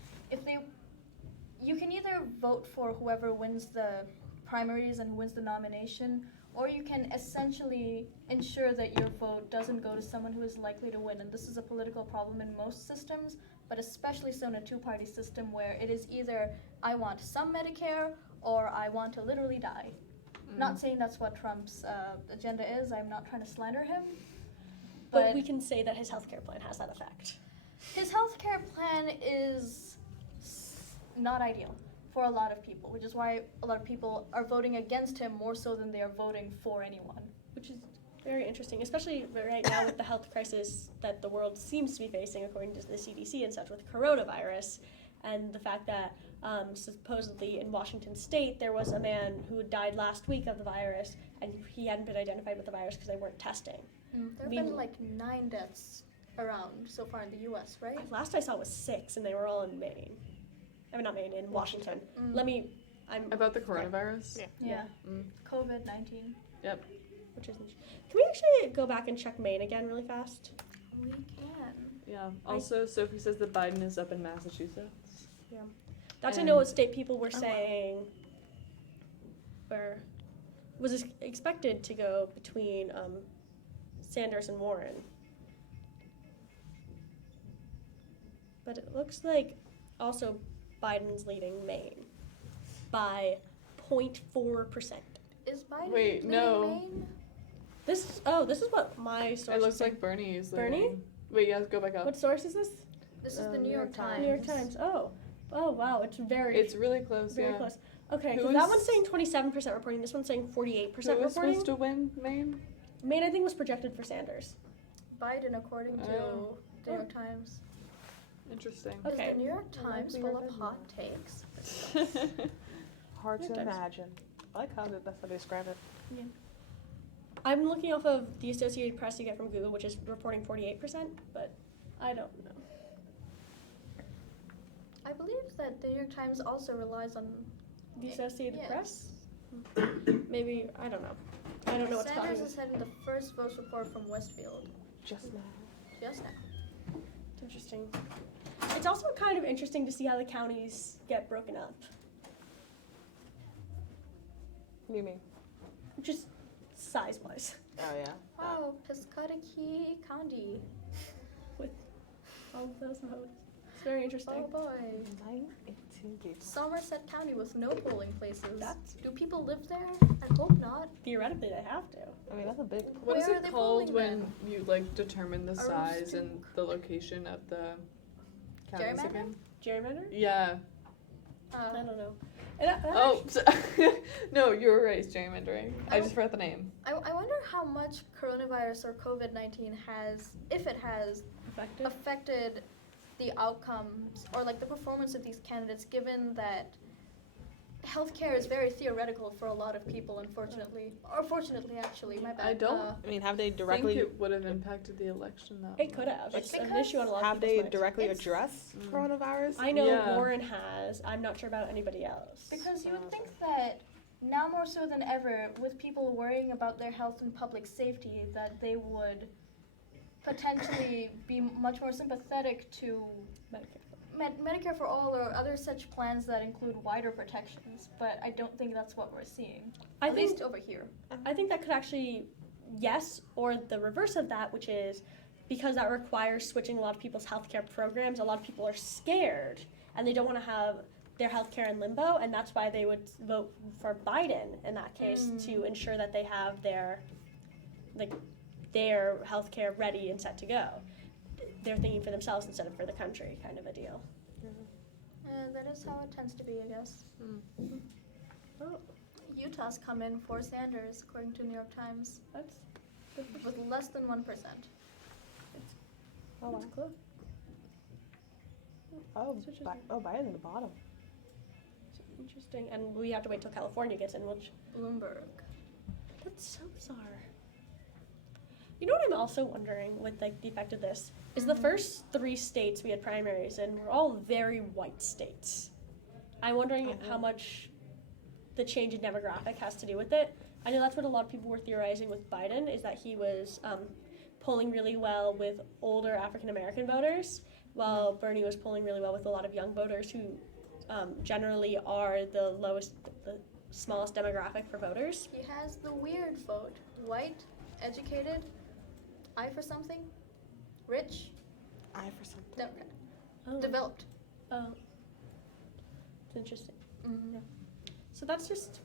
you can either vote for whoever wins the primaries and who wins the nomination, or you can essentially ensure that your vote doesn't go to someone who is likely to win. And this is a political problem in most systems, but especially so in a two-party system where it is either I want some Medicare or I want to literally die. Not saying that's what Trump's agenda is. I'm not trying to slander him. But we can say that his healthcare plan has that effect. His healthcare plan is not ideal for a lot of people, which is why a lot of people are voting against him more so than they are voting for anyone. Which is very interesting, especially right now with the health crisis that the world seems to be facing, according to the CDC and such, with coronavirus, and the fact that supposedly in Washington State there was a man who died last week of the virus, and he hadn't been identified with the virus because they weren't testing. There have been like 9 deaths around so far in the U.S., right? Last I saw was 6, and they were all in Maine. I mean, not Maine, in Washington. About the coronavirus? Yeah. COVID-19. Yep. Which is interesting. Can we actually go back and check Maine again really fast? We can. Yeah. Also, Sophie says that Biden is up in Massachusetts. Yeah. That's I know what state people were saying. Where was expected to go between Sanders and Warren. But it looks like also Biden's leading Maine by 0.4%. Is Biden Wait, leading no. Maine? This is what my source It looks is saying. like Bernie is Bernie? leading. Wait, yeah, go back up. What source is this? This is the New York Times. New York Times. Oh wow, it's It's really close, very yeah. close. Okay, Who because that is- one's saying 27% reporting. This one's saying 48% Who was reporting. supposed to win Maine? Maine, I think, was projected for Sanders. Biden, according to Oh. the New York Times. Interesting. Okay. Is the New York Times we full read of that hot takes? Hard to Sometimes. imagine. I like how that's how they describe it. I'm looking off of the Associated Press you get from Google, which is reporting 48%, but I don't know. I believe that the New York Times also relies on The Associated yes. Press? Maybe, I don't know. I don't know what's Sanders causing is having the first votes report from Westfield Just now. just now. It's interesting. It's also kind of interesting to see how the counties get broken up. What do you mean? Just size-wise. Oh yeah. Wow, Piscataqui County. With all of those votes. It's very interesting. Oh boy. 918 people. Somerset County with no polling places. That's- Do people live there? I hope not. Theoretically, they have to. I mean, that's a big. What is Where are it they called polling when them? you like determine the A size roasting and the location of the counties Gerrymander? again? Gerrymander? Yeah. I don't know. And I Oh, no, you were right. It's gerrymandering. I just forgot the name. I wonder how much coronavirus or COVID-19 has, if it has, effective. affected the outcomes or like the performance of these candidates, given that healthcare is very theoretical for a lot of people, unfortunately. Or fortunately, actually, my bad. I don't I mean, have they I directly? think it would have impacted the election though. It could have. It's an issue on a lot Have of they people's minds. directly It's- addressed Mm. coronavirus? I know Yeah. Warren has. I'm not sure about anybody else. Because you would think that now more so than ever, with people worrying about their health and public safety, that they would potentially be much more sympathetic to Medicare for All or other such plans that include wider protections. But I don't think that's what we're seeing. I At think least over here. I think that could actually, yes, or the reverse of that, which is because that requires switching a lot of people's healthcare programs. A lot of people are scared and they don't want to have their healthcare in limbo, and that's why they would vote for Biden in that case to ensure that they have their healthcare ready and set to go. They're thinking for themselves instead of for the country, kind of a deal. That is how it tends to be, I guess. Oh, Utah's come in for Sanders, according to New York Times, that's with less than 1%. Oh, wow. that's close. Oh, It's interesting. Biden's at the bottom. It's interesting, and we have to wait till California gets in, which Bloomberg. that's so bizarre. You know what I'm also wondering with like the effect of this is the first 3 states we had primaries in were all very white states. I'm wondering how much the change in demographic has to do with it. I know that's what a lot of people were theorizing with Biden is that he was polling really well with older African American voters, while Bernie was polling really well with a lot of young voters who generally are the smallest demographic for voters. He has the weird vote. White, educated, eye for something, rich, Eye for something. Democrat, Oh. developed. Oh. It's interesting. Mm-hmm. So that's just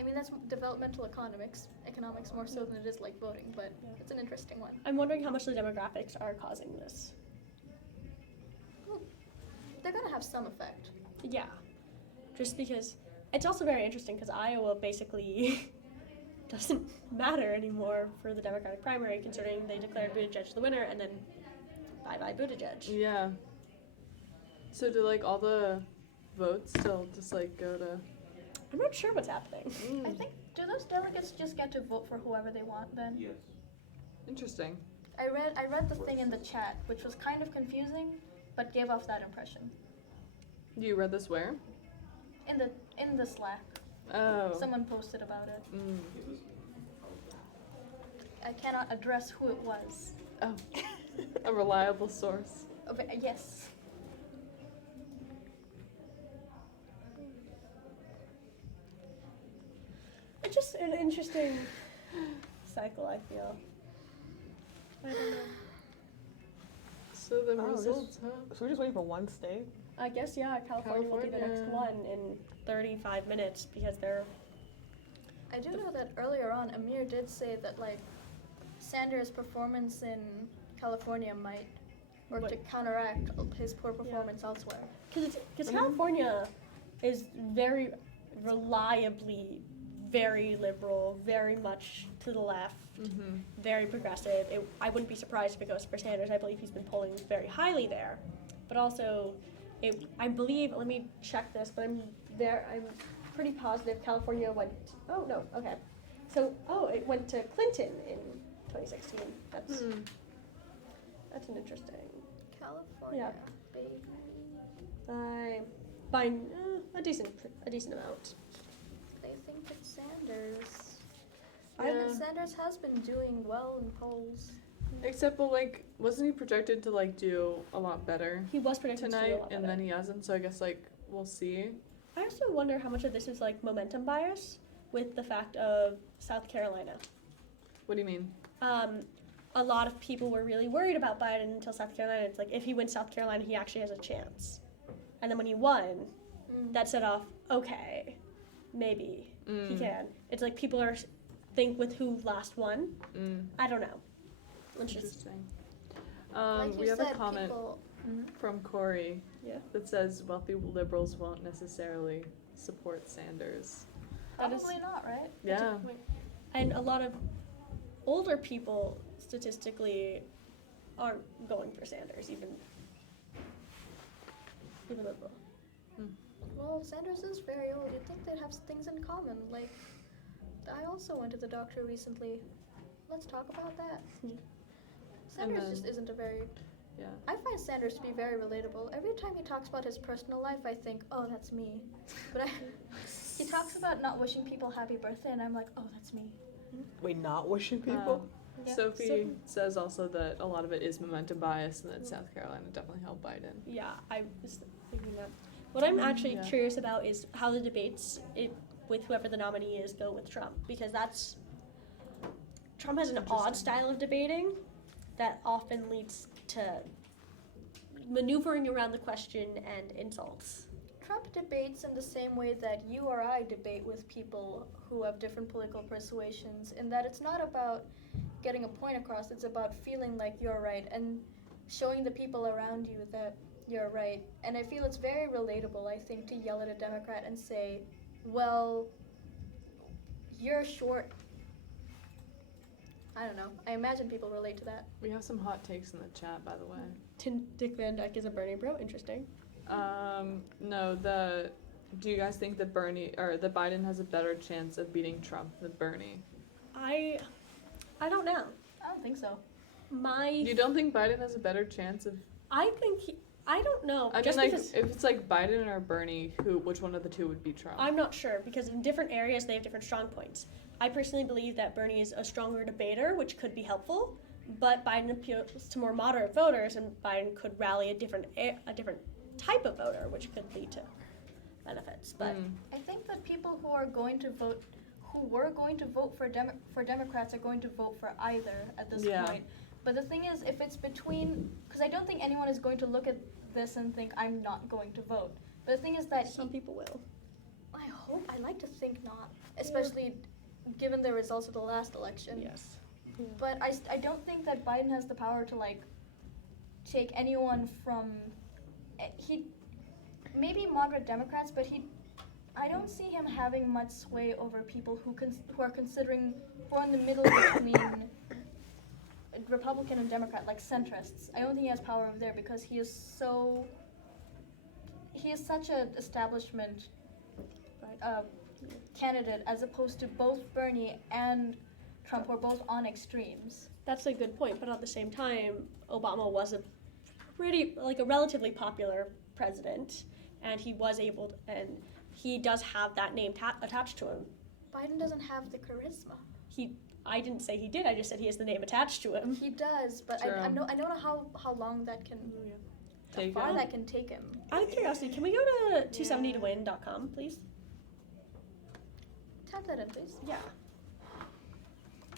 I mean, that's developmental economics more so than it is like voting, but Yeah. it's an interesting one. I'm wondering how much the demographics are causing this. They're gonna have some effect. Yeah. Just because it's also very interesting because Iowa basically doesn't matter anymore for the Democratic primary, considering they declared Buttigieg the winner and then bye-bye Buttigieg. Yeah. So do like all the votes still just like go to? I'm not sure what's happening. I think, do those delegates just get to vote for whoever they want then? Yes. Interesting. I read the thing in the chat, which was kind of confusing, but gave off that impression. You read this where? In the Slack, Oh. someone posted about it. Mm. I cannot address who it was. Oh. A reliable source. But yes. It's just an interesting cycle, I feel. I don't know. So the results, huh? So we're just waiting for one state? I guess, yeah, California will be the next one in 35 minutes because they're... I do know that earlier on, Amir did say that, like, Sanders' performance in California might, or to counteract his poor performance elsewhere. Because California is very reliably very liberal, very much to the left, very progressive. I wouldn't be surprised if it goes for Sanders. I believe he's been polling very highly there. But also, I believe, let me check this, but I'm pretty positive California went, it went to Clinton in 2016. That's an interesting. California, baby. By a decent amount. They think it's Sanders. Yeah. Sanders has been doing well in polls. Except, well, like, wasn't he projected to, like, do a lot better He was predicted tonight, to do a lot and better. then he hasn't, so I guess, like, we'll see. I also wonder how much of this is, like, momentum bias with the fact of South Carolina. What do you mean? A lot of people were really worried about Biden until South Carolina. It's like, if he wins South Carolina, he actually has a chance. And then when he won, that set off, okay, maybe he can. It's like people think with who last won. I don't know. Interesting. Like we you have said, a comment from Corey that says wealthy liberals won't necessarily support Sanders. Probably not, right? Yeah. And a lot of older people statistically aren't going for Sanders, even liberal. Well, Sanders is very old. You'd think they'd have things in common. Like, I also went to the doctor recently. Let's talk about that. Sanders just isn't a very... Yeah. I find Sanders to be very relatable. Every time he talks about his personal life, I think, oh, that's me. But he talks about not wishing people happy birthday, and I'm like, oh, that's me. Wait, not wishing people? Yeah. Sophie says also that a lot of it is momentum bias and that South Carolina definitely helped Biden. Yeah, I was thinking that. What I'm actually curious about is how the debates with whoever the nominee is go with Trump, because Trump has an odd style of debating that often leads to maneuvering around the question and insults. Trump debates in the same way that you or I debate with people who have different political persuasions, in that it's not about getting a point across, it's about feeling like you're right and showing the people around you that you're right. And I feel it's very relatable, I think, to yell at a Democrat and say, well, you're short. I don't know. I imagine people relate to that. We have some hot takes in the chat, by the way. Dick Van Dyke is a Bernie bro. Interesting. No, do you guys think that that Biden has a better chance of beating Trump than Bernie? I don't know. I don't think so. You don't think Biden has a better chance of? I don't know. I mean, like, if it's like Biden or Bernie, which one of the two would beat Trump? I'm not sure, because in different areas they have different strong points. I personally believe that Bernie is a stronger debater, which could be helpful, but Biden appeals to more moderate voters, and Biden could rally a different type of voter, which could lead to benefits. But I think that people who were going to vote for Democrats are going to vote for either at this point. But the thing is, if it's between, because I don't think anyone is going to look at this and think, I'm not going to vote. But the thing is that some people will. I like to think not, especially given the results of the last election. Yes. Yeah. But I don't think that Biden has the power to, like, take anyone from, maybe moderate Democrats, but I don't see him having much sway over people who are considering, who are in the middle between Republican and Democrat, like centrists. I don't think he has power over there because he is such an establishment candidate, as opposed to both Bernie and Trump were both on extremes. That's a good point, but at the same time, Obama was a relatively popular president, and he was able to, and he does have that name attached to him. Biden doesn't have the charisma. I didn't say he did. I just said he has the name attached to him. He does, but I don't know how long that can take how far that can take him. Out of curiosity, can we go to 270towin.com, please? Type that in, please. Yeah.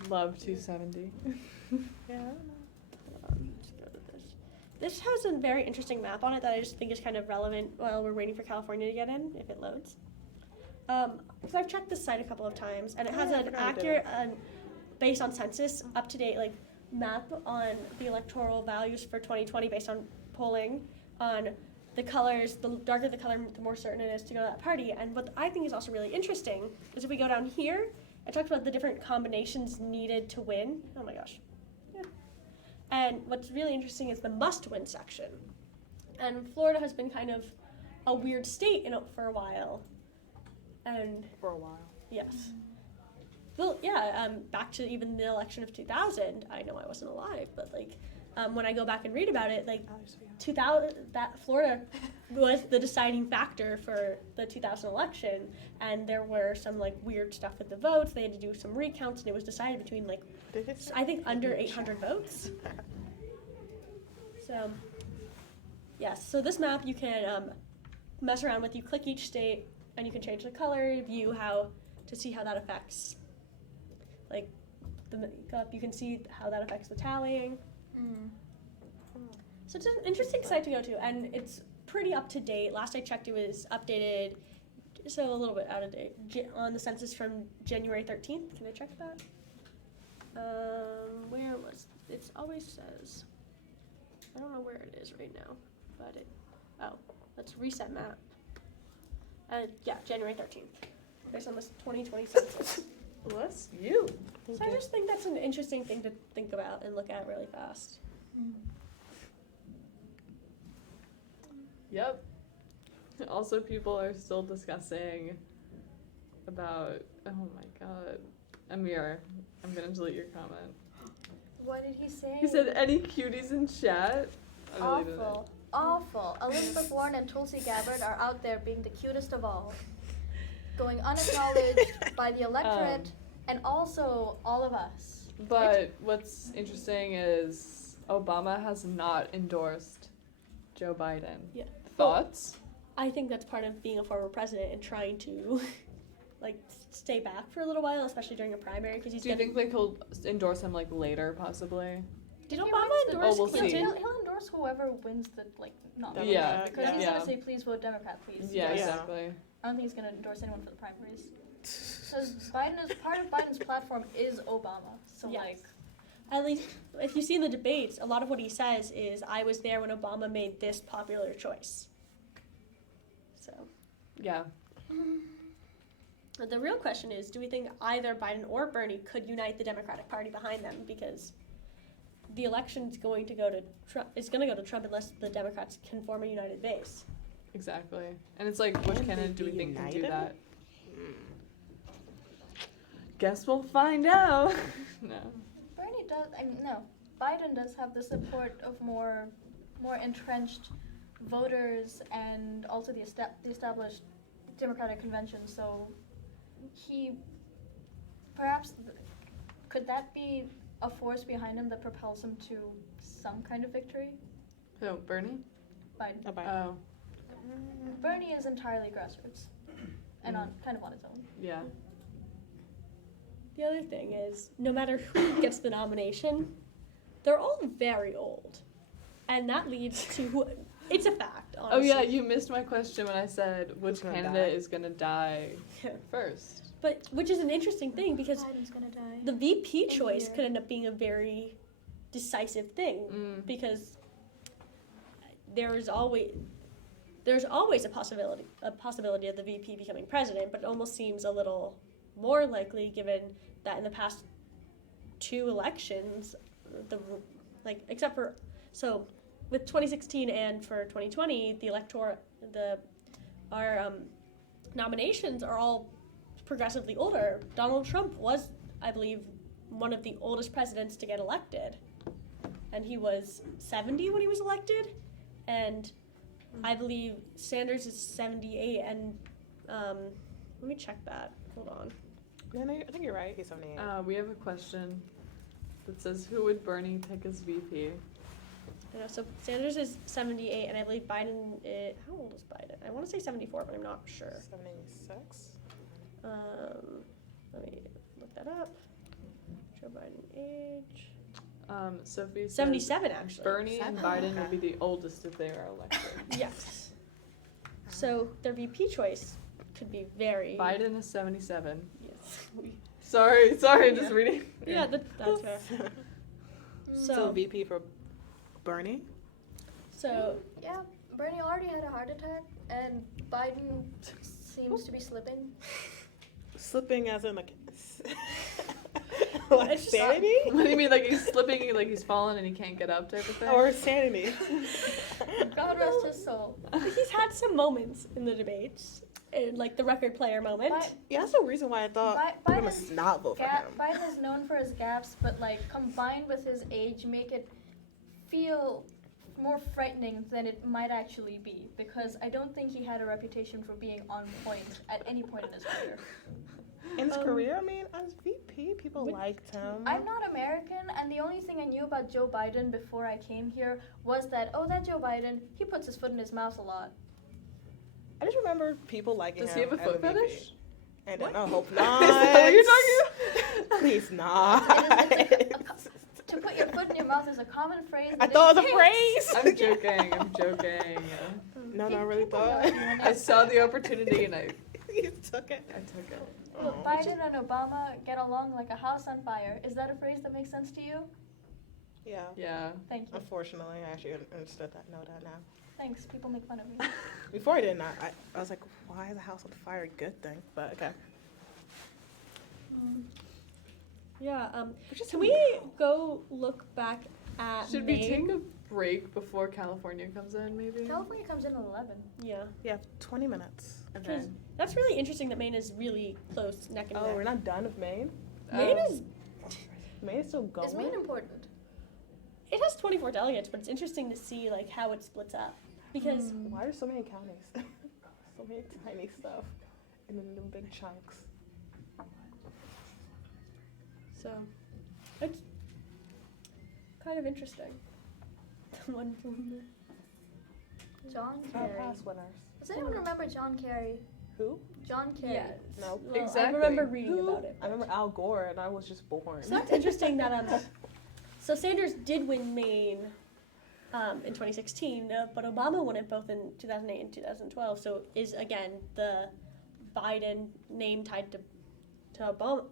Love 270. Yeah. Let's go to this. This has a very interesting map on it that I just think is kind of relevant while we're waiting for California to get in, if it loads. Because I've checked this site a couple of times, and it has an accurate, based on census, up-to-date map on the electoral values for 2020 based on polling on the colors. The darker the color, the more certain it is to go to that party. And what I think is also really interesting is if we go down here, it talks about the different combinations needed to win. Oh my gosh. Yeah. And what's really interesting is the must-win section. And Florida has been kind of a weird state for a while. And For a while. yes. Well, yeah, back to even the election of 2000, I know I wasn't alive, but when I go back and read about it, 2000, that Florida was the deciding factor for the 2000 election, and there were some weird stuff with the votes. They had to do some recounts, and it was decided between I think under 800 votes. So, yes. So this map you can mess around with. You click each state, and you can change the color, view to see how that affects. The makeup, you can see how that affects the tallying. So it's an interesting site to go to, and it's pretty up to date. Last I checked, it was updated, so a little bit out of date, on the census from January 13th. Can I check that? Where was it? It always says. I don't know where it is right now, but let's reset map. Yeah, January 13th, based on this 2020 census. Bless you. So I just think that's an interesting thing to think about and look at really fast. Yep. Also, people are still discussing about, oh my god. Amir, I'm gonna delete your comment. What did he say? He said, any cuties in chat? I really didn't. Awful. Elizabeth Warren and Tulsi Gabbard are out there being the cutest of all. Going unacknowledged by the electorate and also all of us. But what's interesting is Obama has not endorsed Joe Biden. Yeah. Thoughts? I think that's part of being a former president and trying to, stay back for a little while, especially during a primary, because he's. Do you think he'll endorse him later, possibly? Did Obama endorse we'll see. Clinton? He'll endorse whoever wins the nomination. Yeah. Because he's gonna say, please vote Democrat, please. Yeah, exactly. I don't think he's gonna endorse anyone for the primaries. Because part of Biden's platform is Obama. So Yes. At least, if you see in the debates, a lot of what he says is, I was there when Obama made this popular choice. So. Yeah. The real question is, do we think either Biden or Bernie could unite the Democratic Party behind them? Because the election's going to go to Trump. It's going to go to Trump unless the Democrats can form a united base. Exactly. And it's which candidate do we think can do that? Guess we'll find out. No. Bernie does. Biden does have the support of more entrenched voters and also the established Democratic convention. So he perhaps could that be a force behind him that propels him to some kind of victory? Who? Bernie? Biden. Oh. Bernie is entirely grassroots and kind of on his own. Yeah. The other thing is, no matter who gets the nomination, they're all very old. And that leads to it's a fact, honestly. Oh yeah, you missed my question when I said which candidate is gonna die first. But which is an interesting thing because Biden's gonna die. the VP choice could end up being a very decisive thing because there's always a possibility of the VP becoming president, but it almost seems a little more likely given that in the past two elections, except for with 2016 and for 2020, our nominations are all progressively older. Donald Trump was, I believe, one of the oldest presidents to get elected, and he was 70 when he was elected, and I believe Sanders is 78, and let me check that. Hold on. No, I think you're right. He's 78. We have a question that says, who would Bernie pick as VP? So Sanders is 78, and I believe Biden is, how old is Biden? I want to say 74, but I'm not sure. 76? Let me look that up. Joe Biden age. Sophie says 77 actually. Bernie and Biden will be the oldest if they are elected. Yes. So their VP choice could be very. Biden is 77. Yes. Sorry, just reading. Yeah, that's fair. So VP for Bernie? So. Yeah, Bernie already had a heart attack, and Biden seems to be slipping. Slipping as in like It's just sanity? What do you mean, like he's slipping, like he's fallen and he can't get up type of thing? Or sanity? God rest his soul. He's had some moments in the debates, and like the record player moment. Yeah, that's the reason why I thought I must not vote for him. Biden is known for his gaps, but like combined with his age, make it feel more frightening than it might actually be. Because I don't think he had a reputation for being on point at any point in his career. In his career, I mean, as VP, people liked him. I'm not American, and the only thing I knew about Joe Biden before I came here was that, that Joe Biden, he puts his foot in his mouth a lot. I just remember people liking Does him. he have a foot fetish? And I hope not. Is that what you're talking about? Please not. To put your foot in your mouth is a common phrase. I thought it was a phrase. I'm joking. No, I really thought. I saw the opportunity and I You took it. took it. Look, Biden and Obama get along like a house on fire. Is that a phrase that makes sense to you? Yeah. Yeah. Thank you. Unfortunately, I actually understood that. Know that now. Thanks. People make fun of me. Before I did not. I was like, why is a house on fire a good thing? But okay. Yeah. Can we go look back at Should we take a break before California comes in, maybe? California comes in at 11. Yeah. Yeah, 20 minutes. Because that's really interesting that Maine is really close neck and neck. Oh, we're not done with Maine? Maine is. Maine is still going? Is Maine important? It has 24 delegates, but it's interesting to see like how it splits up because Why are so many counties? So many tiny stuff and then the big chunks. so it's kind of interesting. One John Our Kerry. past winners. Does anyone remember John Kerry? Who? John Kerry. Yeah. No. Well, I Exactly. remember reading Who? about it. I remember Al Gore and I was just born. So that's interesting that so Sanders did win Maine in 2016, but Obama won it both in 2008 and 2012. So is again the Biden name tied to Obama?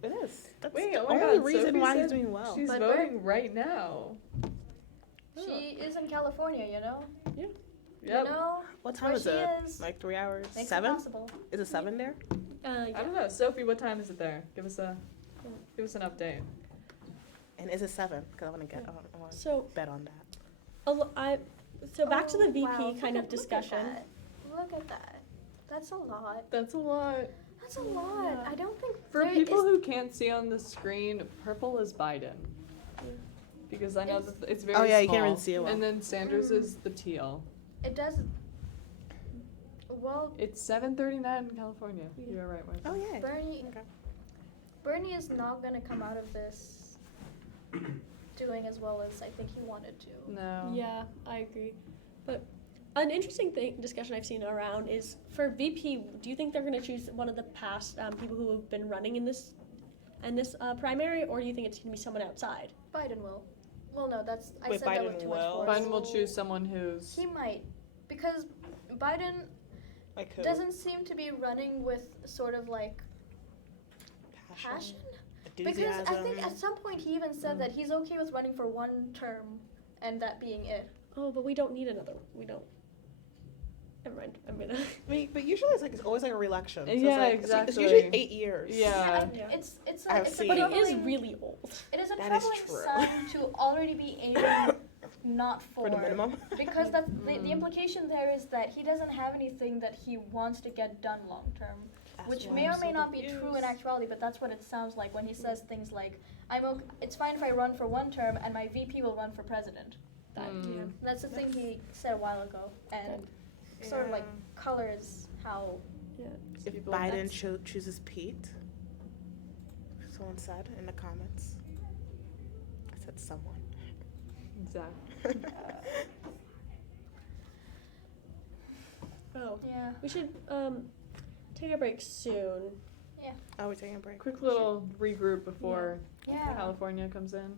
It is. That's Wait, the oh my only God, reason Sophie why he's said doing well. She's But voting right now. She is in California, you know? Yep. You know? What time where is she it? is. Like 3 hours? Makes 7? it possible. Is it 7 there? I don't know. Sophie, what time is it there? Give us an update. And is it 7? Because I want to get I want to So bet on that. So back to the VP Wow, kind look of at discussion. that. Look at that. That's a lot. That's a lot. That's a lot. Yeah. I don't think For there people is- who can't see on the screen, purple is Biden. Because I know that it's very Oh, yeah, small. you can't really see it well. And then Sanders is the teal. It does. Well, It's 7:39 in California. You're right, Martha. Oh, yeah. Bernie. Okay. Bernie is not gonna come out of this doing as well as I think he wanted to. No. Yeah, I agree. But an interesting discussion I've seen around is for VP. Do you think they're going to choose one of the past people who have been running in this primary, or do you think it's going to be someone outside? Biden will. Well, no, that's I Wait, said that Biden with too will? much force. Biden will choose someone who's. He might, because Biden Like who? doesn't seem to be running with sort of like passion. Because I think at some point he even said that he's okay with running for one term and that being it. Oh, but we don't need another. We don't. Never mind. I'm gonna. I mean, but usually it's always like a re-election. So Yeah, it's like, It's exactly. usually 8 years. Yeah. Yeah. It's I've it's a seen- But he is troubling- really old. It is a That is troubling true. sign to already be aiming not For the minimum. because that's the implication there is that he doesn't have anything that he wants to get done long term, which what may I'm or may so not be true in actuality, but that's what it sounds like when he says things like, it's fine if I run for one term and my VP will run for president. That, yeah. That's the thing he said a while ago, and sort of like colors how If People Biden next. chooses Pete, someone said in the comments. I said someone. Exactly. Oh, yeah. we should take a break soon. Yeah. Oh, we're taking a break. Quick little regroup before Yeah. California comes in.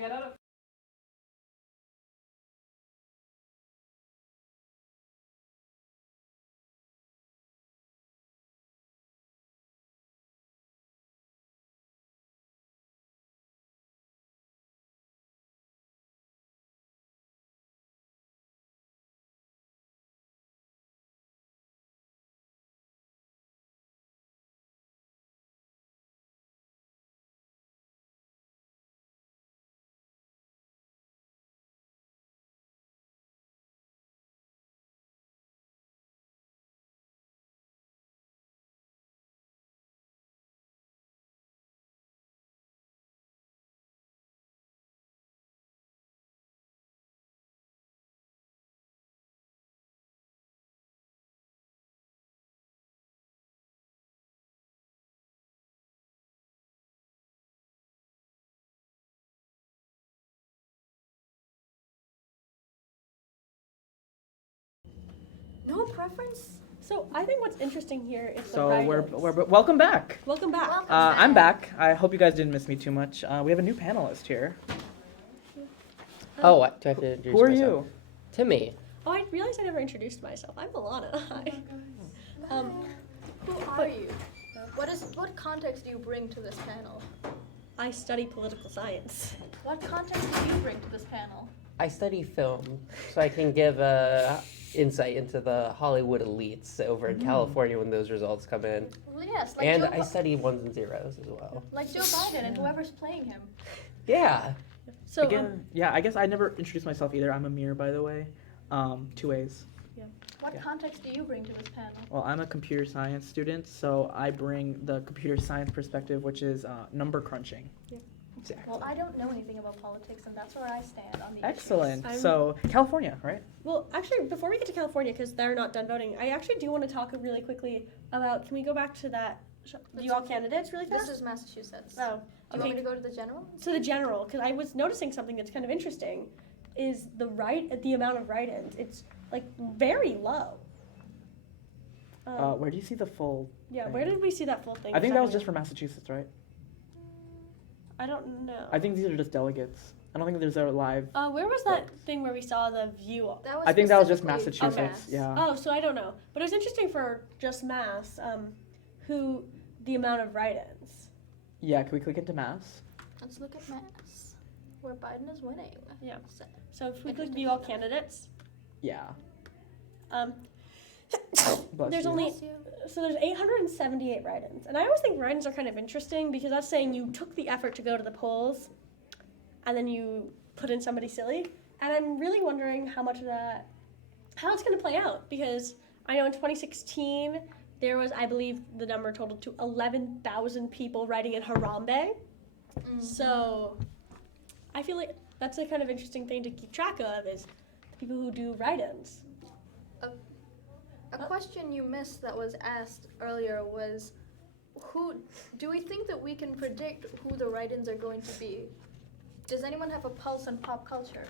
get out of No preference? So I think what's interesting here is the So write-ins. we're welcome back. Welcome back. Welcome I'm back. I hope you guys didn't miss me too much. We have a new panelist here. Oh, what? Do I have to introduce Who are myself? you? Timmy. Oh, I realized I never introduced myself. I'm Alana. Hi. Who are you? What context do you bring to this panel? I study political science. What context do you bring to this panel? I study film, so I can give insight into the Hollywood elites over in California when those results come in. Well, yes, like And Joe I study ones and zeros as well. like Joe Biden and whoever's playing him. Yeah. So Again, yeah, I guess I never introduced myself either. I'm Amir, by the way. 2 ways. What Yeah. context do you bring to this panel? Well, I'm a computer science student, so I bring the computer science perspective, which is number crunching. Yeah. Exactly. Well, I don't know anything about politics, and that's where I stand on the Excellent. I'm- So California, right? Well, actually, before we get to California, because they're not done voting, I actually do want to talk really quickly about. Can we go back to that? You all candidates really fast? This is Massachusetts. Oh, Do you want me to go to the general? to the general, because I was noticing something that's kind of interesting, is the amount of write-ins. It's like very low. Where do you see the full? Yeah, thing? where did we see that full thing? I think that was Sorry. just for Massachusetts, right? I don't know. I think these are just delegates. I don't think there's a live. Where was that thing where we saw the view? That was I think that was just specifically Massachusetts. Mass. Yeah. Oh, so I don't know. But it was interesting for just Mass, who the amount of write-ins. Yeah. Can we click into Mass? Let's look at Mass, where Biden is winning. Yeah. So- So if we click view all candidates, Yeah. Bless there's you. only Bless you. so there's 878 write-ins, and I always think write-ins are kind of interesting because that's saying you took the effort to go to the polls, and then you put in somebody silly. And I'm really wondering how much of that, how it's going to play out, because I know in 2016 there was, I believe, the number totaled to 11,000 people writing in Harambe. So I feel like that's a kind of interesting thing to keep track of is the people who do write-ins. A question you missed that was asked earlier was, do we think that we can predict who the write-ins are going to be? Does anyone have a pulse on pop culture?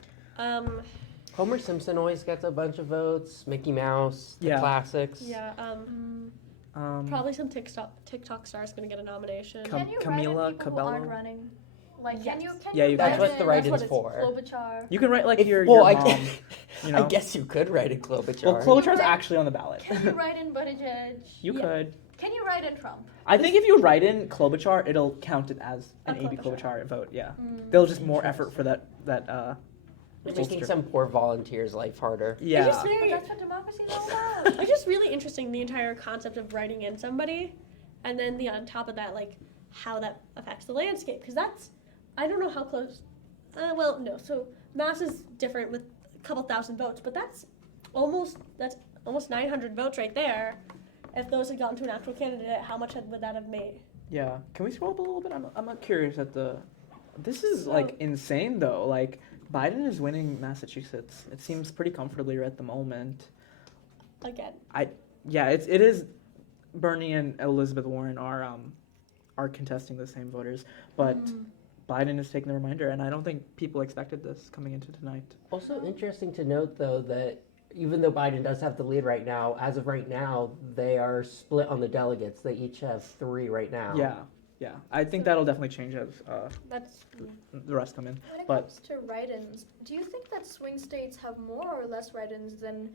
Homer Simpson always gets a bunch of votes. Mickey Mouse, the Yeah. classics. Yeah, probably some TikTok star is going to get a nomination. Come- Can you Camila write in people who Cabello? aren't running? Like, can Yes. you Yeah, you That's can. what the write-in's that's for. Klobuchar. You can write like If- your well, I mom. guess- You know. I guess you could write a Klobuchar. Well, Klobuchar's Right. actually on the ballot. Can you write in Buttigieg? You Yeah. could. Can you write in Trump? I think if you write in Klobuchar, it'll count it as an A AB Klobuchar. Klobuchar vote. Yeah. Mm. They'll just more effort for that. You're making pollster. some poor volunteer's life harder. Yeah. It's just But very, that's what democracy is all about. it's just really interesting, the entire concept of writing in somebody, and then on top of that, like how that affects the landscape, because that's, I don't know how close. Well, no. So Mass is different with a couple thousand votes, but that's almost 900 votes right there. If those had gotten to an actual candidate, how much would that have made? Yeah. Can we scroll up a little bit? I'm not curious at the. This is So- like insane though. Like Biden is winning Massachusetts. It seems pretty comfortably at the moment. Again, Yeah, it is. Bernie and Elizabeth Warren are contesting the same voters, but Biden is taking the reminder, and I don't think people expected this coming into tonight. Also interesting to note, though, that even though Biden does have the lead right now, as of right now, they are split on the delegates. They each have 3 right now. Yeah. Yeah, I think that'll definitely change as That's the rest come in. When it But comes to write-ins, do you think that swing states have more or less write-ins than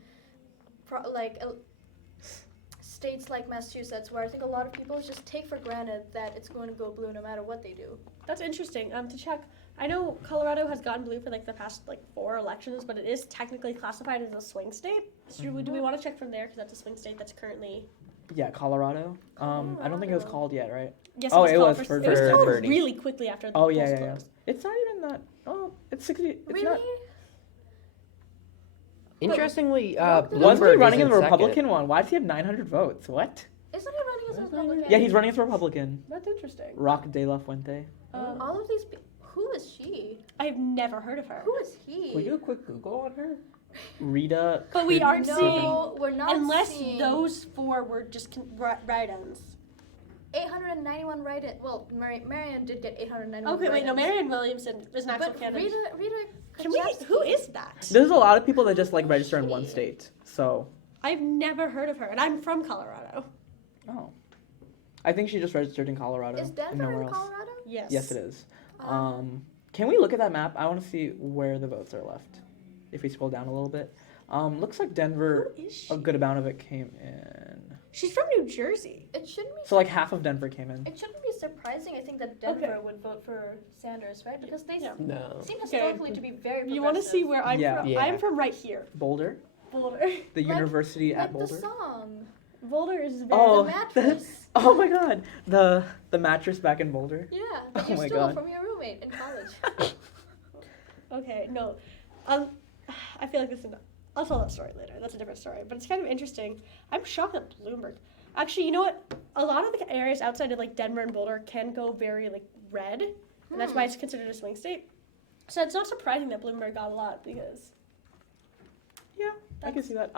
states like Massachusetts, where I think a lot of people just take for granted that it's going to go blue no matter what they do? That's interesting. To check, I know Colorado has gotten blue for like the past 4 elections, but it is technically classified as a swing state. So do we want to check from there because that's a swing state that's currently? yeah, Colorado. I don't think it was Colorado. called yet, right? Yes, Oh, it it was was called for it was called Birdie. really quickly after the Oh polls yeah, yeah. closed. It's not even that. Oh, it's 60. It's Really? not. Interestingly, Wasn't he Wasn't he Bloomberg running is in the second. Republican one? Why does he have 900 votes? What? Isn't he running as a Republican? Yeah, he's running as a Republican. That's interesting. Rock de la Fuente. All of these who is she? I've never heard of her. Who is he? Will you do a quick Google on her? Rita. But we aren't no, seeing we're not unless seeing those 4 were just write-ins. 891 write-in. Well, Marianne did get 891. Okay, wait, no, write-ins. Marianne Williamson is an actual But candidate. Rita Can we? Who is that? There's a lot of people that just like register in one Shit. state. So, I've never heard of her, and I'm from Colorado. oh, I think she just registered in Colorado. Is and Denver nowhere in else. Colorado? Yes. Yes, it is. Can we look at that map? I want to see where the votes are left. If we scroll down a little bit, looks like Denver. Who is she? A good amount of it came in. She's from New Jersey. It shouldn't be. So like half of Denver came in. It shouldn't be surprising. I think that Denver Okay. would vote for Sanders, right? Because they Yeah. No. seem Okay. historically to be very progressive. You want to see where I'm Yeah. from? Yeah. I'm from right here, Boulder, Boulder. the Like- university like at Boulder. the song, Boulder is very. Oh, the mattress. Oh my God, the mattress back in Boulder. Yeah, that Oh you my stole God. from your roommate in college. Okay, no, I feel like this is. I'll tell that story later. That's a different story, but it's kind of interesting. I'm shocked at Bloomberg. Actually, you know what? A lot of the areas outside of like Denver and Boulder can go very like red, and that's why it's considered a swing state. So it's not surprising that Bloomberg got a lot because. Yeah, I can see that.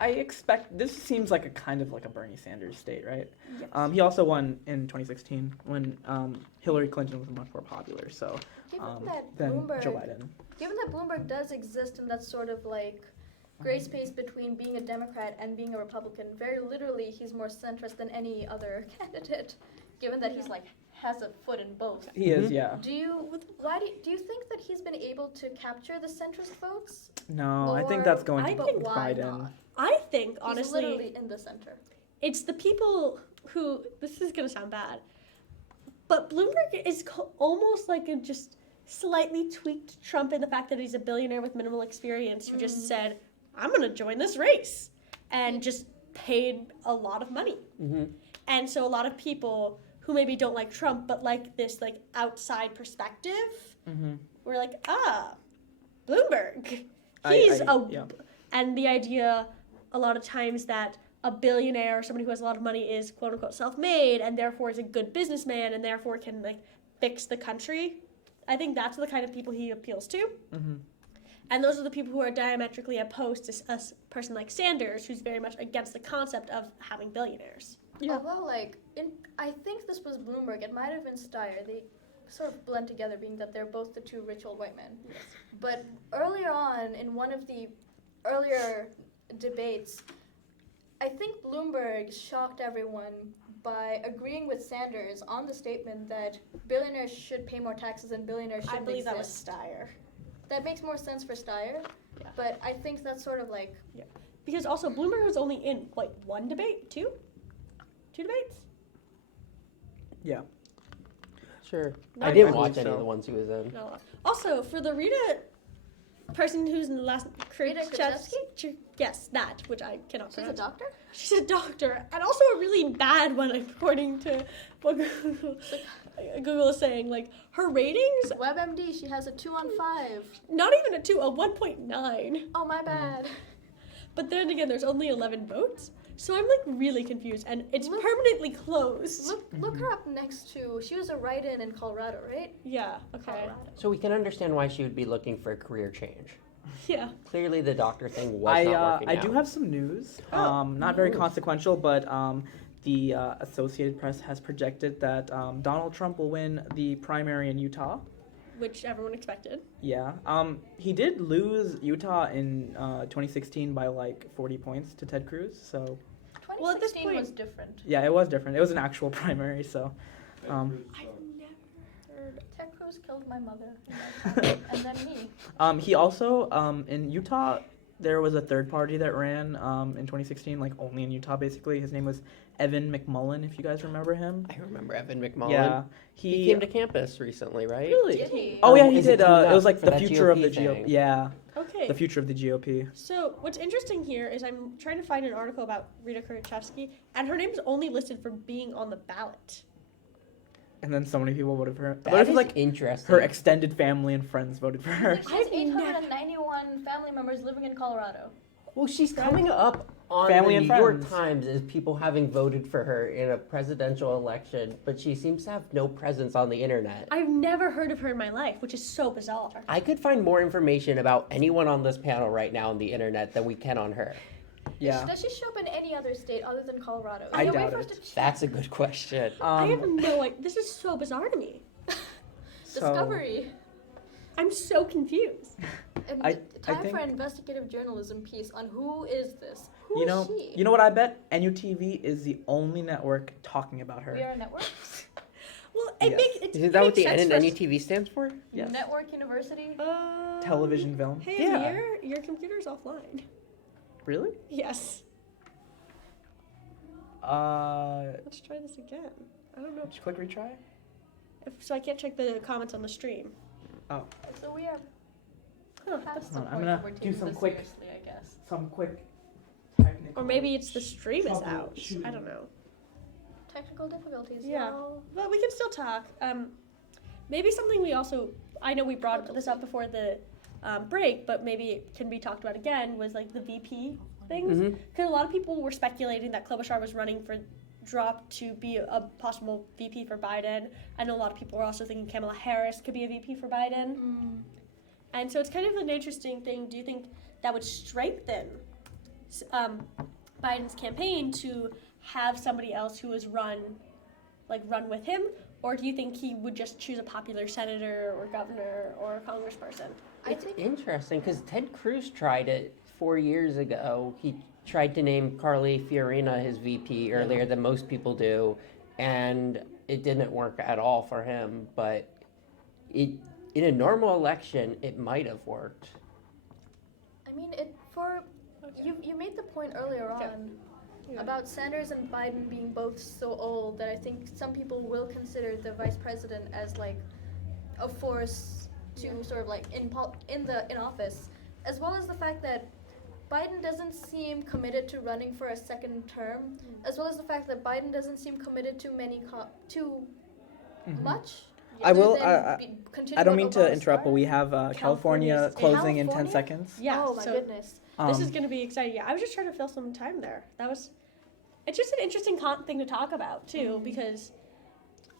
I expect this seems like a kind of like a Bernie Sanders state, right? Yes. He also won in 2016 when Hillary Clinton was much more popular. So Given that than Bloomberg, Joe Biden. given that Bloomberg does exist in that sort of like gray space between being a Democrat and being a Republican, very literally he's more centrist than any other candidate. Given that he's like has a foot in both. He is, yeah. Do you think that he's been able to capture the centrist votes? No, I think Or- that's going I to But be why Biden. not? I think He's honestly, literally in the center. it's the people who. This is gonna sound bad, but Bloomberg is almost like a just slightly tweaked Trump in the fact that he's a billionaire with minimal experience who just said, "I'm gonna join this race," and just paid a lot of money. Mm-hmm. And so a lot of people who maybe don't like Trump but like this like outside perspective, were like, Bloomberg. He's yeah. and the idea a lot of times that a billionaire or somebody who has a lot of money is quote unquote self-made and therefore is a good businessman and therefore can like fix the country. I think that's the kind of people he appeals to. And those are the people who are diametrically opposed to a person like Sanders, who's very much against the concept of having billionaires. Yeah. Although, I think this was Bloomberg. It might have been Steyer. They sort of blend together, being that they're both the two rich old white men. Yes. But earlier on, in one of the earlier debates, I think Bloomberg shocked everyone by agreeing with Sanders on the statement that billionaires should pay more taxes and billionaires I shouldn't believe that was exist. Steyer. That makes more sense for Steyer. Yeah. But I think that's sort of like Because also Bloomberg was only in like one debate, two debates. Yeah. Sure. Not I didn't even watch so. any of the ones he was in. No. Also, for the Rita person who's in the last Rita yes, that which I cannot she's a pronounce. doctor. She's a doctor, and also a really bad one according to what Google is saying. Like her ratings, WebMD, she has a 2 on 5. not even a 2, a 1.9. Oh, my bad. But then again, there's only 11 votes, so I'm like really confused, and it's permanently closed. Look her up next to, she was a write-in in Colorado, right? Yeah. Okay. Colorado. So we can understand why she would be looking for a career change. Yeah. Clearly, the doctor thing was not working I out. do have some news. Not very consequential, but the Associated Press has projected that Donald Trump will win the primary in Utah. Which everyone expected. Yeah. He did lose Utah in 2016 by like 40 points to Ted Cruz. So 2016 Well, at this point- was different. yeah, it was different. It was an actual primary. So I've never heard. Ted Cruz killed my mother, and then me. He also in Utah there was a third party that ran in 2016, like only in Utah basically. His name was Evan McMullen, if you guys remember him. I remember Evan McMullen. Yeah, he came to campus recently, right? Really? Did he? Oh yeah, he Is it did. coming It up was like for the that future of GOP the thing? GOP. Yeah, Okay. the future of the GOP. So what's interesting here is I'm trying to find an article about Rita Kurachevsky, and her name's only listed for being on the ballot. And then so many people voted for her. That What if is like interesting. her extended family and friends voted for her? She has 891 family members living in Colorado. Well, she's coming up on Family the and New York friends. Times as people having voted for her in a presidential election, but she seems to have no presence on the internet. I've never heard of her in my life, which is so bizarre. I could find more information about anyone on this panel right now on the internet than we can on her. Yeah. Does she show up in any other state other than Colorado? Is I there a way doubt for us it. to check? That's a good question. I have no idea. This is so bizarre to me. Discovery. I'm so confused. And I time think- for an investigative journalism piece on who is this? Who You is know, she? you know what I bet? NUTV is the only network talking about her. We are a network. Well, it Yes. makes it Isn't that what the makes N sense in for us- NUTV stands for? Yes. Network University. Television film. Hey, Yeah. Amir, your computer's offline. Really? Yes. Let's try this again. I don't know. Did you click retry? So I can't check the comments on the stream. Oh. So we are past the Hold on, I'm point gonna that we're do taking some this quick- seriously, I guess. Some quick technical. Or maybe it's the stream is troubleshooting. out. I don't know. Technical difficulties. Yeah. y'all. But we can still talk. Maybe something we also, I know we brought this up before the break, but maybe it can be talked about again, was like the VP things. Mhm. Because a lot of people were speculating that Klobuchar was running for drop to be a possible VP for Biden. I know a lot of people were also thinking Kamala Harris could be a VP for Biden. And so it's kind of an interesting thing. Do you think that would strengthen Biden's campaign to have somebody else who is run with him? Or do you think he would just choose a popular senator or governor or congressperson? It's interesting because Ted Cruz tried it 4 years ago. He tried to name Carly Fiorina his VP earlier than most people do, and it didn't work at all for him. But in a normal election, it might have worked. I mean, you made the point earlier on about Sanders and Biden being both so old that I think some people will consider the vice president as like a force to sort of like in office, as well as the fact that Biden doesn't seem committed to running for a second term, as well as the fact that Biden doesn't seem committed to much. I will. other than continue I don't what mean to Obama interrupt, but we have California California's- closing in 10 California? seconds. Yeah. Oh my so goodness. This is going to be exciting. Yeah, I was just trying to fill some time there. It's just an interesting thing to talk about too, because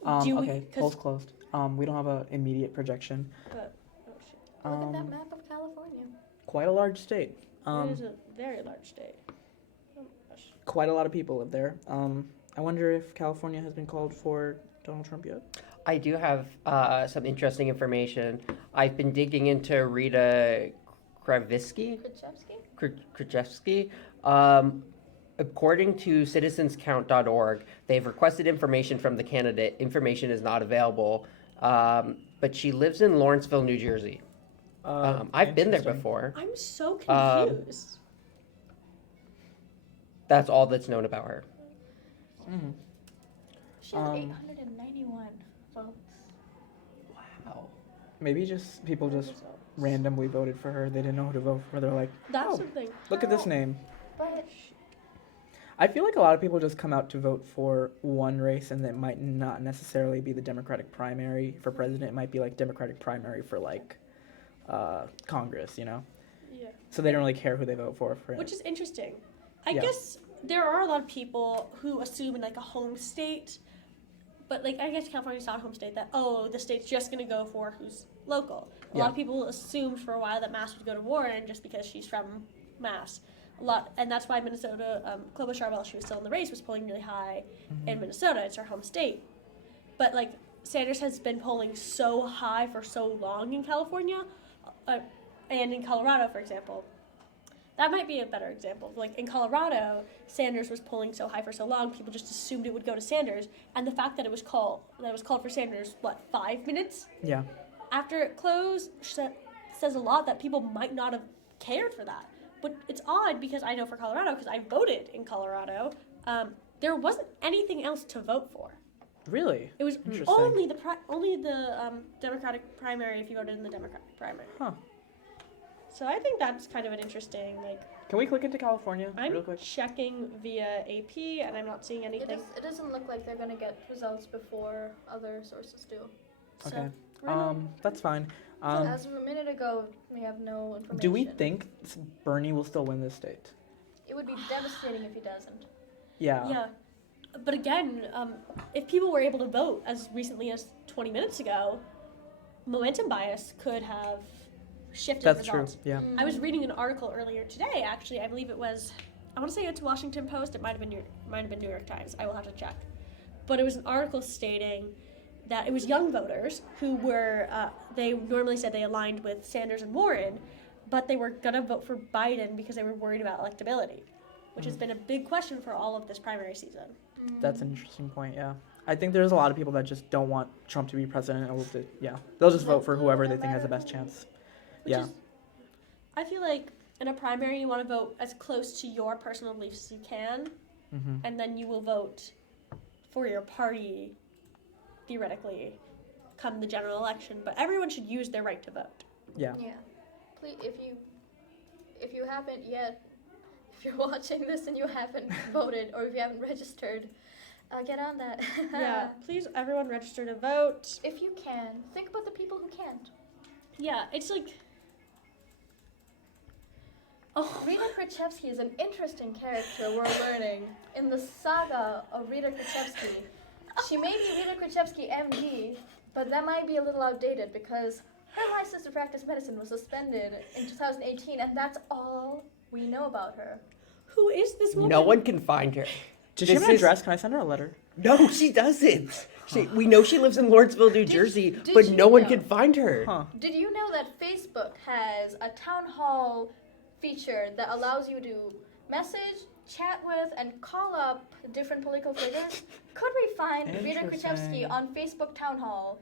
Okay, polls closed. We don't have an immediate projection. But, Look at that map of California. Quite a large state. it is a very large state. Oh my gosh. Quite a lot of people live there. I wonder if California has been called for Donald Trump yet. I do have some interesting information. I've been digging into Rita Krajewski. Krajewski. According to citizenscount.org, they've requested information from the candidate. Information is not available, but she lives in Lawrenceville, New Jersey. I've been there before. I'm so confused. That's all that's known about her. Mm-hmm. She has 891 votes. Wow. Maybe people just randomly voted for her. They didn't know who to vote for. They're like, That's oh, something. look at this name. But I feel like a lot of people just come out to vote for one race, and it might not necessarily be the Democratic primary for president. It might be like Democratic primary for like Congress, you know? Yeah. So they don't really care who they vote for it. Which is interesting. I Yeah. guess there are a lot of people who assume in like a home state, but like I guess California's not a home state, that the state's just gonna go for who's local. A lot of people assumed for a while that Mass would go to Warren just because she's from Mass. And that's why Minnesota, Klobuchar, while she was still in the race, was polling really high in Minnesota. It's her home state. But like Sanders has been polling so high for so long in California, and in Colorado, for example, That might be a better example. Like in Colorado, Sanders was polling so high for so long, people just assumed it would go to Sanders, and the fact that it was called for Sanders, 5 minutes Yeah. after it closed, says a lot that people might not have cared for that. But it's odd because I know for Colorado, because I voted in Colorado, there wasn't anything else to vote for. Really? It was only the Democratic primary if you voted in the Democratic primary. Huh. So I think that's kind of an interesting, Can we click into California I'm real quick? checking via AP and I'm not seeing anything. It doesn't look like they're going to get results before other sources do. Okay. So, That's fine. As of a minute ago, we have no information. Do we think Bernie will still win this state? It would be devastating if he doesn't. Yeah. Yeah. But again, if people were able to vote as recently as 20 minutes ago, momentum bias could have shifted That's results. true. Yeah. I was reading an article earlier today, actually. I believe it was, I want to say it's Washington Post. It might have been New York Times. I will have to check. But it was an article stating that it was young voters who were, they normally said they aligned with Sanders and Warren, but they were going to vote for Biden because they were worried about electability, which has been a big question for all of this primary season. That's an interesting point, yeah. I think there's a lot of people that just don't want Trump to be president. They'll just vote for whoever they think has the best chance. I feel like in a primary, you want to vote as close to your personal beliefs as you can, and then you will vote for your party, theoretically, come the general election. But everyone should use their right to vote. Yeah. Yeah. Please, if you haven't yet, if you're watching this and you haven't voted or if you haven't registered, get on that. Yeah, please, everyone register to vote. If you can, think about the people who can't. Yeah, it's like... Oh. Rita Krichevsky is an interesting character we're learning in the saga of Rita Krichevsky. She may be Rita Krichevsky MD, but that might be a little outdated because her license to practice medicine was suspended in 2018, and that's all we know about her. Who is this woman? No one can find her. Does she have an address? Can I send her a letter? No, she doesn't. We know she lives in Lawrenceville, New Jersey, but no one can find her. Huh. Did you know that Facebook has a town hall feature that allows you to message, chat with, and call up different political figures? Could we find Rita Krichevsky on Facebook Town Hall?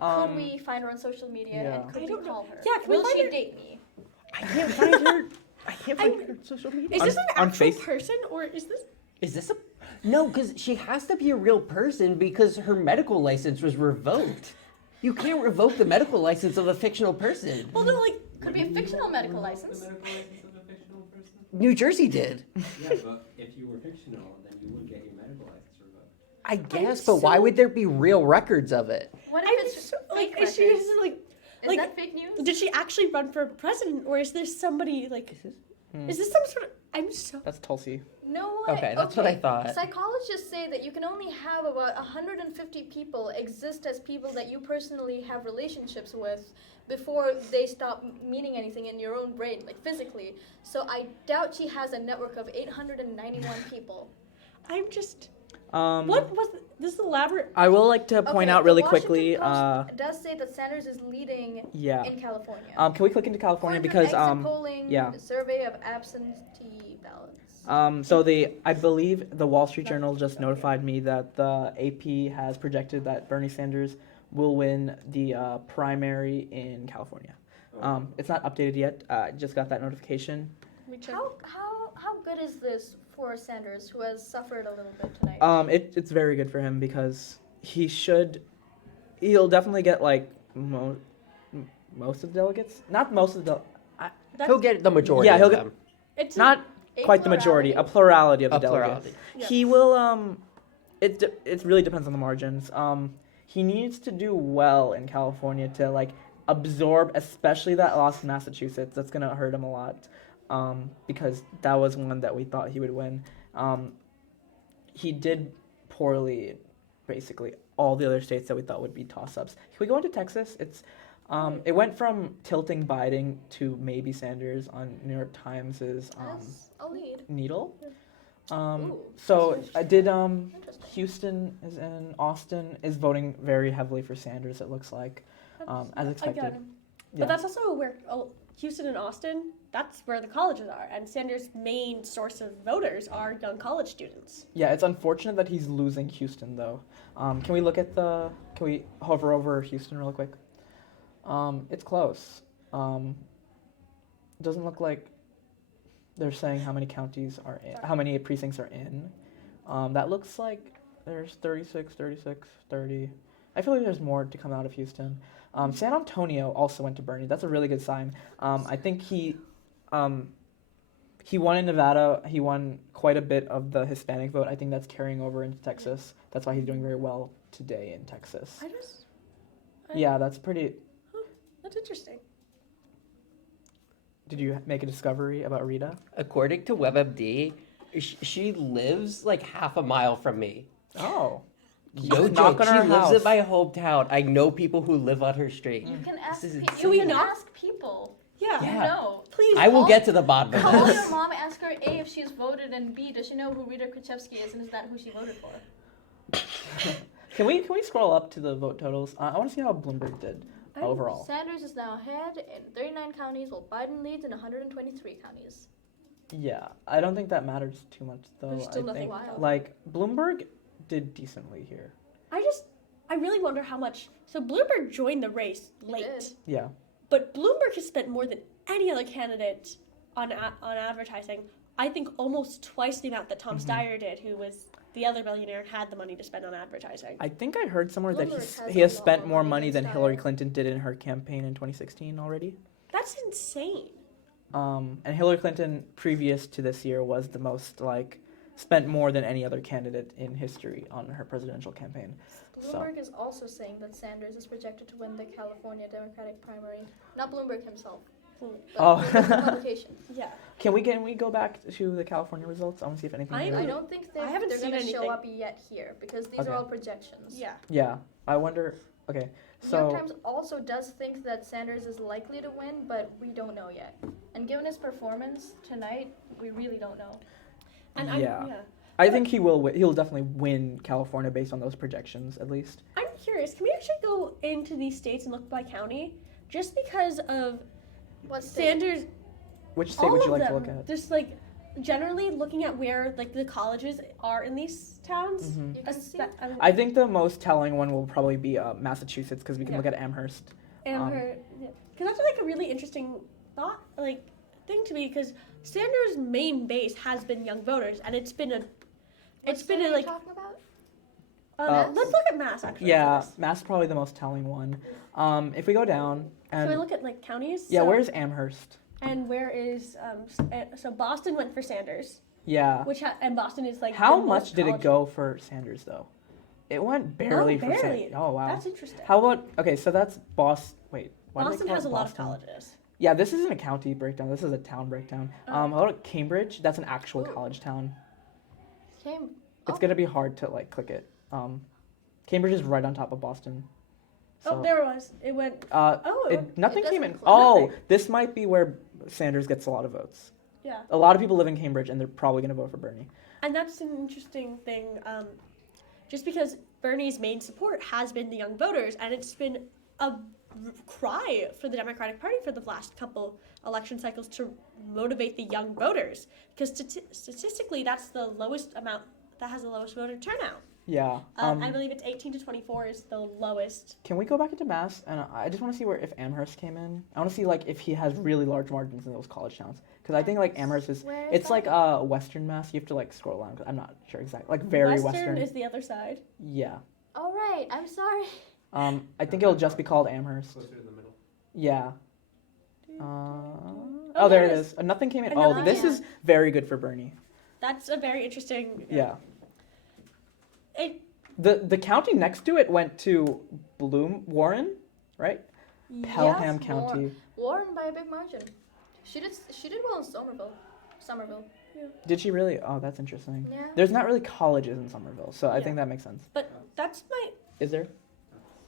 Could we find her on social media? Yeah. And could we call her? Yeah, can Will we find she her? date me? I can't find her. I can't find her on social media. Is this an on actual Face- person, or is this... Is this a... No, because she has to be a real person because her medical license was revoked. You can't revoke the medical license of a fictional person. Well, no, like... Could be a fictional medical license. The medical license of a fictional person? New Jersey did. Yeah, but if you were fictional, then you would get your medical license revoked. I guess, but why would there be real records of it? What if I'm it's so, fake is she records? just, like... Is that fake news? Did she actually run for president, or is there somebody, like... Is this some sort of... I'm so... That's Tulsi. No way. Okay, that's what I thought. Psychologists say that you can only have about 150 people exist as people that you personally have relationships with before they stop meaning anything in your own brain, like physically. So I doubt she has a network of 891 people. I'm just... What was this elaborate? I will like to point out really quickly. It does say that Sanders is leading in California. Can we click into California because polling, survey of absentee ballots. I believe the Wall Street Journal just notified me that the AP has projected that Bernie Sanders will win the primary in California. It's not updated yet. I just got that notification. How good is this for Sanders, who has suffered a little bit tonight? It's very good for him because he'll definitely get like most of the delegates. Not most of the. He'll get the majority. Yeah, he'll of get. them. It's not quite the majority. A plurality of the delegates. Plurality. Yes. He will. It really depends on the margins. He needs to do well in California to like absorb, especially that loss in Massachusetts. That's gonna hurt him a lot. Because that was one that we thought he would win. He did poorly in basically all the other states that we thought would be toss-ups. Can we go into Texas? It went from tilting Biden to maybe Sanders on New York Times' A lead. needle. Ooh, So that's I did. interesting. Houston is in. Austin is voting very heavily for Sanders. It looks like, as expected. Again, But that's also where Houston and Austin, that's where the colleges are. And Sanders' main source of voters are young college students. Yeah, it's unfortunate that he's losing Houston, though. Can we hover over Houston real quick? It's close. Doesn't look like they're saying how many counties are in, how many precincts are in. That looks like there's 36, 30. I feel like there's more to come out of Houston. San Antonio also went to Bernie. That's a really good sign. I think he won in Nevada. He won quite a bit of the Hispanic vote. I think that's carrying over into Texas. That's why he's doing very well today in Texas. Yeah, that's pretty. That's interesting. Did you make a discovery about Rita? According to WebMD, she lives like half a mile from me. Oh. No joke. She lives in my hometown. I know people who live on her street. You can ask. Can we ask people? Yeah. You know. Please. I will get to the bottom of Call this. your mom. Ask her A, if she's voted, and B, does she know who Rita Krzyzewski is, and is that who she voted for? Can we scroll up to the vote totals? I want to see how Bloomberg did overall. Sanders is now ahead in 39 counties, while Biden leads in 123 counties. Yeah, I don't think that matters too much, though. There's still I nothing think, wild. like, Bloomberg did decently here. I really wonder how much. So Bloomberg joined the race late. Yeah. But Bloomberg has spent more than any other candidate on advertising. I think almost twice the amount that Tom Steyer did, who was the other billionaire and had the money to spend on advertising. I think I heard somewhere that Bloomberg he has has a spent lot more more money money than than Hillary Steyer. Clinton did in her campaign in 2016 already. That's insane. And Hillary Clinton, previous to this year, was the most, spent more than any other candidate in history on her presidential campaign. Bloomberg is also saying that Sanders is projected to win the California Democratic primary. Not Bloomberg himself. But the publication. Yeah. Can we go back to the California results? I want to see if anything. I don't think I haven't they're seen going to show anything. up yet here because these Okay. are all projections. Yeah. Yeah, I wonder. Okay, New York so Times also does think that Sanders is likely to win, but we don't know yet. And given his performance tonight, we really don't know. And yeah. I think he will. He'll definitely win California based on those projections, at least. I'm curious. Can we actually go into these states and look by county? Just because of What state? Sanders. Which state all would you of like to them, look at? Just generally looking at where the colleges are in these towns. Mhm. You can see I think the most telling one will probably be Massachusetts because we can look at Amherst. Because that's a really interesting thing to me because Sanders' main base has been young voters and it's been What state are you talking about? let's look at Mass actually. Yeah, first. Mass is probably the most telling one. If we go down and So we look at counties. yeah, so, where's Amherst? And where is so Boston went for Sanders. Yeah. And Boston is How the much most did it college- go for Sanders though? It went barely for barely. Sanders. Oh wow. That's interesting. How about so that's Boston. Wait, why do they Boston call has it a lot of Boston? colleges. Yeah, this isn't a county breakdown. This is a town breakdown. How about Cambridge? That's an actual college town. It's gonna be hard to click it. Cambridge is right on top of Boston. So, There it was. It went. nothing it came in. doesn't Oh, this might be where Sanders gets a lot of votes. Yeah. A lot of people live in Cambridge, and they're probably gonna vote for Bernie. And that's an interesting thing, just because Bernie's main support has been the young voters, and it's been a cry for the Democratic Party for the last couple election cycles to motivate the young voters, because statistically that's the lowest amount that has the lowest voter turnout. Yeah. I believe it's 18 to 24 is the lowest. Can we go back into Mass? And I just want to see if Amherst came in. I want to see if he has really large margins in those college towns. Because I think Amherst is Where is it's that? Western Mass. You have to scroll down. 'Cause I'm not sure exactly. Very Western. is the other side. Yeah. All right, I'm sorry. I think it'll just be called Amherst. Closer to the middle. Yeah. There it is. Nothing came in. Nothing This came is very good for Bernie. That's a very interesting. Yeah. It, The county next to it went to Warren, right? Pelham County. Warren by a big margin. She did well in Somerville. Did she really? Oh, that's interesting. Yeah. There's not really colleges in Somerville, so I think that makes sense. but that's my. Is there?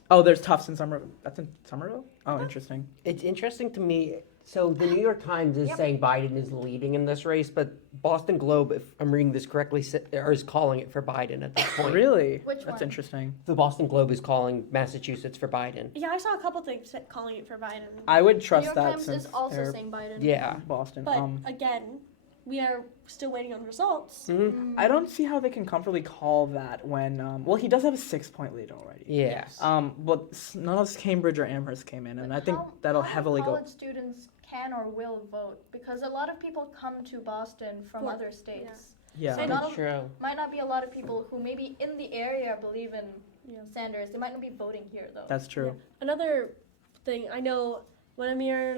Oh, there's Tufts in Somerville. That's in Somerville? Oh, interesting. It's interesting to me. So the New York Times is saying Biden is leading in this race, but Boston Globe, if I'm reading this correctly, is calling it for Biden at this point. Really? Which That's one? interesting. The Boston Globe is calling Massachusetts for Biden. Yeah, I saw a couple things calling it for Biden. I would New trust York that Times since is also they're saying Biden. Yeah. Boston. But again, we are still waiting on results. I don't see how they can comfortably call that when, well, he does have a 6-point lead already. Yes. But none of Cambridge or Amherst came in, and I think that'll heavily go. College students can or will vote because a lot of people come to Boston from other states. Yeah, So that's true. Might not be a lot of people who maybe in the area believe in Sanders. They might not be voting here though. That's true. Another thing, I know when Amir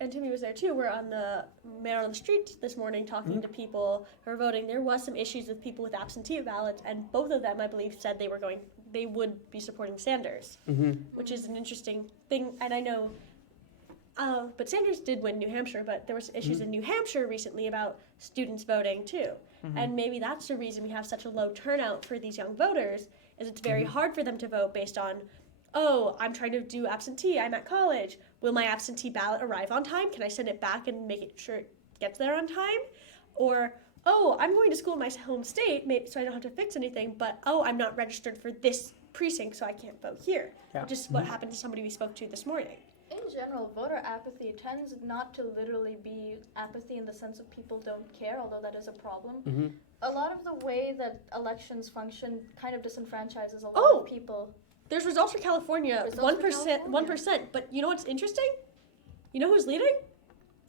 and Timmy was there too, we're on the Mayor on the Street this morning talking to people who are voting. There was some issues with people with absentee ballots, and both of them, I believe, said they would be supporting Sanders, which is an interesting thing. And I know, but Sanders did win New Hampshire, but there was issues in New Hampshire recently about students voting too. And maybe that's the reason we have such a low turnout for these young voters, is it's very hard for them to vote based on, oh, I'm trying to do absentee, I'm at college. Will my absentee ballot arrive on time? Can I send it back and make it sure it gets there on time? Or, oh, I'm going to school in my home state, so I don't have to fix anything, but, oh, I'm not registered for this precinct, so I can't vote here. Yeah. Which is what happened to somebody we spoke to this morning. In general, voter apathy tends not to literally be apathy in the sense of people don't care, although that is a problem. A lot of the way that elections function kind of disenfranchises a lot of people. There's results for California, Results for 1%, 1%. But you know what's interesting? You know who's leading?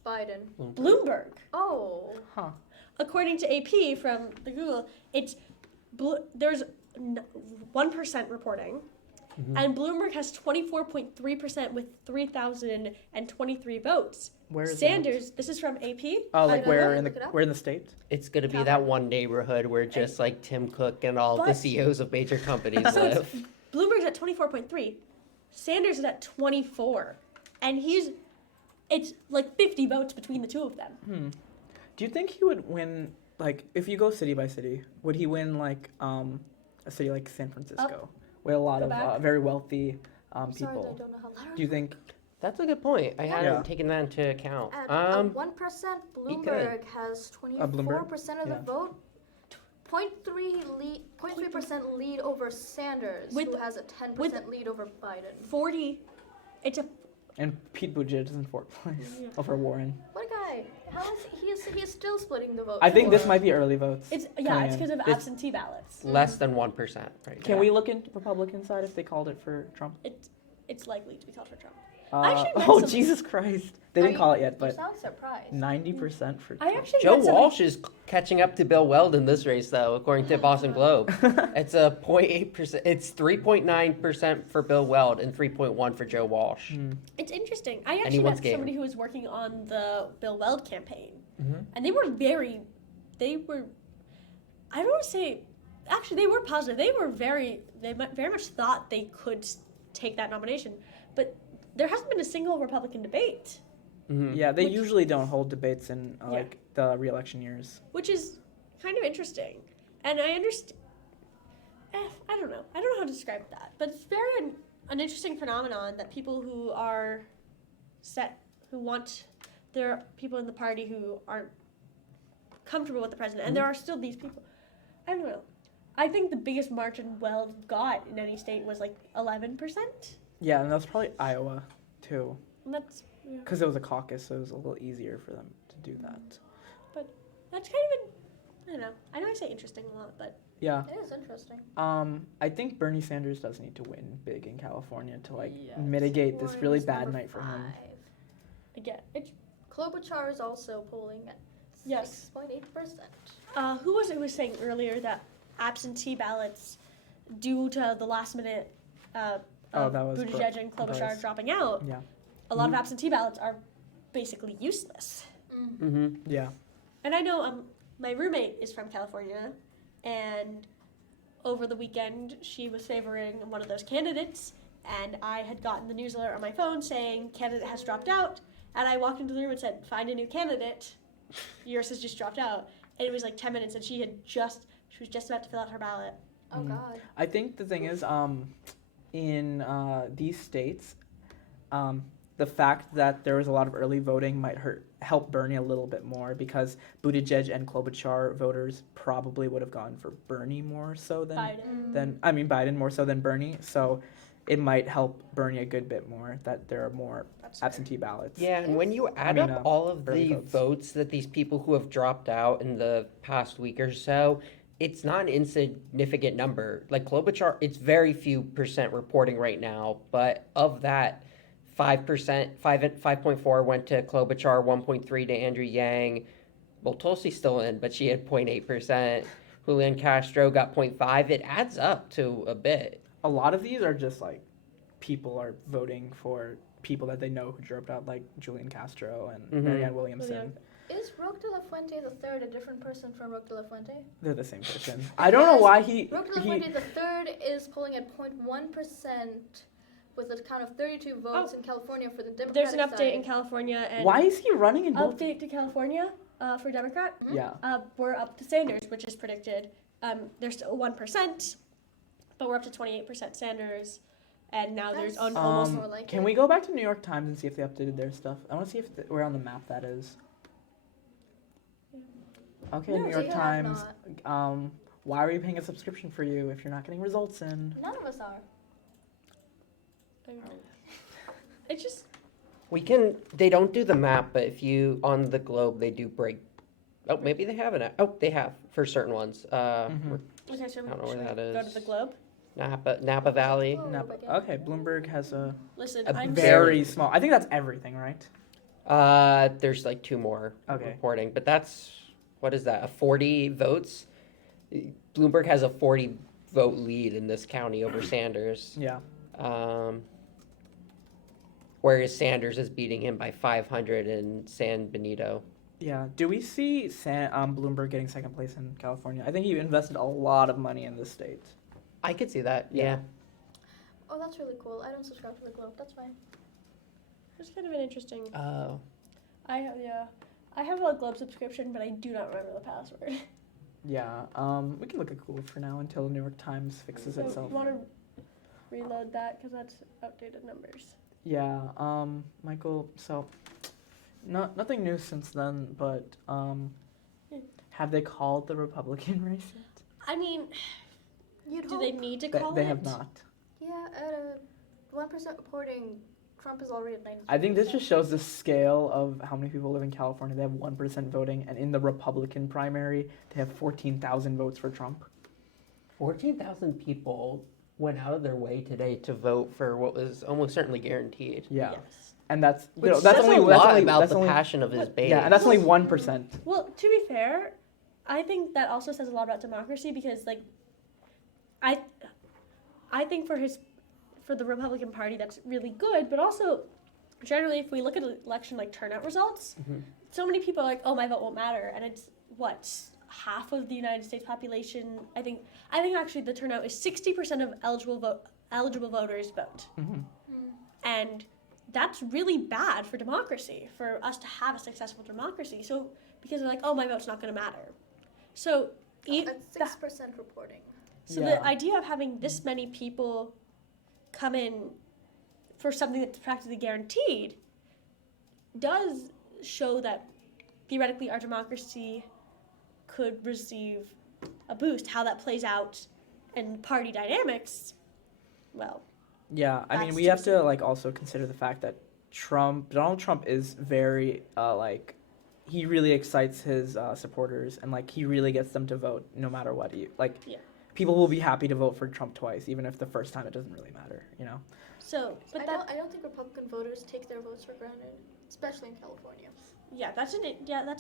Biden. Bloomberg. Oh. Huh. According to AP from the Google, there's 1% reporting, and Bloomberg has 24.3% with 3,023 votes. Where is Sanders? This is from AP. Oh, like where in Look it the States? It's going to be that one neighborhood where just like Tim Cook and all the But- CEOs of major companies So live. Bloomberg's at 24.3. Sanders is at 24, and it's like 50 votes between the two of them. Do you think he would win, like, if you go city by city, would he win, like, a city like San Francisco, with a lot Quebec? of very wealthy Sorry, people? I don't know how loud. Do you think? That's a good point. I hadn't taken that into account. At 1%, he could. Bloomberg has 24% of the Yeah. vote. 0.3% lead over Sanders, With- who has a 10% lead over Biden. 40. It's a And Pete Buttigieg is in fourth place over Warren. What a guy! How is he is still splitting the vote? I think this for- might be early votes. It's coming because in. of absentee ballots. Less than 1%. Right Can now. we look into Republican side if they called it for Trump? It's likely to be called for Trump. I actually met Oh, somebody- Jesus Christ. They didn't call it yet, You but sound surprised. 90% for I Trump. actually Joe met somebody- Walsh is catching up to Bill Weld in this race, though, according to Boston Globe. It's a 0.8%. It's 3.9% for Bill Weld and 3.1 for Joe Walsh. It's interesting. I actually Anyone's met game. somebody who was working on the Bill Weld campaign, Mm-hmm. and they were I don't want to say, actually they were positive. They very much thought they could take that nomination, but there hasn't been a single Republican debate, Yeah, they usually don't hold debates in like the re-election years. which is kind of interesting. And I understand. I don't know. I don't know how to describe that, but it's very an interesting phenomenon that people who are there are people in the party who aren't comfortable with the president, and there are still these people. I don't know. I think the biggest margin Weld got in any state was like 11%. Yeah, and that's probably Iowa too, And that's because it was a caucus, so it was a little easier for them to do that. but that's kind of I don't know. I know I say interesting a lot, but Yeah. It is interesting. I think Bernie Sanders does need to win big in California to mitigate this really bad night for him. again, it's Klobuchar is also polling at Yes. 6.8%. who was it who was saying earlier that absentee ballots, due to the last minute that was Buttigieg and Klobuchar Bryce. dropping out, Yeah. a lot of absentee ballots are basically useless. Yeah. And I know my roommate is from California, and over the weekend she was favoring one of those candidates, and I had gotten the news alert on my phone saying candidate has dropped out, and I walked into the room and said, find a new candidate, yours has just dropped out. And it was like 10 minutes, and she was just about to fill out her ballot. Oh God. I think the thing is, in these states, the fact that there was a lot of early voting might help Bernie a little bit more because Buttigieg and Klobuchar voters probably would have gone for Bernie more so than Biden more so than Bernie. So it might help Bernie a good bit more that there are more absentee ballots. Yeah, and when you add up all of the votes that these people who have dropped out in the past week or so, it's not an insignificant number. Like Klobuchar, it's very few percent reporting right now, but of that, 5.4 went to Klobuchar, 1.3 to Andrew Yang. Well, Tulsi's still in, but she had 0.8%. Julian Castro got 0.5. It adds up to a bit. A lot of these are just like people are voting for people that they know who dropped out, like Julian Castro and Marianne Williamson. Is Roque de la Fuente III a different person from Roque de la Fuente? They're the same person. I don't know why Roque de la Fuente III is polling at 0.1%. With a count of 32 votes in California for the Democratic There's an update side. in California. And why is he running in both? Update to California for Democrat. Mm-hmm. Yeah. We're up to Sanders, which is predicted. There's still 1%, but we're up to 28% Sanders. And now there's almost more like Can we go back to New York Times and see if they updated their stuff? I want to see if where on the map that is. Okay, No, New York they Times. Why are we paying a subscription for you if you're not getting results in? None of us are. It's just They don't do the map, but if you, on the globe, they do break. Oh, maybe they have it. Oh, they have for certain ones. Okay, so I don't know where that go to is. the globe. Napa Valley. Okay, Bloomberg has a I'm very small. I think that's everything, right? There's like 2 more Okay. reporting, but that's, what is that? 40 votes? Bloomberg has a 40 vote lead in this county over Sanders. Yeah. Whereas Sanders is beating him by 500 in San Benito. Yeah. Do we see Bloomberg getting second place in California? I think he invested a lot of money in this state. I could see that. Yeah. Oh, that's really cool. I don't subscribe to the Globe. That's fine. It's kind of an interesting. Oh. I have a Globe subscription, but I do not remember the password. Yeah. We can look at Google for now until the New York Times fixes So itself. you want to reload that because that's outdated numbers. Yeah. Michael. So, nothing new since then, but have they called the Republican race yet? I mean, You'd do hope. they need to call They it? have not. Yeah, at 1% reporting, Trump is already at 90%. I think this just shows the scale of how many people live in California. They have 1% voting, and in the Republican primary, they have 14,000 votes for Trump. 14,000 people went out of their way today to vote for what was almost certainly guaranteed. Yeah. Yes. And that's Which that's says only a lot that's about the only, passion of his base. Yeah, and that's only 1%. Well, to be fair, I think that also says a lot about democracy because, like, I think for the Republican Party that's really good, but also generally if we look at election like turnout results, so many people are like, oh, my vote won't matter, and it's what, half of the United States population. I think actually the turnout is 60% of eligible voters vote, and that's really bad for democracy, for us to have a successful democracy. So because they're like, oh, my vote's not going to matter. So At 6% reporting. So the idea of having this many people come in for something that's practically guaranteed does show that theoretically our democracy could receive a boost. How that plays out in party dynamics, well. Yeah, I mean, we have to also consider the fact that Donald Trump is very he really excites his supporters, and he really gets them to vote no matter what. People will be happy to vote for Trump twice, even if the first time it doesn't really matter, So, but I don't think Republican voters take their votes for granted, especially in California. Yeah, that's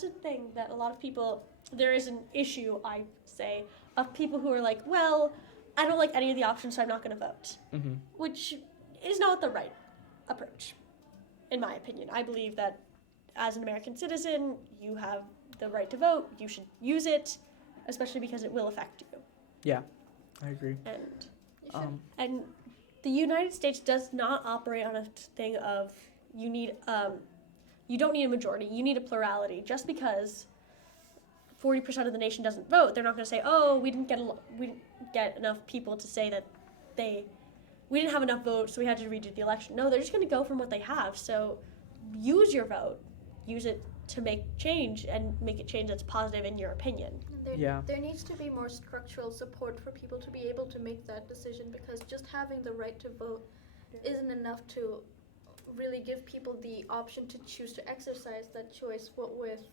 a thing that a lot of people. There is an issue, I say, of people who are like, well, I don't like any of the options, so I'm not going to vote, which is not the right approach, in my opinion. I believe that as an American citizen, you have the right to vote. You should use it, especially because it will affect you. Yeah, I agree. And the United States does not operate on a thing of you don't need a majority, you need a plurality. Just because 40% of the nation doesn't vote, they're not going to say, oh, we didn't get enough people to say that they we didn't have enough votes, so we had to redo the election. No, they're just going to go from what they have. So use your vote. Use it to make change and make it change that's positive in your opinion. There needs to be more structural support for people to be able to make that decision, because just having the right to vote isn't enough to really give people the option to choose to exercise that choice, what with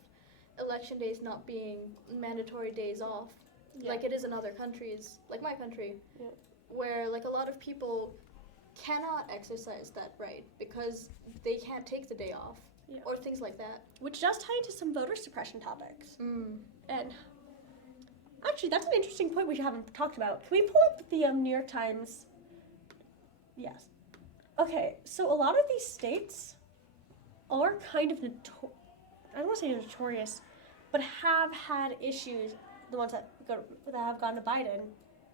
election days not being mandatory days off, like it is in other countries, like my country, where like a lot of people cannot exercise that right because they can't take the day off. Or things like that. Which does tie into some voter suppression topics. And actually, that's an interesting point we haven't talked about. Can we pull up the New York Times? Yes. Okay, so a lot of these states are kind of, I don't want to say notorious, but have had issues, the ones that have gone to Biden,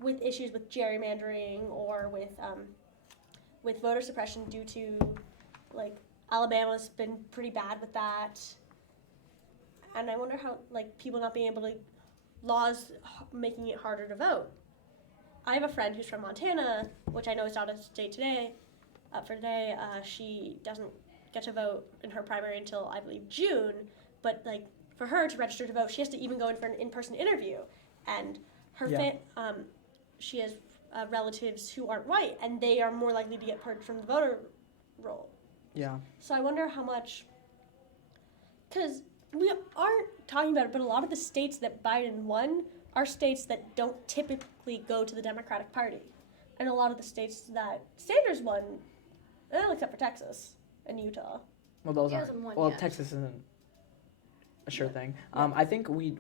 with issues with gerrymandering or with voter suppression due to, like, Alabama's been pretty bad with that. And I wonder how, like, people not being able to, laws making it harder to vote. I have a friend who's from Montana, which I know is out of state today. She doesn't get to vote in her primary until, I believe, June. But, like, for her to register to vote, she has to even go in for an in-person interview. And her she has relatives who aren't white, and they are more likely to get purged from the voter roll. Yeah. So I wonder how much, because we aren't talking about it, but a lot of the states that Biden won are states that don't typically go to the Democratic Party. And a lot of the states that Sanders won, except for Texas and Utah. Well, those aren't. Texas isn't a sure thing. I think we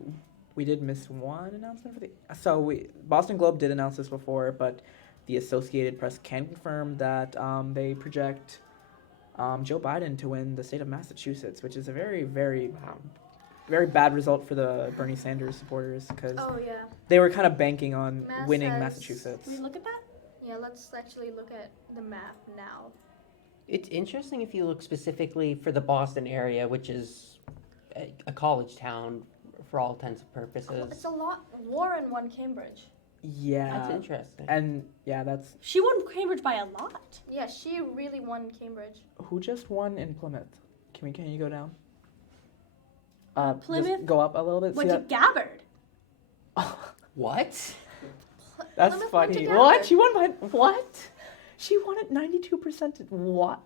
did miss one announcement for Boston Globe did announce this before, but the Associated Press can confirm that they project Joe Biden to win the state of Massachusetts, which is a very, very, very bad result for the Bernie Sanders supporters, because they were kind of banking on winning Massachusetts. Can we look at that? Yeah, let's actually look at the map now. It's interesting if you look specifically for the Boston area, which is a college town for all intents and purposes. It's a lot. Warren won Cambridge. Yeah. That's interesting. And that's... She won Cambridge by a lot. Yeah, she really won Cambridge. Who just won in Plymouth? Can you go down? Plymouth? Just go up a little bit. Went to Gabbard. What? That's Plymouth funny. What? She won by... What? She won at 92%. What?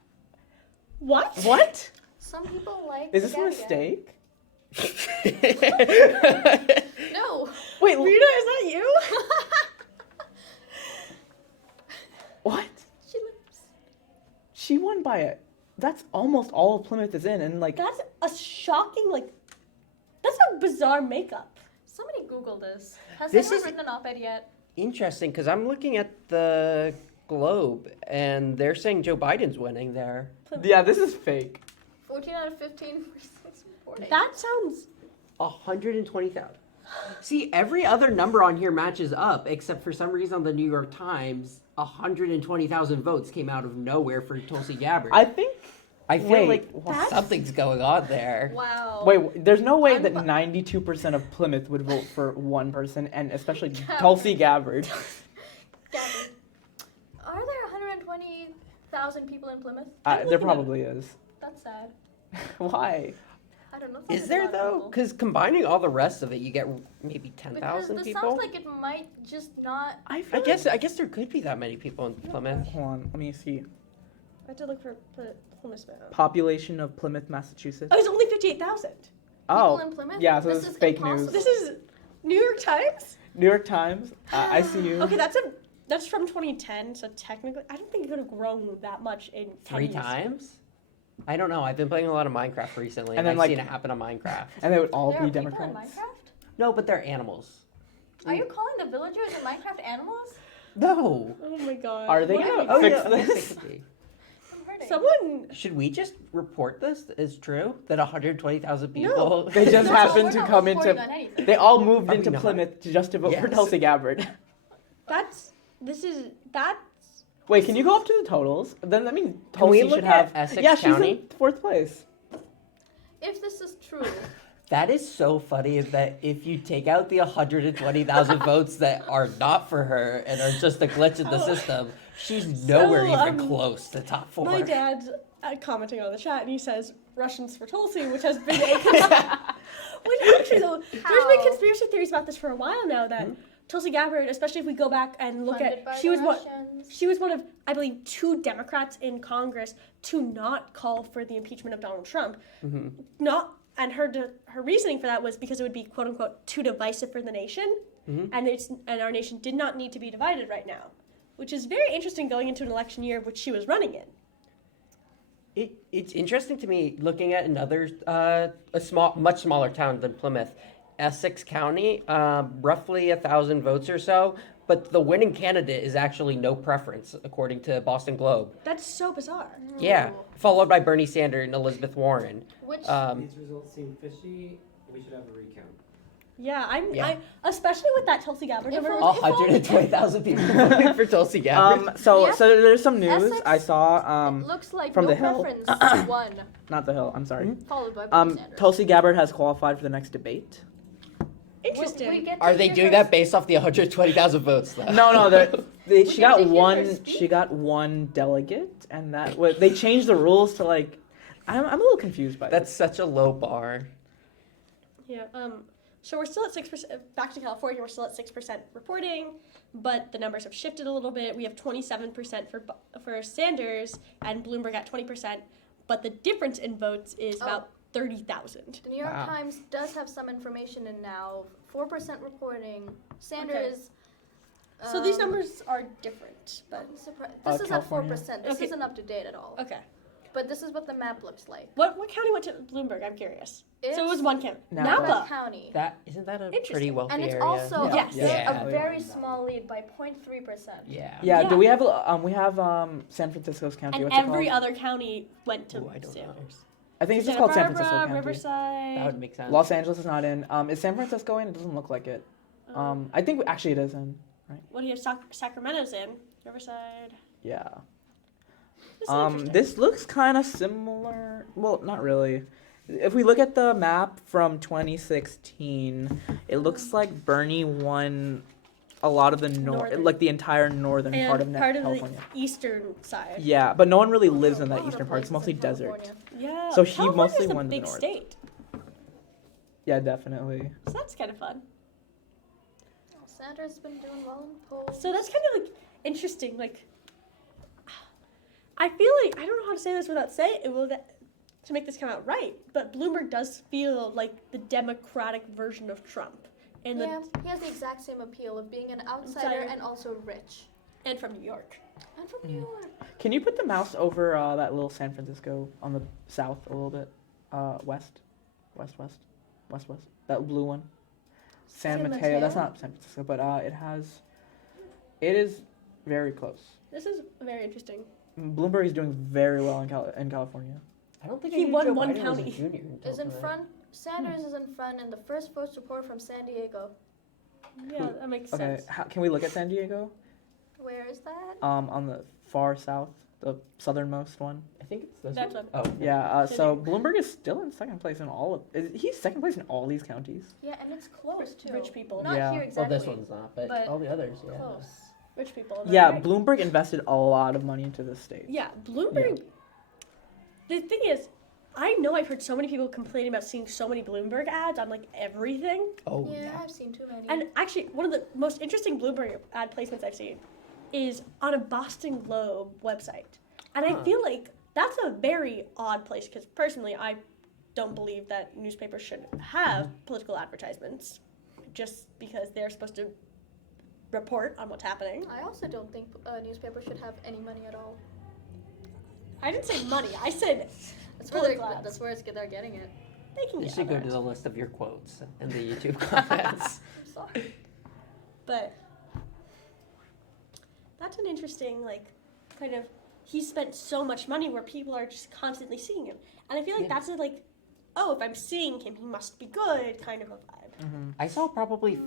What? What? Some people like... Is this a mistake? No. Wait, Rita, is that you? What? She lives. She won by it. That's almost all of Plymouth is in, and like... That's a shocking, that's a bizarre makeup. Somebody Google this. Has This anyone is- written an op-ed yet? Interesting, because I'm looking at the Globe, and they're saying Joe Biden's winning there. Yeah, this is fake. 14 out of 15 reporting. That sounds... 120,000. See, every other number on here matches up, except for some reason on the New York Times, 120,000 votes came out of nowhere for Tulsi Gabbard. I feel Wait, like something's going on there. Wow. Wait, there's no way that 92% of Plymouth would vote for one person, and especially Tulsi Gabbard. Gabbard. Are there 120,000 people in Plymouth? There probably is. That's sad. Why? I don't know. Is there though? Because combining all the rest of it, you get maybe 10,000 Because people. this sounds like it might just not. I guess there could be that many people in Plymouth. Hold on, let me see. I had to look for Plymouth map. Population of Plymouth, Massachusetts. Oh, it's only 58,000. Oh, in Plymouth? yeah, so This this is is fake impossible. news. This is New York Times? New York Times. I see you. Okay, that's from 2010, so technically, I don't think it could have grown that much in 10 3 years. times? I don't know. I've been playing a lot of Minecraft recently, And and then, I've seen it happen on Minecraft. And they would all There be are people in Democrats. Minecraft? No, but they're animals. Are you calling the villagers in Minecraft animals? No. Oh my god. Are they What gonna have we fix done? I guess this? they could be. I'm hurting. Someone. Should we just report this as true? That 120,000 people... They just No, happened we're to not come reporting into. on anything. They all moved Are we into not? Plymouth just to vote for Yes. Tulsi Gabbard. That's Wait, can you go up to the totals? Then that means Can we Tulsi look should at have. Essex Yeah, she's County? in fourth place. If this is true, That is so funny that if you take out the 120,000 votes that are not for her and are just a glitch in the system, she's nowhere even close to top 4. My dad's commenting on the chat, and he says Russians for Tulsi, which has been a which actually though there's been conspiracy theories about this for a while now that Tulsi Gabbard, especially if we go back and look at she was one of I believe 2 Democrats in Congress to not call for the impeachment of Donald Trump, and her reasoning for that was because it would be quote unquote too divisive for the nation, and our nation did not need to be divided right now, which is very interesting going into an election year which she was running in. It's interesting to me looking at another much smaller town than Plymouth, Essex County, roughly 1,000 votes or so, but the winning candidate is actually no preference according to Boston Globe. That's so bizarre. Yeah, followed by Bernie Sanders and Elizabeth Warren. These results seem fishy. We should have a recount. Yeah, I especially with that Tulsi Gabbard number. 120,000 people voting for Tulsi Gabbard. So there's some news Essex, I saw looks like from no the Hill. preference won. Not the Hill. I'm sorry. Followed by Bernie Sanders. Tulsi Gabbard has qualified for the next debate. Interesting. Are they doing that based off the 120,000 votes though? No. She got one. She got one delegate, and that was they changed the rules to like. I'm a little confused by That's such a low bar. Yeah. So we're still at 6%. Back to California, we're still at 6% reporting, but the numbers have shifted a little bit. We have 27% for Sanders and Bloomberg at 20%, but the difference in votes is about 30,000. The New York Times does have some information in now. 4% reporting. Sanders. So these numbers are different, but this is at 4%. This isn't up to date at all. Okay. But this is what the map looks like. What county went to Bloomberg? I'm curious. So it was one county. Napa County. Isn't that a pretty wealthy And it's area? also Yeah. a very small lead by 0.3%. Yeah. Do we have San Francisco's county? And What's it every called? other county went to Sanders. I think it's just Santa called San Barbara, Francisco County. Riverside. That would make sense. Los Angeles is not in. Is San Francisco in? It doesn't look like it. I think actually it is in. Right. What do you have? Sacramento's in. Riverside. Yeah. This looks kind of similar. Well, not really. If we look at the map from 2016, it looks like Bernie won a lot of the like the entire northern part of California. The eastern side. Yeah, but no one really lives in that eastern part. It's mostly desert. Yeah. So he mostly won the big north. State. Yeah, definitely. So that's kind of fun. Sanders has been doing well in polls. So that's kind of like interesting. Like, I feel like I don't know how to say this without saying it to make this come out right. But Bloomberg does feel like the Democratic version of Trump. He has the exact same appeal of being an outsider and also rich. And from New York. Can you put the mouse over that little San Francisco on the south a little bit? West. That blue one. San Mateo. That's not San Francisco, but it is very close. This is very interesting. Bloomberg is doing very well in California. I don't think he won one county. Is in front. Sanders is in front, and the first votes report from San Diego. Yeah, that makes sense. Okay, can we look at San Diego? Where is that? On the far south, the southernmost one. I think it's this That's one. Yeah. So Bloomberg is still in second place in all of. He's second place in all these counties. Yeah, and it's close too. Rich people. Not here exactly. Well, this one's not, but all the others, yeah. Close. Rich people. Yeah, Right? Bloomberg invested a lot of money into this state. Yeah, Bloomberg. The thing is, I know I've heard so many people complaining about seeing so many Bloomberg ads on like everything. Oh yeah. I've seen too many. And actually, one of the most interesting Bloomberg ad placements I've seen is on a Boston Globe website. And I feel like that's a very odd place because personally, I don't believe that newspapers should have political advertisements just because they're supposed to report on what's happening. I also don't think newspapers should have any money at all. I didn't say money. I said that's where they're getting it. They can You get should go others. to the list of your quotes in the YouTube comments. I'm sorry. But that's an interesting, like, kind of, he spent so much money where people are just constantly seeing him. And I feel like that's a, like, oh, if I'm seeing him, he must be good kind of a vibe. I saw probably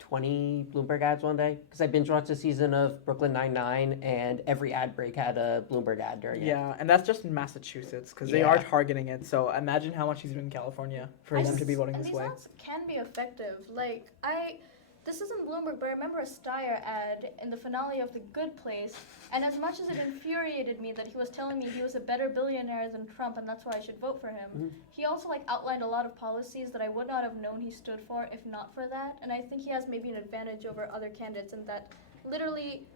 20 Bloomberg ads one day because I binge watched a season of Brooklyn Nine-Nine, and every ad break had a Bloomberg ad during it. Yeah, and that's just in Massachusetts because they are targeting it. So imagine how much he's doing in California for them to be voting this way. And these ads can be effective. Like, this isn't Bloomberg, but I remember a Steyer ad in the finale of The Good Place, and as much as it infuriated me that he was telling me he was a better billionaire than Trump and that's why I should vote for him, he also outlined a lot of policies that I would not have known he stood for if not for that, and I think he has maybe an advantage over other candidates in that literally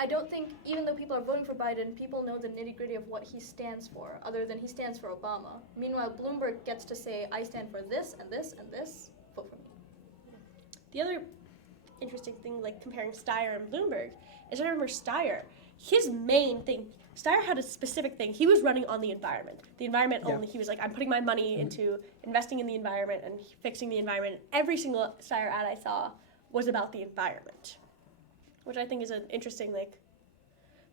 I don't think, even though people are voting for Biden, people know the nitty-gritty of what he stands for, other than he stands for Obama. Meanwhile, Bloomberg gets to say, I stand for this and this and this, vote for me. The other interesting thing, comparing Steyer and Bloomberg, is I remember Steyer, his main thing, Steyer had a specific thing. He was running on the environment. The environment only. He was like, I'm putting my money into investing in the environment and fixing the environment. Every single Steyer ad I saw was about the environment, which I think is an interesting,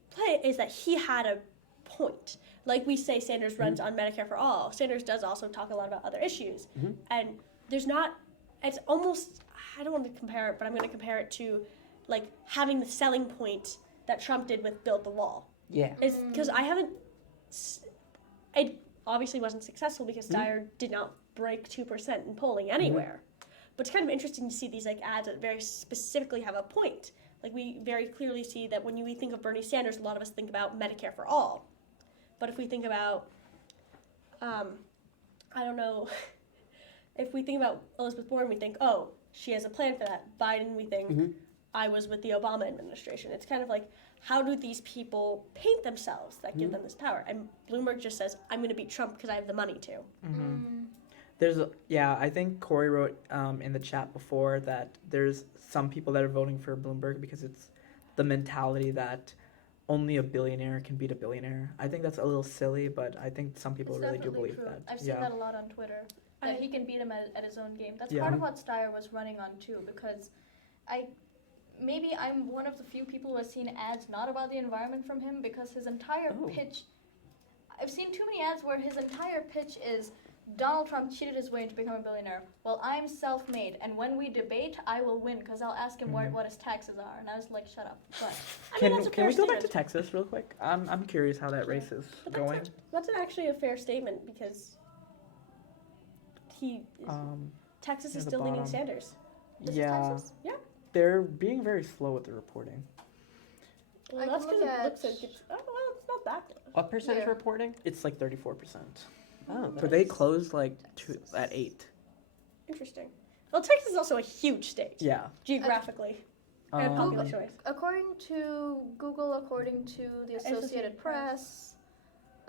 play, is that he had a point. Like we say Sanders runs on Medicare for all. Sanders does also talk a lot about other issues. And there's not, it's almost, I don't want to compare it, but I'm going to compare it to having the selling point that Trump did with Build the Wall. Yeah. It's because it obviously wasn't successful because Steyer did not break 2% in polling anywhere. But it's kind of interesting to see these ads that very specifically have a point. We very clearly see that when we think of Bernie Sanders, a lot of us think about Medicare for all. But if we think about, I don't know, if we think about Elizabeth Warren, we think, oh, she has a plan for that. Biden, we think, I was with the Obama administration. It's kind of how do these people paint themselves that give them this power? And Bloomberg just says, I'm going to beat Trump because I have the money to. I think Corey wrote in the chat before that there's some people that are voting for Bloomberg because it's the mentality that only a billionaire can beat a billionaire. I think that's a little silly, but I think some people really do believe that. I've seen that a lot on Twitter, that he can beat him at his own game. That's part of what Steyer was running on too, because maybe I'm one of the few people who has seen ads not about the environment from him, because his entire pitch, I've seen too many ads where his entire pitch is Donald Trump cheated his way into becoming a billionaire. Well, I'm self-made, and when we debate, I will win because I'll ask him what his taxes are. And I was like, shut up. But can we go back to Texas real quick? I'm curious how that race is going. That's actually a fair statement because Texas is still leaning Sanders. Texas? Yeah. They're being very slow with the reporting. Well, that's because it looks like it's not that good. What percentage reporting? It's 34%. Oh, but they closed at 8. Interesting. Well, Texas is also a huge state. Yeah. Geographically. And population-wise. According to Google, according to the Associated Press,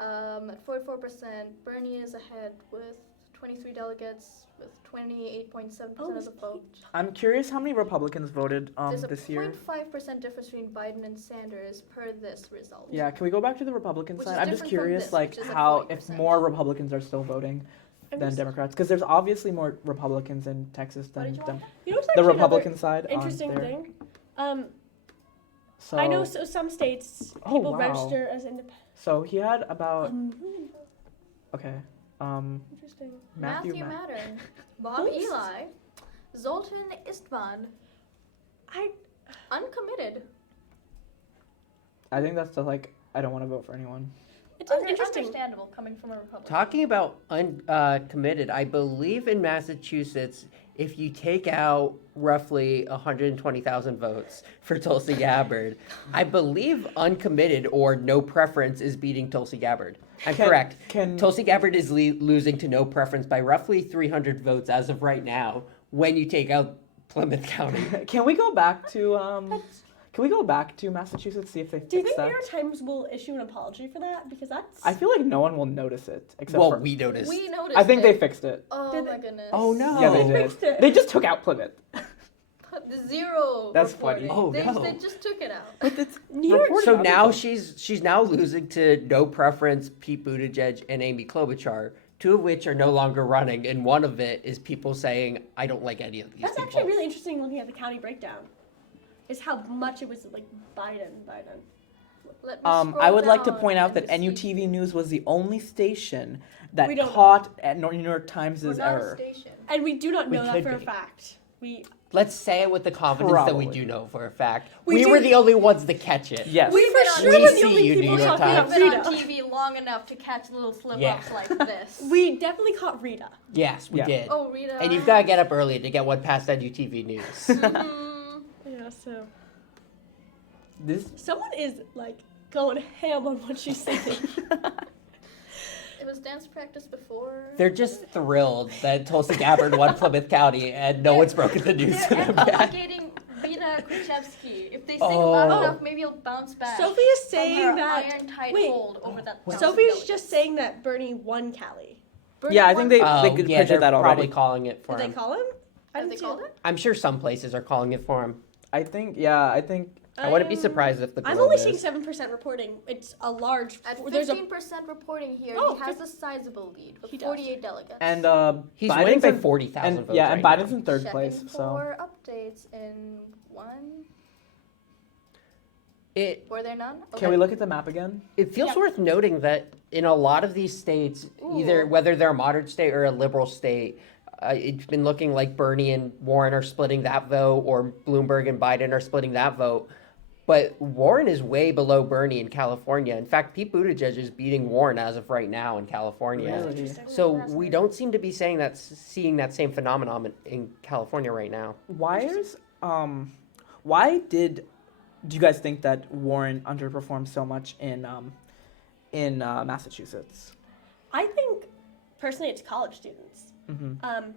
at 44%, Bernie is ahead with 23 delegates with 28.7% of the vote. I'm curious how many Republicans voted this year. There's a 0.5% difference between Biden and Sanders per this result. Yeah, can we go back to the Republican side? I'm just curious, how if more Republicans are still voting than Democrats, because there's obviously more Republicans in Texas than the Republican side. Interesting thing. I know some states people register as independent. So he had about. Okay. Interesting. Matthew Mattern, Bob Eli, Zoltan Istvan. Uncommitted. I think that's I don't want to vote for anyone. It's interesting. Understandable coming from a Republican. Talking about uncommitted, I believe in Massachusetts, if you take out roughly 120,000 votes for Tulsi Gabbard, I believe uncommitted or no preference is beating Tulsi Gabbard. I'm correct. Tulsi Gabbard is losing to no preference by roughly 300 votes as of right now when you take out Plymouth County. Can we go back to Massachusetts, see if they fix that? Do you think New York Times will issue an apology for that? Because that's... I feel like no one will notice it. Except we noticed. We noticed I think they fixed it. Oh, my goodness. Oh, no. Yeah, they did. Fixed it. They just took out Plymouth. Zero. That's reporting. funny. Oh, they just took it out. But it's New York. So now she's now losing to no preference Pete Buttigieg and Amy Klobuchar, two of which are no longer running, and one of it is people saying, I don't like any of these That's people. actually really interesting looking at the county breakdown. Is how much it was Biden. I would like to point out that NUTV News was the only station that caught at New York Times' error. Station. And we do not know that for a fact. Let's say it with the confidence that we Probably. do know for a fact. We We were do. the only ones to catch it. Yes. We for We sure were the see only you, New people York talking Times. about We've been on Rita. TV long enough to catch little slip-ups Yeah. like this. We definitely caught Rita. Yes, we Yeah. did. Oh, Rita. And you've got to get up early to get one past NUTV News. Mhm. Yeah, so This someone is like going ham on what she's saying. It was dance practice before. They're just thrilled that Tulsa Gabbard won Plymouth County and no one's broken the news to They're them yet. advocating Rita Krzyzewski. If they sing Oh. loud enough, maybe it'll bounce back. Sophie is from saying her that. iron-tight Wait. hold over that. thousand Sophie's delegates. just saying that Bernie won Cali. Bernie Yeah, I won- think they Oh, could yeah, picture they're that probably already. calling it for Did they him. call him? I Have didn't they see called it. it? I'm sure some places are calling it for him. I think I wouldn't be surprised if the I'm Globe only is. seeing 7% reporting. It's a large. At There's a 15% reporting here, Oh, he has a sizable lead with He does. 48 delegates. and He's Biden's winning by in- 40,000 and votes. yeah, and right Biden's now. in third Checking place. So for updates in one. Were there none? can we look at the map again? It feels Yeah. worth noting that in a lot of these states, either Ooh. whether they're a moderate state or a liberal state, it's been looking like Bernie and Warren are splitting that vote, or Bloomberg and Biden are splitting that vote. But Warren is way below Bernie in California. In fact, Pete Buttigieg is beating Warren as of right now in California. Really? So we don't seem to be seeing that same phenomenon in California right now. Why do you guys think that Warren underperformed so much in Massachusetts? I think personally it's college students. Mm-hmm.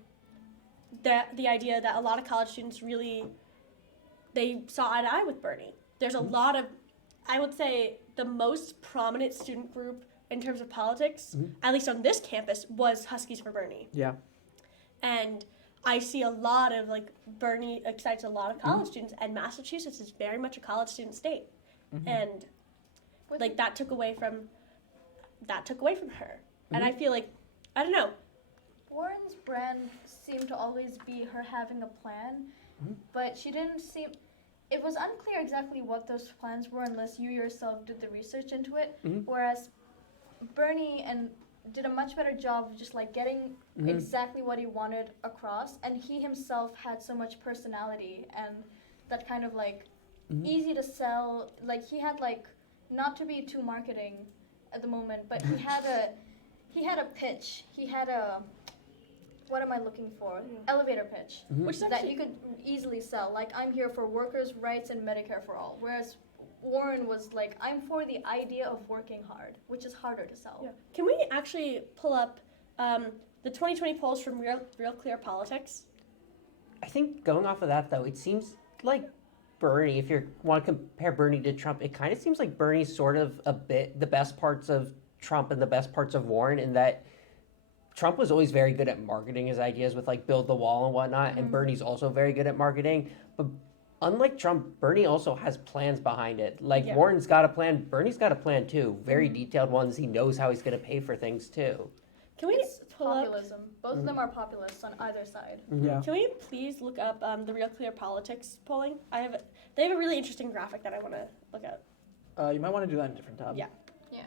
The idea that a lot of college students really they saw eye to eye with Bernie. There's a lot of, I would say, the most prominent student group in terms of politics, at least on this campus, was Huskies for Bernie. Yeah. And I see a lot of Bernie excites a lot of college students, and Massachusetts is very much a college student state, and that took away from her. And I feel like I don't know. Warren's brand seemed to always be her having a plan, but she didn't seem. It was unclear exactly what those plans were unless you yourself did the research into it. Whereas Bernie did a much better job of just getting exactly what he wanted across, and he himself had so much personality and that kind of easy to sell. He had not to be too marketing at the moment, but he had a pitch. He had a what am I looking for? Elevator pitch, Which is that actually you could easily sell. I'm here for workers' rights and Medicare for all. Whereas Warren was I'm for the idea of working hard, which is harder to sell. Yeah. Can we actually pull up the 2020 polls from Real Clear Politics? I think going off of that, though, it seems like Bernie, if you want to compare Bernie to Trump, it kind of seems like Bernie's sort of a bit the best parts of Trump and the best parts of Warren, in that Trump was always very good at marketing his ideas with build the wall and whatnot, and Bernie's also very good at marketing. But unlike Trump, Bernie also has plans behind it. Warren's got a plan, Bernie's got a plan too. Very detailed ones. He knows how he's going to pay for things too. Can we It's pull up? populism. Both of them are populists on either side. Yeah. Can we please look up the Real Clear Politics polling? They have a really interesting graphic that I want to look at. You might want to do that in a different tab. Yeah. Yeah.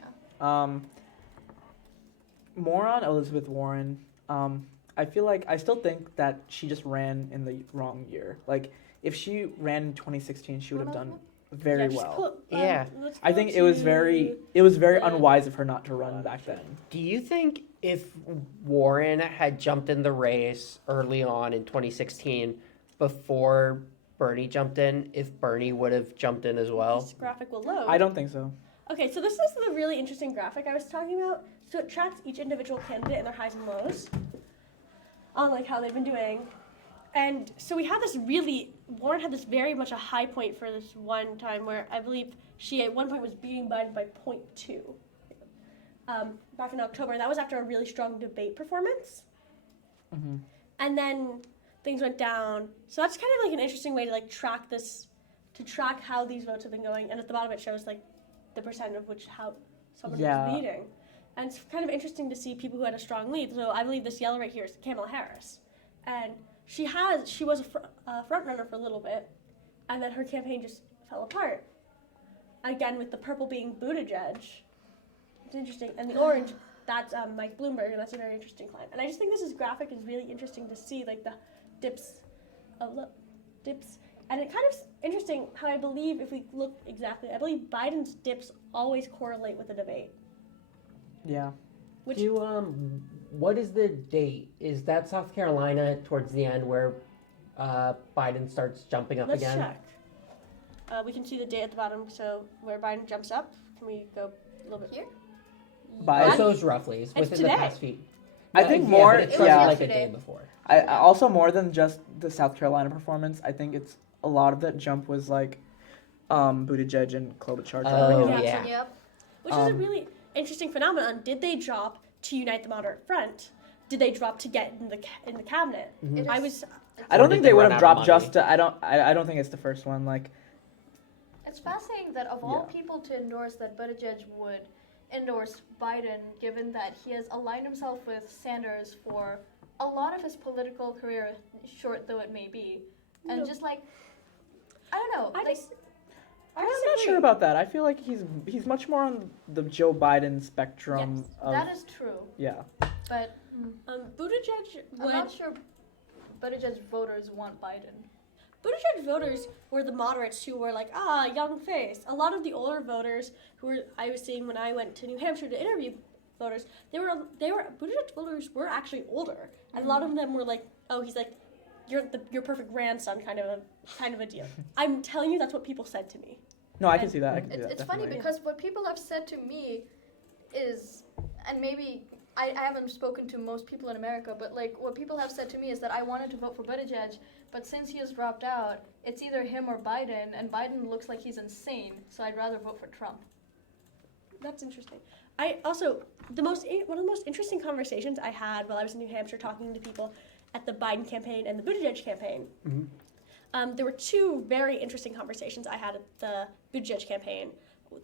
More on Elizabeth Warren. I feel I still think that she just ran in the wrong year. If she ran in 2016, she would have done very just well. let's I go think it was very unwise of her not to run back then. Do you think if Warren had jumped in the race early on in 2016 before Bernie jumped in, if Bernie would have jumped in as well? This graphic will load. I don't think so. Okay, so this is the really interesting graphic I was talking about. So it tracks each individual candidate and their highs and lows on how they've been doing. And so we have Warren had this very much a high point for this one time where I believe she at one point was beating Biden by 0.2. Back in October. That was after a really strong debate performance. And then things went down. So that's kind of an interesting way to track this, to track how these votes have been going. And at the bottom it shows the percent of how someone is leading. And it's kind of interesting to see people who had a strong lead. So I believe this yellow right here is Kamala Harris. And she was a front runner for a little bit, and then her campaign just fell apart. Again, with the purple being Buttigieg. It's interesting. And the orange, that's Mike Bloomberg, and that's a very interesting climb. And I just think this graphic is really interesting to see, the dips of dips, and it kind of interesting how I believe if we look exactly, I believe Biden's dips always correlate with the debate. Yeah. Which what is the date? Is that South Carolina towards the end where Biden starts jumping up let's again? check. We can see the date at the bottom, so where Biden jumps up. Can we go a little bit Here? Biden. Those roughly. It's within the today. past few. I think yeah, more. But it started Yeah. like a day before. I also more than just the South Carolina performance. I think it's a lot of that jump was like, Buttigieg and Klobuchar. Oh, Yeah. yeah. Yep. Which is a really interesting phenomenon. Did they drop to unite the moderate front? Did they drop to get in the cabinet? Mhm. I don't Or think did they they would run have out of dropped money? just to. I don't think it's the first one. Like, It's fascinating that of all people to endorse that Buttigieg would endorse Biden, given that he has aligned himself with Sanders for a lot of his political career, short though it may be, and No. just like, I don't know, I like, just- I'm not sure about that. I feel like he's much more on the Joe Biden spectrum. yes, Of, that is true, yeah. but Buttigieg I'm not sure Buttigieg voters want Biden. Buttigieg voters were the moderates who were like, young face. A lot of the older voters I was seeing when I went to New Hampshire to interview voters, Buttigieg voters were actually older. And a lot of them were like, oh, he's like, your perfect grandson kind of a deal. I'm telling you, that's what people said to me. No, I can see that. I can see that. It's funny definitely. because what people have said to me is, and maybe I haven't spoken to most people in America, but like what people have said to me is that I wanted to vote for Buttigieg, but since he has dropped out, it's either him or Biden, and Biden looks like he's insane, so I'd rather vote for Trump. That's interesting. I also one of the most interesting conversations I had while I was in New Hampshire talking to people at the Biden campaign and the Buttigieg campaign. Mm-hmm. There were two very interesting conversations I had at the Buttigieg campaign.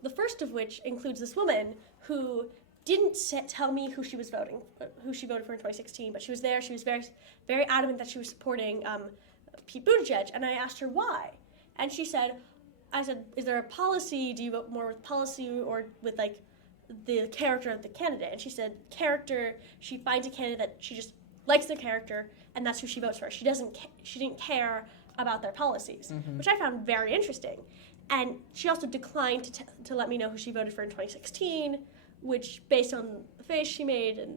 The first of which includes this woman who didn't tell me who she voted for in 2016, but she was there. She was very, very adamant that she was supporting Pete Buttigieg, and I asked her why, and she said, I said, is there a policy? Do you vote more with policy or with like the character of the candidate? And she said, character. She finds a candidate that she just likes their character, and that's who she votes for. She didn't care about their policies, which I found very interesting. And she also declined to let me know who she voted for in 2016, which, based on the face she made and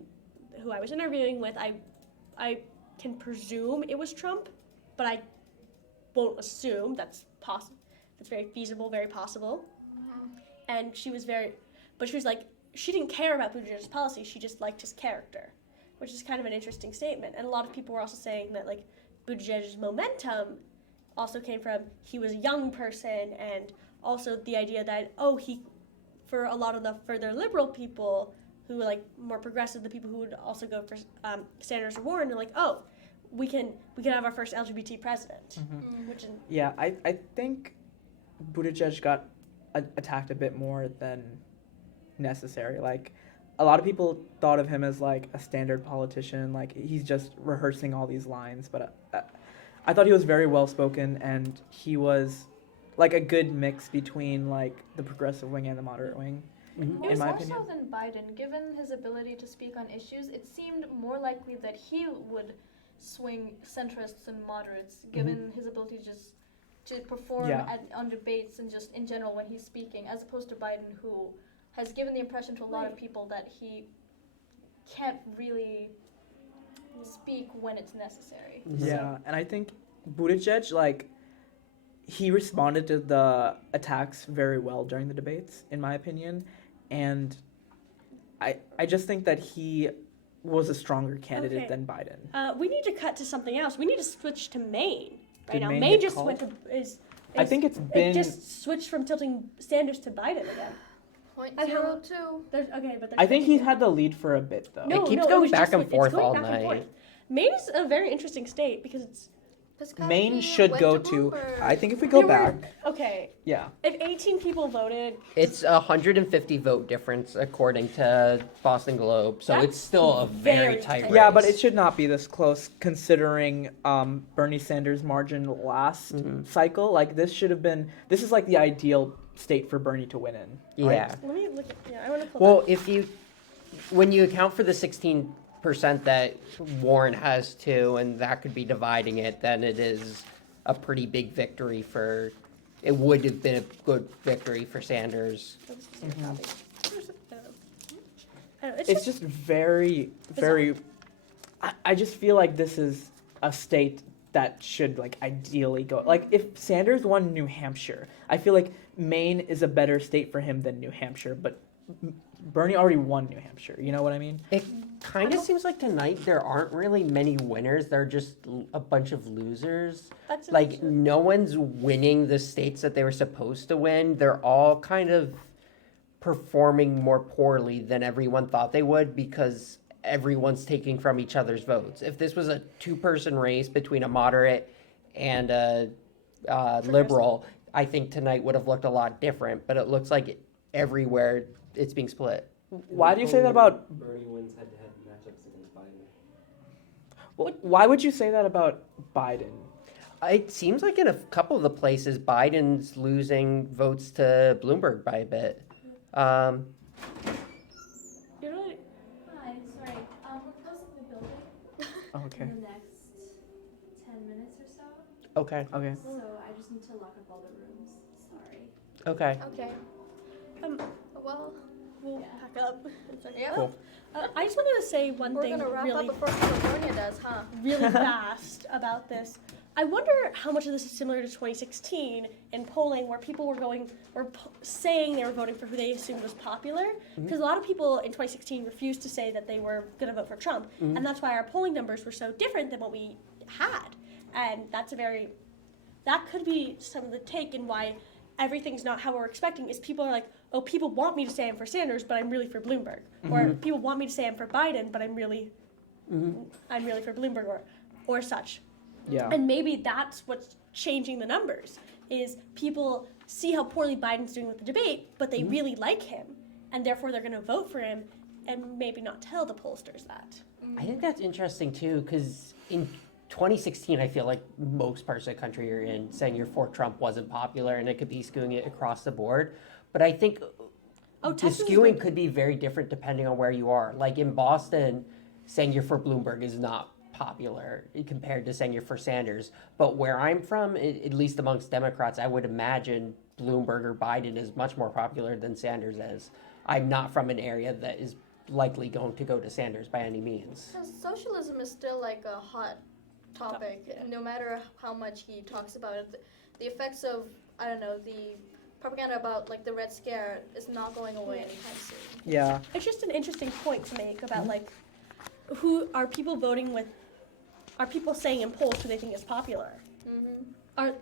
who I was interviewing with, I can presume it was Trump, but I won't assume. That's possible. That's very feasible, very possible. And she was like, she didn't care about Buttigieg's policy. She just liked his character, which is kind of an interesting statement. And a lot of people were also saying that like Buttigieg's momentum also came from he was a young person, and also the idea that for a lot of the further liberal people who were like more progressive, the people who would also go for Sanders or Warren, they're like, we can have our first LGBT president. Which I think Buttigieg got attacked a bit more than necessary. Like, a lot of people thought of him as like a standard politician, like he's just rehearsing all these lines, but I thought he was very well spoken, and he was like a good mix between like the progressive wing and the moderate wing. It In was my also opinion. than Biden. Given his ability to speak on issues, it seemed more likely that he would swing centrists and moderates, given his ability to perform on debates and just in general when he's speaking, as opposed to Biden, who has given the impression to a lot of people that he can't really speak when it's necessary. Yeah, and I think Buttigieg, like, he responded to the attacks very well during the debates, in my opinion, and I just think that he was a stronger candidate than Biden. we need to cut to something else. We need to switch to Maine right Did now. Maine Maine get just called? went to I think it's been it just switched from tilting Sanders to Biden again. And how- 0.02. But I think he's had the lead for a bit though. No, It keeps no, going was back just and it's forth going all back and night. forth. Maine is a very interesting state because it's Maine should go to. I think if we go There were- back, okay. yeah. If 18 people voted, It's 150 vote difference according to Boston Globe, so it's still a very tight race. Yeah, but it should not be this close considering Bernie Sanders' margin last cycle. Like, this should have been. This is like the ideal state for Bernie to win in. Right? Yeah. let me look at. Yeah, I want to pull. Well, that. when you account for the 16% that Warren has too, and that could be dividing it, then it is a pretty big victory for. It would have been a good victory for Sanders. It's just very, very. I just feel like this is a state that should like ideally go. Like if Sanders won New Hampshire, I feel like Maine is a better state for him than New Hampshire. But Bernie already won New Hampshire. You know what I mean? It kind of seems like tonight there aren't really many winners. There are just a bunch of losers. Like no one's winning the states that they were supposed to win. They're all kind of performing more poorly than everyone thought they would because everyone's taking from each other's votes. If this was a two-person race between a moderate and a liberal, I think tonight would have looked a lot different. But it looks like everywhere it's being split. Why do you say that about Bernie wins head-to-head matchups against Biden? Well, why would you say that about Biden? It seems like in a couple of the places, Biden's losing votes to Bloomberg by a bit. You're right. Hi, sorry. We're closing the building Okay. in the next 10 minutes or so. Okay. Okay. So I just need to lock up all the rooms. Sorry. Okay. Okay. Well, We'll pack up. yeah. Cool. I just wanted to say one We're thing gonna wrap really, up before California does, huh? really fast about this. I wonder how much of this is similar to 2016 in polling, where people were saying they were voting for who they assumed was popular. Because a lot of people in 2016 refused to say that they were going to vote for Trump, and that's why our polling numbers were so different than what we had. And that could be some of the take in why everything's not how we're expecting. Is people are like, oh, people want me to say I'm for Sanders, but I'm really for Bloomberg, or people want me to say I'm for Biden, but I'm really for Bloomberg, or such. Yeah. And maybe that's what's changing the numbers, is people see how poorly Biden's doing with the debate, but they really like him, and therefore they're going to vote for him, and maybe not tell the pollsters that. I think that's interesting too, because in 2016, I feel like most parts of the country are in saying you're for Trump wasn't popular, and it could be skewing it across the board. But I think the Texas skewing could be very different depending on where you are. Like in Boston, saying you're for Bloomberg is not popular compared to saying you're for Sanders. But where I'm from, at least amongst Democrats, I would imagine Bloomberg or Biden is much more popular than Sanders is. I'm not from an area that is likely going to go to Sanders by any means. Because socialism is still like a hot topic, no matter how much he talks about it. The effects of, I don't know, the propaganda about like the Red Scare is not going away anytime soon. Yeah. It's just an interesting point to make about like, who are people voting with? Are people saying in polls who they think is popular?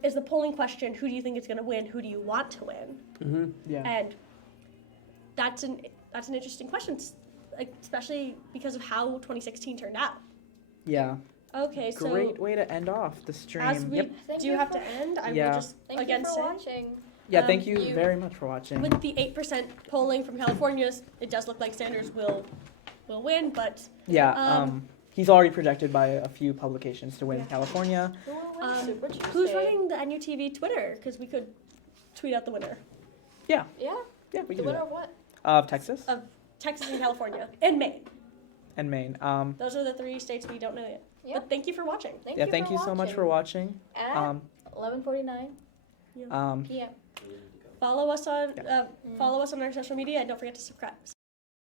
Is the polling question, who do you think is going to win? Who do you want to win? Yeah. And that's an interesting question, like, especially because of how 2016 turned out. Yeah. Okay, so Great way to end off the stream. as we Thank do you have for- to end, I Yeah. will just Thank again you for say, watching. Yeah, thank you you- very much for watching. with the 8% polling from California, it does look like Sanders will win, but Yeah, he's already projected by a few publications to win California. Who will win Super Tuesday? who's running the NUTV Twitter? Because we could tweet out the winner Yeah, Yeah, yeah, we the can do winner that. of what? Of Texas of Texas and California and Maine. and Maine. Those are the 3 states we don't know yet. Yeah. But thank you for watching. Thank you so much for watching. At 11:49 Um, p.m. Follow us on our social media and don't forget to subscribe.